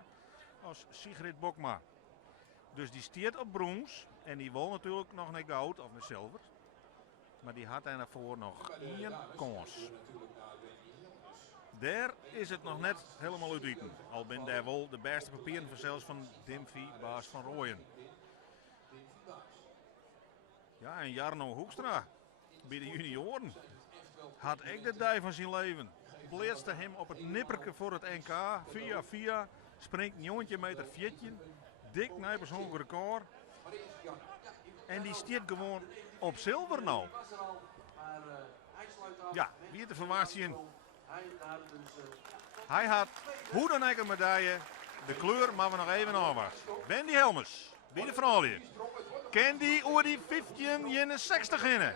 als Sigrid Bokma. Dus die stiert op brons en die wil natuurlijk nog naar goud of naar zilver. Maar die had daarvoor nog 1 kans. Daar is het nog net helemaal uit eten. Al ben daar wel de beste papieren van zelfs van Dimfy Baas van Rooyen. Ja, en Jarno Hoekstra bij de junioren had ik de dij van zijn leven. Pleerste hem op het nipperke voor het NK. Via springt 9 meter 14. Dik naar persoonlijk record. En die stiert gewoon op zilver nou. Ja, wie te verwachten. Hij had hoe dan ook een medaille. De kleur maar we nog even aanwachten. Wendy Helmers, wie de vrouwen. Ken die oor die 15-60 in.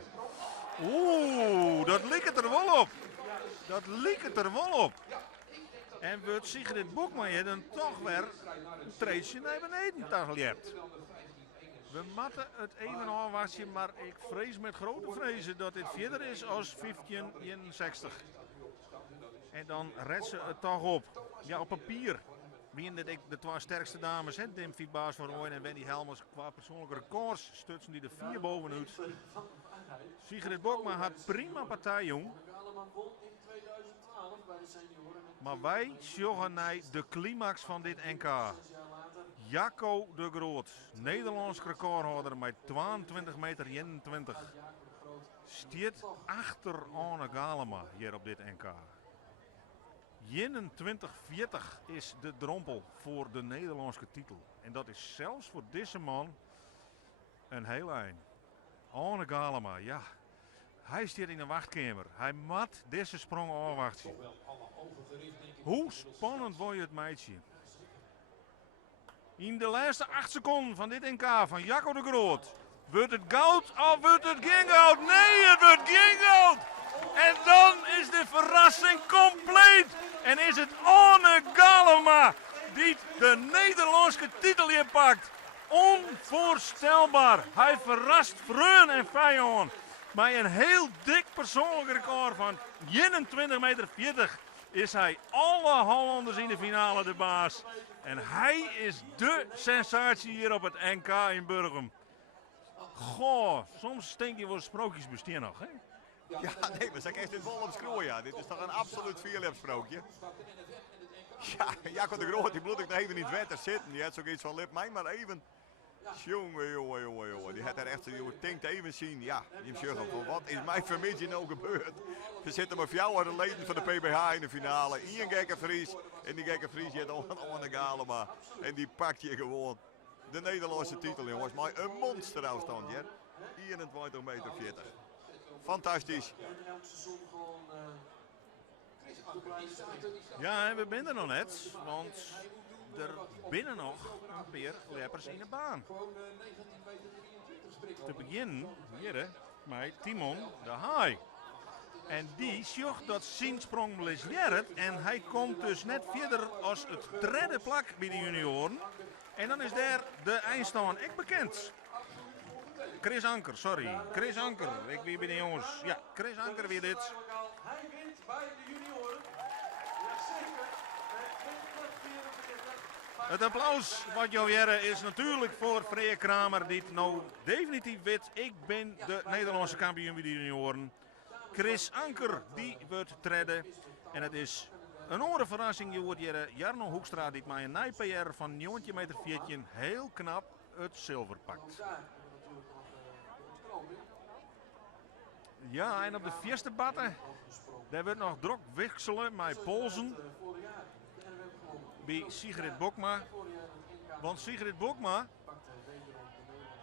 Oeh, dat liep het er wel op. Dat liep het er wel op. En wordt Sigrid Bokma dan toch weer een treedje naar beneden tageljept. We matten het even aanwassen, maar ik vrees met grote vrezen dat dit verder is als 15-61. En dan redt ze het toch op. Ja, op papier. Wie de 2 sterkste dames, Dimfy Baas van Rooyen en Wendy Helmers, qua persoonlijke records stutsen die er 4 bovenuit. Sigrid Bokma had prima partij, jong. Maar wij zorgen naar de climax van dit NK. Jacco de Groot, Nederlands recordhouder met 22 meter 21. Stiert achter Onne Galema hier op dit NK. 21-40 is de drompel voor de Nederlandse titel. En dat is zelfs voor deze man een heel eind. Onne Galema, ja. Hij staat in de wachtkamer. Hij mat deze sprong afwachten. Hoe spannend wordt het meisje? In de laatste 8 seconden van dit NK van Jacco de Groot. Wordt het goud of wordt het geen goud? Nee, het wordt geen goud! En dan is de verrassing compleet. En is het Onne Galema die de Nederlandse titel hier pakt. Onvoorstelbaar. Hij verrast vreun en vijand. Maar een heel dik persoonlijk record van 21 meter 40 is hij alle Hollanders in de finale de baas. En hij is de sensatie hier op het NK in Burgum. Goh, soms stink je voor sprookjesbestuur nog, hè? Ja, nee, maar ze kijkt dit wel op scroll, ja. Dit is toch een absoluut vierlepsprookje. Ja, Jacco de Groot, die bloed ik nog even niet wetter zitten. Die had zoiets van lip mij maar even. Jongen. Die had er echt, je denkt even zien, ja, je zegt van wat is mij vanmiddag nou gebeurd? We zitten maar 4 leden van de PBH in de finale. Ian Gekke Vries en die Gekke Vries heeft Onne Galema. En die pakt je gewoon de Nederlandse titel, jongens. Maar een monsterafstand, ja. 21 meter 40. Fantastisch. Ja, we zijn er nog net, want er binnen nog een paar leppers in de baan. Te beginnen hier met Timon de Haai. En die zocht dat zijn sprong blesseert en hij komt dus net verder als het derde plak bij de junioren. En dan is daar de eindstand ik bekend. Chris Anker, sorry. Chris Anker, ik wie bij de jongens. Ja, Chris Anker weer dit. Hij wint bij de junioren. Jazeker. Het applaus wat jou jaren is natuurlijk voor Freya Kramer die het nou definitief weet. Ik ben de Nederlandse kampioen bij de junioren. Chris Anker die wordt treden. En het is een andere verrassing. Je wordt hier Jarno Hoekstra die met een nij-PR van 19,14 meter heel knap het zilver pakt. Ja, en op de eerste batten, daar wordt nog druk wisselen met Polsen bij Sigrid Bokma. Want Sigrid Bokma,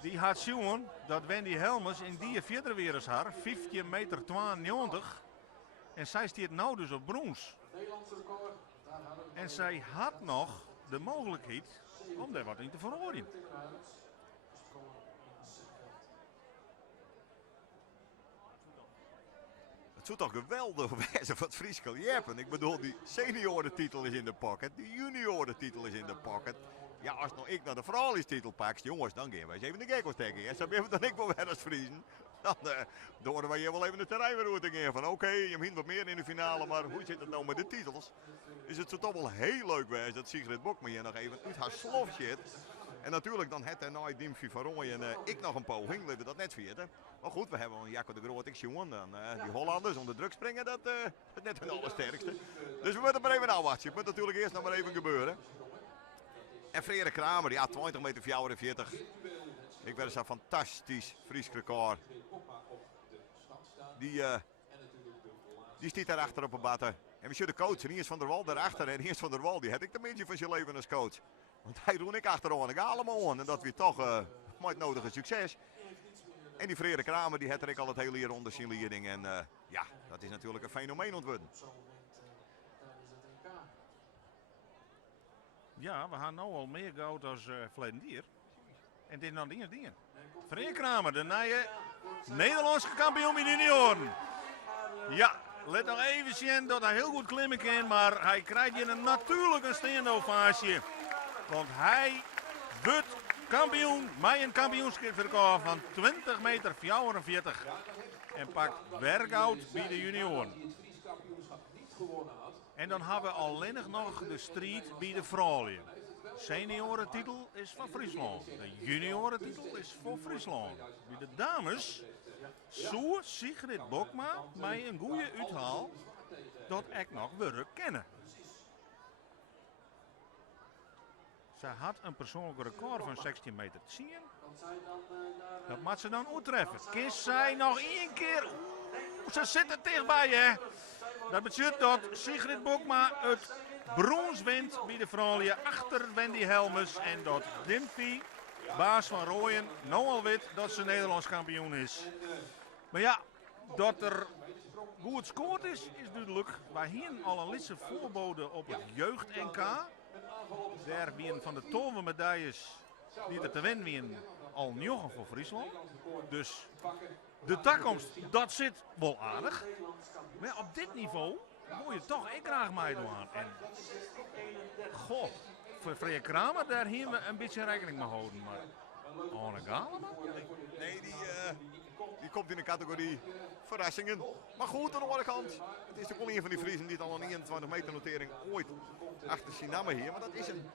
die had zien dat Wendy Helmers in die verder weer eens haar, 15,92 meter. En zij staat nou dus op brons. En zij had nog de mogelijkheid om daar wat in te verhoren. Het zou toch geweldig wezen wat Frieskel jeppen. Ik bedoel, die seniorentitel is in de pocket, die juniorentitel is in de pocket. Ja, als nou ik naar de vrouwenstitel pak, jongens, dan gaan wij eens even de gekko steken. En zo ben dan ik wel weer als Friesen. Dan horen wij hier wel even de terreinverrouting in van oké, je hebt wat meer in de finale, maar hoe zit het nou met de titels? Is het zo toch wel heel leuk geweest dat Sigrid Bokma hier nog even uit haar slof zit. En natuurlijk dan het en nooit Dimfie van Rooyen en ik nog een poging, laten we dat net vergeten. Maar goed, we hebben een Jacco de Groot jongen. Die Hollanders onder druk springen, dat is net hun allersterkste. Dus we moeten maar even afwachten. Het moet natuurlijk eerst nog maar even gebeuren. En Freya Kramer, ja, 20 meter 44. Ik werd zo'n fantastisch Fries record. Die stiet daarachter op een batten. En we zullen de coach, en Iens van der Wal daarachter. En Iens van der Wal, die had ik de mensen van zijn leven als coach. Want hij doe ik achteraan, ik haal hem aan. En dat weer toch met het nodige succes. En die Freya Kramer, die had er ik al het hele jaar onder zijn leiding. En ja, dat is natuurlijk een fenomeen ontworpen. Ja, we gaan nu al meer goud als verleden dier. En dit is nog dingen. Freya Kramer, de nieuwe Nederlandse kampioen in de junioren. Ja, let nog even zien dat hij heel goed klimmen kan, maar hij krijgt hier natuurlijk een staande ovatie. Want hij wordt kampioen met een kampioenschapsrecord van 20 meter 44. En pakt werkout bij de junioren. En dan hebben we alleen nog de strijd bij de vrouwen. Seniorentitel is van Friesland. De juniorentitel is voor Friesland. Bij de dames zou Sigrid Bokma mij een goede uithaal dat ik nog werk kennen. Ze had een persoonlijk record van 16 meter 10. Dat moet ze dan uittreffen. Kies zij nog één keer. Ze zitten dichtbij, hè. Dat betekent dat Sigrid Bokma het brons wint bij de vrouwen achter Wendy Helmers. En dat Dimfie, baas van Rooyen, nou al weet dat ze Nederlands kampioen is. Maar ja, dat er goed scoort is duidelijk. Wij hier al een lietse voorbode op het jeugd-NK. Daar wie van de tovermedailles die er te winnen wie al njochen voor Friesland. Dus de toekomst, dat zit wel aardig. Maar ja, op dit niveau moet je toch ik graag meedoen aan. En goh, voor Freya Kramer daar hier we een beetje rekening mee houden. Maar Anne Galeman? Nee, die komt in de categorie verrassingen. Maar goed, aan de andere kant. Het is toch wel een van die Friesen die het al een 21 meter notering ooit achter zijn namen hier. Maar dat is een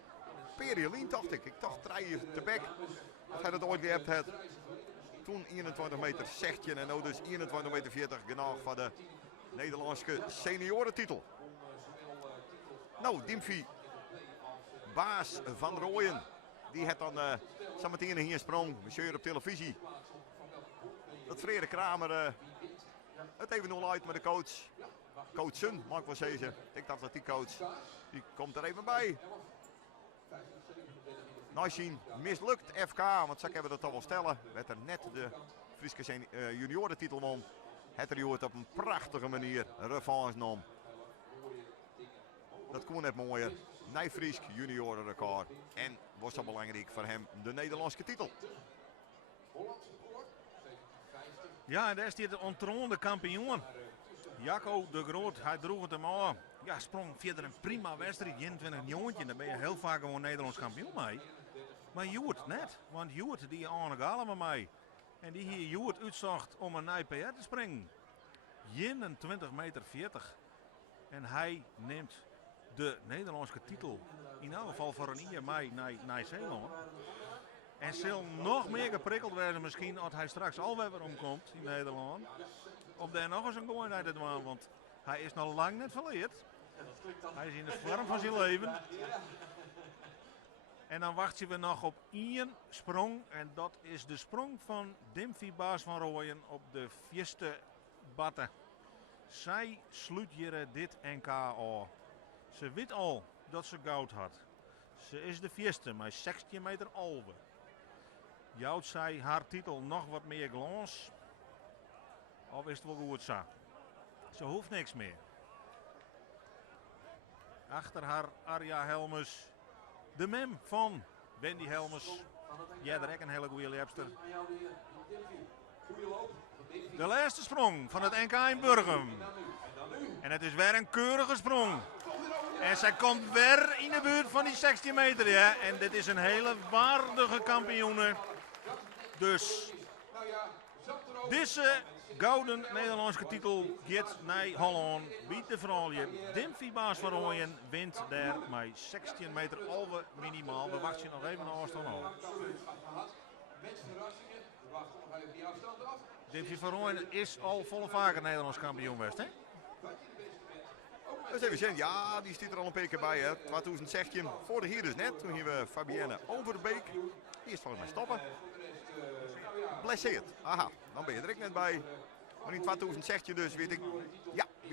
periolien, dacht ik. Ik dacht 3 te bek. Als hij dat ooit gehabt had. Toen 21 meter 16 en nu dus 21 meter 40 genoeg van de Nederlandse seniorentitel. Nou, Dimfie, baas van Rooyen. Die had dan zo meteen hier sprong. We zien op televisie. Dat Freya Kramer het even nog uit met de coach. Coachen, mag ik wel zeggen. Ik dacht dat die coach, die komt er even bij. Nou zien, mislukt FK, want zo kunnen we dat toch wel stellen. Werd er net de Friese juniorentitel won. Het er op een prachtige manier revanche nam. Dat kon net mooier. Nijfriesk juniorenrecord. En was zo belangrijk voor hem de Nederlandse titel. Ja, en daar is hij de ontroonde kampioen. Jacco de Groot, hij droeg het hem aan. Ja, sprong verder een prima wedstrijd, 21 jongetje. Daar ben je heel vaak gewoon Nederlands kampioen mee. Maar Joert net, want Joert die aan met mij. En die hier Joert uitzocht om een nieuw PR te springen. 21,40 meter. En hij neemt de Nederlandse titel. In elk geval voor een IR mei naar Zeeland. En zal nog meer geprikkeld werden misschien als hij straks alweer omkomt in Nederland. Of daar nog eens een gooi uit te doen, want hij is nog lang net verleerd. Hij is in de vorm van zijn leven. En dan wachten we nog op één sprong. En dat is de sprong van Dimfy Baas van Rooyen op de vierste batte. Zij sluit hier dit NK al. Ze weet al dat ze goud had. Ze is de vierste, maar 16 meter alve. Jouwt zij haar titel nog wat meer glans? Of is het wel goed zo? Ze hoeft niks meer. Achter haar Arja Helmes. De mem van Wendy Helmes. Ja, daar is een hele goede lepster. De laatste sprong van het NK in Burgum. En het is weer een keurige sprong. En zij komt weer in de buurt van die 16 meter. Ja. En dit is een hele waardige kampioene. Dus deze gouden Nederlandse titel gaat naar Holland. Biedt de vrouwje. Dimfy Baas van Rooyen wint daar met 16 meter alve minimaal. We wachten nog even naar afstand af. Dimfy van Rooyen is al volle vaker Nederlands kampioen geweest, hè? Dus even zien, ja, die stiet er al een paar keer bij, hè. 2016, voor de hier dus net, toen we Fabienne Overbeek. Die is volgens mij stoppen. Blesseerd, aha, dan ben je er ook net bij. Maar in 2016 dus weet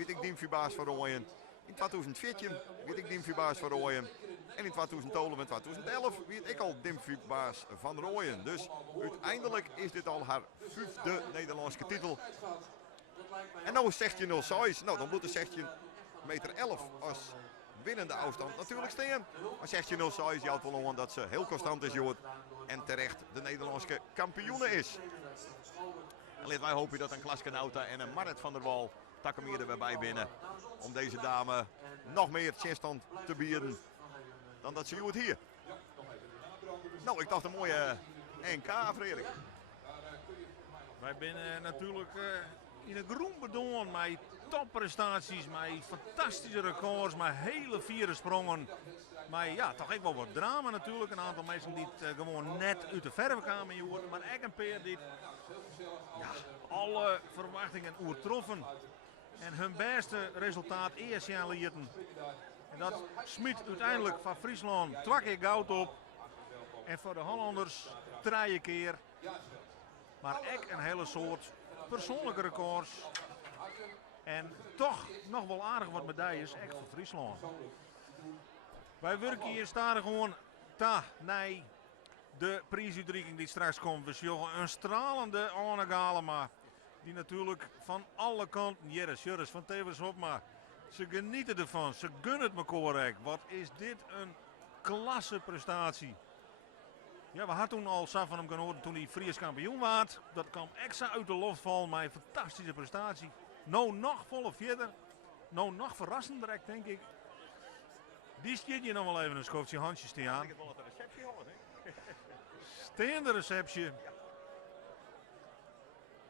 ik Dimfy Baas van Rooyen. In 2014 weet ik Dimfy Baas van Rooyen. En in 2012 en 2011 weet ik al Dimfy Baas van Rooyen. Dus uiteindelijk is dit al haar 5e Nederlandse titel. En nou 16.06, nou dan moet de 16 meter 11 als winnende afstand natuurlijk staan. Maar 16.06 jouwt wel aan dat ze heel constant is, Jood. En terecht de Nederlandse kampioene is. En laten wij hopen dat een Klaske Nauta en een Marit van der Wal takken hier er weer bij binnen. Om deze dame nog meer zinstand te bieden dan dat ze Jood hier. Nou, ik dacht een mooie NK, Frederik. Wij zijn natuurlijk in een groen bedoel met topprestaties, met fantastische records, met hele vierde sprongen. Maar ja, toch ook wel wat drama natuurlijk. Een aantal mensen die het gewoon net uit de verf kwamen, Jood. Maar ook een paar die alle verwachtingen oertroffen. En hun beste resultaat eerst lieten. En dat smiet uiteindelijk van Friesland 2 keer goud op. En voor de Hollanders 3 keer. Maar ook een hele soort persoonlijke records. En toch nog wel aardig wat medailles, echt voor Friesland. Wij werken hier staan gewoon nee, de prijsuitreiking die straks komt. We zien een stralende Anne Galema. Die natuurlijk van alle kanten, Jurres van Tevens Hopma. Ze genieten ervan, ze gunnen het elkaar. Wat is dit een klasse prestatie. Ja, we hadden toen al van hem gehoord toen hij Fries kampioen was. Dat kwam extra uit de loft vallen, maar een fantastische prestatie. Nou nog volle verder. Nou nog verrassend direct, denk ik. Die stiet je nog wel even een schotje handjes te aan. Ik heb wel dat de receptie houden, hè? Steende receptie.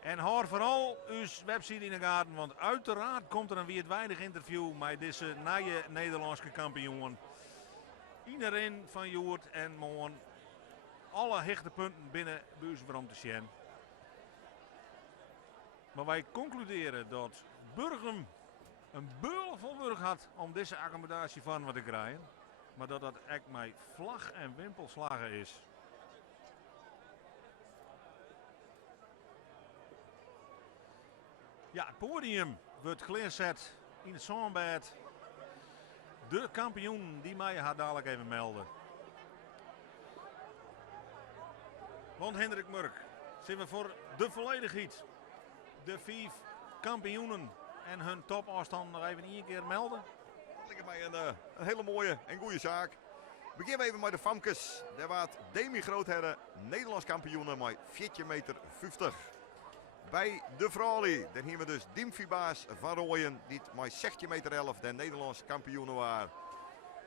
En hoor vooral uw website in de gaten, want uiteraard komt er een wereldwijdig interview met deze nieuwe Nederlandse kampioen. Iedereen van Joert en Moon. Alle hechte punten binnen Buursbram te zien. Maar wij concluderen dat Burgum een beul vol werk had om deze accommodatie van wat te krijgen. Maar dat dat echt met vlag en wimpelslagen is. Ja, het podium wordt kleerzet in het zonnebed. De kampioen die mij gaat dadelijk even melden. Want Hendrik Murk zijn we voor de volledigheid. De 5 kampioenen en hun topafstand nog even 1 keer melden. lijkt mij een hele mooie en goede zaak. We beginnen even met de famkes. Daar was Demi Grootherre Nederlands kampioen met 4,50 meter. Bij de vrouwen, daar hebben we dus Dimfibaas van Rooyen, die met 16,11 meter de Nederlands kampioen waren.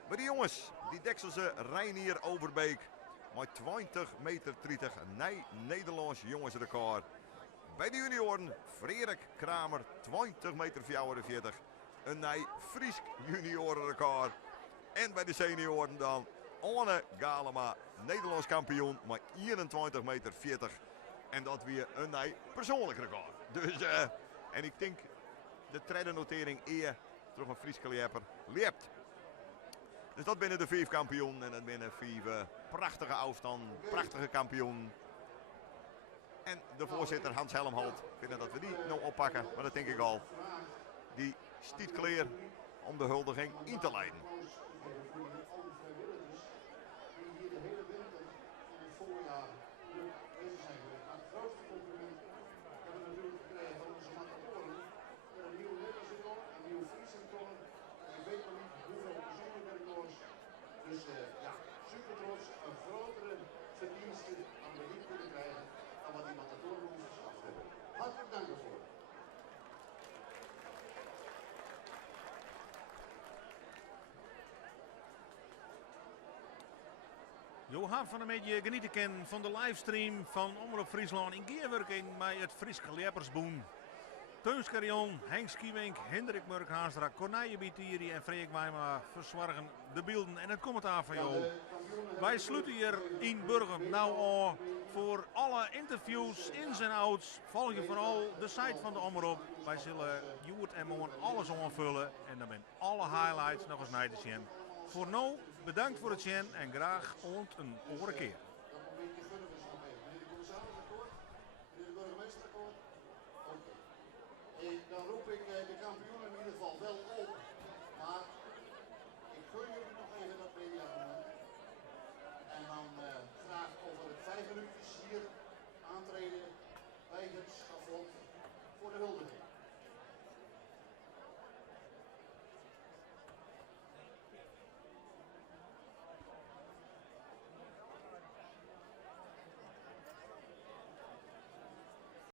Bij de jongens, die Dekselse Reinier Overbeek met 20,30 meter, een Nederlands jongensrecord. Bij de junioren, Frederik Kramer, 20,44 meter, een Fries juniorenrecord. En bij de senioren dan Anne Galema, Nederlands kampioen met 21,40 meter. En dat weer een persoonlijk record. Dus, en ik denk de tweede notering eer terug een Fries klepper leeft. Dus dat binnen de 5 kampioen en dat binnen 5 prachtige afstand, prachtige kampioen. En de voorzitter Hans Helmholt vinden dat we die nou oppakken, maar dat denk ik al. Die stiet kleer om de huldiging in te leiden. Dus ja, super trots, een grotere verdienste aan de ring kunnen krijgen dan wat die matatoren ons verschaft hebben. Hartelijk dank ervoor. Johan van der Medje genieten kan van de livestream van Omroep Friesland in keerwerking met het Fries Kleppersboen. Teun Skarion, Henk Skiewink, Hendrik Murk-Haanstra, Corneille Bitieri en Freek Wijma verzorgen de beelden en het commentaar van jou. Wij sluiten hier in Burgum nou al voor alle interviews, ins en outs. Volg je vooral de site van de Omroep. Wij zullen Joert en Moon alles onvullen en dan ben alle highlights nog eens naar te zien. Voor nu, bedankt voor het zien en graag ont een andere keer.